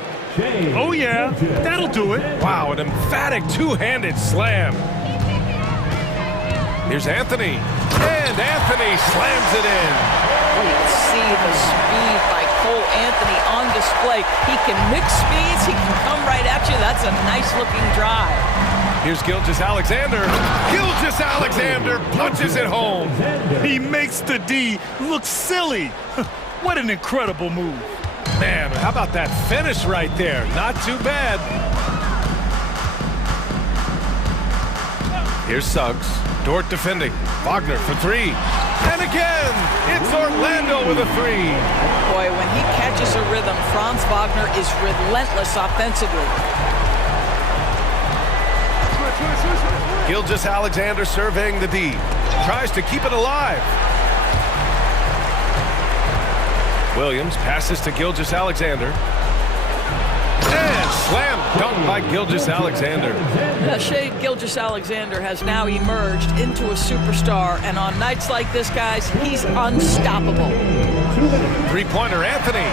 Oh, yeah, that'll do it. Wow, an emphatic two-handed slam. Here's Anthony. And Anthony slams it in. You can see the speed by Cole Anthony on display. He can mix speeds. He can come right at you. That's a nice-looking drive. Here's Gilgeous-Alexander. Gilgeous-Alexander punches it home. He makes the D look silly. What an incredible move. Man, how about that finish right there? Not too bad. Here's Suggs. Dort defending. Wagner for three. And again, it's Orlando with a three. Boy, when he catches a rhythm, Franz Wagner is relentless offensively. Gilgeous-Alexander surveying the D. Tries to keep it alive. Williams passes to Gilgeous-Alexander. And Slam dunk by Gilgeous-Alexander. Shai Gilgeous-Alexander has now emerged into a superstar, and on nights like this, guys, he's unstoppable. Three-pointer, Anthony.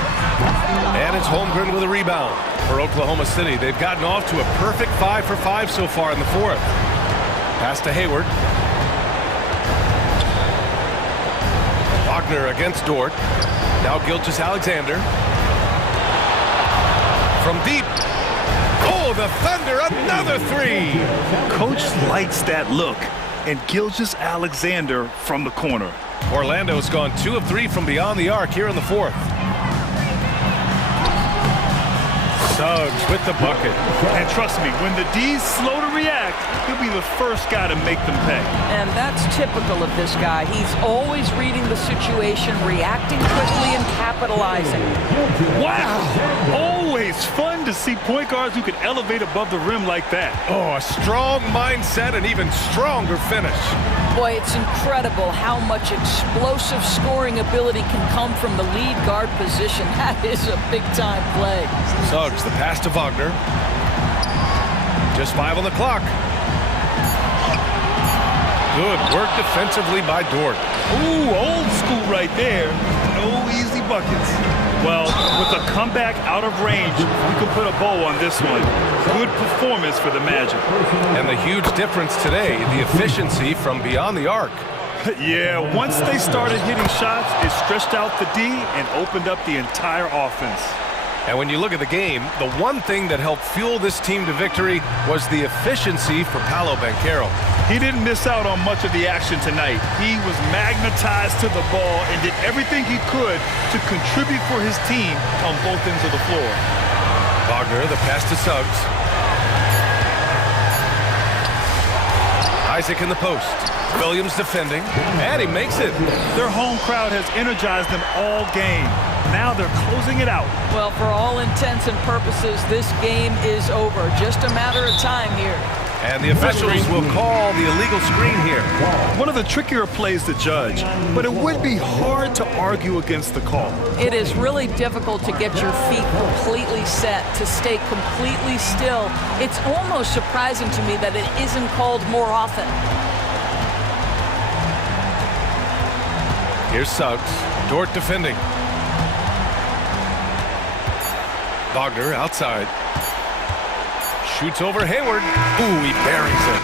And it's Holmgren with a rebound for Oklahoma City. They've gotten off to a perfect 5 for 5 so far in the fourth. Pass to Hayward. Wagner against Dort. Now Gilgeous-Alexander. From deep. Oh, the Thunder, another three. Coach likes that look. And Gilgeous-Alexander from the corner. Orlando's gone 2 of 3 from beyond the arc here in the fourth. Suggs with the bucket. And trust me, when the D's slow to react, he'll be the first guy to make them pay. And that's typical of this guy. He's always reading the situation, reacting quickly, and capitalizing. Wow! Always fun to see point guards who can elevate above the rim like that. Oh, a strong mindset and even stronger finish. Boy, it's incredible how much explosive scoring ability can come from the lead guard position. That is a big-time play. Suggs, the pass to Wagner. Just 5 on the clock. Good work defensively by Dort. Ooh, old school right there. No easy buckets. Well, with a comeback out of range, we can put a bow on this one. Good performance for the Magic. And the huge difference today, the efficiency from beyond the arc. Yeah, once they started hitting shots, it stretched out the D and opened up the entire offense. And when you look at the game, the one thing that helped fuel this team to victory was the efficiency for Paolo Banchero. He didn't miss out on much of the action tonight. He was magnetized to the ball and did everything he could to contribute for his team on both ends of the floor. Wagner, the pass to Suggs. Isaac in the post. Williams defending, and he makes it. Their home crowd has energized them all game. Now they're closing it out. Well, for all intents and purposes, this game is over. Just a matter of time here. And the officials will call the illegal screen here. One of the trickier plays to judge, but it would be hard to argue against the call. It is really difficult to get your feet completely set, to stay completely still. It's almost surprising to me that it isn't called more often. Here's Suggs. Dort defending. Wagner outside. Shoots over Hayward. Ooh, he buries it.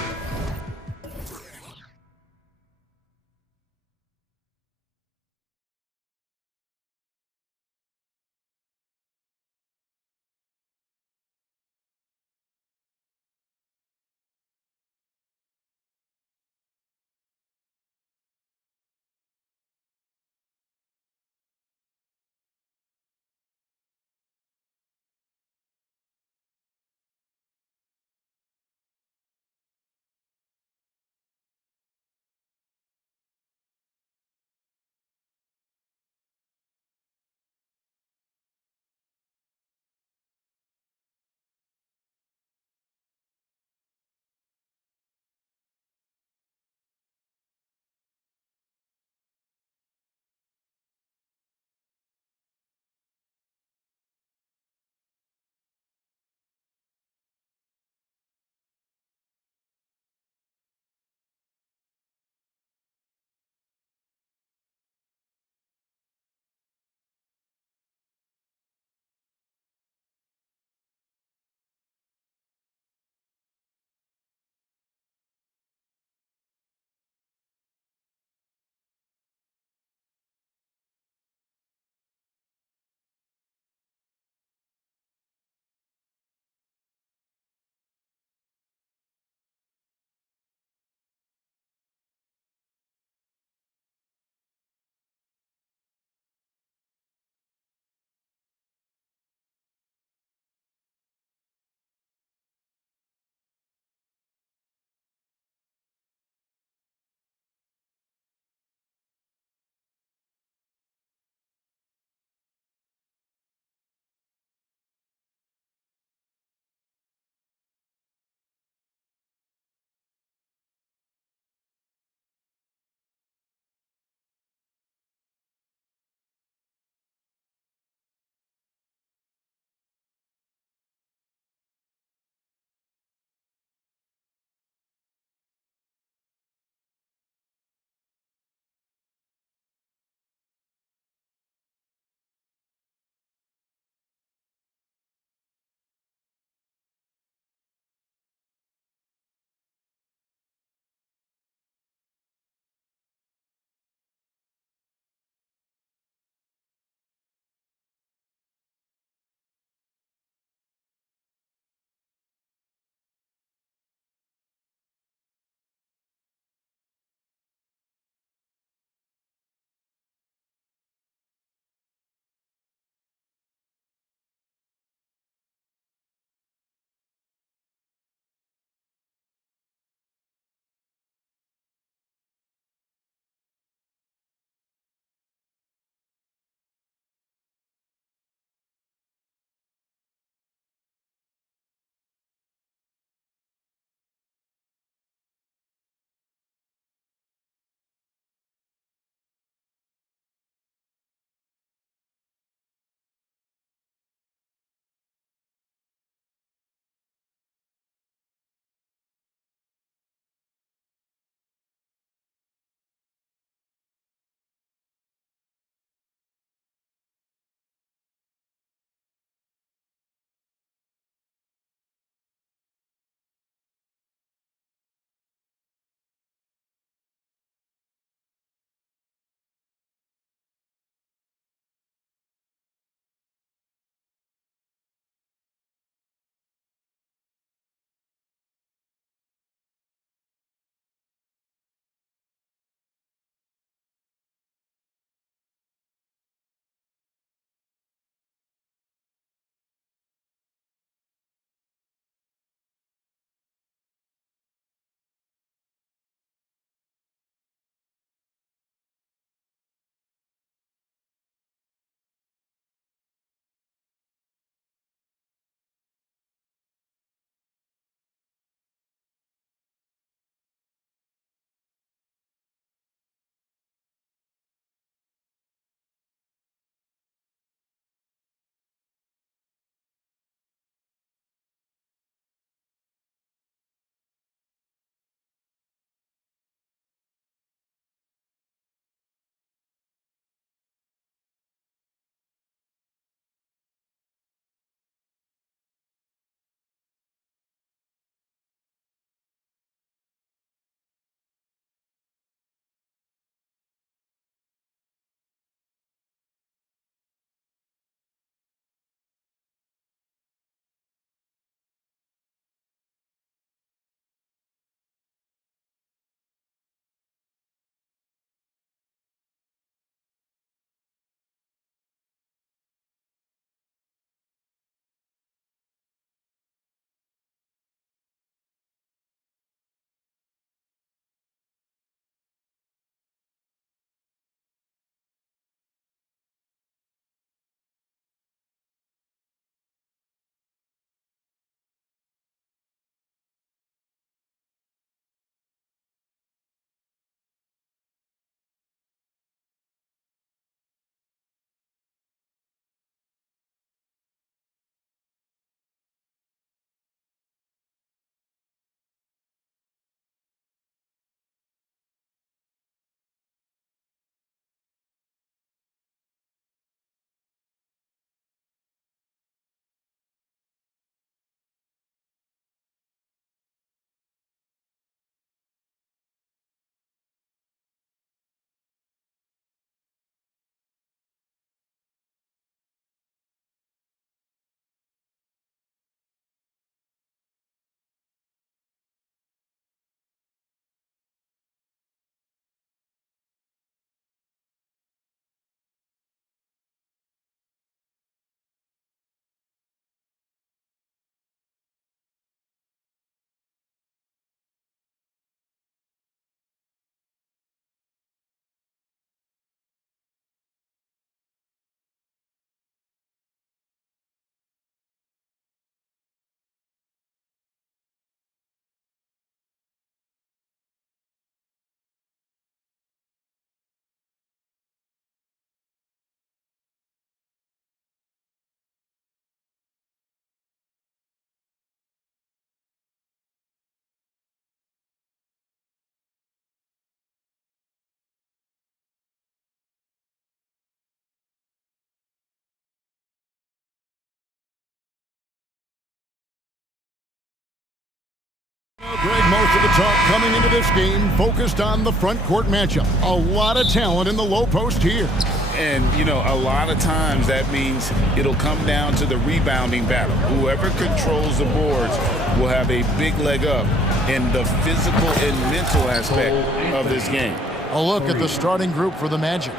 Greg, most of the talk coming into this game focused on the front court matchup. A lot of talent in the low post here. And, you know, a lot of times that means it'll come down to the rebounding battle. Whoever controls the boards will have a big leg up in the physical and mental aspect of this game. A look at the starting group for the Magic.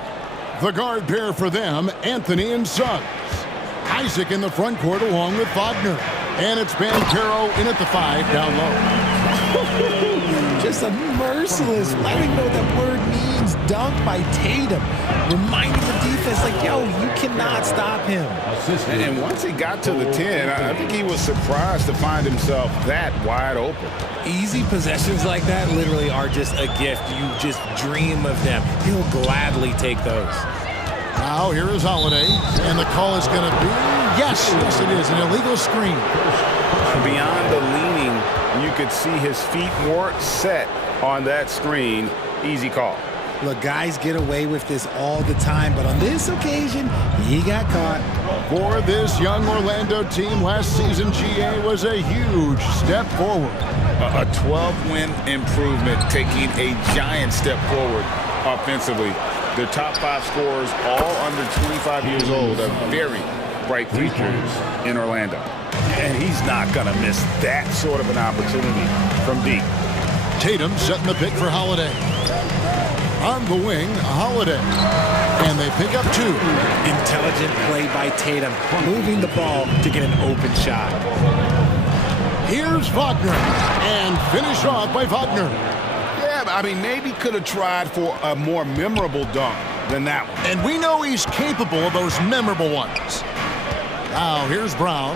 The guard pair for them, Anthony and Suggs. Isaac in the front court along with Wagner. And it's Banchero in at the 5 down low. Just a merciless, letting know that word means dunk by Tatum. Reminding the defense, like, yo, you cannot stop him. And once he got to the 10, I think he was surprised to find himself that wide open. Easy possessions like that literally are just a gift. You just dream of them. He'll gladly take those. Now here is Holiday, and the call is going to be, yes, it is, an illegal screen. Beyond the leaning, you could see his feet weren't set on that screen. Easy call. Look, guys get away with this all the time, but on this occasion, he got caught. For this young Orlando team, last season GA was a huge step forward. A 12-win improvement, taking a giant step forward offensively. Their top 5 scorers, all under 25 years old, are very bright futures in Orlando. And he's not going to miss that sort of an opportunity from deep. Tatum setting the pick for Holiday. On the wing, Holiday. And they pick up 2. Intelligent play by Tatum, moving the ball to get an open shot. Here's Wagner. And finished off by Wagner. Yeah, I mean, maybe could have tried for a more memorable dunk than that one. And we know he's capable of those memorable ones. Now, here's Brown.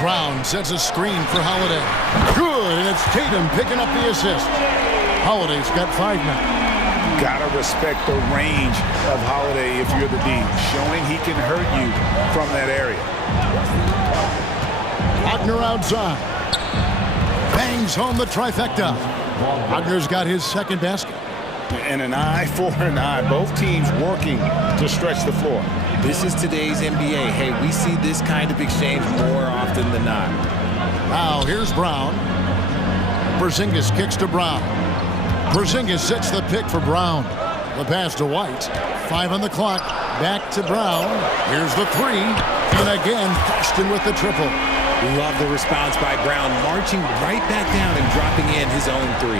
Brown sets a screen for Holiday. Good, and it's Tatum picking up the assist. Holiday's got 5 now. Gotta respect the range of Holiday if you're the D, showing he can hurt you from that area. Wagner outside. Bangs home the trifecta. Wagner's got his second basket. And an eye for an eye. Both teams working to stretch the floor. This is today's NBA. Hey, we see this kind of exchange more often than not. Now, here's Brown. Porzingis kicks to Brown. Porzingis sets the pick for Brown. The pass to White. 5 on the clock. Back to Brown. Here's the 3. And again, Preston with the triple. Love the response by Brown, marching right back down and dropping in his own 3.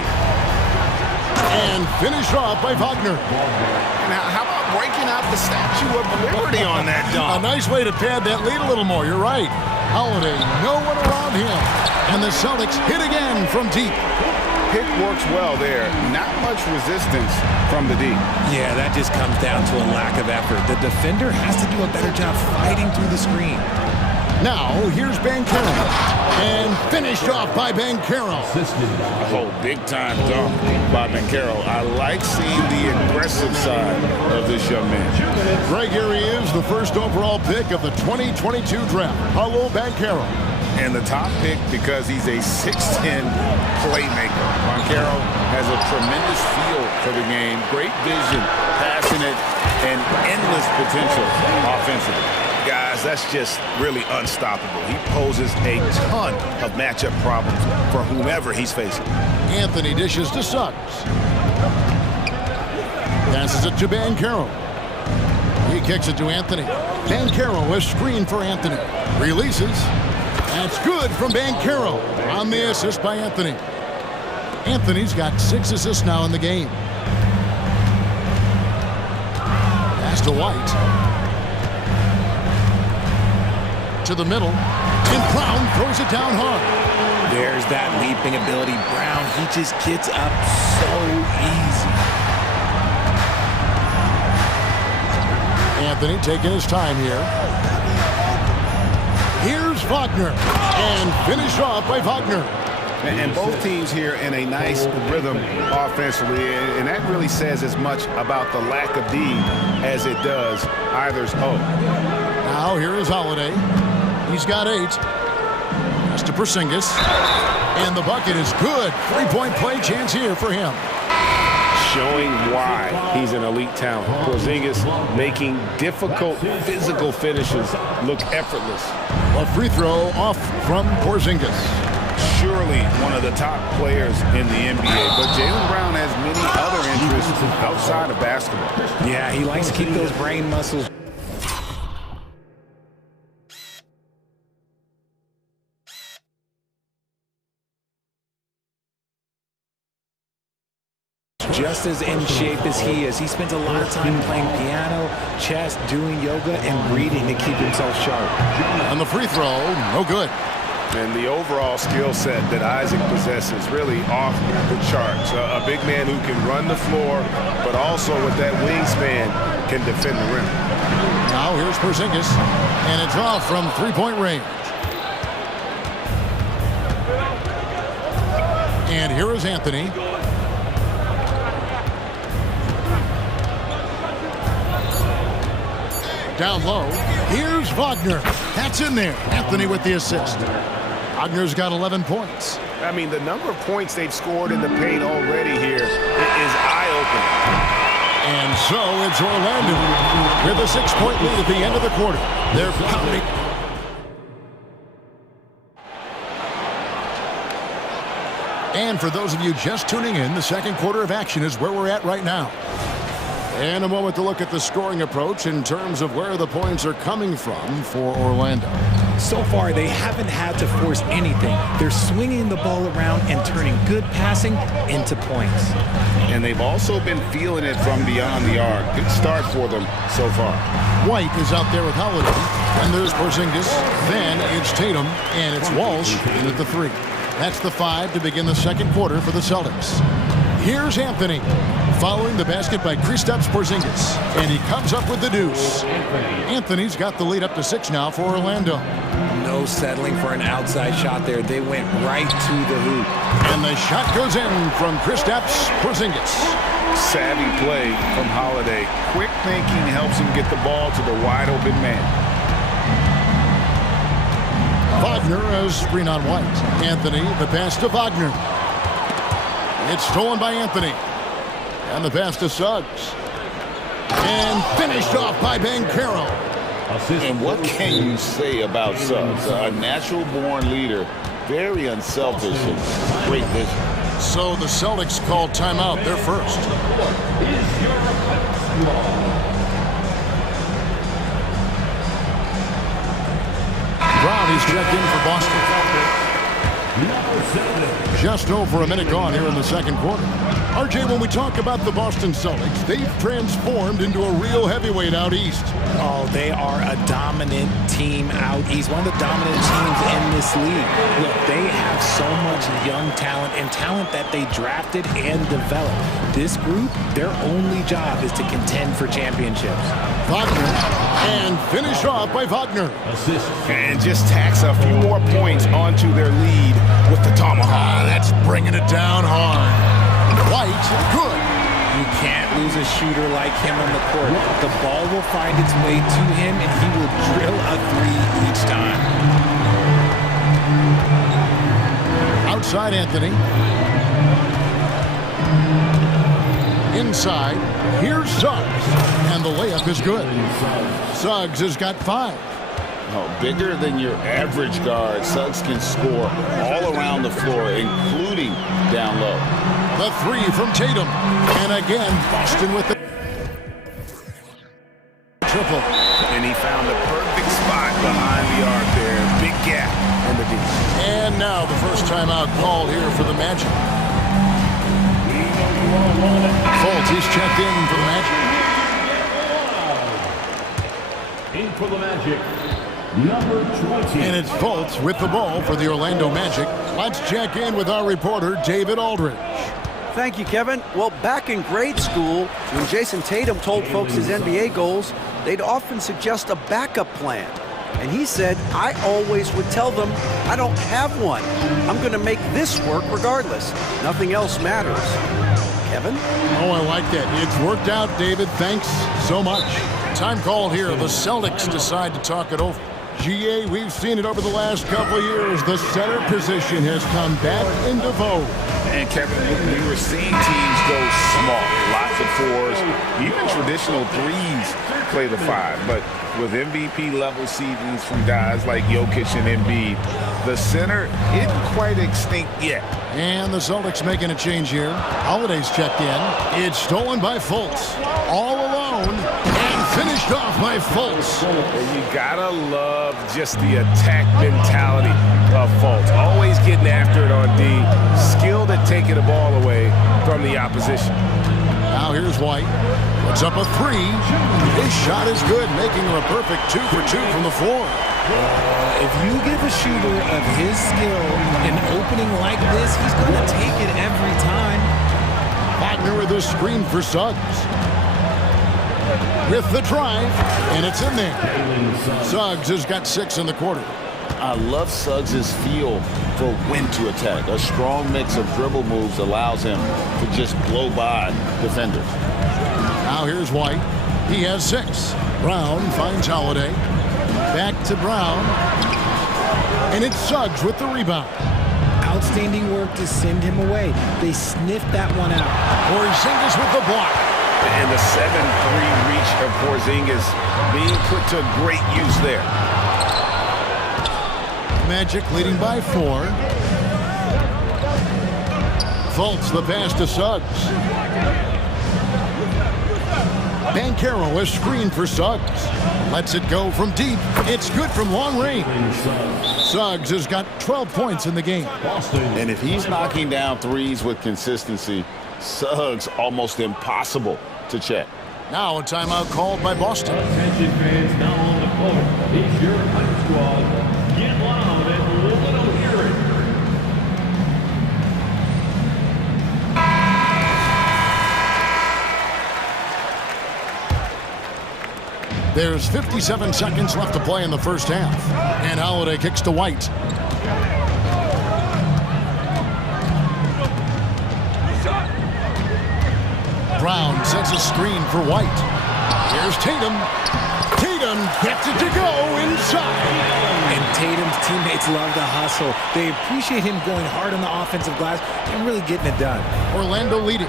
And finished off by Wagner. Now, how about breaking out the Statue of Liberty on that dunk? A nice way to pad that lead a little more. You're right. Holiday, no one around him. And the Celtics hit again from deep. Pick works well there. Not much resistance from the D. Yeah, that just comes down to a lack of effort. The defender has to do a better job fighting through the screen. Now, here's Banchero. And finished off by Banchero. Oh, big-time dunk by Banchero. I like seeing the aggressive side of this young man. Greg, here he is, the first overall pick of the 2022 draft. Paulo Banchero. And the top pick because he's a 6'10 playmaker. Banchero has a tremendous feel for the game, great vision, passionate, and endless potential offensively. Guys, that's just really unstoppable. He poses a ton of matchup problems for whomever he's facing. Anthony dishes to Suggs. Passes it to Banchero. He kicks it to Anthony. Banchero, a screen for Anthony. Releases. That's good from Banchero on the assist by Anthony. Anthony's got 6 assists now in the game. Pass to White. To the middle, and Brown throws it down hard. There's that leaping ability. Brown, he just gets up so easy. Anthony taking his time here. Here's Wagner, and finished off by Wagner. And both teams here in a nice rhythm offensively, and that really says as much about the lack of D as it does either's O. Now here is Holiday. He's got 8. Pass to Porzingis. And the bucket is good. 3-point play chance here for him. Showing why he's an elite talent. Porzingis making difficult physical finishes look effortless. A free throw off from Porzingis. Surely one of the top players in the NBA, but Jaylen Brown has many other interests outside of basketball. Yeah, he likes to keep those brain muscles. Just as in shape as he is. He spends a lot of time playing piano, chess, doing yoga, and reading to keep himself sharp. On the free throw, no good. And the overall skill set that Isaac possesses really off the charts. A big man who can run the floor, but also with that wingspan can defend the rim. Now here's Porzingis, and it's off from three-point range. And here is Anthony. Down low, here's Wagner. That's in there. Anthony with the assist. Wagner's got 11 points. I mean, the number of points they've scored in the paint already here is eye-opening. And so it's Orlando with a 6-point lead at the end of the quarter. They're pounding. And for those of you just tuning in, the second quarter of action is where we're at right now. And a moment to look at the scoring approach in terms of where the points are coming from for Orlando. So far, they haven't had to force anything. They're swinging the ball around and turning good passing into points. And they've also been feeling it from beyond the arc. Good start for them so far. White is out there with Holiday. And there's Porzingis. Then it's Tatum. And it's Walsh in at the 3. That's the 5 to begin the second quarter for the Celtics. Here's Anthony, following the basket by Kristaps Porzingis, and he comes up with the deuce. Anthony's got the lead up to 6 now for Orlando. No settling for an outside shot there. They went right to the hoop. And the shot goes in from Kristaps Porzingis. Savvy play from Holiday. Quick thinking helps him get the ball to the wide open man. Wagner has screen on White. Anthony, the pass to Wagner. It's stolen by Anthony. And the pass to Suggs. And finished off by Banchero. And what can you say about Suggs? A natural-born leader, very unselfish and great vision. So the Celtics call timeout. They're first. Brown is checked in for Boston. Just over a minute gone here in the second quarter. RJ, when we talk about the Boston Celtics, they've transformed into a real heavyweight out east. Oh, they are a dominant team out east. One of the dominant teams in this league. Look, they have so much young talent and talent that they drafted and developed. This group, their only job is to contend for championships. Wagner, and finished off by Wagner. And just tacks a few more points onto their lead with the tomahawk. That's bringing it down hard. White, good. You can't lose a shooter like him on the court. The ball will find its way to him, and he will drill a 3 each time. Outside Anthony. Inside, here's Suggs. And the layup is good. Suggs has got 5. Oh, bigger than your average guard, Suggs can score all around the floor, including down low. The 3 from Tatum. And again, Boston with the triple. And he found the perfect spot behind the arc there. Big gap in the D. And now the first timeout called here for the Magic. Fultz, he's checked in for the Magic. In for the Magic, number 20. And it's Fultz with the ball for the Orlando Magic. Let's check in with our reporter, David Aldridge. Thank you, Kevin. Well, back in grade school, when Jason Tatum told folks his NBA goals, they'd often suggest a backup plan. And he said, I always would tell them, I don't have one. I'm going to make this work regardless. Nothing else matters. Kevin? Oh, I like that. It's worked out, David. Thanks so much. Time called here. The Celtics decide to talk it over. GA, we've seen it over the last couple of years. The center position has come back into vogue. And Kevin, we were seeing teams go small, lots of fours, even traditional threes play the five. But with MVP-level seasons from guys like Jokic and Embiid, the center isn't quite extinct yet. And the Celtics making a change here. Holiday's checked in. It's stolen by Fultz. All alone and finished off by Fultz. You gotta love just the attack mentality of Fultz. Always getting after it on D. Skilled at taking the ball away from the opposition. Now here's White. Puts up a three. His shot is good, making her a perfect 2 for 2 from the floor. If you give a shooter of his skill an opening like this, he's going to take it every time. Wagner with a screen for Suggs. With the drive, and it's in there. Suggs has got 6 in the quarter. I love Suggs' feel for when to attack. A strong mix of dribble moves allows him to just blow by defenders. Now here's White. He has 6. Brown finds Holiday. Back to Brown. And it's Suggs with the rebound. Outstanding work to send him away. They sniffed that one out. Porzingis with the block. And the 7-3 reach of Porzingis being put to great use there. Magic leading by 4. Fultz the pass to Suggs. Banchero is screen for Suggs. Lets it go from deep. It's good from long range. Suggs has got 12 points in the game. And if he's knocking down threes with consistency, Suggs almost impossible to check. Now a timeout called by Boston. Attention fans, now on the court. It's your hype squad. Get loud and let them hear it. There's 57 seconds left to play in the first half. And Holiday kicks to White. Brown sets a screen for White. Here's Tatum. Tatum gets it to go inside. And Tatum's teammates love the hustle. They appreciate him going hard on the offensive glass and really getting it done. Orlando leading.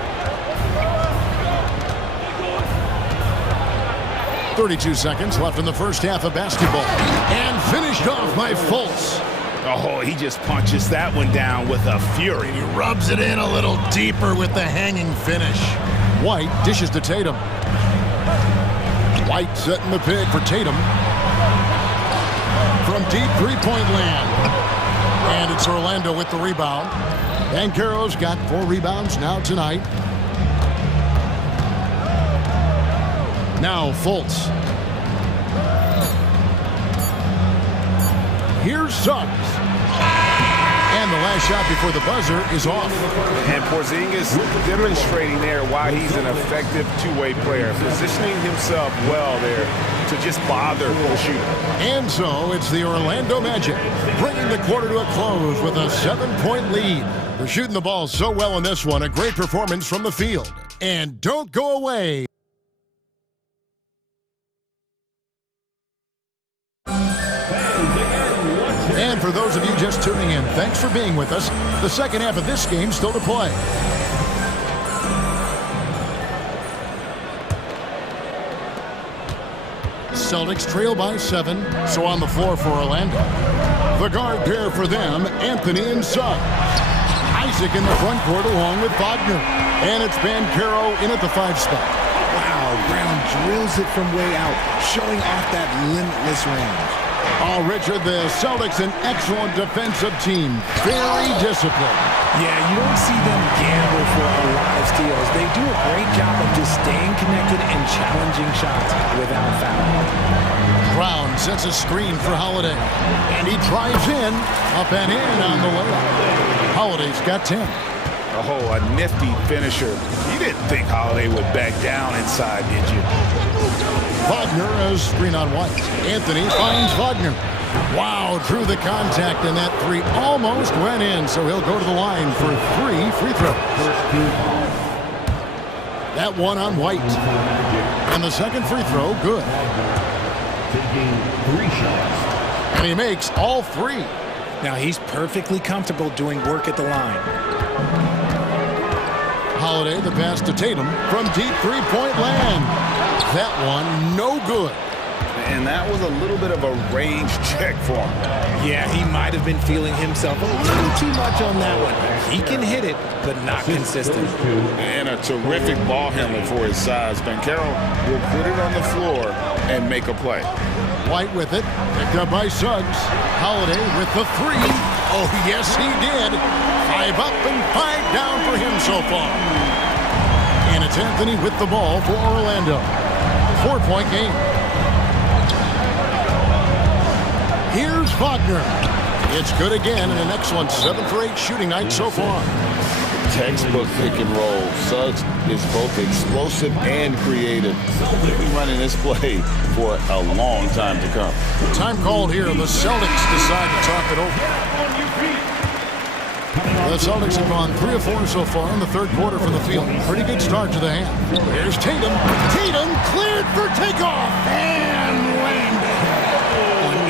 32 seconds left in the first half of basketball. And finished off by Fultz. Oh, he just punches that one down with a fury. He rubs it in a little deeper with the hanging finish. White dishes to Tatum. White setting the pick for Tatum. From deep three-point land. And it's Orlando with the rebound. Banchero's got 4 rebounds now tonight. Now Fultz. Here's Suggs. And the last shot before the buzzer is off. And Porzingis demonstrating there why he's an effective two-way player, positioning himself well there to just bother the shooter. And so it's the Orlando Magic bringing the quarter to a close with a 7-point lead. They're shooting the ball so well in this one. A great performance from the field. And don't go away. And for those of you just tuning in, thanks for being with us. The second half of this game still to play. Celtics trail by 7, so on the floor for Orlando. The guard pair for them, Anthony and Suggs. Isaac in the front court along with Wagner. And it's Banchero in at the 5 spot. Wow, Brown drills it from way out, showing off that limitless range. Oh, Richard, the Celtics, an excellent defensive team. Very disciplined. Yeah, you don't see them gamble for a lot of steals. They do a great job of just staying connected and challenging shots without foul. Brown sets a screen for Holiday. And he drives in, up and in on the layup. Holiday's got 10. Oh, a nifty finisher. You didn't think Holiday would back down inside, did you? Wagner has screen on White. Anthony finds Wagner. Wow, drew the contact, and that 3 almost went in, so he'll go to the line for 3 free throws. That one on White. And the second free throw, good. Taking 3 shots. And he makes all three. Now he's perfectly comfortable doing work at the line. Holiday, the pass to Tatum from deep three-point land. That one, no good. And that was a little bit of a range check for him. Yeah, he might have been feeling himself a little too much on that one. He can hit it, but not consistent. And a terrific ball handler for his size. Banchero will put it on the floor and make a play. White with it, picked up by Suggs. Holiday with the three. Oh, yes, he did. 5 up and 5 down for him so far. And it's Anthony with the ball for Orlando. 4-point game. Here's Wagner. It's good again, and an excellent 7 for 8 shooting night so far. Textbook pick and roll. Suggs is both explosive and creative. He'll be running this play for a long time to come. Time called here. The Celtics decide to talk it over. The Celtics have gone 3 of 4 so far in the third quarter from the field. Pretty good start to the hand. Here's Tatum. Tatum cleared for takeoff and landed.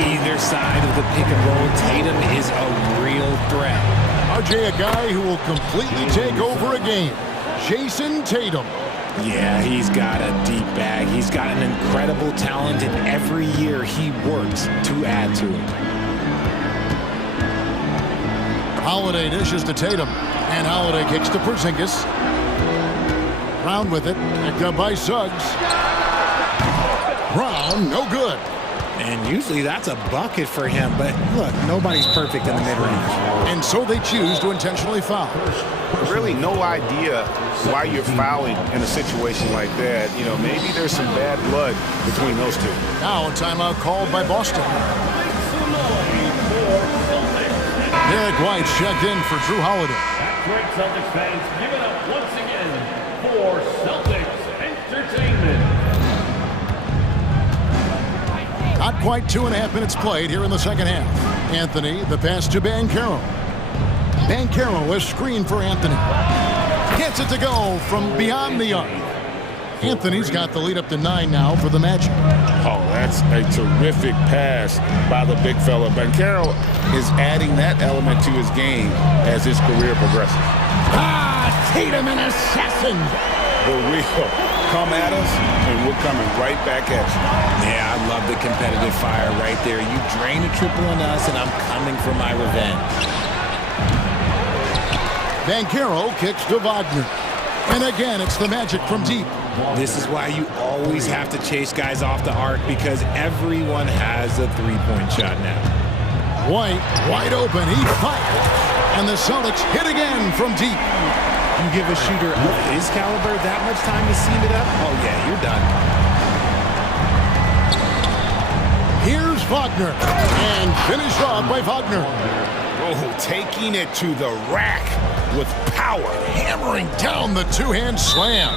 Either side of the pick and roll, Tatum is a real threat. RJ, a guy who will completely take over a game. Jason Tatum. Yeah, he's got a deep bag. He's got an incredible talent, and every year he works to add to it. Holiday dishes to Tatum, and Holiday kicks to Porzingis. Brown with it, picked up by Suggs. Brown, no good. And usually that's a bucket for him, but look, nobody's perfect in the mid-range. And so they choose to intentionally foul. Really no idea why you're fouling in a situation like that. You know, maybe there's some bad blood between those two. Now a timeout called by Boston. Derek White's checked in for Drew Holiday. That's right, Celtics fans. Give it up once again for Celtics Entertainment. Not quite 2.5 minutes played here in the second half. Anthony, the pass to Banchero. Banchero, a screen for Anthony. Gets it to go from beyond the arc. Anthony's got the lead up to 9 now for the Magic. Oh, that's a terrific pass by the big fella. Banchero is adding that element to his game as his career progresses. Tatum, an assassin. The real. Come at us, and we're coming right back at you. Yeah, I love the competitive fire right there. You drain a triple on us, and I'm coming for my revenge. Banchero kicks to Wagner. And again, it's the Magic from deep. This is why you always have to chase guys off the arc, because everyone has a three-point shot now. White, wide open, he fires. And the Celtics hit again from deep. You give a shooter of his caliber that much time to seam it up? Oh, yeah, you're done. Here's Wagner. And finished off by Wagner. Oh, taking it to the rack with power. Hammering down the two-hand slam.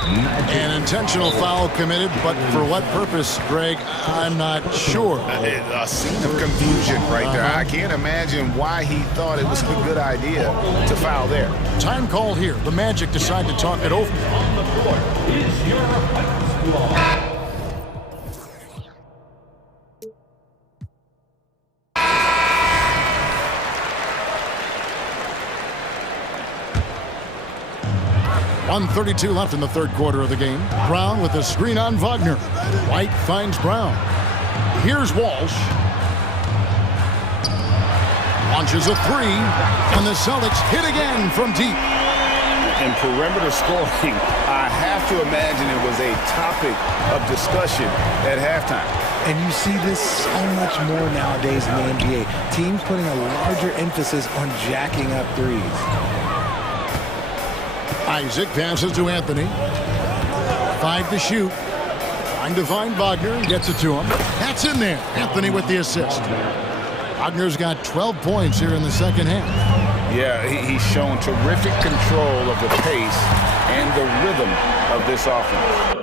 An intentional foul committed, but for what purpose, Greg, I'm not sure. A scene of confusion right there. I can't imagine why he thought it was a good idea to foul there. Time called here. The Magic decide to talk it over. On the floor is your squad. .132 left in the third quarter of the game. Brown with a screen on Wagner. White finds Brown. Here's Walsh. Launches a three, and the Celtics hit again from deep. In perimeter scoring, I have to imagine it was a topic of discussion at halftime. And you see this so much more nowadays in the NBA. Teams putting a larger emphasis on jacking up threes. Isaac passes to Anthony. 5 to shoot. Trying to find Wagner and gets it to him. That's in there. Anthony with the assist. Wagner's got 12 points here in the second half. Yeah, he's shown terrific control of the pace and the rhythm of this offense.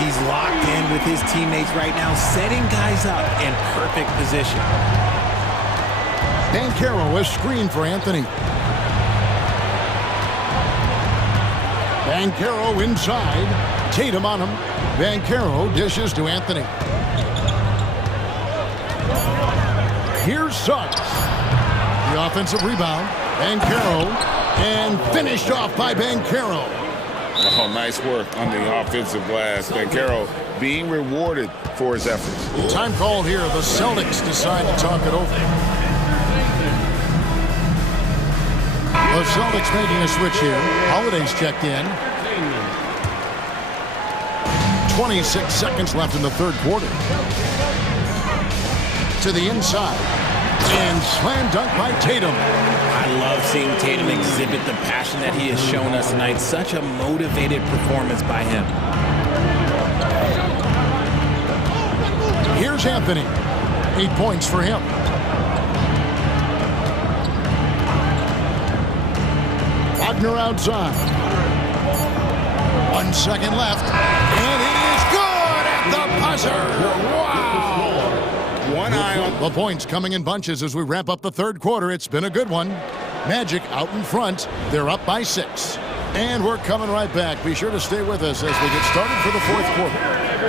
He's locked in with his teammates right now, setting guys up in perfect position. Banchero, a screen for Anthony. Banchero inside. Tatum on him. Banchero dishes to Anthony. Here's Suggs. The offensive rebound. Banchero. And finished off by Banchero. Oh, nice work on the offensive glass. Banchero being rewarded for his efforts. Time called here. The Celtics decide to talk it over. The Celtics making a switch here. Holiday's checked in. 26 seconds left in the third quarter. To the inside. And slam dunk by Tatum. I love seeing Tatum exhibit the passion that he has shown us tonight. Such a motivated performance by him. Here's Anthony. 8 points for him. Wagner outside. 1 second left. And it is good at the buzzer. Wow. One eye on the points coming in bunches as we wrap up the third quarter. It's been a good one. Magic out in front. They're up by 6. And we're coming right back. Be sure to stay with us as we get started for the fourth quarter.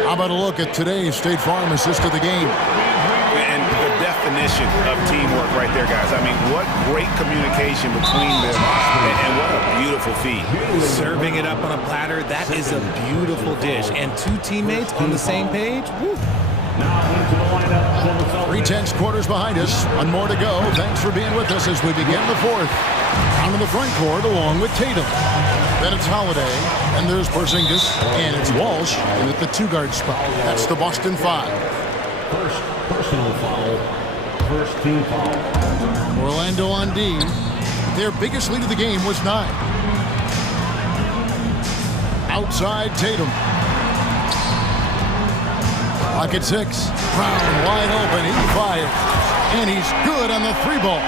How about a look at today's State Farm assist of the game? And the definition of teamwork right there, guys. I mean, what great communication between them, and what a beautiful feed. Serving it up on a platter, that is a beautiful dish. And 2 teammates on the same page, woo. 3/10 quarters behind us. 1 more to go. Thanks for being with us as we begin the fourth. Down in the front court along with Tatum. Then it's Holiday, and there's Porzingis, and it's Walsh in at the 2-guard spot. That's the Boston 5. First personal foul. First team foul. Orlando on D. Their biggest lead of the game was 9. Outside Tatum. Pocket 6. Brown wide open. He fires. And he's good on the 3-ball.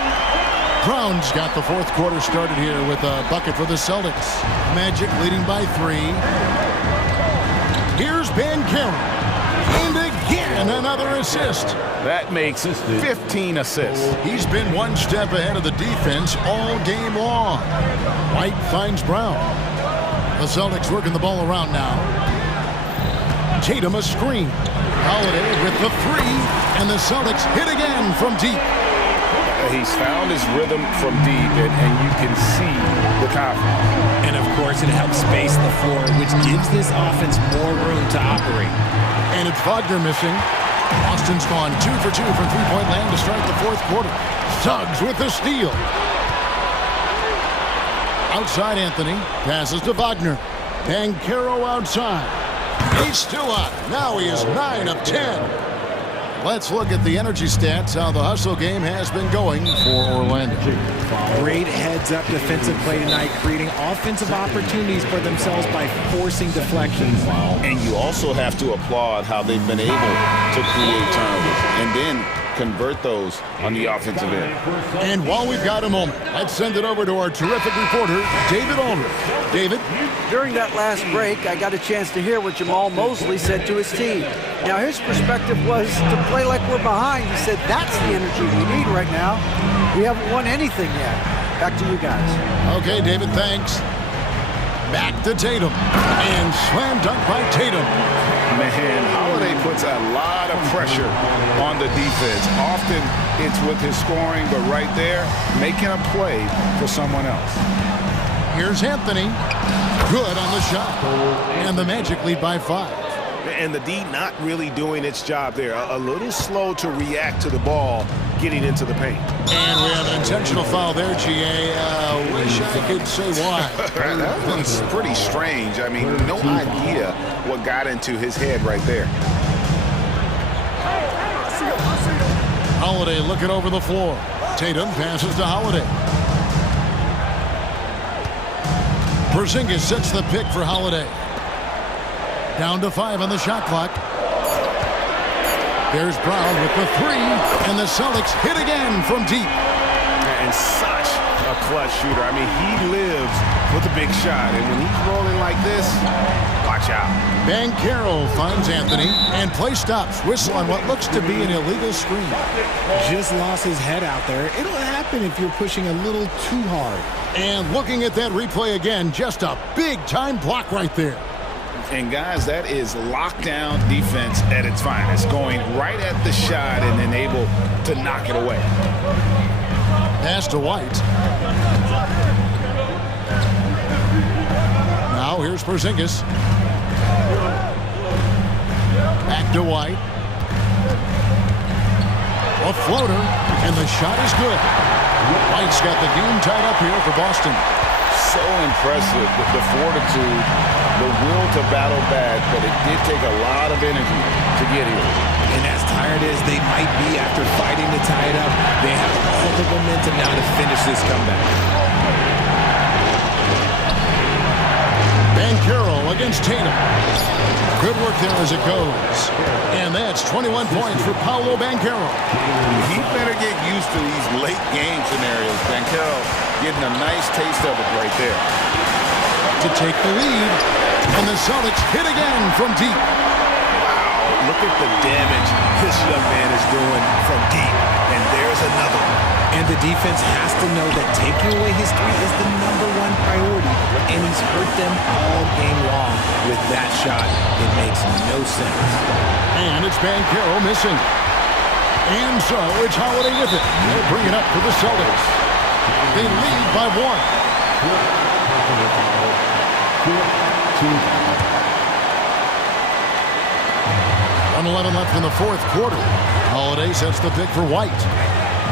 Brown's got the fourth quarter started here with a bucket for the Celtics. Magic leading by 3. Here's Banchero. And again, another assist. That makes 15 assists. He's been 1 step ahead of the defense all game long. White finds Brown. The Celtics working the ball around now. Tatum a screen. Holiday with the 3. And the Celtics hit again from deep. He's found his rhythm from deep, and you can see the confidence. And of course, it helps space the floor, which gives this offense more room to operate. And it's Wagner missing. Austin's gone 2 for 2 from three-point land to start the fourth quarter. Suggs with the steal. Outside Anthony. Passes to Wagner. Banchero outside. He's still on. Now he is 9 of 10. Let's look at the energy stats, how the hustle game has been going for Orlando. Great heads-up defensive play tonight, creating offensive opportunities for themselves by forcing deflections. And you also have to applaud how they've been able to create turnovers and then convert those on the offensive end. And while we've got a moment, let's send it over to our terrific reporter, David Aldridge. David? During that last break, I got a chance to hear what Jamal Mosley said to his team. Now, his perspective was to play like we're behind. He said that's the energy we need right now. We haven't won anything yet. Back to you guys. Okay, David, thanks. Back to Tatum. And slam dunk by Tatum. Man, Holiday puts a lot of pressure on the defense. Often it's with his scoring, but right there, making a play for someone else. Here's Anthony. Good on the shot. And the Magic lead by 5. And the D not really doing its job there. A little slow to react to the ball getting into the paint. And we have an intentional foul there, GA. Wish I could say why. That was pretty strange. I mean, no idea what got into his head right there. Holiday looking over the floor. Tatum passes to Holiday. Porzingis sets the pick for Holiday. Down to 5 on the shot clock. There's Brown with the 3, and the Celtics hit again from deep. And such a clutch shooter. I mean, he lives with a big shot, and when he's rolling like this, watch out. Banchero finds Anthony, and play stops. Whistle on what looks to be an illegal screen. Just lost his head out there. It'll happen if you're pushing a little too hard. And looking at that replay again, just a big-time block right there. And guys, that is lockdown defense at its finest, going right at the shot and then able to knock it away. Pass to White. Now here's Porzingis. Back to White. A floater, and the shot is good. White's got the game tied up here for Boston. So impressive, the fortitude, the will to battle back, but it did take a lot of energy to get here. And as tired as they might be after fighting to tie it up, they have all the momentum now to finish this comeback. Banchero against Tatum. Good work there as it goes. And that's 21 points for Paolo Banchero. He better get used to these late game scenarios. Banchero getting a nice taste of it right there. To take the lead, and the Celtics hit again from deep. Wow, look at the damage this young man is doing from deep. And there's another one. And the defense has to know that taking away his three is the #1 priority. And he's hurt them all game long with that shot. It makes no sense. And it's Banchero missing. And so it's Holiday with it. They'll bring it up for the Celtics. They lead by 1. 1:11 left in the fourth quarter. Holiday sets the pick for White.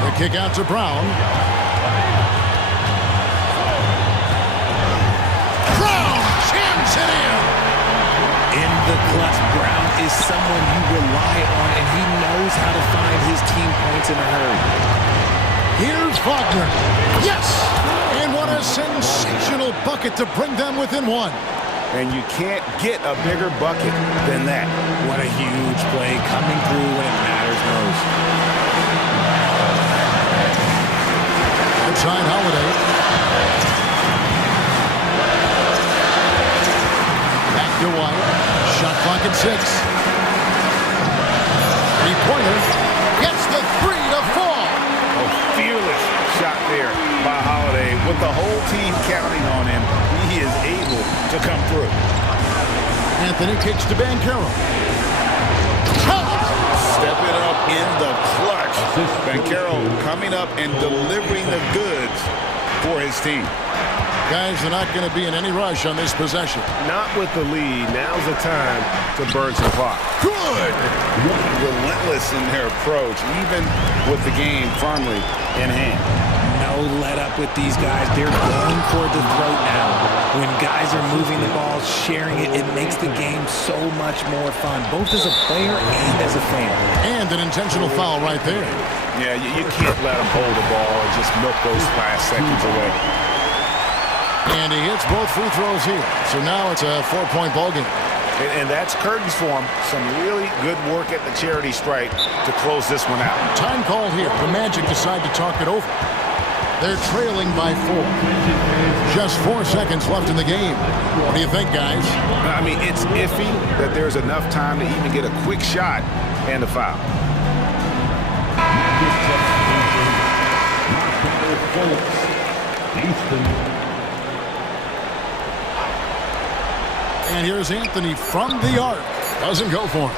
The kick out to Brown. Brown jams it in. In the clutch, Brown is someone you rely on, and he knows how to find his team points in a hurry. Here's Wagner. Yes! And what a sensational bucket to bring them within 1. And you can't get a bigger bucket than that. What a huge play coming through when it matters most. Outside Holiday. Back to White. Shot clock at 6. Three-pointer. Gets the 3 to fall. A fearless shot there by Holiday. With the whole team counting on him, he is able to come through. Anthony kicks to Banchero. Stepping up in the clutch. Banchero coming up and delivering the goods for his team. Guys, they're not going to be in any rush on this possession. Not with the lead. Now's the time to burn some clock. Good! Relentless in their approach, even with the game firmly in hand. No let up with these guys. They're going for the throat now. When guys are moving the ball, sharing it, it makes the game so much more fun, both as a player and as a fan. And an intentional foul right there. Yeah, you can't let him hold the ball and just milk those last seconds away. And he hits both free throws here. So now it's a 4-point ball game. And that's curtains for him. Some really good work at the charity stripe to close this one out. Time called here. The Magic decide to talk it over. They're trailing by 4. Just 4 seconds left in the game. What do you think, guys? I mean, it's iffy that there's enough time to even get a quick shot and a foul. And here's Anthony from the arc. Doesn't go for him.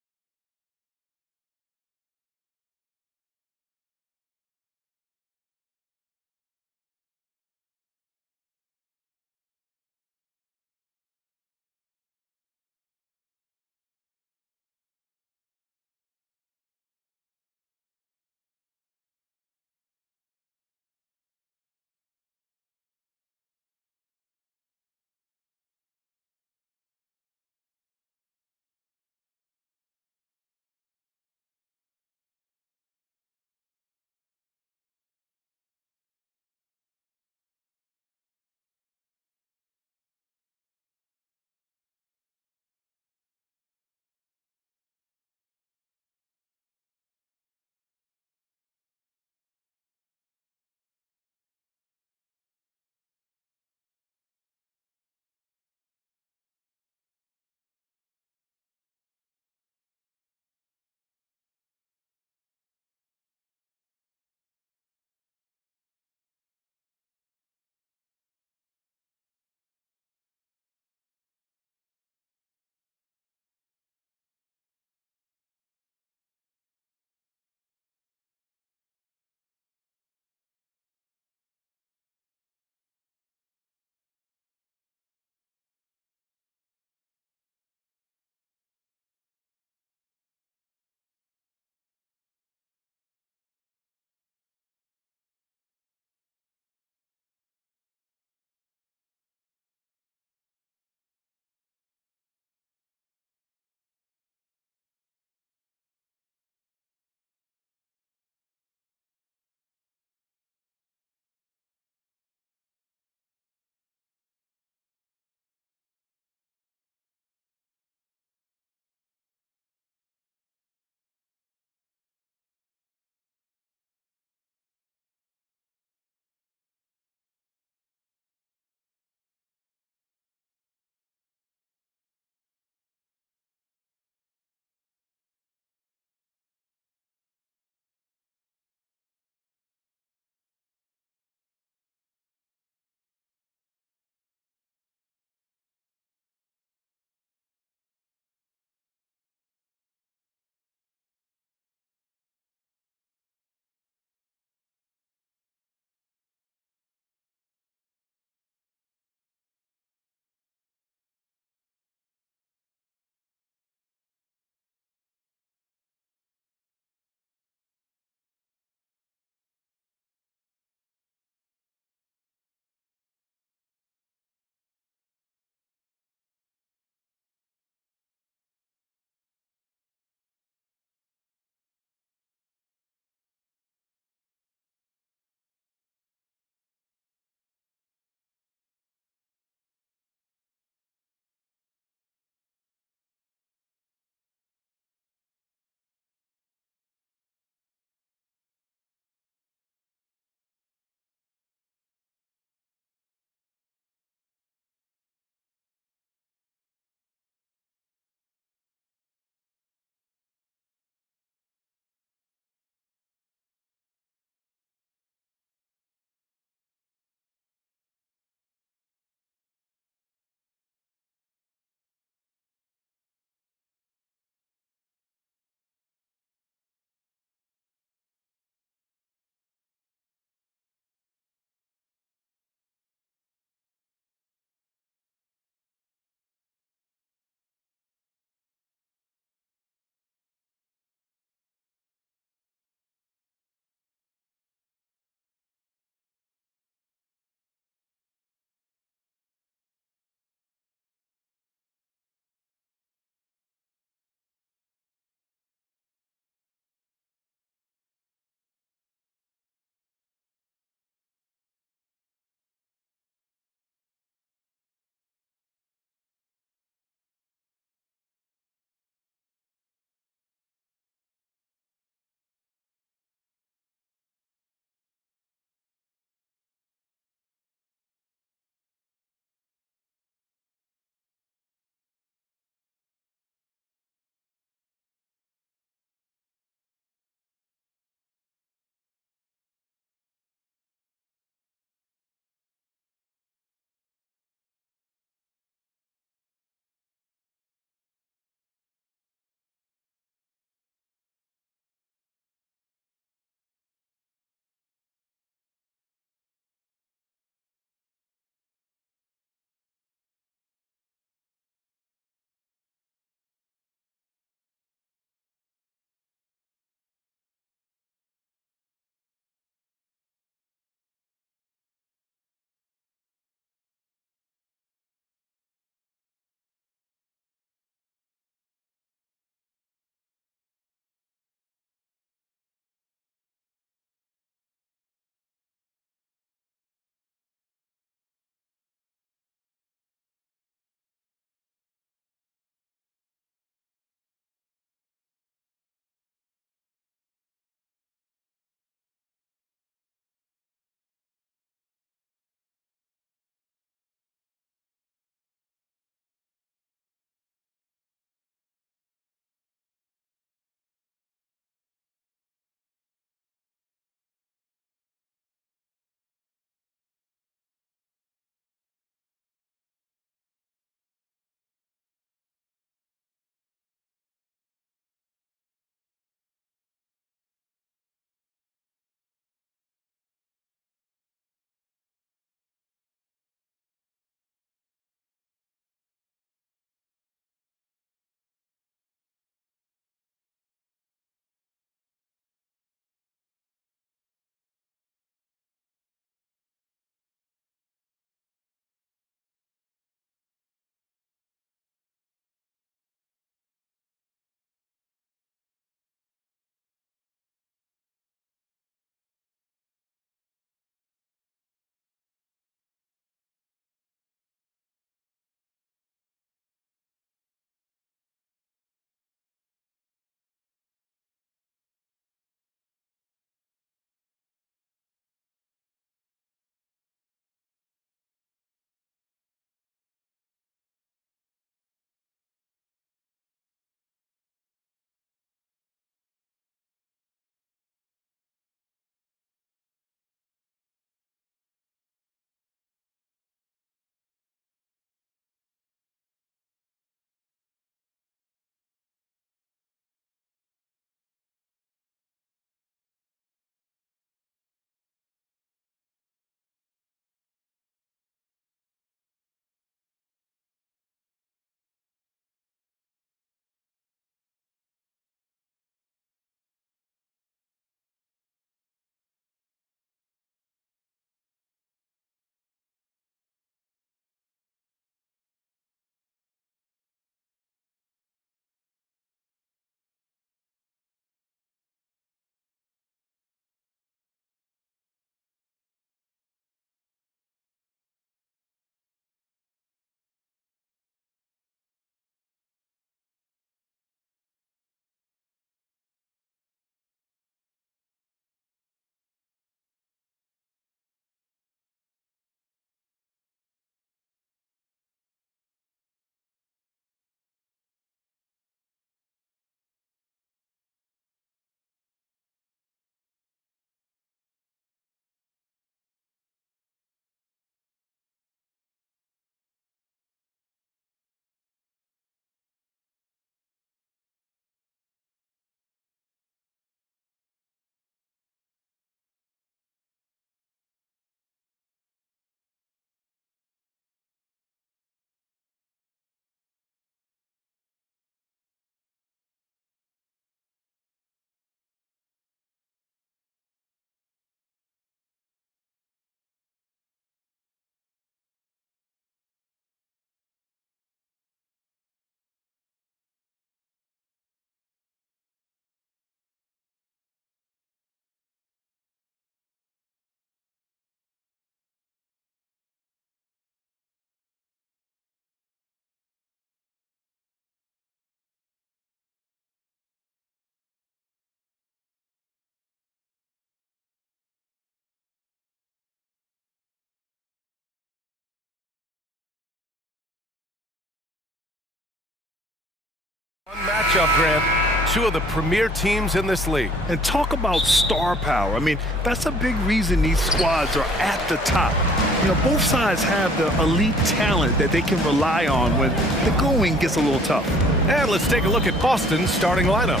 One matchup, Grant. Two of the premier teams in this league. And talk about star power. I mean, that's a big reason these squads are at the top. You know, both sides have the elite talent that they can rely on when the going gets a little tough. And let's take a look at Boston's starting lineup.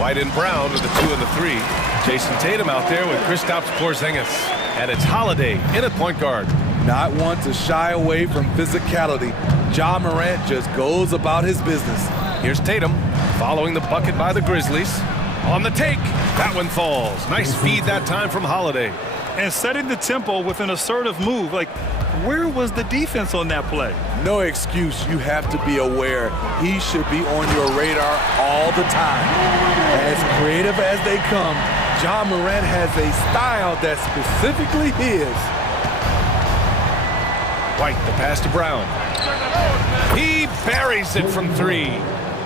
White and Brown are the 2 and the 3. Jason Tatum out there with Kristaps Porzingis. And it's Holiday in at point guard. Not one to shy away from physicality. Ja Morant just goes about his business. Here's Tatum following the bucket by the Grizzlies. On the take, that one falls. Nice feed that time from Holiday. And setting the tempo with an assertive move. Like, where was the defense on that play? No excuse. You have to be aware. He should be on your radar all the time. As creative as they come, Ja Morant has a style that's specifically his. White, the pass to Brown. He buries it from 3.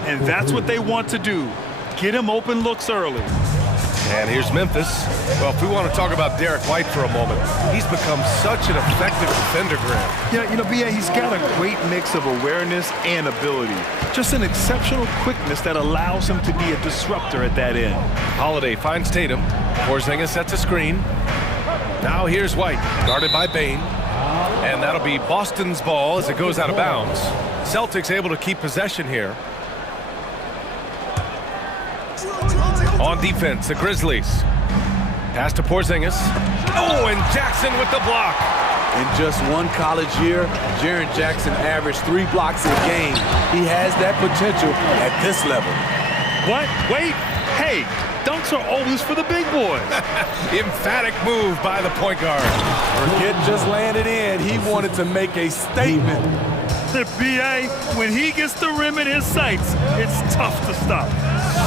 And that's what they want to do. Get him open looks early. And here's Memphis. Well, if we want to talk about Derek White for a moment, he's become such an effective defender, Grant. Yeah, you know, B.A., he's got a great mix of awareness and ability. Just an exceptional quickness that allows him to be a disruptor at that end. Holiday finds Tatum. Porzingis sets a screen. Now here's White, guarded by Bane. And that'll be Boston's ball as it goes out of bounds. Celtics able to keep possession here. On defense, the Grizzlies. Pass to Porzingis. Oh, and Jackson with the block. In just one college year, Jaren Jackson averaged 3 blocks a game. He has that potential at this level. What? Wait. Hey, dunks are always for the big boys. Emphatic move by the point guard. Kid just landed in. He wanted to make a statement. The B.A., when he gets the rim in his sights, it's tough to stop.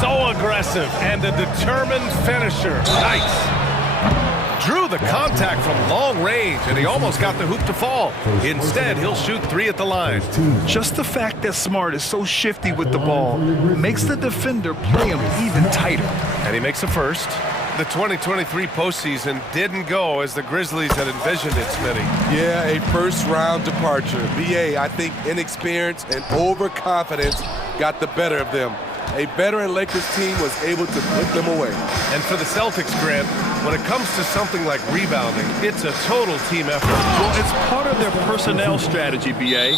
So aggressive and a determined finisher. Nice. Drew the contact from long range, and he almost got the hoop to fall. Instead, he'll shoot 3 at the line. Just the fact that Smart is so shifty with the ball makes the defender play him even tighter. And he makes a first. The 2023 postseason didn't go as the Grizzlies had envisioned it, Smitty. Yeah, a first-round departure. B.A., I think inexperience and overconfidence got the better of them. A veteran Lakers team was able to put them away. And for the Celtics, Grant, when it comes to something like rebounding, it's a total team effort. Well, it's part of their personnel strategy, B.A.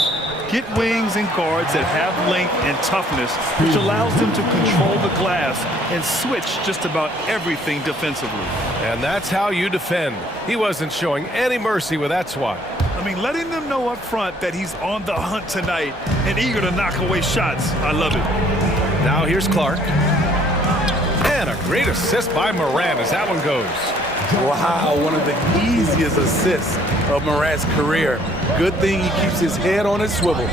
Get wings and guards that have length and toughness, which allows them to control the glass and switch just about everything defensively. And that's how you defend. He wasn't showing any mercy with that swat. I mean, letting them know up front that he's on the hunt tonight and eager to knock away shots. I love it. Now here's Clark. And a great assist by Morant as that one goes. Wow, one of the easiest assists of Morant's career. Good thing he keeps his head on his swivel.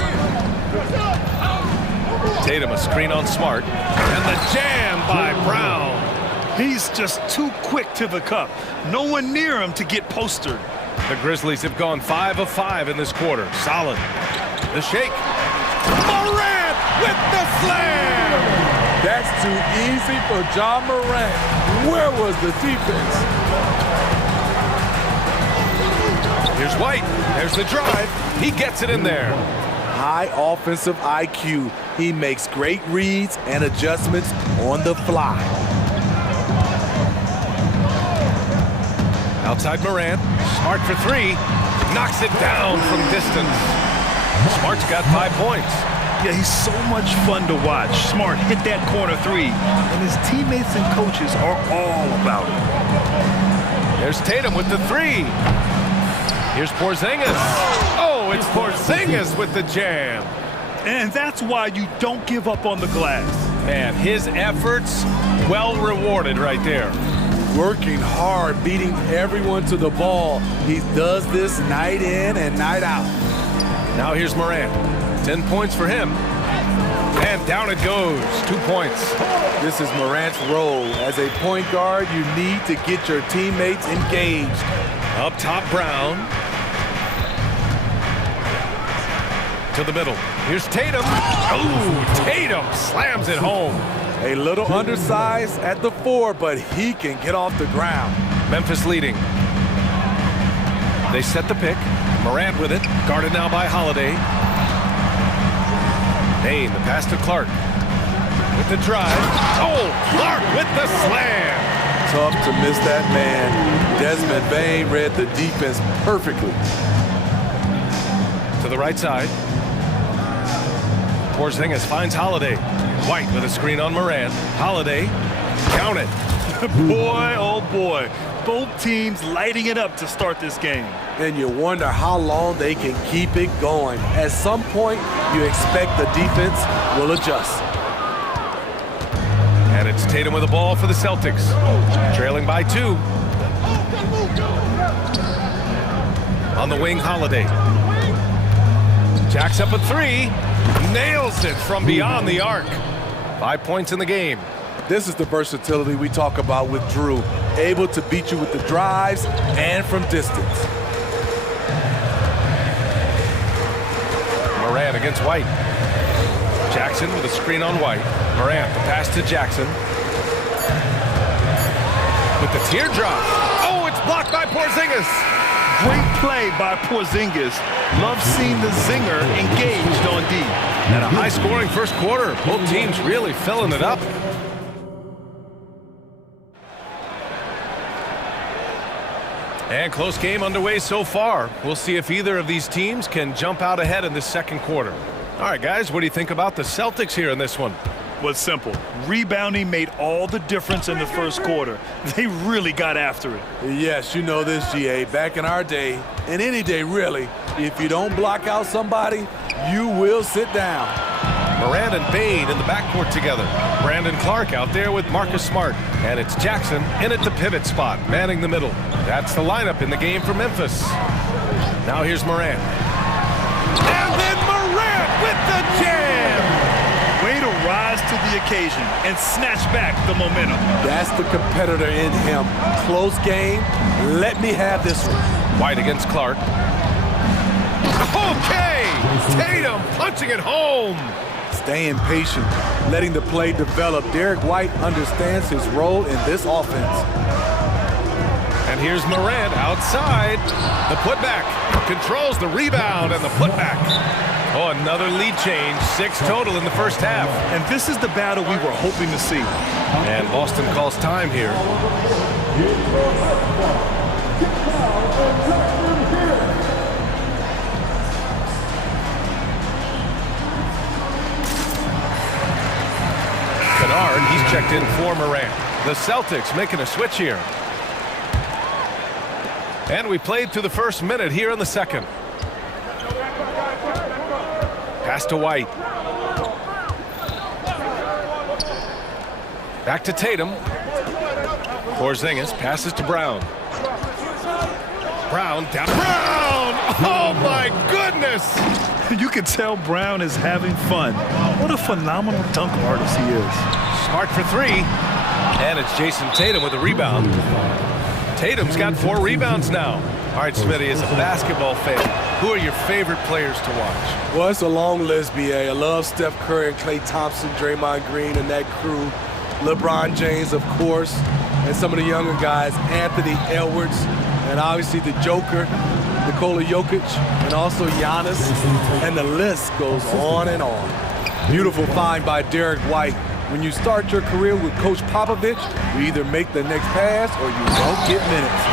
Tatum a screen on Smart. And the jam by Brown. He's just too quick to the cup. No one near him to get postered. The Grizzlies have gone 5 of 5 in this quarter. Solid. The shake. Morant with the slam! That's too easy for Ja Morant. Where was the defense? Here's White. There's the drive. He gets it in there. High offensive IQ. He makes great reads and adjustments on the fly. Outside Morant. Smart for 3. Knocks it down from distance. Smart's got 5 points. Yeah, he's so much fun to watch. Smart hit that corner 3, and his teammates and coaches are all about it. There's Tatum with the 3. Here's Porzingis. Oh, it's Porzingis with the jam. And that's why you don't give up on the glass. Man, his efforts well rewarded right there. Working hard, beating everyone to the ball. He does this night in and night out. Now here's Morant. 10 points for him. And down it goes. 2 points. This is Morant's role. As a point guard, you need to get your teammates engaged. Up top, Brown. To the middle. Here's Tatum. Oh, Tatum slams it home. A little undersized at the 4, but he can get off the ground. Memphis leading. They set the pick. Morant with it. Guarded now by Holiday. Payne, the pass to Clark. with the drive. Oh, Clark with the slam. Tough to miss that man. Desmond Bain read the defense perfectly. To the right side. Porzingis finds Holiday. White with a screen on Morant. Holiday, count it. Boy, oh boy. Both teams lighting it up to start this game. And you wonder how long they can keep it going. At some point, you expect the defense will adjust. And it's Tatum with the ball for the Celtics. Trailing by 2. On the wing, Holiday. Jacks up a 3. Nails it from beyond the arc. 5 points in the game. This is the versatility we talk about with Drew. Able to beat you with the drives and from distance. Morant against White. Jackson with a screen on White. Morant, the pass to Jackson. With the teardrop. Oh, it's blocked by Porzingis. Great play by Porzingis. Love seeing the zinger engaged on D. And a high-scoring first quarter. Both teams really filling it up. And close game underway so far. We'll see if either of these teams can jump out ahead in this second quarter. All right, guys, what do you think about the Celtics here in this one? Was simple. Rebounding made all the difference in the first quarter. They really got after it. Yes, you know this, GA. Back in our day, and any day really, if you don't block out somebody, you will sit down. Morant and Bain in the backcourt together. Brandon Clark out there with Marcus Smart. And it's Jackson in at the pivot spot, manning the middle. That's the lineup in the game for Memphis. Now here's Morant. And then Morant with the jam! Way to rise to the occasion and snatch back the momentum. That's the competitor in him. Close game. Let me have this one. White against Clark. Okay! Tatum punching it home. Staying patient, letting the play develop. Derek White understands his role in this offense. And here's Morant outside. The putback. Controls the rebound and the putback. Oh, another lead change. 6 total in the first half. And this is the battle we were hoping to see. And Boston calls time here. Kennard, he's checked in for Morant. The Celtics making a switch here. And we played through the first minute here in the second. Pass to White. Back to Tatum. Porzingis passes to Brown. Brown down. Brown! Oh my goodness! You can tell Brown is having fun. What a phenomenal dunk artist he is. Smart for 3. And it's Jason Tatum with a rebound. Tatum's got 4 rebounds now. All right, Smitty, as a basketball fan, who are your favorite players to watch? Well, it's a long list, BA. I love Steph Curry and Klay Thompson, Draymond Green, and that crew. LeBron James, of course, and some of the younger guys, Anthony Edwards, and obviously the Joker, Nikola Jokic, and also Giannis, and the list goes on and on. Beautiful find by Derek White. When you start your career with Coach Popovich, you either make the next pass or you don't get minutes.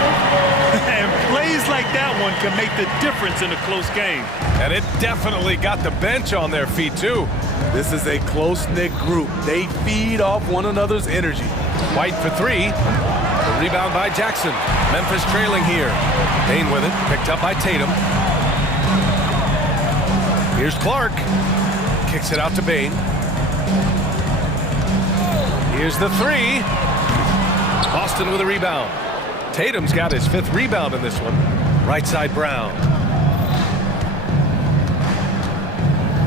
And plays like that one can make the difference in a close game. And it definitely got the bench on their feet, too. This is a close-knit group. They feed off one another's energy. White for 3. The rebound by Jackson. Memphis trailing here. Bain with it, picked up by Tatum. Here's Clark. Kicks it out to Bain. Here's the 3. Boston with a rebound. Tatum's got his 5th rebound in this one. Right side Brown.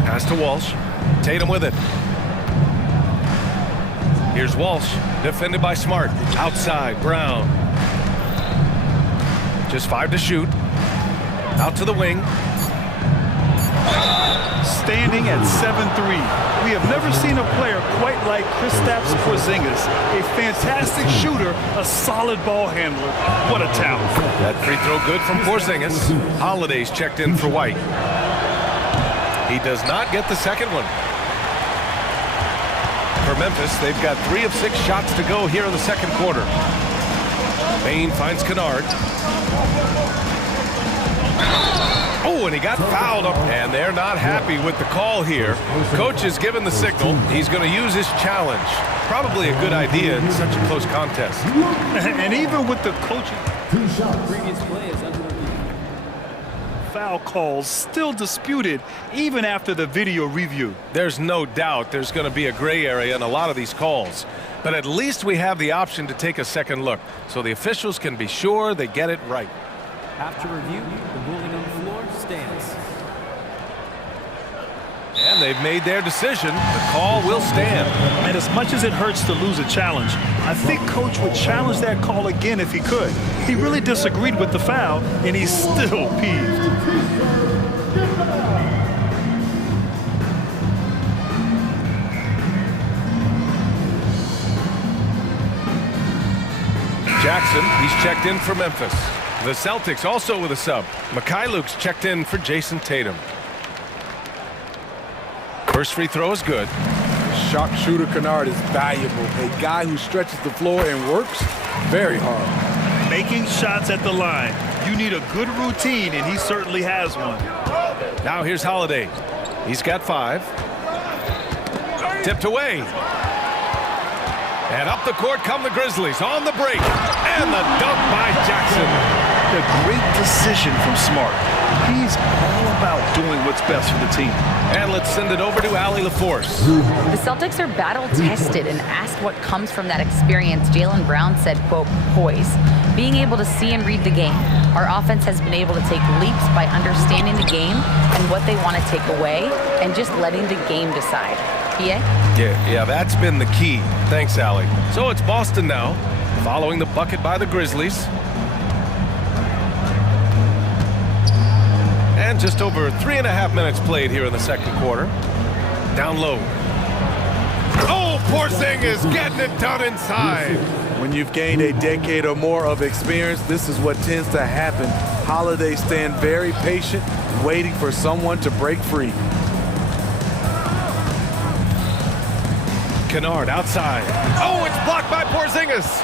Pass to Walsh. Tatum with it. Here's Walsh, defended by Smart. Outside, Brown. Just 5 to shoot. Out to the wing. Standing at 7'3", we have never seen a player quite like Kristaps Porzingis. A fantastic shooter, a solid ball handler. What a talent. That free throw good from Porzingis. Holiday's checked in for White. He does not get the second one. for Memphis. They've got 3 of 6 shots to go here in the second quarter. Bain finds Kennard. Oh, and he got fouled up. And they're not happy with the call here. Coach is given the signal. He's going to use his challenge. Probably a good idea in such a close contest. And even with the coaching, Previous play is under review. foul calls still disputed even after the video review. There's no doubt there's going to be a gray area in a lot of these calls. But at least we have the option to take a second look, so the officials can be sure they get it right. After review, the ruling on the floor stands. And they've made their decision. The call will stand. And as much as it hurts to lose a challenge, I think Coach would challenge that call again if he could. He really disagreed with the foul, and he's still peeved. Jackson, he's checked in for Memphis. The Celtics also with a sub. Mikhailuk's checked in for Jason Tatum. First free throw is good. Sharpshooter Kennard is valuable. A guy who stretches the floor and works very hard. Making shots at the line. You need a good routine, and he certainly has one. Now here's Holiday. He's got 5. Tipped away. And up the court come the Grizzlies on the break. And the dunk by Jackson. A great decision from Smart. He's all about doing what's best for the team. And let's send it over to Allie LaForce. The Celtics are battle-tested, and asked what comes from that experience, Jaylen Brown said, quote, poise. Being able to see and read the game. Our offense has been able to take leaps by understanding the game and what they want to take away and just letting the game decide. Yeah, that's been the key. Thanks, Allie. So it's Boston now, following the bucket by the Grizzlies. And just over 3.5 minutes played here in the second quarter. Down low. Oh, Porzingis getting it done inside. When you've gained a decade or more of experience, this is what tends to happen. Holiday stand very patient, waiting for someone to break free. Kennard outside. Oh, it's blocked by Porzingis.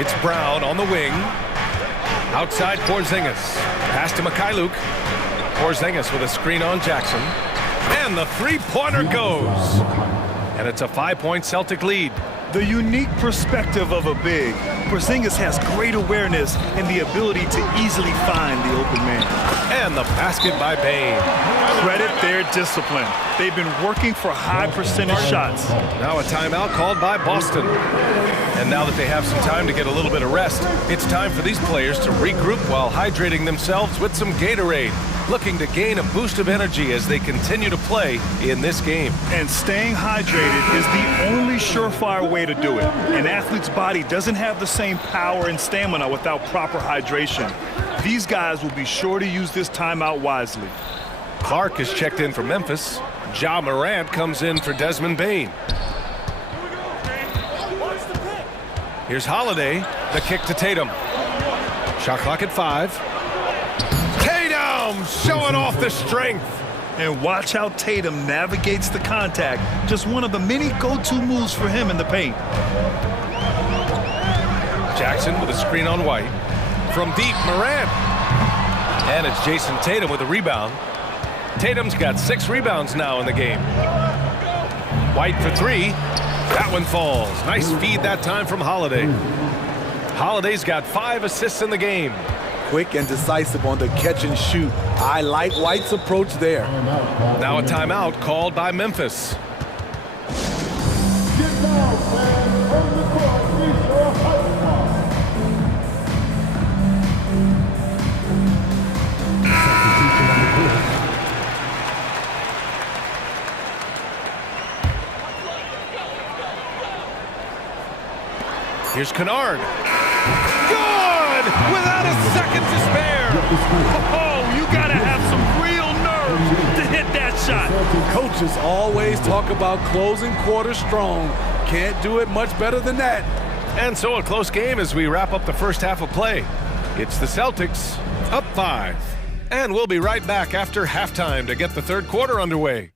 It's Brown on the wing. Outside Porzingis. Pass to Mikhailuk. Porzingis with a screen on Jackson. And the three-pointer goes. And it's a 5-point Celtic lead. The unique perspective of a big. Porzingis has great awareness and the ability to easily find the open man. And the basket by Bain. Credit their discipline. They've been working for high percentage shots. Now a timeout called by Boston. And now that they have some time to get a little bit of rest, it's time for these players to regroup while hydrating themselves with some Gatorade, looking to gain a boost of energy as they continue to play in this game. And staying hydrated is the only surefire way to do it. An athlete's body doesn't have the same power and stamina without proper hydration. These guys will be sure to use this timeout wisely. Clark is checked in for Memphis. Ja Morant comes in for Desmond Bain. Here's Holiday, the kick to Tatum. Shot clock at 5. Tatum showing off the strength. And watch how Tatum navigates the contact. Just one of the many go-to moves for him in the paint. Jackson with a screen on White. From deep, Morant. And it's Jason Tatum with a rebound. Tatum's got 6 rebounds now in the game. White for 3. That one falls. Nice feed that time from Holiday. Holiday's got 5 assists in the game. Quick and decisive on the catch and shoot. I like White's approach there. Now a timeout called by Memphis. Here's Kennard. Good! Without a second to spare. Oh, you gotta have some real nerve to hit that shot. Coaches always talk about closing quarters strong. Can't do it much better than that. And so a close game as we wrap up the first half of play. It's the Celtics up 5. And we'll be right back after halftime to get the third quarter underway.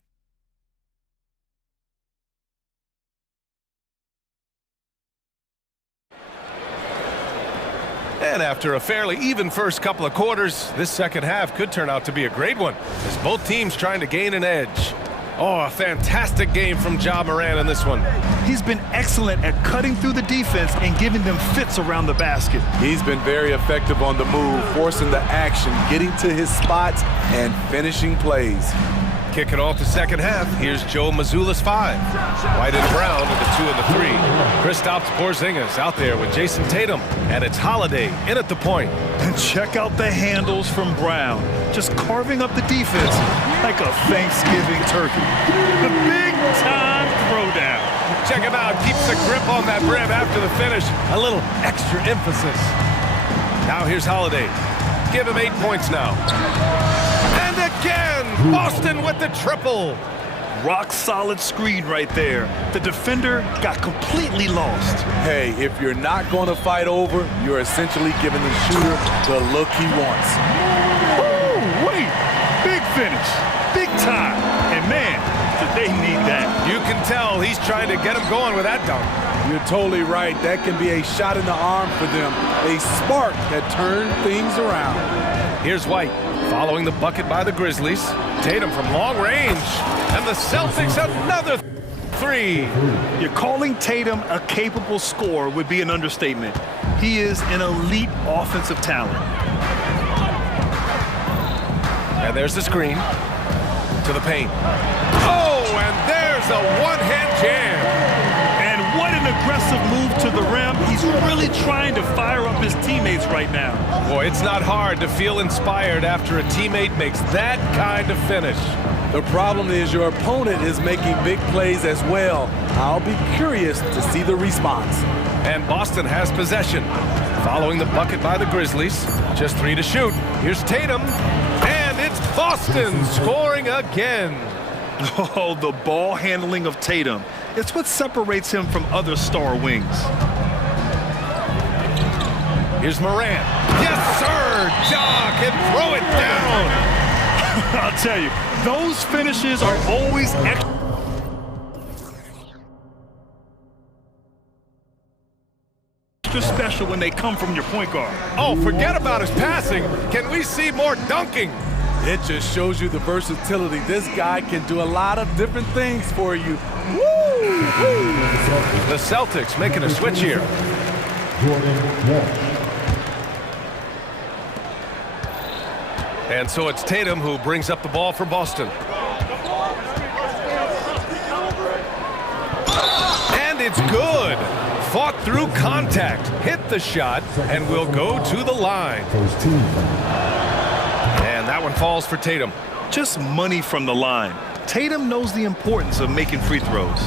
And after a fairly even first couple of quarters, this second half could turn out to be a great one, as both teams trying to gain an edge. Oh, a fantastic game from Ja Morant in this one. He's been excellent at cutting through the defense and giving them fits around the basket. He's been very effective on the move, forcing the action, getting to his spots, and finishing plays. Kicking off the second half, here's Joe Mazzulla's 5. White and Brown with the 2 and the 3. Kristaps Porzingis out there with Jason Tatum. And it's Holiday in at the point. And check out the handles from Brown. Just carving up the defense like a Thanksgiving turkey. The big-time throwdown. Check him out. Keeps the grip on that rim after the finish. A little extra emphasis. Now here's Holiday. Give him 8 points now. And again, Boston with the triple. Rock solid screen right there. The defender got completely lost. Hey, if you're not going to fight over, you're essentially giving the shooter the look he wants. Oh, wait. Big finish. Big time. And man, did they need that. You can tell he's trying to get him going with that dunk. You're totally right. That can be a shot in the arm for them. A spark that turned things around. Here's White following the bucket by the Grizzlies. Tatum from long range. And the Celtics another 3. You're calling Tatum a capable scorer would be an understatement. He is an elite offensive talent. And there's the screen to the paint. Oh, and there's a one-hand jam. What an aggressive move to the rim. He's really trying to fire up his teammates right now. Boy, it's not hard to feel inspired after a teammate makes that kind of finish. The problem is your opponent is making big plays as well. I'll be curious to see the response. And Boston has possession. Following the bucket by the Grizzlies. Just 3 to shoot. Here's Tatum. And it's Boston scoring again. Oh, the ball handling of Tatum. It's what separates him from other star wings. Here's Morant. Yes, sir! Ja can throw it down. I'll tell you, those finishes are always extra special when they come from your point guard. Oh, forget about his passing. Can we see more dunking? It just shows you the versatility. This guy can do a lot of different things for you. Woo! The Celtics making a switch here. And so it's Tatum who brings up the ball for Boston. And it's good. Fought through contact, hit the shot, and will go to the line. And that one falls for Tatum. Just money from the line. Tatum knows the importance of making free throws.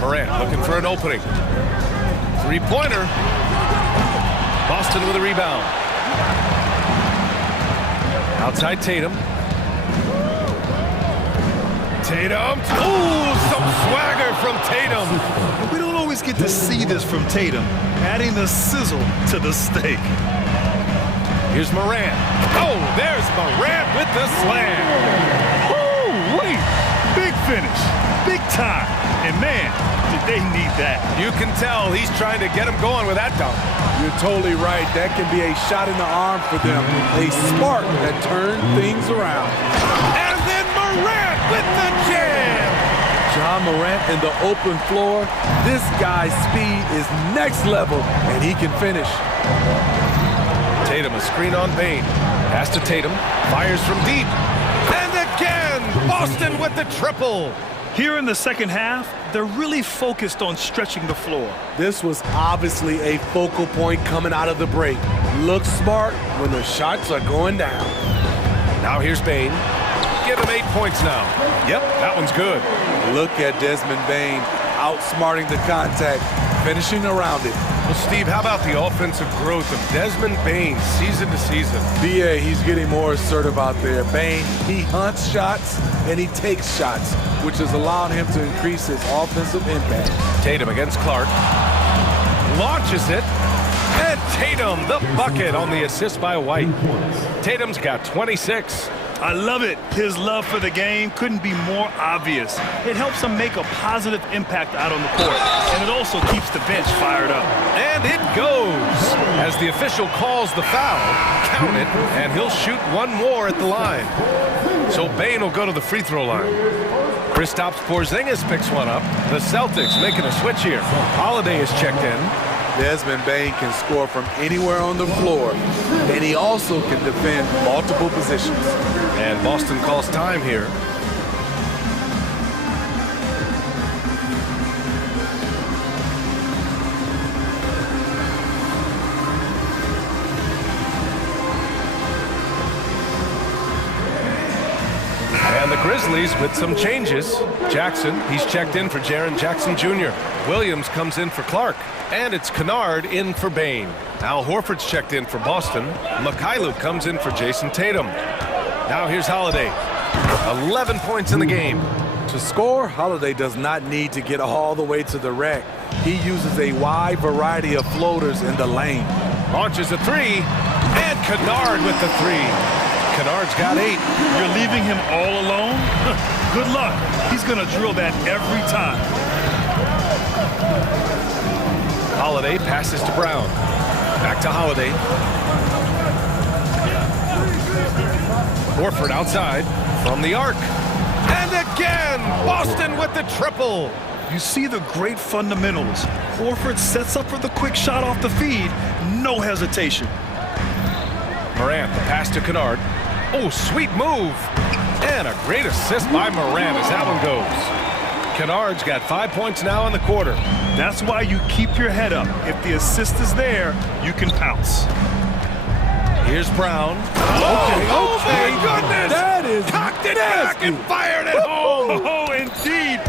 Morant looking for an opening. 3-pointer. Boston with a rebound. Outside Tatum. Tatum. Ooh, some swagger from Tatum. We don't always get to see this from Tatum, adding the sizzle to the steak. Here's Morant. Oh, there's Morant with the slam. Oh, wait. Big finish. Big time. And man, did they need that. You can tell he's trying to get him going with that dunk. You're totally right. That can be a shot in the arm for them. A spark that turned things around. And then Morant with the jam. Ja Morant in the open floor. This guy's speed is next level, and he can finish. Tatum, a screen on Bane. Pass to Tatum. Fires from deep. And again, Boston with the triple. Here in the second half, they're really focused on stretching the floor. This was obviously a focal point coming out of the break. Look smart when the shots are going down. Now here's Bane. Give him 8 points now. Yep, that one's good. Look at Desmond Bane outsmarting the contact, finishing around it. Well, Steve, how about the offensive growth of Desmond Bane season to season? BA, he's getting more assertive out there. Bane, he hunts shots and he takes shots, which has allowed him to increase his offensive impact. Tatum against Clark. Launches it. And Tatum, the bucket on the assist by White. Tatum's got 26. I love it. His love for the game couldn't be more obvious. It helps him make a positive impact out on the court, and it also keeps the bench fired up. And it goes. As the official calls the foul, count it, and he'll shoot one more at the line. So Bane will go to the free throw line. Kristaps Porzingis picks one up. The Celtics making a switch here. Holiday is checked in. Desmond Bane can score from anywhere on the floor, and he also can defend multiple positions. And Boston calls time here. And the Grizzlies with some changes. Jackson, he's checked in for Jaren Jackson Jr. Williams comes in for Clark. And it's Kennard in for Bane. Al Horford's checked in for Boston. Mikhailuk comes in for Jason Tatum. Now here's Holiday. 11 points in the game. To score, Holiday does not need to get all the way to the rack. He uses a wide variety of floaters in the lane. Launches a three, and Kennard with the three. Kennard's got 8. You're leaving him all alone? Good luck. He's going to drill that every time. Holiday passes to Brown. Back to Holiday. Horford outside from the arc. And again, Boston with the triple. You see the great fundamentals. Horford sets up for the quick shot off the feed. No hesitation. Morant, the pass to Kennard. Oh, sweet move. And a great assist by Morant as that one goes. Kennard's got 5 points now in the quarter. That's why you keep your head up. If the assist is there, you can pounce. Here's Brown. Oh my goodness! That is cocked it back and fired it home. Oh, indeed.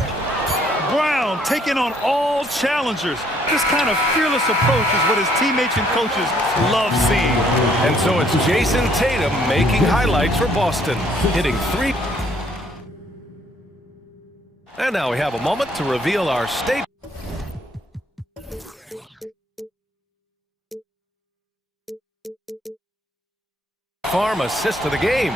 Brown taking on all challengers. This kind of fearless approach is what his teammates and coaches love seeing. And so it's Jason Tatum making highlights for Boston, hitting 3. And now we have a moment to reveal our state. Farm assist of the game.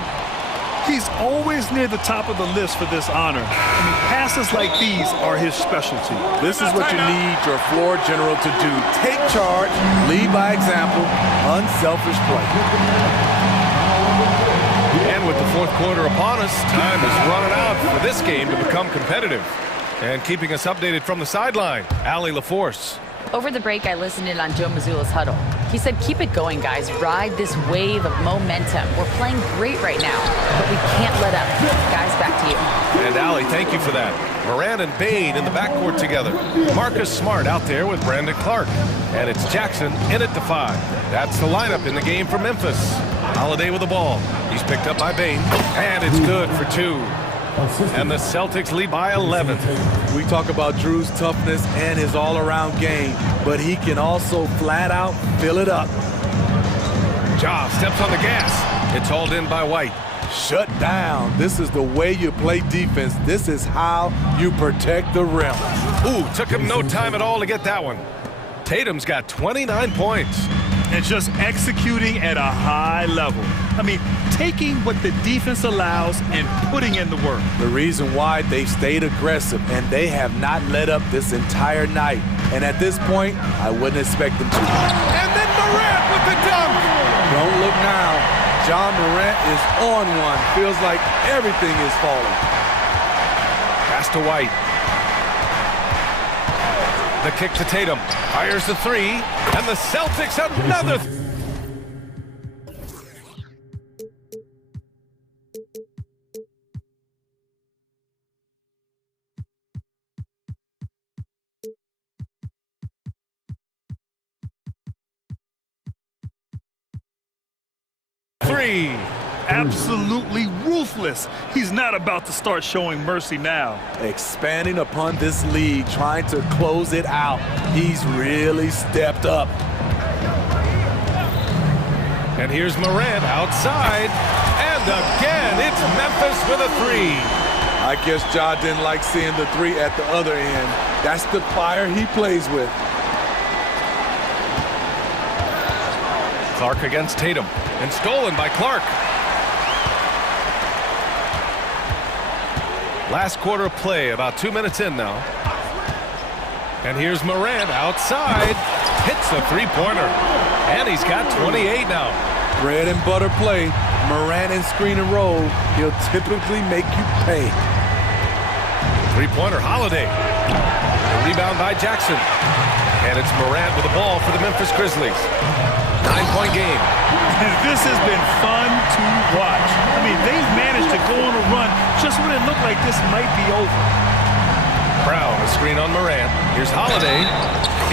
He's always near the top of the list for this honor. I mean, passes like these are his specialty. This is what you need your floor general to do. Take charge, lead by example, unselfish play. And with the fourth quarter upon us, time is running out for this game to become competitive. And keeping us updated from the sideline, Allie LaForce. Over the break, I listened in on Joe Mazzulla's huddle. He said, keep it going, guys. Ride this wave of momentum. We're playing great right now, but we can't let up. Guys, back to you. And Allie, thank you for that. Morant and Bane in the backcourt together. Marcus Smart out there with Brandon Clark. And it's Jackson in at the 5. That's the lineup in the game for Memphis. Holiday with the ball. He's picked up by Bane. And it's good for 2. And the Celtics lead by 11. We talk about Drew's toughness and his all-around game, but he can also flat out fill it up. Ja steps on the gas. It's hauled in by White. Shut down. This is the way you play defense. This is how you protect the rim. Ooh, took him no time at all to get that one. Tatum's got 29 points. And just executing at a high level. I mean, taking what the defense allows and putting in the work. The reason why they stayed aggressive, and they have not let up this entire night. And at this point, I wouldn't expect them to. And then Morant with the dunk. Don't look now. John Morant is on one. Feels like everything is falling. Pass to White. The kick to Tatum. Fires the 3. And the Celtics another. Absolutely ruthless. He's not about to start showing mercy now. Expanding upon this lead, trying to close it out. He's really stepped up. And here's Morant outside. And again, it's Memphis with a 3. I guess Ja didn't like seeing the 3 at the other end. That's the fire he plays with. Clark against Tatum. And stolen by Clark. Last quarter of play, about 2 minutes in now. And here's Morant outside. Hits the three-pointer. And he's got 28 now. Bread and butter play. Morant and screen and roll. He'll typically make you pay. Three-pointer, Holiday. A rebound by Jackson. And it's Morant with the ball for the Memphis Grizzlies. 9-point game. This has been fun to watch. I mean, they've managed to go on a run just when it looked like this might be over. Brown, a screen on Morant. Here's Holiday.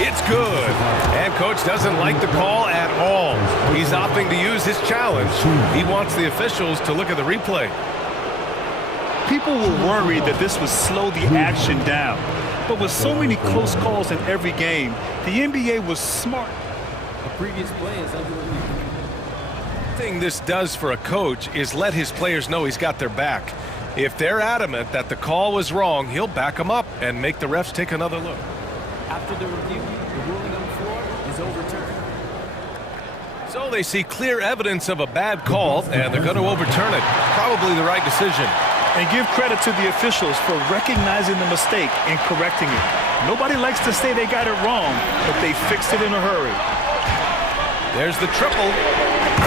It's good. And coach doesn't like the call at all. He's opting to use his challenge. He wants the officials to look at the replay. People were worried that this would slow the action down. But with so many close calls in every game, the NBA was smart. The previous play is under review. The thing this does for a coach is let his players know he's got their back. If they're adamant that the call was wrong, he'll back them up and make the refs take another look. After the review, the ruling on the floor is overturned. So they see clear evidence of a bad call, and they're going to overturn it. Probably the right decision. And give credit to the officials for recognizing the mistake and correcting it. Nobody likes to say they got it wrong, but they fixed it in a hurry. There's the triple,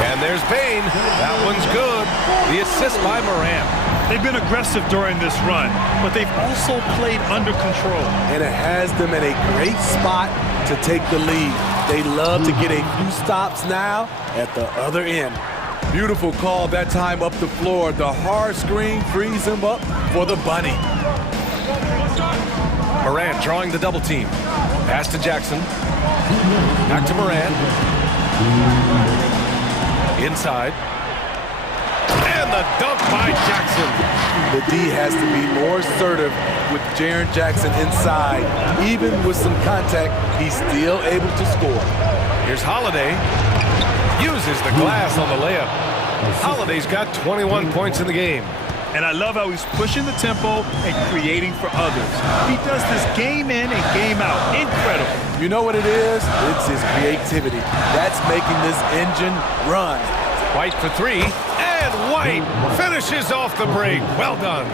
and there's Payne. That one's good. The assist by Morant. They've been aggressive during this run, but they've also played under control. And it has them in a great spot to take the lead. They love to get a few stops now at the other end. Beautiful call that time up the floor. The hard screen frees him up for the bunny. Morant drawing the double team. Pass to Jackson. Back to Morant. Inside. And the dunk by Jackson. The D has to be more assertive with Jaren Jackson inside. Even with some contact, he's still able to score. Here's Holiday. Uses the glass on the layup. Holiday's got 21 points in the game. And I love how he's pushing the tempo and creating for others. He does this game in and game out. Incredible. You know what it is? It's his creativity. That's making this engine run. White for three. And White finishes off the break. Well done.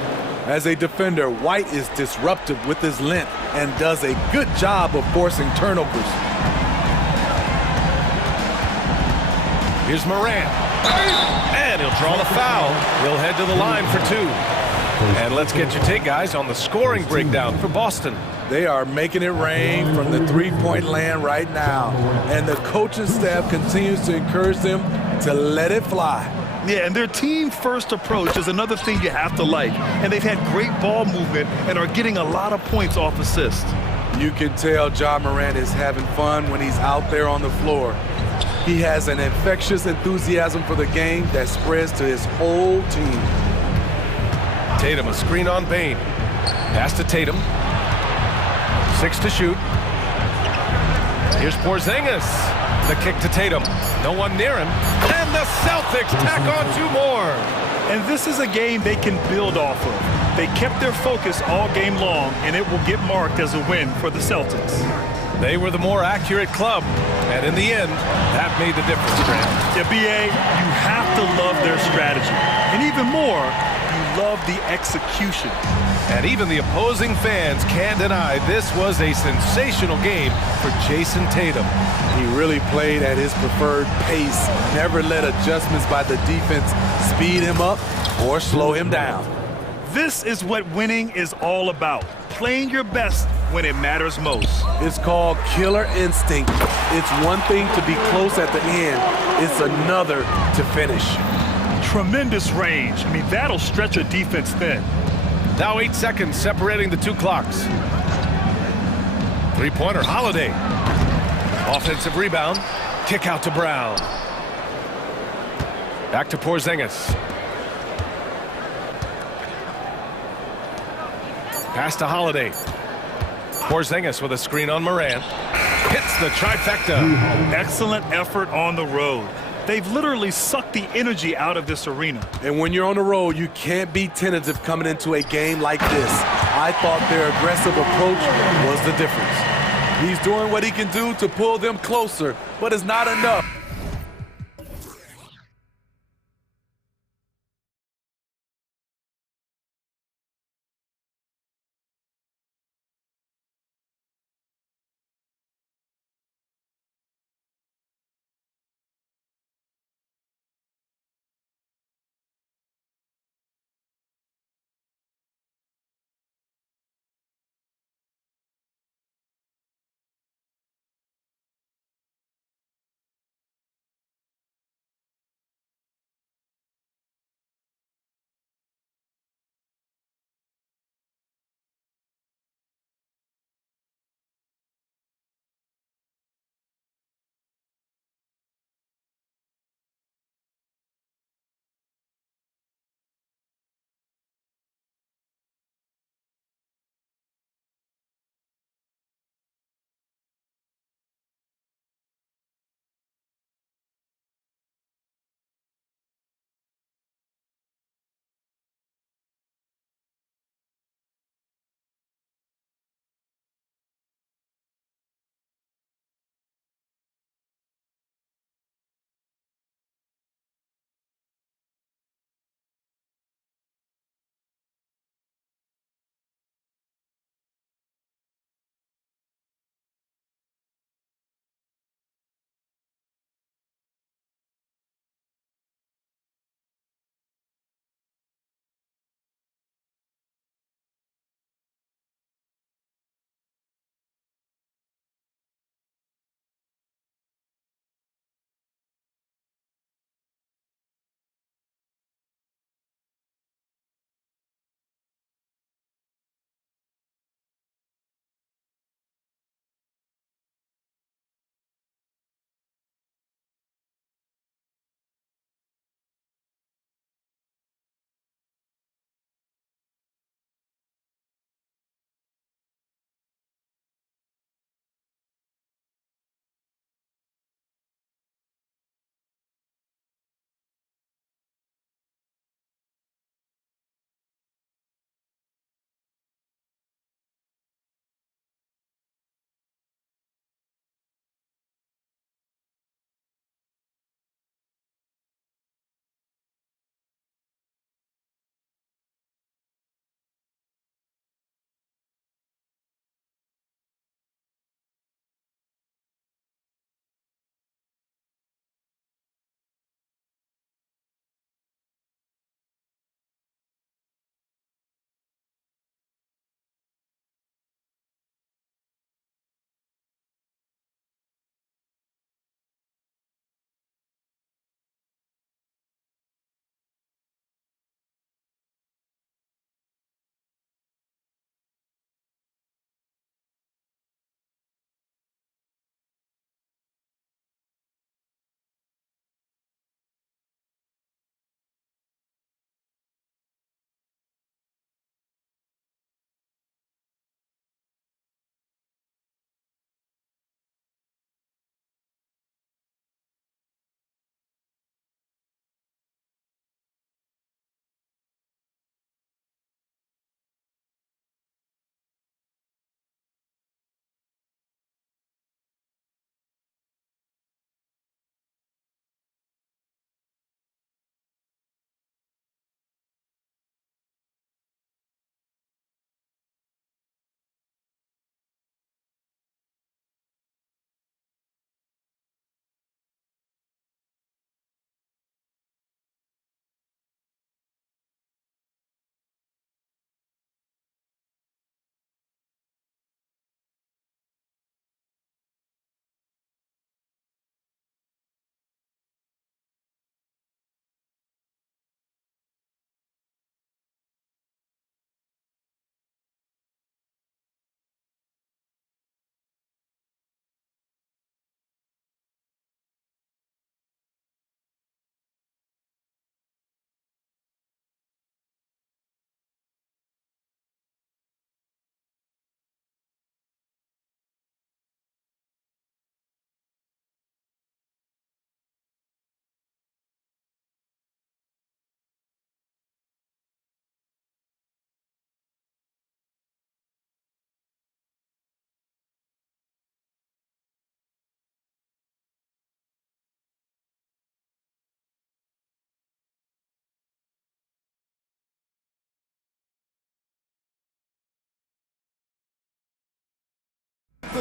As a defender, White is disruptive with his length and does a good job of forcing turnovers. Here's Morant. And he'll draw the foul. He'll head to the line for two. And let's get your take, guys, on the scoring breakdown for Boston. They are making it rain from the three-point land right now. And the coaching staff continues to encourage them to let it fly. Yeah, and their team-first approach is another thing you have to like. And they've had great ball movement and are getting a lot of points off assists. You can tell Ja Morant is having fun when he's out there on the floor. He has an infectious enthusiasm for the game that spreads to his whole team. Tatum, a screen on Payne. Pass to Tatum. 6 to shoot. Here's Porzingis. The kick to Tatum. No one near him. And the Celtics tack on two more. And this is a game they can build off of. They kept their focus all game long, and it will get marked as a win for the Celtics. They were the more accurate club, and in the end, that made the difference, Grant. Yeah, BA, you have to love their strategy. And even more, you love the execution. And even the opposing fans can't deny this was a sensational game for Jason Tatum. He really played at his preferred pace, never let adjustments by the defense speed him up or slow him down. This is what winning is all about. Playing your best when it matters most. It's called killer instinct. It's one thing to be close at the end. It's another to finish. Tremendous range. I mean, that'll stretch a defense thin. Now 8 seconds separating the two clocks. Three-pointer, Holiday. Offensive rebound. Kick out to Brown. Back to Porzingis. Pass to Holiday. Porzingis with a screen on Morant. Hits the trifecta. Excellent effort on the road. They've literally sucked the energy out of this arena. And when you're on the road, you can't be tentative coming into a game like this. I thought their aggressive approach was the difference. He's doing what he can do to pull them closer, but it's not enough.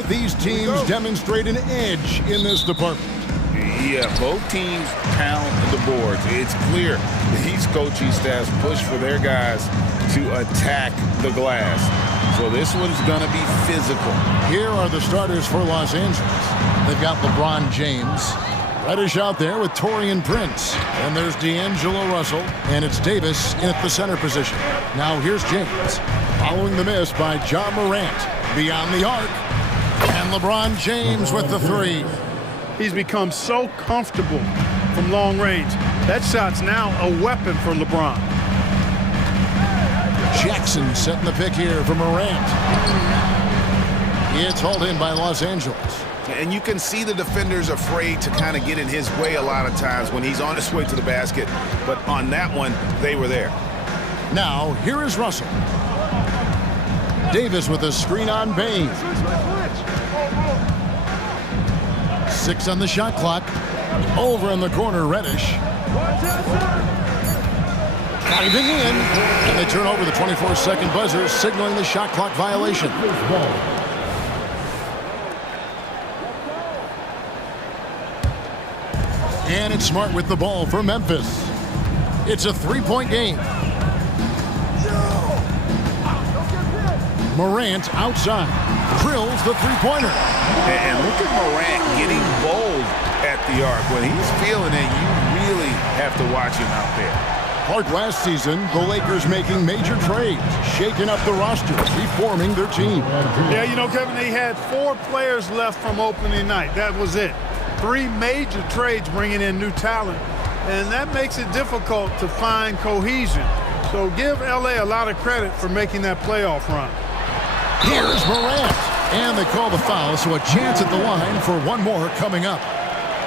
These teams demonstrate an edge in this department. Yeah, both teams pound the boards. It's clear these coaching staffs push for their guys to attack the glass. So this one's going to be physical. Here are the starters for Los Angeles. They've got LeBron James. Reddish out there with Taurean Prince. And there's D'Angelo Russell. And it's Davis in at the center position. Now here's James. Following the miss by John Morant. Beyond the arc. And LeBron James with the three. He's become so comfortable from long range. That shot's now a weapon for LeBron. Jackson setting the pick here for Morant. It's hauled in by Los Angeles. And you can see the defenders afraid to kind of get in his way a lot of times when he's on his way to the basket. But on that one, they were there. Now, here is Russell. Davis with a screen on Bain. 6 on the shot clock. Over in the corner, Reddish. Diving in. And they turn over the 24-second buzzer, signaling the shot clock violation. And it's Smart with the ball for Memphis. It's a three-point game. Morant outside. Drills the three-pointer. And look at Morant getting bold at the arc. When he's feeling it, you really have to watch him out there. Clark, last season, the Lakers making major trades, shaking up the roster, reforming their team. Yeah, you know, Kevin, they had 4 players left from opening night. That was it. 3 major trades bringing in new talent, and that makes it difficult to find cohesion. So give LA a lot of credit for making that playoff run. Here's Morant. And they call the foul, so a chance at the line for one more coming up.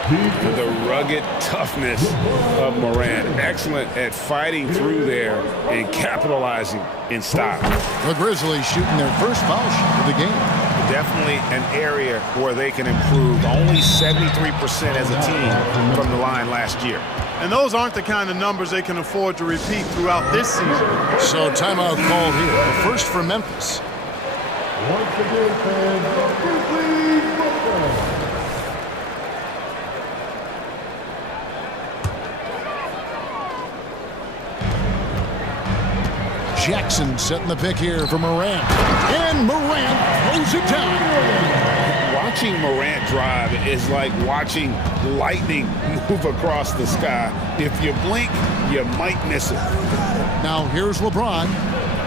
The rugged toughness of Morant. Excellent at fighting through there and capitalizing in style. The Grizzlies shooting their first foul shot of the game. Definitely an area where they can improve. Only 73% as a team from the line last year. And those aren't the kind of numbers they can afford to repeat throughout this season. So timeout called here. The first for Memphis. Once again, fans, Grizzlies football. Jackson setting the pick here for Morant. And Morant throws it down. Watching Morant drive is like watching lightning move across the sky. If you blink, you might miss it. Now here's LeBron.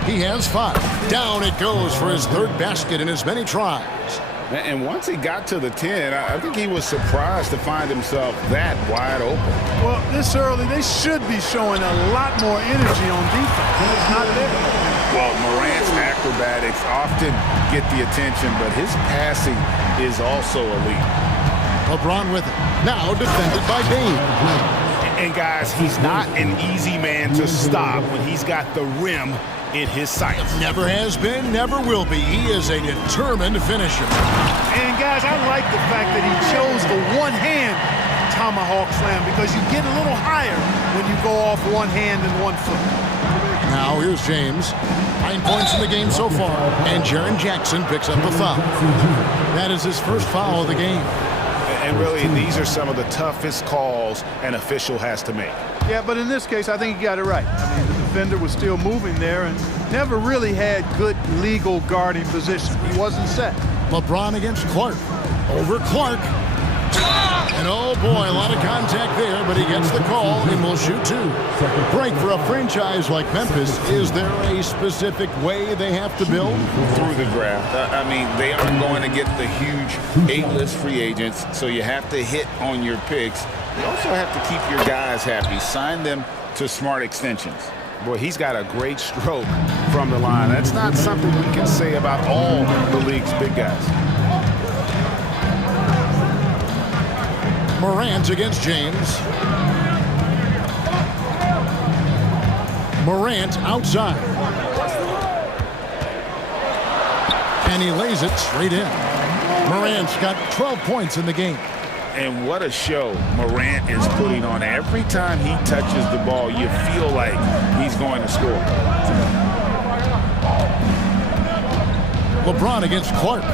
He has 5. Down it goes for his 3rd basket in as many tries. And once he got to the 10, I think he was surprised to find himself that wide open. Well, this early, they should be showing a lot more energy on defense, and it's not there. Well, Morant's acrobatics often get the attention, but his passing is also elite. LeBron with it. Now defended by Bain. And guys, he's not an easy man to stop when he's got the rim in his sights. Never has been, never will be. He is a determined finisher. And guys, I like the fact that he chose the one-hand tomahawk slam because you get a little higher when you go off one hand and 1 foot. Now here's James. 9 points in the game so far. And Jaren Jackson picks up the foul. That is his first foul of the game. And really, these are some of the toughest calls an official has to make. Yeah, but in this case, I think he got it right. I mean, the defender was still moving there and never really had good legal guarding position. He wasn't set. LeBron against Clark. Over Clark. And oh boy, a lot of contact there, but he gets the call and will shoot 2. Break for a franchise like Memphis. Is there a specific way they have to build? Through the draft. I mean, they aren't going to get the huge A-list free agents, so you have to hit on your picks. You also have to keep your guys happy. Sign them to smart extensions. Boy, he's got a great stroke from the line. That's not something we can say about all the league's big guys. Morant against James. Morant outside. And he lays it straight in. Morant's got 12 points in the game. And what a show Morant is putting on. Every time he touches the ball, you feel like he's going to score. LeBron against Clark.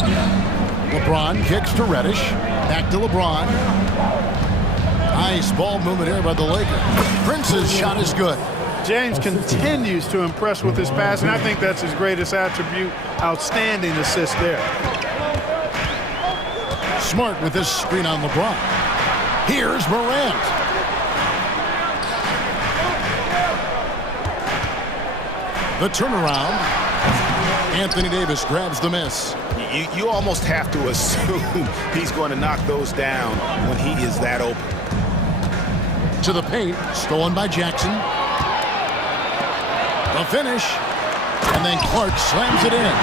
LeBron kicks to Reddish. Back to LeBron. Nice ball movement here by the Lakers. Prince's shot is good. James continues to impress with his passing. I think that's his greatest attribute. Outstanding assist there. Smart with this screen on LeBron. Here's Morant. The turnaround. Anthony Davis grabs the miss. You almost have to assume he's going to knock those down when he is that open. To the paint, stolen by Jackson. The finish, and then Clark slams it in.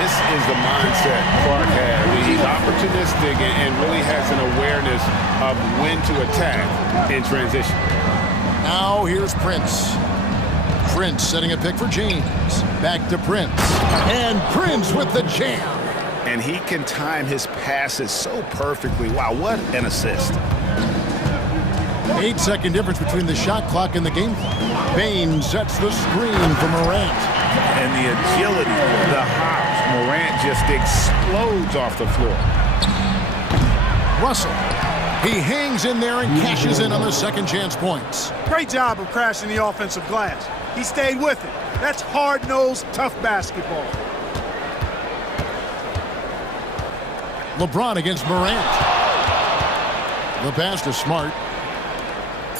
This is the mindset Clark has. He's opportunistic and really has an awareness of when to attack in transition. Now here's Prince. Prince setting a pick for James. Back to Prince. And Prince with the jam. And he can time his passes so perfectly. Wow, what an assist. 8-second difference between the shot clock and the game clock. Bain sets the screen for Morant. And the agility, the hops. Morant just explodes off the floor. Russell. He hangs in there and cashes in on the second chance points. Great job of crashing the offensive glass. He stayed with it. That's hard-nosed, tough basketball. LeBron against Morant. The pass to Smart.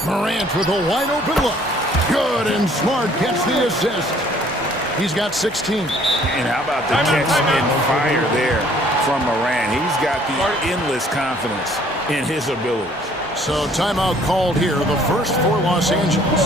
Morant with a wide-open look. Good, and Smart gets the assist. He's got 16. And how about the catch and fire there from Morant? He's got the endless confidence in his abilities. So timeout called here, the first for Los Angeles.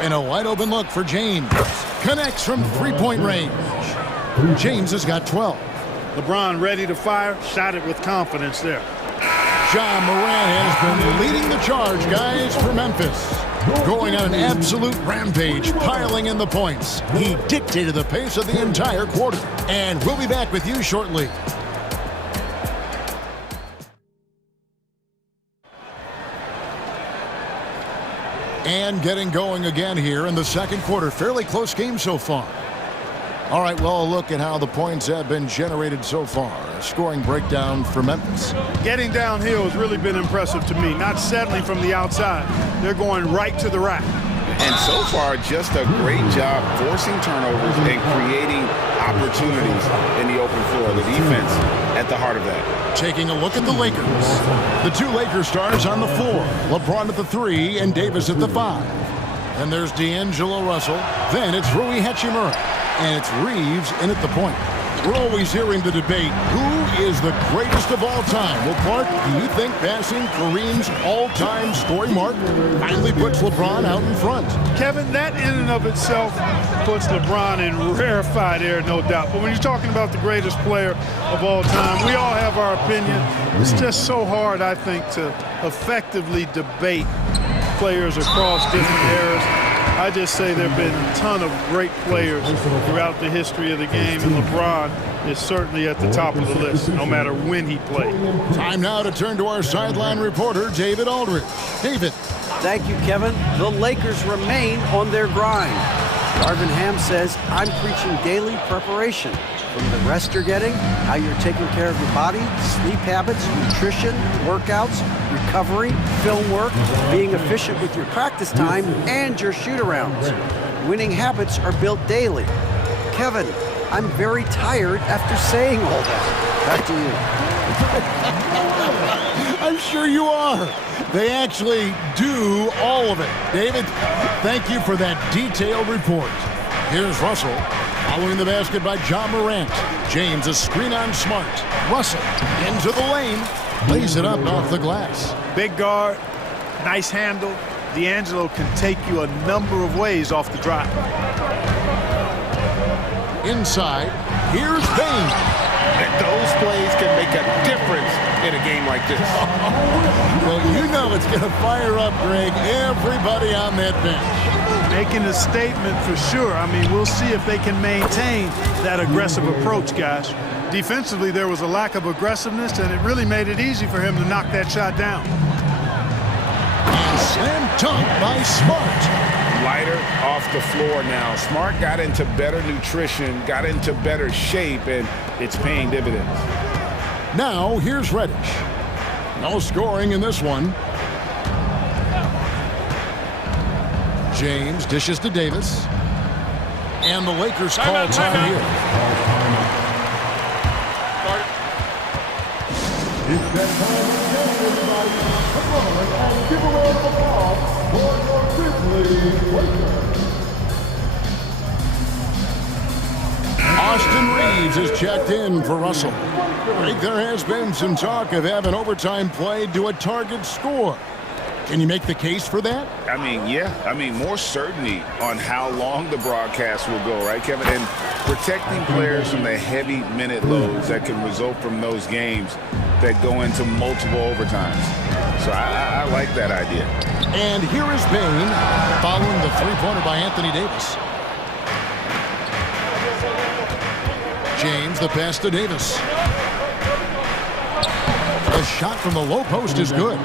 And a wide open look for James. Connects from three-point range. James has got 12. LeBron ready to fire. Shot it with confidence there. Ja Morant has been leading the charge, guys, for Memphis. Going on an absolute rampage, piling in the points. He dictated the pace of the entire quarter. And we'll be back with you shortly. And getting going again here in the second quarter. Fairly close game so far. All right, well, a look at how the points have been generated so far. A scoring breakdown for Memphis. Getting downhill has really been impressive to me. Not settling from the outside. They're going right to the rack. And so far, just a great job forcing turnovers and creating opportunities in the open floor. The defense at the heart of that. Taking a look at the Lakers. The two Lakers stars on the floor. LeBron at the 3 and Davis at the 5. Then there's D'Angelo Russell. Then it's Rui Hachimura. And it's Reeves in at the point. We're always hearing the debate, who is the greatest of all time? Well, Clark, do you think passing Kareem's all-time scoring mark finally puts LeBron out in front? Kevin, that in and of itself puts LeBron in rarefied air, no doubt. But when you're talking about the greatest player of all time, we all have our opinion. It's just so hard, I think, to effectively debate players across different eras. I just say there have been a ton of great players throughout the history of the game, and LeBron is certainly at the top of the list, no matter when he played. Time now to turn to our sideline reporter, David Aldridge. David. Thank you, Kevin. The Lakers remain on their grind. Darvin Ham says, I'm preaching daily preparation. From the rest you're getting, how you're taking care of your body, sleep habits, nutrition, workouts, recovery, film work, being efficient with your practice time, and your shoot-arounds. Winning habits are built daily. Kevin, I'm very tired after saying all that. Back to you. I'm sure you are. They actually do all of it. David, thank you for that detailed report. Here's Russell. Following the basket by Ja Morant. James, a screen on Smart. Russell into the lane. Lays it up off the glass. Big guard, nice handle. D'Angelo can take you a number of ways off the drive. Inside, here's Bain. And those plays can make a difference in a game like this. Well, you know it's going to fire up, Greg, everybody on that bench. Making a statement for sure. I mean, we'll see if they can maintain that aggressive approach, guys. Defensively, there was a lack of aggressiveness, and it really made it easy for him to knock that shot down. And slam dunk by Smart. Lighter off the floor now. Smart got into better nutrition, got into better shape, and it's paying dividends. Now, here's Reddish. No scoring in this one. James dishes to Davis. And the Lakers call time here. It's that time again, everybody. Come on and give a round of applause for your Grizzlies Lakers. Austin Reeves is checked in for Russell. Greg, there has been some talk of having overtime played to a target score. Can you make the case for that? I mean, yeah. I mean, more certainty on how long the broadcast will go, right, Kevin? And protecting players from the heavy minute loads that can result from those games that go into multiple overtimes. So I like that idea. And here is Bain following the three-pointer by Anthony Davis. James, the pass to Davis. The shot from the low post is good.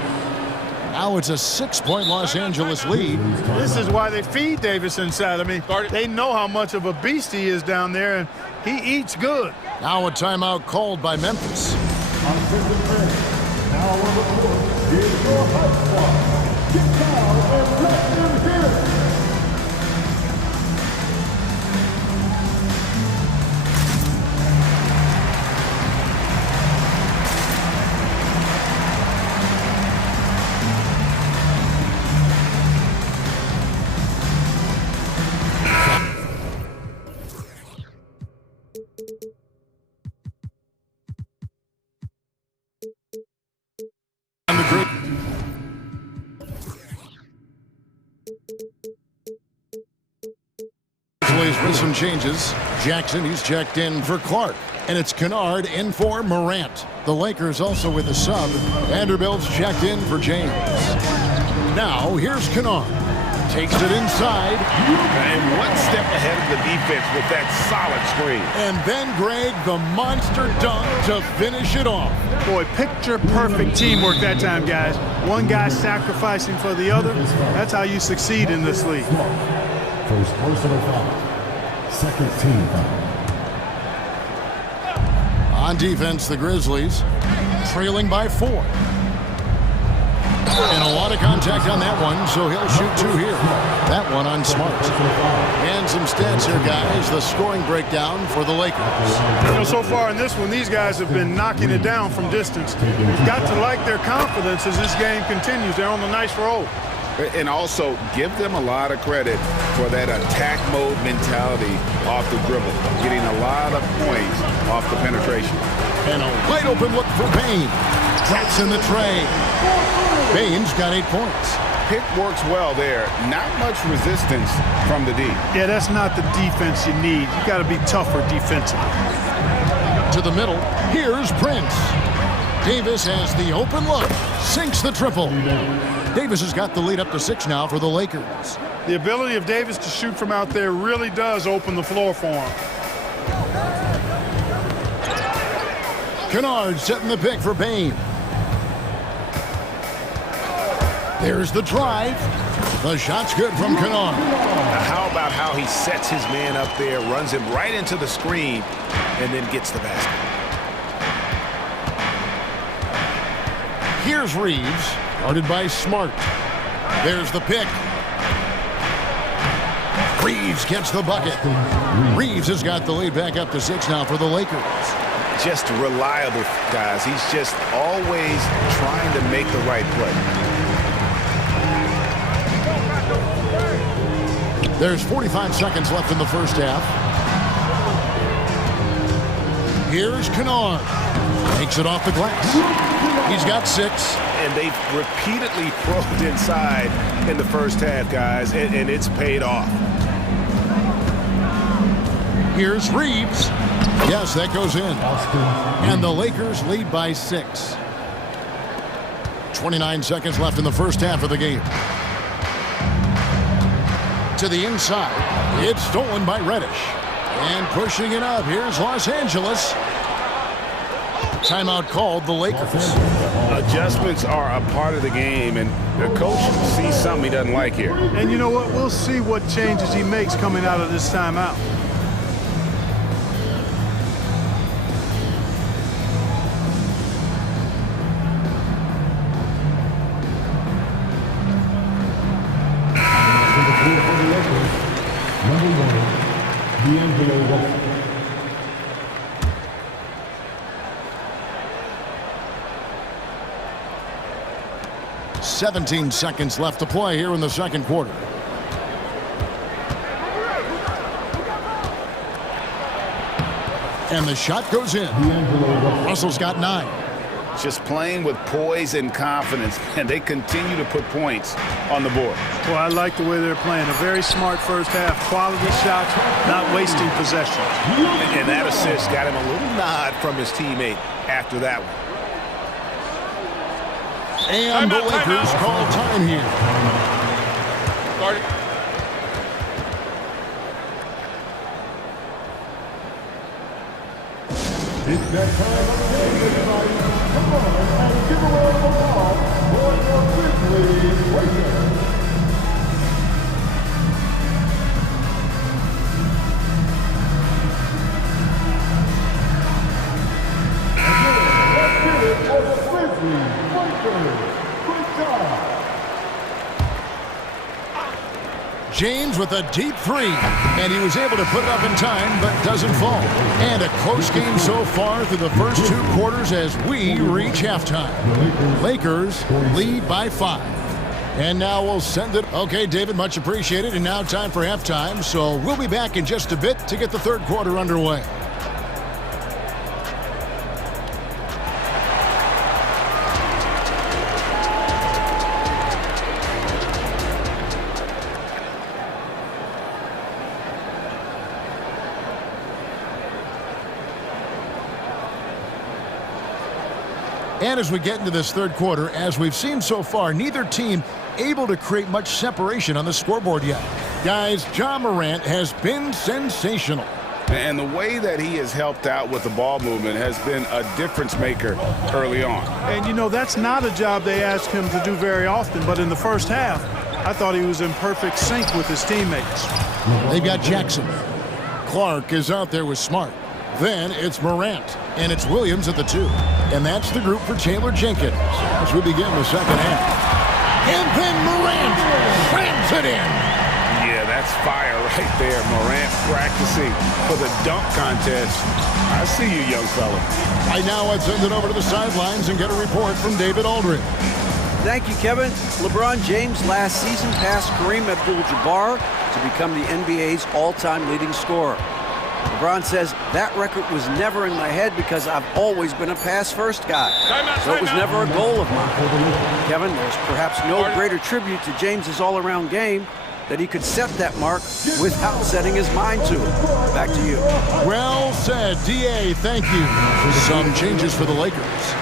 Now it's a 6-point Los Angeles lead. This is why they feed Davis inside. I mean, they know how much of a beast he is down there, and he eats good. Now a timeout called by Memphis. Now on the court is your high squad. Get down and let them hear it. With some changes, Jackson, he's checked in for Clark. And it's Kennard in for Morant. The Lakers also with a sub. Vanderbilt's checked in for James. Now, here's Kennard. Takes it inside. And one step ahead of the defense with that solid screen. And then, Greg, the monster dunk to finish it off. Boy, picture-perfect teamwork that time, guys. One guy sacrificing for the other. That's how you succeed in this league. First personal foul. Second team foul. On defense, the Grizzlies trailing by 4. And a lot of contact on that one, so he'll shoot 2 here. That one on Smart. And some stats here, guys. The scoring breakdown for the Lakers. You know, so far in this one, these guys have been knocking it down from distance. You've got to like their confidence as this game continues. They're on a nice roll. And also, give them a lot of credit for that attack mode mentality off the dribble. Getting a lot of points off the penetration. And a wide open look for Bain. Drops in the tray. Bain's got 8 points. Pick works well there. Not much resistance from the D. Yeah, that's not the defense you need. You got to be tougher defensively. To the middle, here's Prince. Davis has the open look. Sinks the triple. Davis has got the lead up to 6 now for the Lakers. The ability of Davis to shoot from out there really does open the floor for him. Kennard setting the pick for Bain. There's the drive. The shot's good from Kennard. Now how about how he sets his man up there, runs him right into the screen, and then gets the basket. Here's Reeves, guarded by Smart. There's the pick. Reeves gets the bucket. Reeves has got the lead back up to 6 now for the Lakers. Just reliable, guys. He's just always trying to make the right play. There's 45 seconds left in the first half. Here's Kennard. Takes it off the glass. He's got 6. And they've repeatedly probed inside in the first half, guys, and it's paid off. Here's Reeves. Yes, that goes in. And the Lakers lead by 6. 29 seconds left in the first half of the game. To the inside. It's stolen by Reddish. And pushing it up. Here's Los Angeles. Timeout called the Lakers. Adjustments are a part of the game, and the coach sees something he doesn't like here. And you know what? We'll see what changes he makes coming out of this timeout. D'Angelo. 17 seconds left to play here in the second quarter. And the shot goes in. Russell's got 9. Just playing with poise and confidence, and they continue to put points on the board. Well, I like the way they're playing. A very smart first half, quality shots, not wasting possession. And that assist got him a little nod from his teammate after that one. And the Lakers call time here. It's that time of the game, everybody. Come on and give away the ball for your Grizzlies Lakers. Let's give it for the Grizzlies Lakers. Great job. James with a deep 3, and he was able to put it up in time, but doesn't fall. And a close game so far through the first 2 quarters as we reach halftime. Lakers lead by 5. And now we'll send it. Okay, David, much appreciated. And now time for halftime, so we'll be back in just a bit to get the third quarter underway. And as we get into this third quarter, as we've seen so far, neither team able to create much separation on the scoreboard yet. Guys, Ja Morant has been sensational. And the way that he has helped out with the ball movement has been a difference maker early on. And you know, that's not a job they ask him to do very often, but in the first half, I thought he was in perfect sync with his teammates. They've got Jackson. Clark is out there with Smart. Then it's Morant, and it's Williams at the 2. And that's the group for Taylor Jenkins as we begin the second half. And then Morant slams it in. Yeah, that's fire right there. Morant practicing for the dunk contest. I see you, young fella. Right now, let's send it over to the sidelines and get a report from David Aldridge. Thank you, Kevin. LeBron James last season passed Kareem Abdul-Jabbar to become the NBA's all-time leading scorer. LeBron says that record was never in my head because I've always been a pass-first guy. So it was never a goal of mine. Kevin, there's perhaps no greater tribute to James's all-around game that he could set that mark without setting his mind to it. Back to you. Well said, D.A., thank you. Some changes for the Lakers.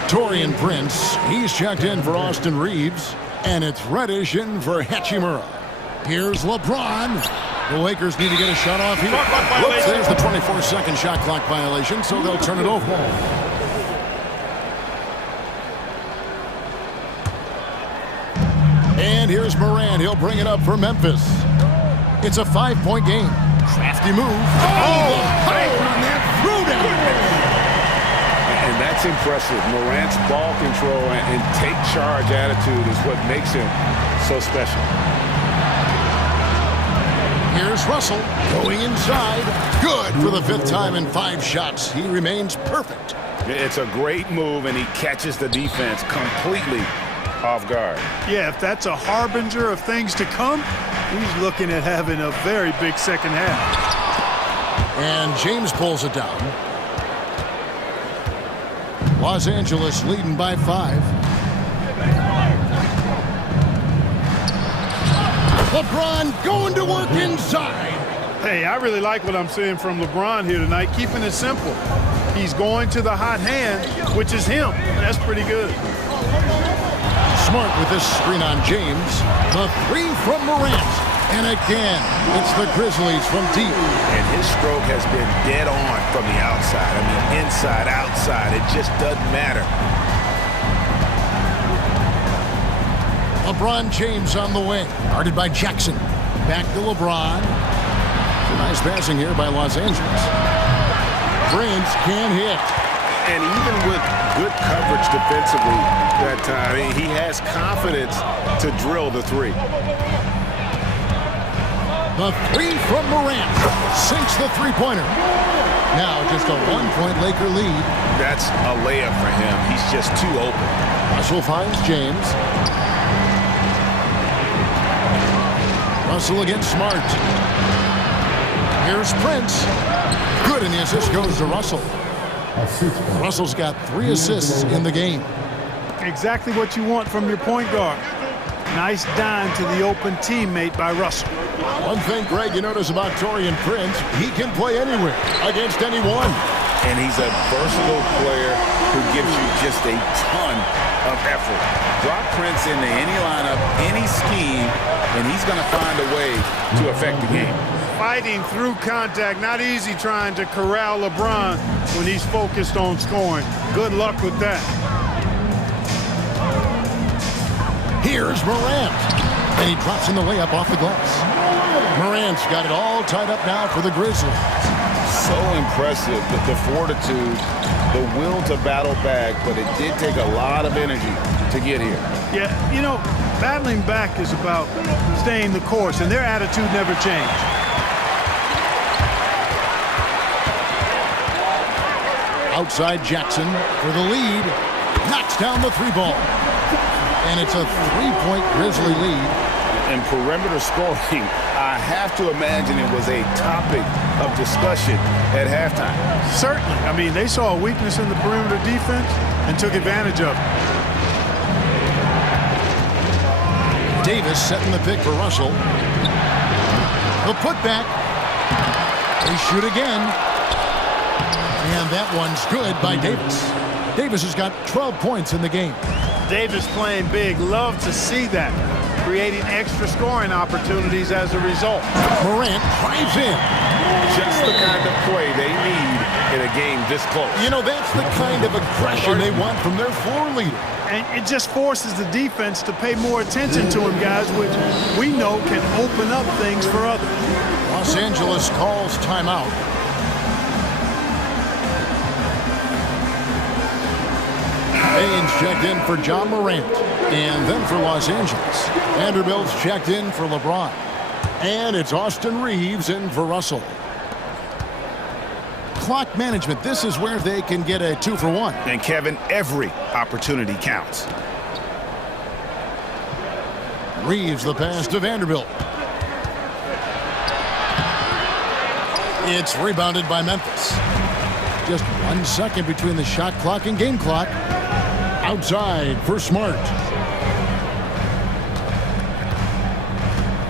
Taurean Prince, he's checked in for Austin Reeves, and it's Reddish in for Hachimura. Here's LeBron. The Lakers need to get a shot off here. Whoops, there's the 24-second shot clock violation, so they'll turn it over. And here's Morant. He'll bring it up for Memphis. It's a 5-point game. Crafty move. Oh, the power on that throwdown. And that's impressive. Morant's ball control and take charge attitude is what makes him so special. Here's Russell going inside. Good for the 5th time in 5 shots. He remains perfect. It's a great move, and he catches the defense completely off guard. Yeah, if that's a harbinger of things to come, he's looking at having a very big second half. And James pulls it down. Los Angeles leading by 5. LeBron going to work inside. Hey, I really like what I'm seeing from LeBron here tonight, keeping it simple. He's going to the hot hand, which is him. That's pretty good. Smart with this screen on James. The three from Morant. And again, it's the Grizzlies from deep. And his stroke has been dead on from the outside. I mean, inside, outside. It just doesn't matter. LeBron James on the wing. Guarded by Jackson. Back to LeBron. Nice passing here by Los Angeles. Prince can't hit. And even with good coverage defensively that time, he has confidence to drill the three. The three from Morant sinks the three-pointer. Now just a one-point Laker lead. That's a layup for him. He's just too open. Russell finds James. Russell against Smart. Here's Prince. Good, and the assist goes to Russell. Russell's got 3 assists in the game. Exactly what you want from your point guard. Nice dime to the open teammate by Russell. One thing, Greg, you notice about Taurean Prince, he can play anywhere, against anyone. And he's a versatile player who gives you just a ton of effort. Drop Prince into any lineup, any scheme, and he's going to find a way to affect the game. Fighting through contact, not easy trying to corral LeBron when he's focused on scoring. Good luck with that. Here's Morant, and he drops in the layup off the glass. Morant's got it all tied up now for the Grizzlies. So impressive, the fortitude, the will to battle back, but it did take a lot of energy to get here. Yeah, you know, battling back is about staying the course, and their attitude never changed. Outside Jackson for the lead. Knocks down the three ball. And it's a 3-point Grizzly lead. And perimeter scoring, I have to imagine it was a topic of discussion at halftime. Certainly. I mean, they saw a weakness in the perimeter defense and took advantage of it. Davis setting the pick for Russell. The putback. They shoot again. And that one's good by Davis. Davis has got 12 points in the game. Davis playing big. Love to see that. Creating extra scoring opportunities as a result. Morant drives in. Just the kind of play they need in a game this close. You know, that's the kind of aggression they want from their floor leader. And it just forces the defense to pay more attention to him, guys, which we know can open up things for others. Los Angeles calls timeout. Baines checked in for John Morant. And then for Los Angeles, Vanderbilt's checked in for LeBron. And it's Austin Reeves in for Russell. Clock management, this is where they can get a 2-for-1. And Kevin, every opportunity counts. Reeves the pass to Vanderbilt. It's rebounded by Memphis. Just 1 second between the shot clock and game clock. Outside for Smart.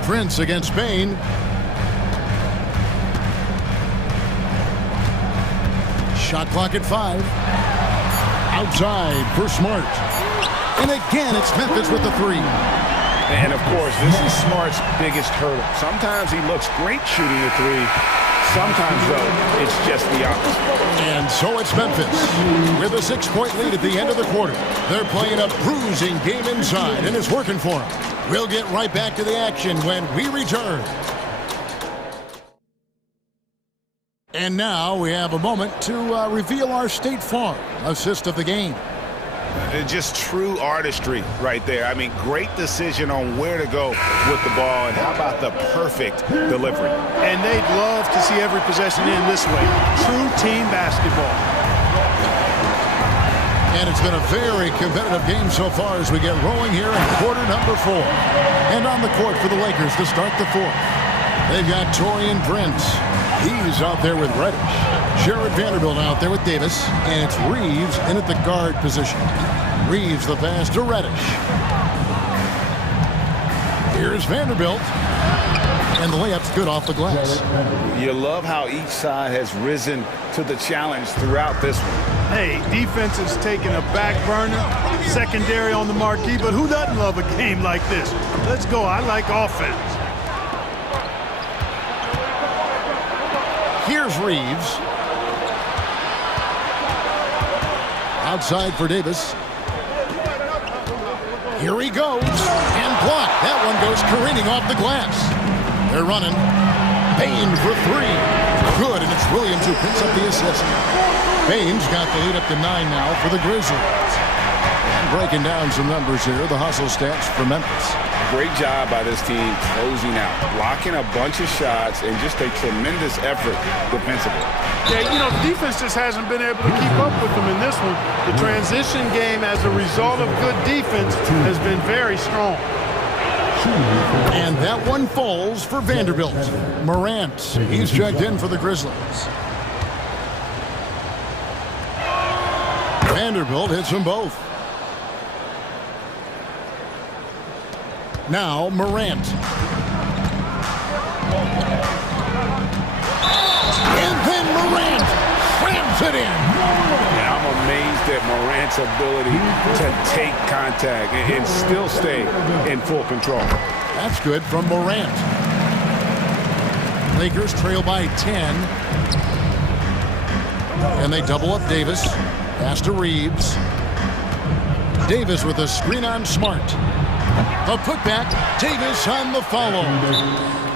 Prince against Payne. Shot clock at 5. Outside for Smart. And again, it's Memphis with the 3. And, of course, this is Smart's biggest hurdle. Sometimes he looks great shooting the 3. Sometimes, though, it's just the opposite. And so it's Memphis with a 6-point lead at the end of the quarter. They're playing a bruising game inside, and it's working for them. We'll get right back to the action when we return. And now we have a moment to reveal our State Farm assist of the game. Just true artistry right there. I mean, great decision on where to go with the ball, and how about the perfect delivery. And they'd love to see every possession in this way. True team basketball. And it's been a very competitive game so far as we get rolling here in quarter number 4. And on the court for the Lakers to start the 4th. They've got Taurean Prince. He's out there with Reddish. Sherrod Vanderbilt out there with Davis. And it's Reeves in at the guard position. Reeves the pass to Reddish. Here's Vanderbilt. And the layup's good off the glass. You love how each side has risen to the challenge throughout this one. Hey, defense is taking a back burner, secondary on the marquee, but who doesn't love a game like this? Let's go. I like offense. Here's Reeves. Outside for Davis. Here he goes. And blocked. That one goes careening off the glass. They're running. Payne for three. Good, and it's Williams who picks up the assist. Payne's got the lead up to 9 now for the Grizzlies. And breaking down some numbers here, the hustle stats for Memphis. Great job by this team closing out, blocking a bunch of shots, and just a tremendous effort defensively. Yeah, you know, defense just hasn't been able to keep up with them in this one. The transition game as a result of good defense has been very strong. And that one falls for Vanderbilt. Morant, he's checked in for the Grizzlies. Vanderbilt hits them both. Now Morant. And then Morant slams it in. Yeah, I'm amazed at Morant's ability to take contact and still stay in full control. That's good from Morant. Lakers trail by 10. And they double up Davis. Pass to Reeves. Davis with a screen on Smart. A putback. Davis on the follow.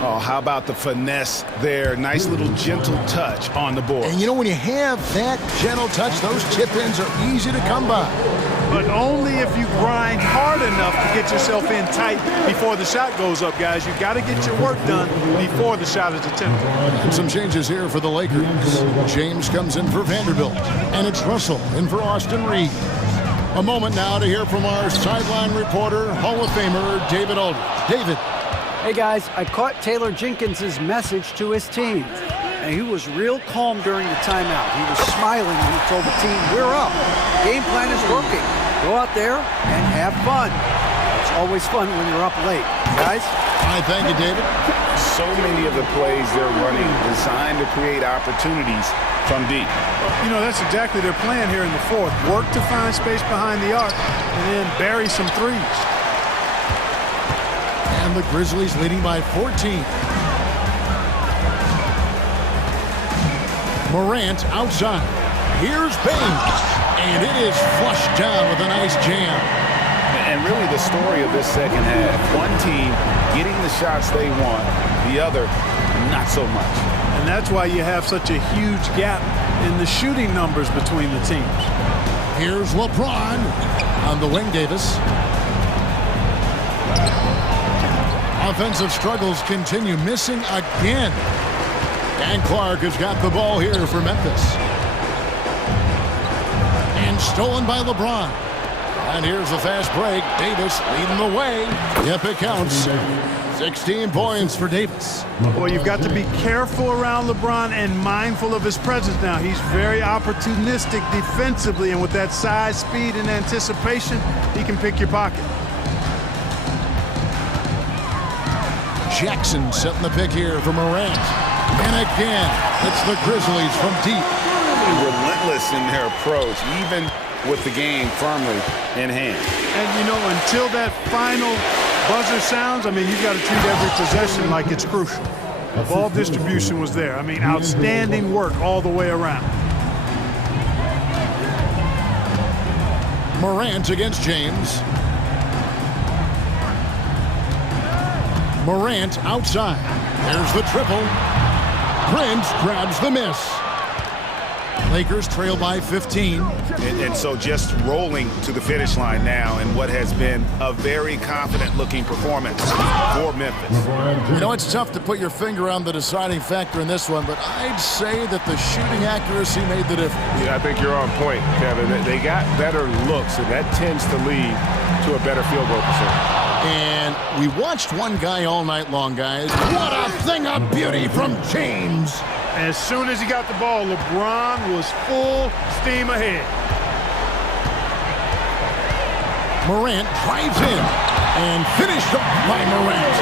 Oh, how about the finesse there? Nice little gentle touch on the board. And you know, when you have that gentle touch, those chip-ins are easy to come by. But only if you grind hard enough to get yourself in tight before the shot goes up, guys. You've got to get your work done before the shot is attempted. And some changes here for the Lakers. James comes in for Vanderbilt. And it's Russell in for Austin Reeves. A moment now to hear from our sideline reporter, Hall of Famer David Aldridge. David. Hey guys, I caught Taylor Jenkins's message to his team, and he was real calm during the timeout. He was smiling when he told the team, we're up. Game plan is working. Go out there and have fun. It's always fun when you're up late. Guys? All right, thank you, David. So many of the plays they're running designed to create opportunities from deep. You know, that's exactly their plan here in the fourth. Work to find space behind the arc and then bury some threes. And the Grizzlies leading by 14. Morant outside. Here's Payne. And it is flushed down with a nice jam. And really the story of this second half, one team getting the shots they want, the other not so much. And that's why you have such a huge gap in the shooting numbers between the teams. Here's LeBron on the wing. Davis. Offensive struggles continue, missing again. And Clark has got the ball here for Memphis. And stolen by LeBron. And here's the fast break. Davis leading the way. Yep, it counts. 16 points for Davis. Well, you've got to be careful around LeBron and mindful of his presence now. He's very opportunistic defensively, and with that size, speed, and anticipation, he can pick your pocket. Jackson setting the pick here for Morant. And again, it's the Grizzlies from deep. Relentless in their approach, even with the game firmly in hand. And, you know, until that final buzzer sounds, I mean, you've got to treat every possession like it's crucial. The ball distribution was there. I mean, outstanding work all the way around. Morant against James. Morant outside. There's the triple. Prince grabs the miss. Lakers trail by 15. And so just rolling to the finish line now in what has been a very confident-looking performance for Memphis. You know, it's tough to put your finger on the deciding factor in this one, but I'd say that the shooting accuracy made the difference. Yeah, I think you're on point, Kevin. They got better looks, and that tends to lead to a better field goal percentage. And we watched one guy all night long, guys. What a thing of beauty from James. As soon as he got the ball, LeBron was full steam ahead. Morant drives in and finished up by Morant.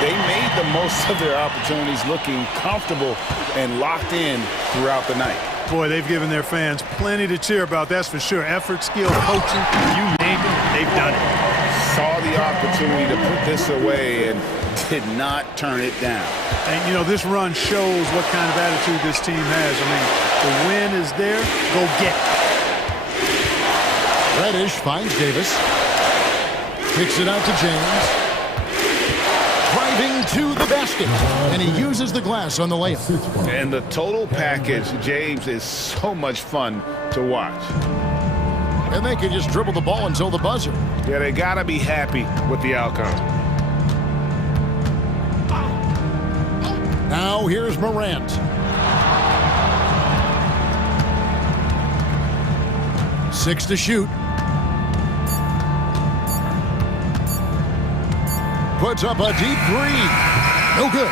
They made made the most of their opportunities, looking comfortable and locked in throughout the night. Boy, they've given their fans plenty to cheer about, that's for sure. Effort, skill, coaching, you name it, they've done it. Saw the opportunity to put this away and did not turn it down. And, you know, this run shows what kind of attitude this team has. I mean, the win is there, go get it. Reddish finds Davis. Kicks it out to James. Driving to the basket. And he uses the glass on the layup. And the total package, James, is so much fun to watch. And they can just dribble the ball until the buzzer. Yeah, they got to be happy with the outcome. Now here's Morant. Six to shoot. Puts up a deep three. No good.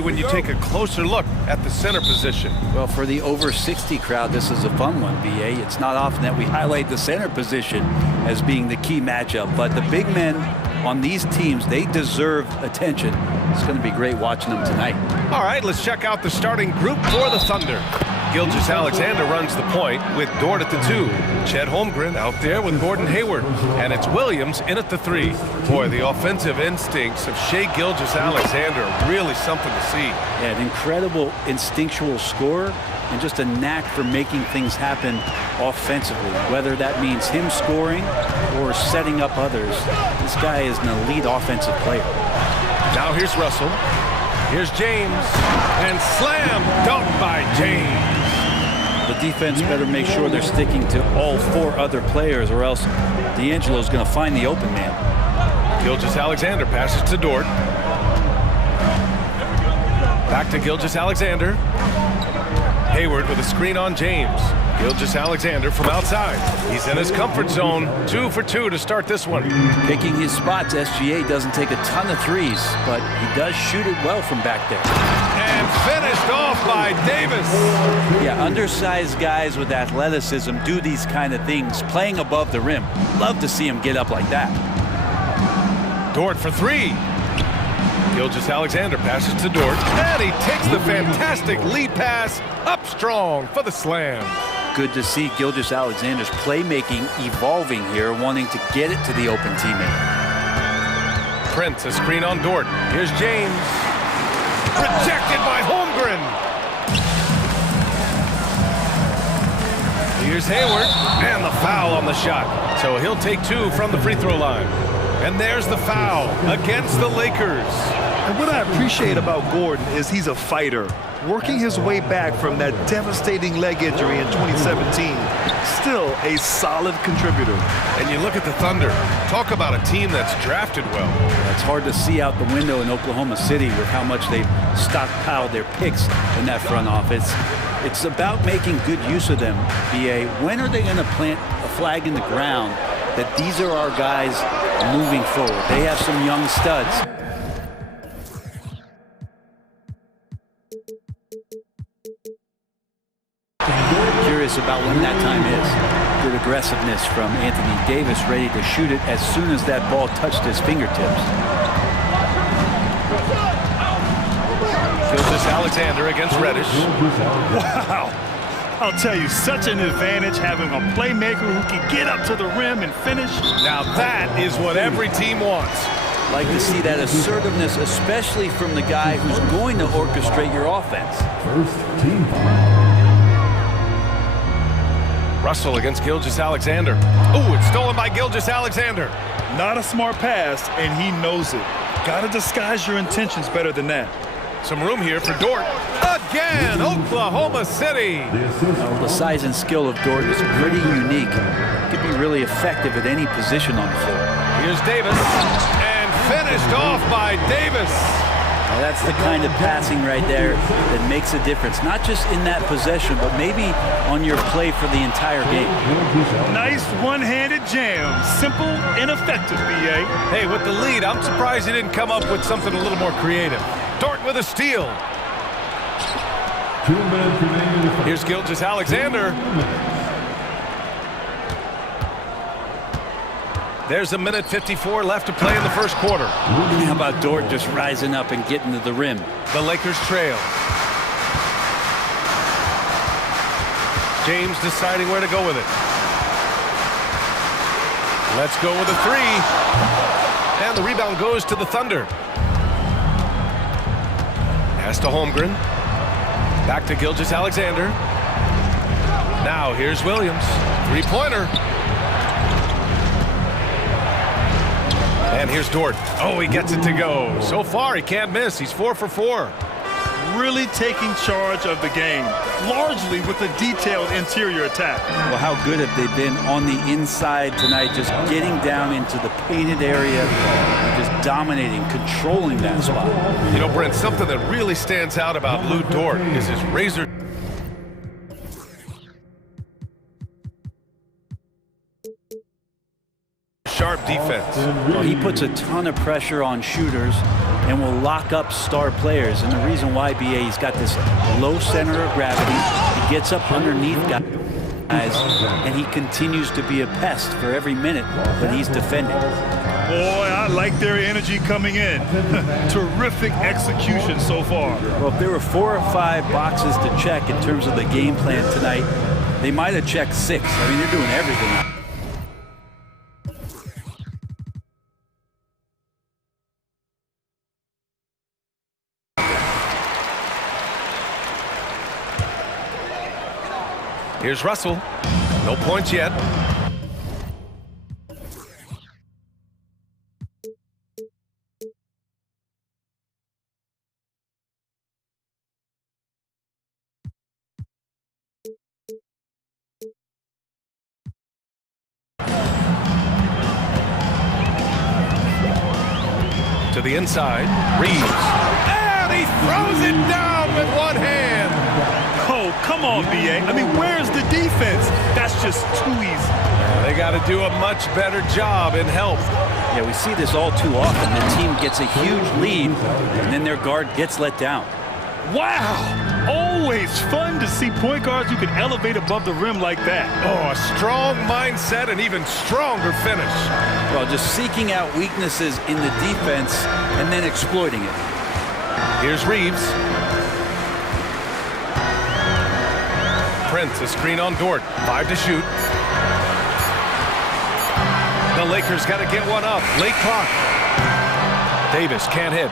When you take a closer look at the center position. Well, for the over 60 crowd, this is a fun one, BA. It's not often that we highlight the center position as being the key matchup, but the big men on these teams, they deserve attention. It's going to be great watching them tonight. All right, let's check out the starting group for the Thunder. Gilgeous-Alexander runs the point with Dort at the 2. Chet Holmgren out there with Gordon Hayward. And it's Williams in at the 3. Boy, the offensive instincts of Shai Gilgeous-Alexander are really something to see. Yeah, an incredible instinctual scorer and just a knack for making things happen offensively, whether that means him scoring or setting up others. This guy is an elite offensive player. Now here's Russell. Here's James, and slam dunk by James. The defense better make sure they're sticking to all 4 other players, or else D'Angelo's going to find the open man. Gilgeous-Alexander passes to Dort. Back to Gilgeous-Alexander. Hayward with a screen on James. Gilgeous-Alexander from outside. He's in his comfort zone. 2 for 2 to start this one. Picking his spots, SGA doesn't take a ton of threes, but he does shoot it well from back there. And finished off by Davis. Yeah, undersized guys with athleticism do these kind of things, playing above the rim. Love to see him get up like that. Dort for 3. Gilgeous-Alexander passes to Dort, and he takes the fantastic lead pass up strong for the slam. Good to see Gilgeous-Alexander's playmaking evolving here, wanting to get it to the open teammate. Prince, a screen on Dort. Here's James. Rejected by Holmgren. Here's Hayward, and the foul on the shot. So he'll take 2 from the free throw line. And there's the foul against the Lakers. And what I appreciate about Gordon is he's a fighter, working his way back from that devastating leg injury in 2017. Still a solid contributor. And you look at the Thunder, talk about a team that's drafted well. It's hard to see out the window in Oklahoma City with how much they've stockpiled their picks in that front office. It's about making good use of them, BA. When are they going to plant a flag in the ground that these are our guys moving forward? They have some young studs. Curious about when that time is. Good aggressiveness from Anthony Davis, ready to shoot it as soon as that ball touched his fingertips. Gilgeous-Alexander against Reddish. Wow! I'll tell you, such an advantage having a playmaker who can get up to the rim and finish. Now that is what every team wants. Like to see that assertiveness, especially from the guy who's going to orchestrate your offense. First team foul. Russell against Gilgeous-Alexander. Oh, it's stolen by Gilgeous-Alexander. Not a smart pass, and he knows it. Gotta disguise your intentions better than that. Some room here for Dort. Again, Oklahoma City. The size and skill of Dort is pretty unique. Could be really effective at any position on the floor. Here's Davis, and finished off by Davis. Now that's the kind of passing right there that makes a difference, not just in that possession, but maybe on your play for the entire game. Nice one-handed jam. Simple and effective, BA. Hey, with the lead, I'm surprised he didn't come up with something a little more creative. Dort with a steal. 2 minutes remaining. Here's Gilgeous-Alexander. There's 1:54 left to play in the first quarter. How about Dort just rising up and getting to the rim? The Lakers trail. James deciding where to go with it. Let's go with a 3. And the rebound goes to the Thunder. Pass to Holmgren. Back to Gilgeous-Alexander. Now here's Williams. 3-pointer. And here's Dort. Oh, he gets it to go. So far, he can't miss. He's 4 for 4. Really taking charge of the game, largely with a detailed interior attack. Well, how good have they been on the inside tonight, just getting down into the painted area, just dominating, controlling that spot. You know, Brent, something that really stands out about Lou Dort is his razor. Sharp defense. defense. Well, he puts a ton of pressure on shooters and will lock up star players. And the reason why, BA, he's got this low center of gravity. He gets up underneath guys, and he continues to be a pest for every minute that he's defending. Boy, I like their energy coming in. Terrific execution so far. Well, if there were 4 or 5 boxes to check in terms of the game plan tonight, they might have checked 6. I mean, they're doing everything. Here's Russell. No points yet. To the inside, Reeves. And he throws it down with one hand. Oh, come on, BA. I mean, where's the defense? That's just too easy. They got to do a much better job in help. Yeah, we see this all too often. The team gets a huge lead, and then their guard gets let down. Wow! Always fun to see point guards who can elevate above the rim like that. Oh, a strong mindset and even stronger finish. Well, just seeking out weaknesses in the defense and then exploiting it. Here's Reeves. Prince, a screen on Dort. 5 to shoot. The Lakers got to get one up. Late clock. Davis can't hit.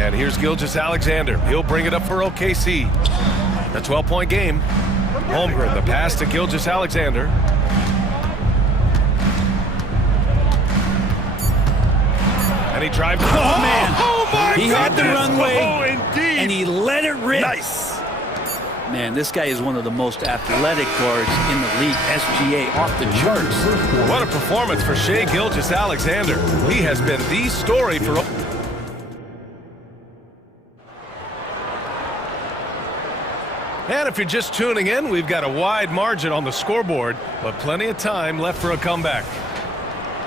And here's Gilgeous-Alexander. He'll bring it up for OKC. A 12-point game. Holmgren, the pass to Gilgeous-Alexander. And he drives. Oh, man. Oh, my He had the runway, indeed. and he let it rip. Nice. Man, this guy is one of the most athletic guards in the league. SGA off the charts. What a performance for Shai Gilgeous-Alexander. He has been the story for... And if you're just tuning in, we've got a wide margin on the scoreboard, but plenty of time left for a comeback.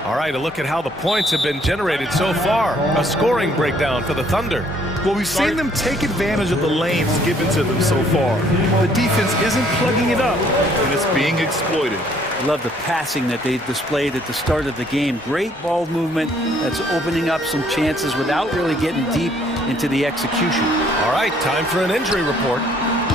All right, a look at how the points have been generated so far. A scoring breakdown for the Thunder. Well, we've seen them take advantage of the lanes given to them so far. The defense isn't plugging it up, and it's being exploited. Love the passing that they displayed at the start of the game. Great ball movement that's opening up some chances without really getting deep into the execution. All right, time for an injury report.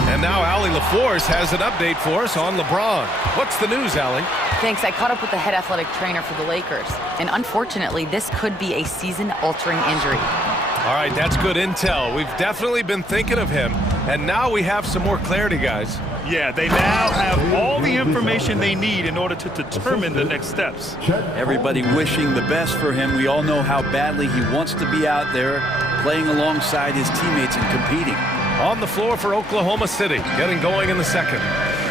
And now Allie LaForce has an update for us on LeBron. What's the news, Allie? Thanks. I caught up with the head athletic trainer for the Lakers. And unfortunately, this could be a season-altering injury. All right, that's good intel. We've definitely been thinking of him. And now we have some more clarity, guys. Yeah, they now have all the information they need in order to determine the next steps. Everybody wishing the best for him. We all know how badly he wants to be out there playing alongside his teammates and competing. On the floor for Oklahoma City, getting going in the second.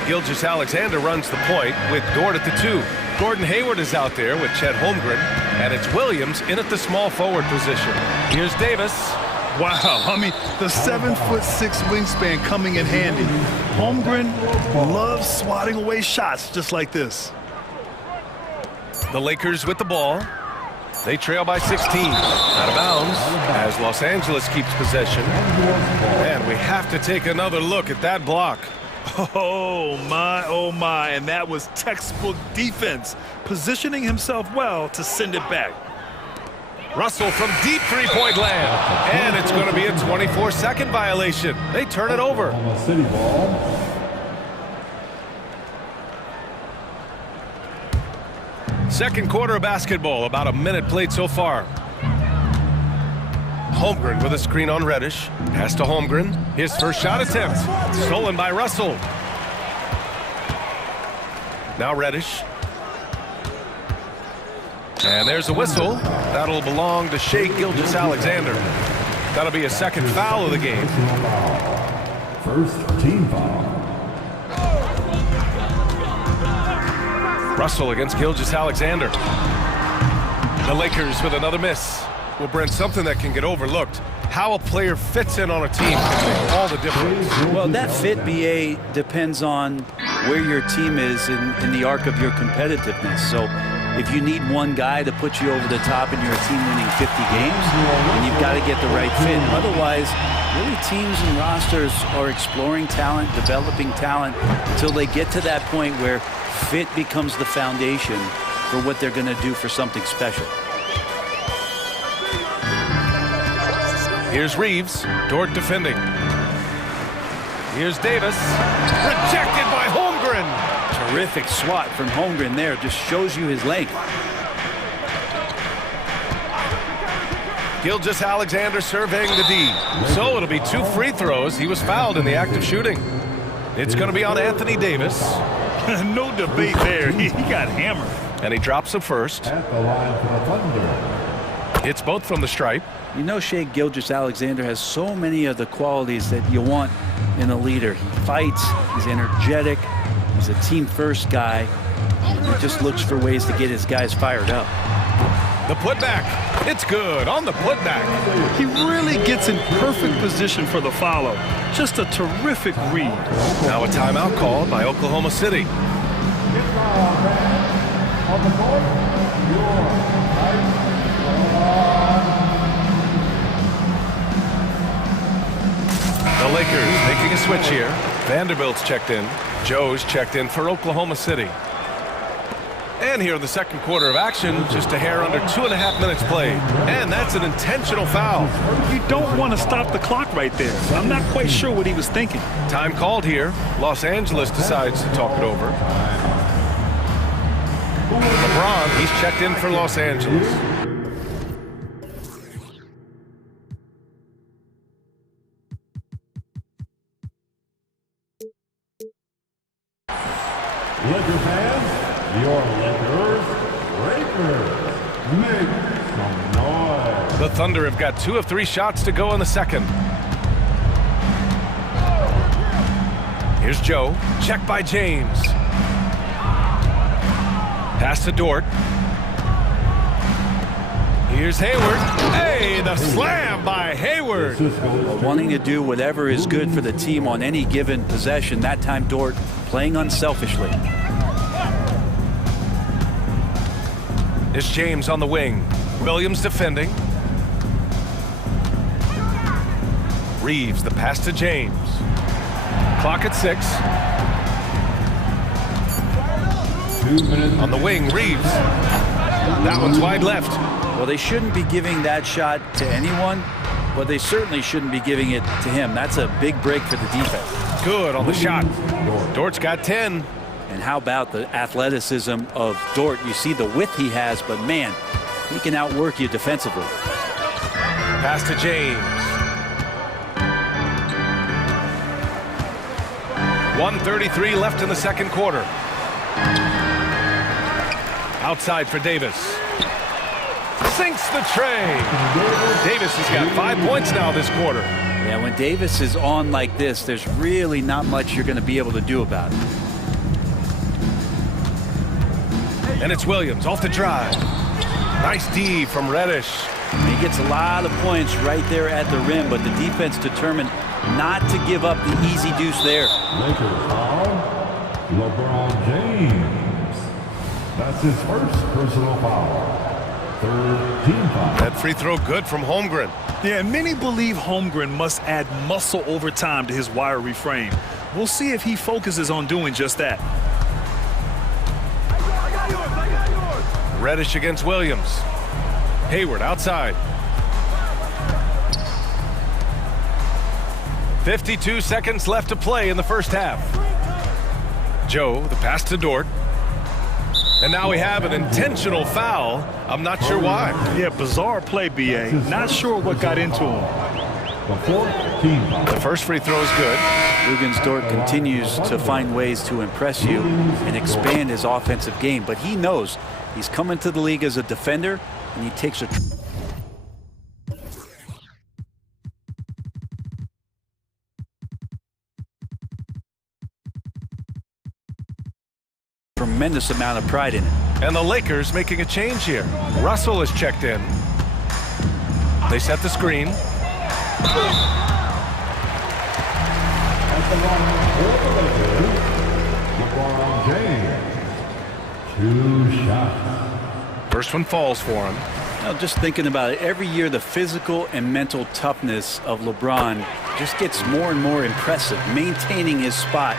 Gilgeous-Alexander runs the point with Dort at the 2. Gordon Hayward is out there with Chet Holmgren, and it's Williams in at the small forward position. Here's Davis. Wow, I mean, the 7'6" wingspan coming in handy. Holmgren loves swatting away shots just like this. The Lakers with the ball. They trail by 16. Out of bounds as Los Angeles keeps possession. And we have to take another look at that block. Oh my, and that was textbook defense, positioning himself well to send it back. Russell from deep three-point land. And it's going to be a 24-second violation. They turn it over. City ball. Second quarter of basketball, about a minute played so far. Holmgren with a screen on Reddish. Pass to Holmgren. His first shot attempt. Stolen by Russell. Now Reddish. And there's a whistle. That'll belong to Shai Gilgeous-Alexander. That'll be a second foul of the game. First team foul. Russell against Gilgeous-Alexander. The Lakers with another miss. Well, Brent, something that can get overlooked. How a player fits in on a team can make all the difference. Well, that fit, BA, depends on where your team is in the arc of your competitiveness. So if you need one guy to put you over the top and you're a team winning 50 games, then you've got to get the right fit. Otherwise, really teams and rosters are exploring talent, developing talent until they get to that point where fit becomes the foundation for what they're going to do for something special. Here's Reeves, Dort defending. Here's Davis, rejected by Holmgren. Terrific swat from Holmgren there, just shows you his length. Gilgeous-Alexander surveying the D. So it'll be 2 free throws. He was fouled in the act of shooting. It's going to be on Anthony Davis. No debate there. He got hammered. And he drops the first. At the line for the Thunder. It's both from the stripe. You know, Shai Gilgeous-Alexander has so many of the qualities that you want in a leader. He fights, he's energetic, he's a team-first guy. He just looks for ways to get his guys fired up. The putback, it's good on the putback. He really gets in perfect position for the follow. Just a terrific read. Now a timeout called by Oklahoma City. On the court, The Lakers making a switch here. Vanderbilt's checked in. Joe's checked in for Oklahoma City. And here in the second quarter of action, just a hair under 2.5 minutes played. And that's an intentional foul. You don't want to stop the clock right there. I'm not quite sure what he was thinking. Time called here. Los Angeles decides to talk it over. LeBron, he's checked in for Los Angeles. Laker fans, your Lakers make some noise. The Thunder have got 2 of 3 shots to go in the second. Here's Joe, checked by James. Pass to Dort. Here's Hayward. Hey, the slam by Hayward. Wanting to do whatever is good for the team on any given possession. That time Dort playing unselfishly. It's James on the wing. Williams defending. Reeves, the pass to James. Clock at 6. 2 minutes. On the wing, Reeves. That one's wide left. Well, they shouldn't be giving that shot to anyone, but they certainly shouldn't be giving it to him. That's a big break for the defense. Good on the shot. Dort's got 10. And how about the athleticism of Dort? You see the width he has, but man, he can outwork you defensively. Pass to James. 1:33 left in the second quarter. Outside for Davis. Sinks the tray. Davis has got 5 points now this quarter. Yeah, when Davis is on like this, there's really not much you're going to be able to do about it. And it's Williams off the drive. Nice D from Reddish. He gets a lot of points right there at the rim, but the defense determined not to give up the easy deuce there. Lakers foul. LeBron James. That's his first personal foul. Third team foul. That free throw good from Holmgren. Yeah, and many believe Holmgren must add muscle over time to his wiry frame. We'll see if he focuses on doing just that. Reddish against Williams. Hayward outside. 52 seconds left to play in the first half. Joe, the pass to Dort. And now we have an intentional foul. I'm not sure why. Yeah, bizarre play, B.A. Not sure what got into him. The first free throw is good. Luguentz Dort continues to find ways to impress you and expand his offensive game, but he knows he's coming to the league as a defender, and he takes a tremendous amount of pride in it. And the Lakers making a change here. Russell is checked in. They set the screen. LeBron James. 2 shots. First one falls for him. Now, just thinking about it, every year the physical and mental toughness of LeBron just gets more and more impressive, maintaining his spot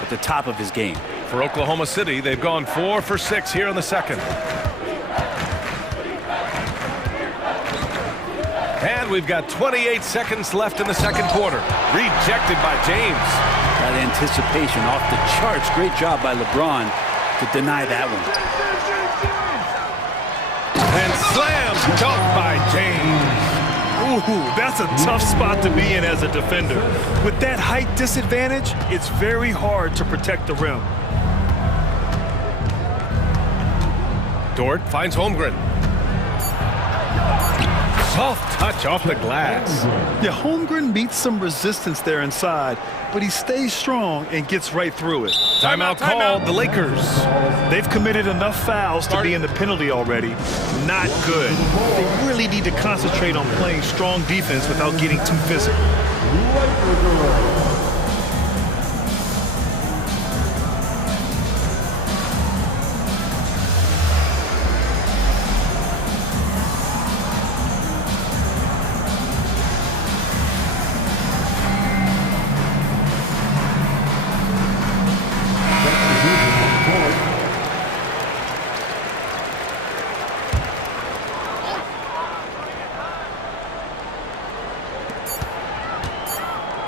at the top of his game. For Oklahoma City, they've gone 4 for 6 here in the second. And we've got 28 seconds left in the second quarter. Rejected by James. That anticipation off the charts. Great job by LeBron to deny that one. And slam dunk by James. Ooh, that's a tough spot to be in as a defender. With that height disadvantage, it's very hard to protect the rim. Dort finds Holmgren. Soft touch off the glass. Yeah, Holmgren meets some resistance there inside, but he stays strong and gets right through it. Timeout called, the Lakers. They've committed enough fouls to be in the penalty already. Not good. They really need to concentrate on playing strong defense without getting too physical.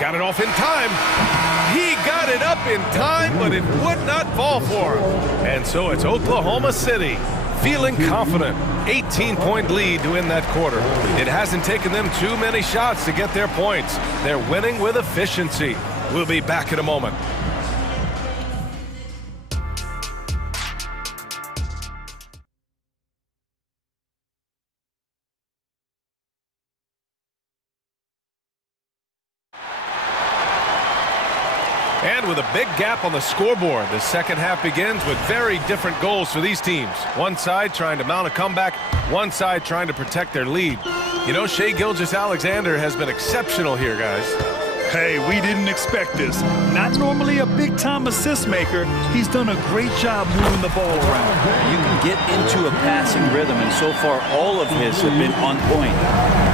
Got it off in time. He got it up in time, but it would not fall for him. And so it's Oklahoma City feeling confident. 18-point lead to win that quarter. It hasn't taken them too many shots to get their points. They're winning with efficiency. We'll be back in a moment. And with a big gap on the scoreboard, the second half begins with very different goals for these teams. One side trying to mount a comeback, one side trying to protect their lead. You know, Shai Gilgeous-Alexander has been exceptional here, guys. Hey, we didn't expect this. Not normally a big-time assist maker, he's done a great job moving the ball around. You can get into a passing rhythm, and so far all of his have been on point.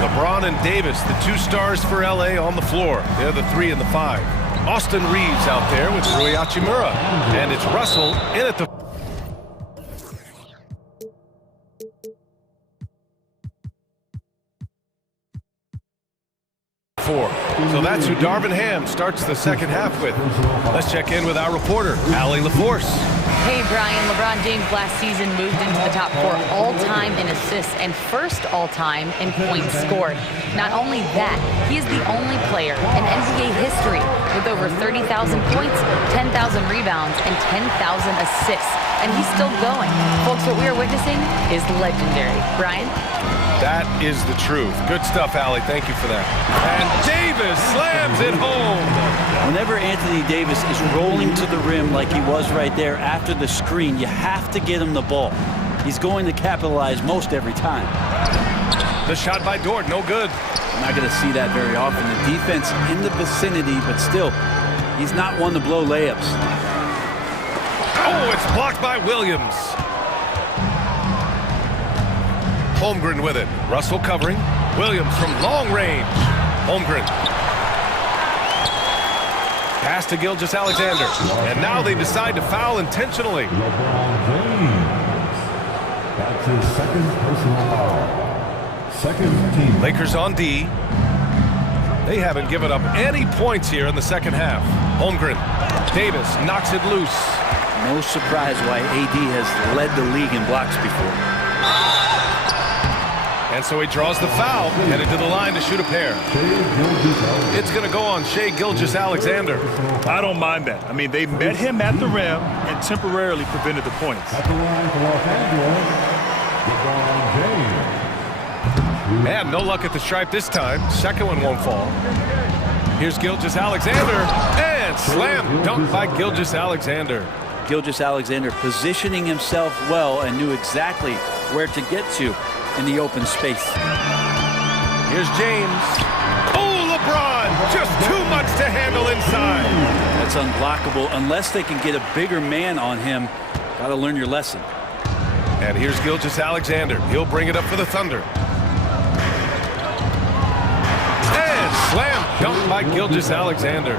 LeBron and Davis, the two stars for LA on the floor. They're the 3 and the 5. Austin Reeves out there with Rui Hachimura. And it's Russell in at the... So that's who Darvin Ham starts the second half with. Let's check in with our reporter, Allie LaForce. Hey, Brian. LeBron James last season moved into the top 4 all-time in assists and first all-time in points scored. Not only that, he is the only player in NBA history with over 30,000 points, 10,000 rebounds, and 10,000 assists. And he's still going. Folks, what we are witnessing is legendary. Brian? That is the truth. Good stuff, Allie. Thank you for that. And Davis slams it home. Whenever Anthony Davis is rolling to the rim like he was right there after the screen, you have to get him the ball. He's going to capitalize most every time. The shot by Dort, no good. I'm not going to see that very often. The defense in the vicinity, but still, he's not one to blow layups. Oh, it's blocked by Williams. Holmgren with it. Russell covering. Williams from long range. Holmgren. Pass to Gilgeous-Alexander. And now they decide to foul intentionally. LeBron James. That's his second personal foul. Second team. Lakers on D. They haven't given up any points here in the second half. Holmgren. Davis knocks it loose. No surprise why AD has led the league in blocks before. And so he draws the foul, headed to the line to shoot a pair. It's going to go on Shai Gilgeous-Alexander. I don't mind that. I mean, they met him at the rim and temporarily prevented the points. At the line for Los Angeles, LeBron James. Man, no luck at the stripe this time. Second one won't fall. Here's Gilgeous-Alexander, and slam dunk by Gilgeous-Alexander. Gilgeous-Alexander positioning himself well and knew exactly where to get to in the open space. Here's James. Oh, LeBron! Just too much to handle inside. That's unblockable unless they can get a bigger man on him. Got to learn your lesson. And here's Gilgeous-Alexander. He'll bring it up for the Thunder. And slam dunk by Gilgeous-Alexander.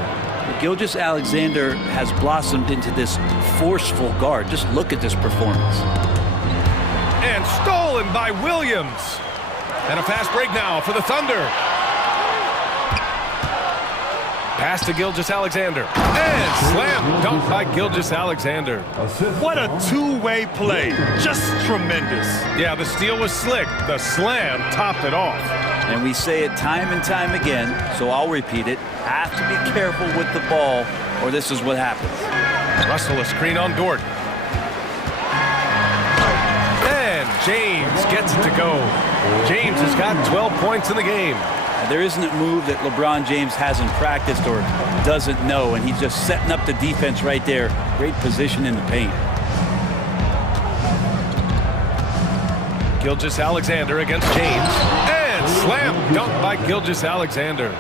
Gilgeous-Alexander has blossomed into this forceful guard. Just look at this performance. And stolen by Williams. And a fast break now for the Thunder. Pass to Gilgeous-Alexander. And slam dunk by Gilgeous-Alexander. What a two-way play. Just tremendous. Yeah, the steal was slick. The slam topped it off. And we say it time and time again, so I'll repeat it. Have to be careful with the ball, or this is what happens. Russell, a screen on Dort. And James gets it to go. James has got 12 points in the game. There isn't a move that LeBron James hasn't practiced or doesn't know, and he's just setting up the defense right there. Great position in the paint. Gilgeous-Alexander against James. And slam dunk by Gilgeous-Alexander.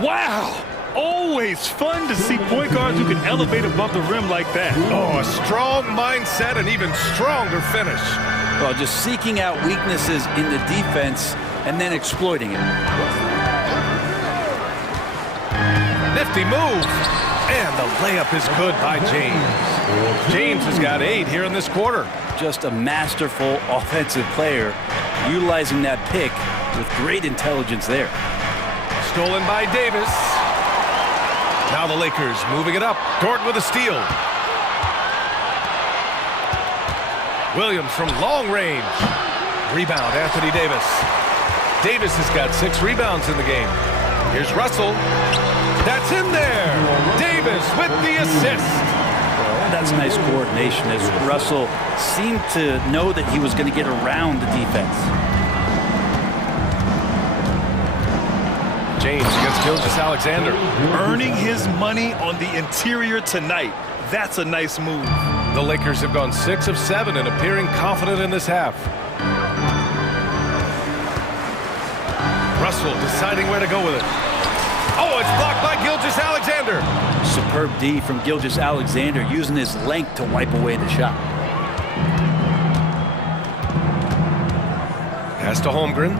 Wow! Always fun to see point guards who can elevate above the rim like that. Oh, a strong mindset and even stronger finish. Well, just seeking out weaknesses in the defense and then exploiting it. Nifty move. And the layup is good by James. James has got 8 here in this quarter. Just a masterful offensive player, utilizing that pick with great intelligence there. Stolen by Davis. Now the Lakers moving it up. Dort with a steal. Williams from long range. Rebound, Anthony Davis. Davis has got 6 rebounds in the game. Here's Russell. That's in there. Davis with the assist. That's nice coordination as Russell seemed to know that he was going to get around the defense. James against Gilgeous-Alexander. Earning his money on the interior tonight. That's a nice move. The Lakers have gone 6 of 7 and appearing confident in this half. Russell deciding where to go with it. Oh, it's blocked by Gilgeous-Alexander. Superb D from Gilgeous-Alexander, using his length to wipe away the shot. Pass to Holmgren.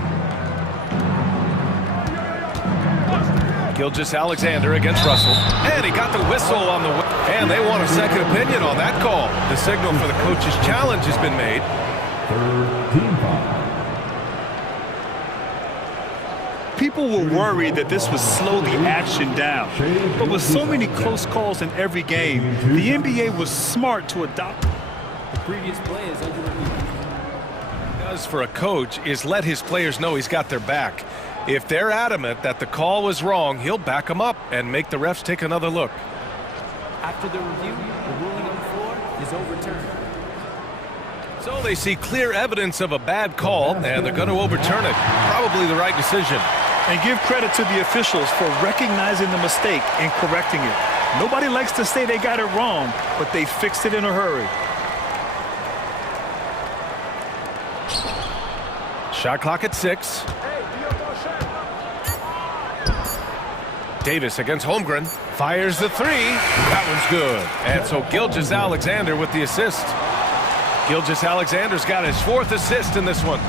Gilgeous-Alexander against Russell. And he got the whistle on the... And they want a second opinion on that call. The signal for the coach's challenge has been made. Team foul. People were worried that this would slow the action down. But with so many close calls in every game, the NBA was smart to adopt. The previous play is under review. Does for a coach is let his players know he's got their back. If they're adamant that the call was wrong, he'll back them up and make the refs take another look. After the review, the ruling on the floor is overturned. So they see clear evidence of a bad call, and they're going to overturn it. Probably the right decision. And give credit to the officials for recognizing the mistake and correcting it. Nobody likes to say they got it wrong, but they fixed it in a hurry. Shot clock at 6. Davis against Holmgren. Fires the 3. That one's good. And so Gilgeous-Alexander with the assist. Gilgeous-Alexander's got his 4th assist in this one.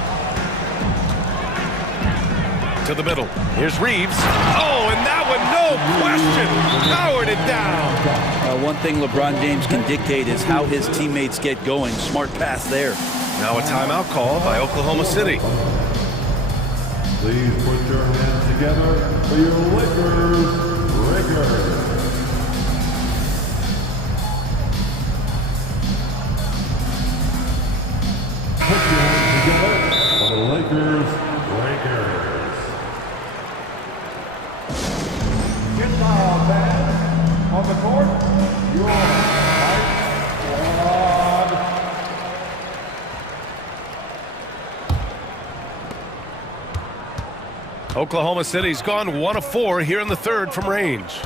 To the middle. Here's Reeves. Oh, and that one, no question, powered it down. One thing LeBron James can dictate is how his teammates get going. Smart pass there. Now a timeout call by Oklahoma City. Please put your hands together for your Lakers breakers. Put your hands together for the Lakers breakers. Get the band on the court. Your right squad. Oklahoma City's gone 1 of 4 here in the 3rd from range.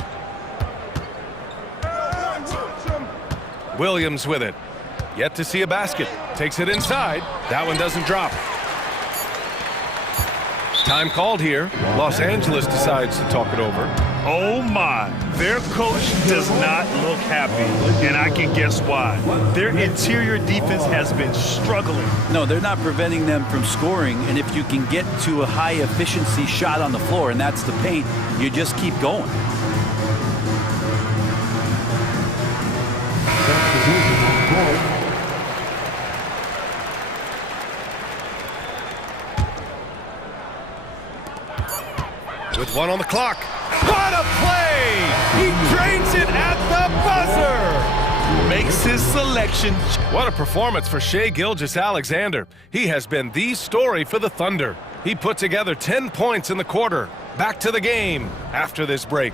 Williams with it. Yet to see a basket. Takes it inside. That one doesn't drop. Time called here. Los Angeles decides to talk it over. Oh my, their coach does not look happy, and I can guess why. Their interior defense has been struggling. No, they're not preventing them from scoring, and if you can get to a high efficiency shot on the floor, and that's the paint, you just keep going. With one on the clock. What a play! He drains it at the buzzer! Makes his selection. What a performance for Shai Gilgeous-Alexander. He has been the story for the Thunder. He put together 10 points in the quarter. Back to the game after this break.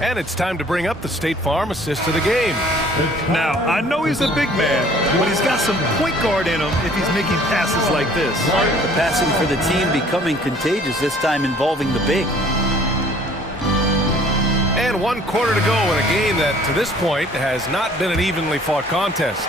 And it's time to bring up the State Farm assist of the game. Now, I know he's a big man, but he's got some point guard in him if he's making passes like this. The passing for the team becoming contagious, this time involving the big. And 1 quarter to go in a game that, to this point, has not been an evenly fought contest.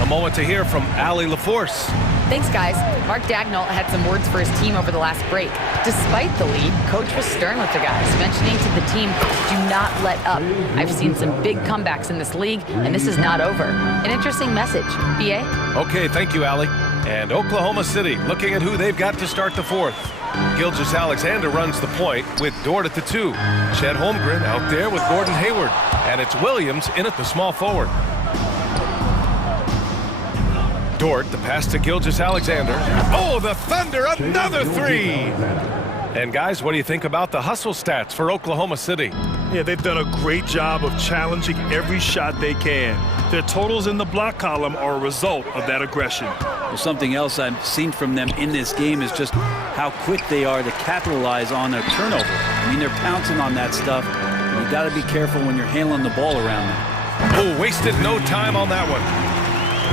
A moment to hear from Allie LaForce. Thanks, guys. Mark Dagnall had some words for his team over the last break. Despite the lead, coach was stern with the guys, mentioning to the team, do not let up. I've seen some big comebacks in this league, and this is not over. An interesting message. BA? Okay, thank you, Allie. And Oklahoma City looking at who they've got to start the fourth. Gilgeous-Alexander runs the point with Dort at the 2. Chet Holmgren out there with Gordon Hayward. And it's Williams in at the small forward. Dort, the pass to Gilgeous-Alexander. Oh, the Thunder, another 3! And guys, what do you think about the hustle stats for Oklahoma City? Yeah, they've done a great job of challenging every shot they can. Their totals in the block column are a result of that aggression. Well, something else I've seen from them in this game is just how quick they are to capitalize on a turnover. I mean, they're pouncing on that stuff. You've got to be careful when you're handling the ball around them. Oh, wasted no time on that one.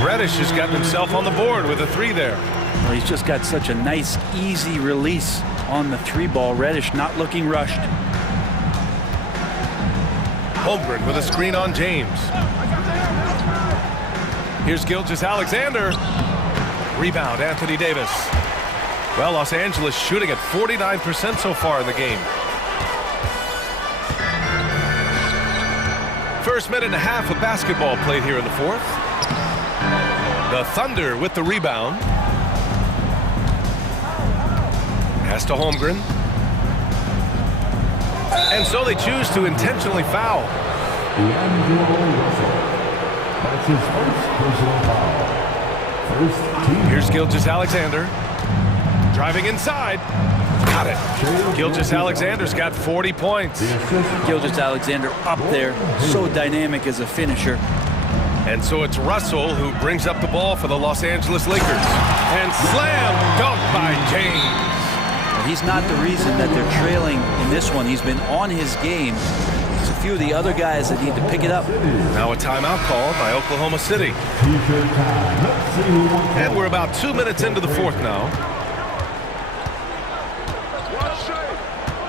Reddish has gotten himself on the board with a 3 there. Well, he's just got such a nice, easy release on the 3 ball. Reddish not looking rushed. Holmgren with a screen on James. Here's Gilgeous-Alexander. Rebound, Anthony Davis. Well, Los Angeles shooting at 49% so far in the game. First minute and a half of basketball played here in the fourth. The Thunder with the rebound. Pass to Holmgren. And so they choose to intentionally foul. That's his first personal foul. First team. Here's Gilgeous-Alexander. Driving inside. Got it. Gilgeous-Alexander's got 40 points. Gilgeous-Alexander up there, so dynamic as a finisher. And so it's Russell who brings up the ball for the Los Angeles Lakers. And slam dunk by James. He's not the reason that they're trailing in this one. He's been on his game. There's a few of the other guys that need to pick it up. Now a timeout called by Oklahoma City. And we're about 2 minutes into the fourth now.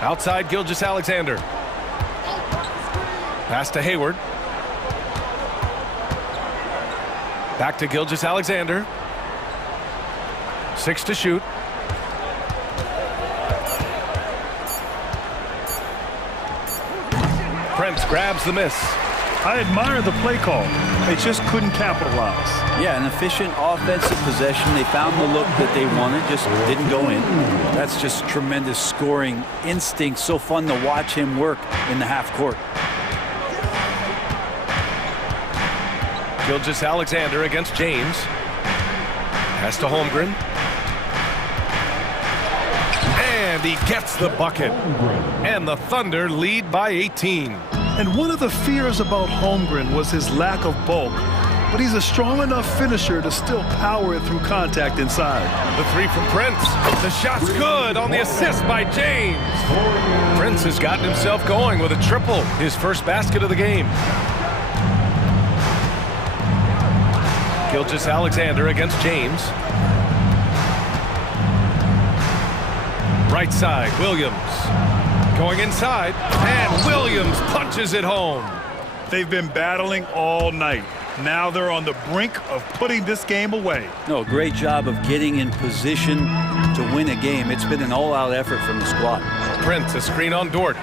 Outside Gilgeous-Alexander. Pass to Hayward. Back to Gilgeous-Alexander. 6 to shoot. Prince grabs the miss. I admire the play call. They just couldn't capitalize. Yeah, an efficient offensive possession. They found the look that they wanted, just didn't go in. That's just tremendous scoring instinct. So fun to watch him work in the half court. Gilgeous-Alexander against James. Pass to Holmgren. And he gets the bucket. And the Thunder lead by 18. And one of the fears about Holmgren was his lack of bulk. But he's a strong enough finisher to still power it through contact inside. The 3 from Prince. The shot's good on the assist by James. Prince has gotten himself going with a triple. His first basket of the game. Gilgeous-Alexander against James. Right side, Williams. Going inside, and Williams punches it home. They've been battling all night. Now they're on the brink of putting this game away. No, great job of getting in position to win a game. It's been an all-out effort from the squad. Prince, a screen on Dort.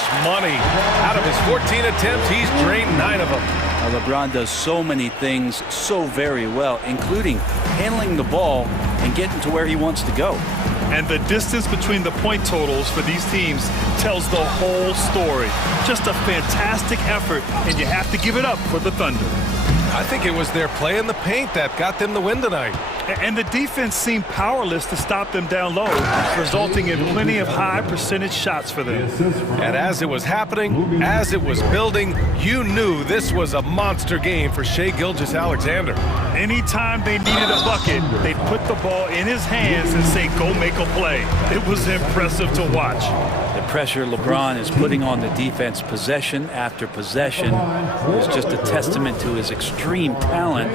Cash money. Out of his 14 attempts, he's drained 9 of them. LeBron does so many things so very well, including handling the ball and getting to where he wants to go. And the distance between the point totals for these teams tells the whole story. Just a fantastic effort, and you have to give it up for the Thunder. I think it was their play in the paint that got them the win tonight. And the defense seemed powerless to stop them down low, resulting in plenty of high percentage shots for them. And as it was happening, as it was building, you knew this was a monster game for Shai Gilgeous-Alexander. Anytime they needed a bucket, they'd put the ball in his hands and say, go make a play. It was impressive to watch. The pressure LeBron is putting on the defense possession after possession is just a testament to his extreme talent,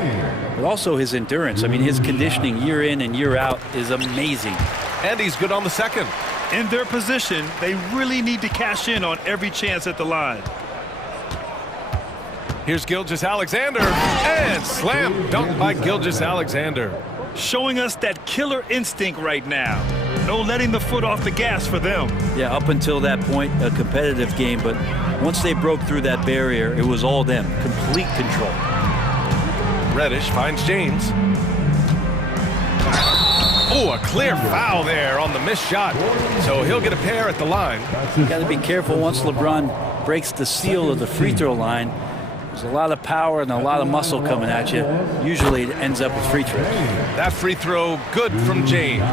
but also his endurance. I mean, his conditioning year in and year out is amazing. And he's good on the second. In their position, they really need to cash in on every chance at the line. Here's Gilgeous-Alexander, and slam dunk by Gilgeous-Alexander. Showing us that killer instinct right now. No letting the foot off the gas for them. Yeah, up until that point, a competitive game, but once they broke through that barrier, it was all them. Complete control. Reddish finds James. Oh, a clear foul there on the missed shot. So he'll get a pair at the line. You got to be careful once LeBron breaks the seal of the free throw line. There's a lot of power and a lot of muscle coming at you. Usually it ends up with free throws. That free throw good from James.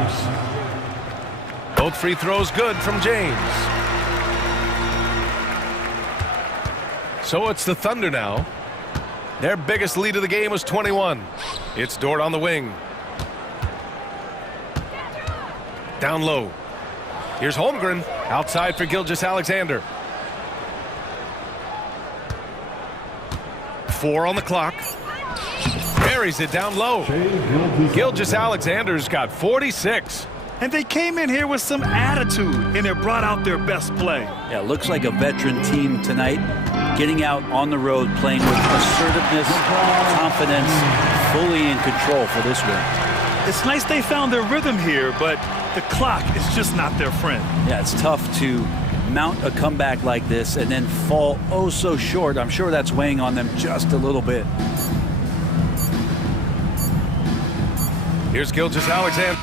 Both free throws good from James. So it's the Thunder now. Their biggest lead of the game was 21. It's Dort on the wing. Down low. Here's Holmgren outside for Gilgeous-Alexander. 4 on the clock. Buries it down low. Gilgeous-Alexander's got 46. And they came in here with some attitude, and it brought out their best play. Yeah, looks like a veteran team tonight, getting out on the road, playing with assertiveness, confidence, fully in control for this win. It's nice they found their rhythm here, but the clock is just not their friend. Yeah, it's tough to mount a comeback like this and then fall oh so short. I'm sure that's weighing on them just a little bit. Here's Gilgeous-Alexander.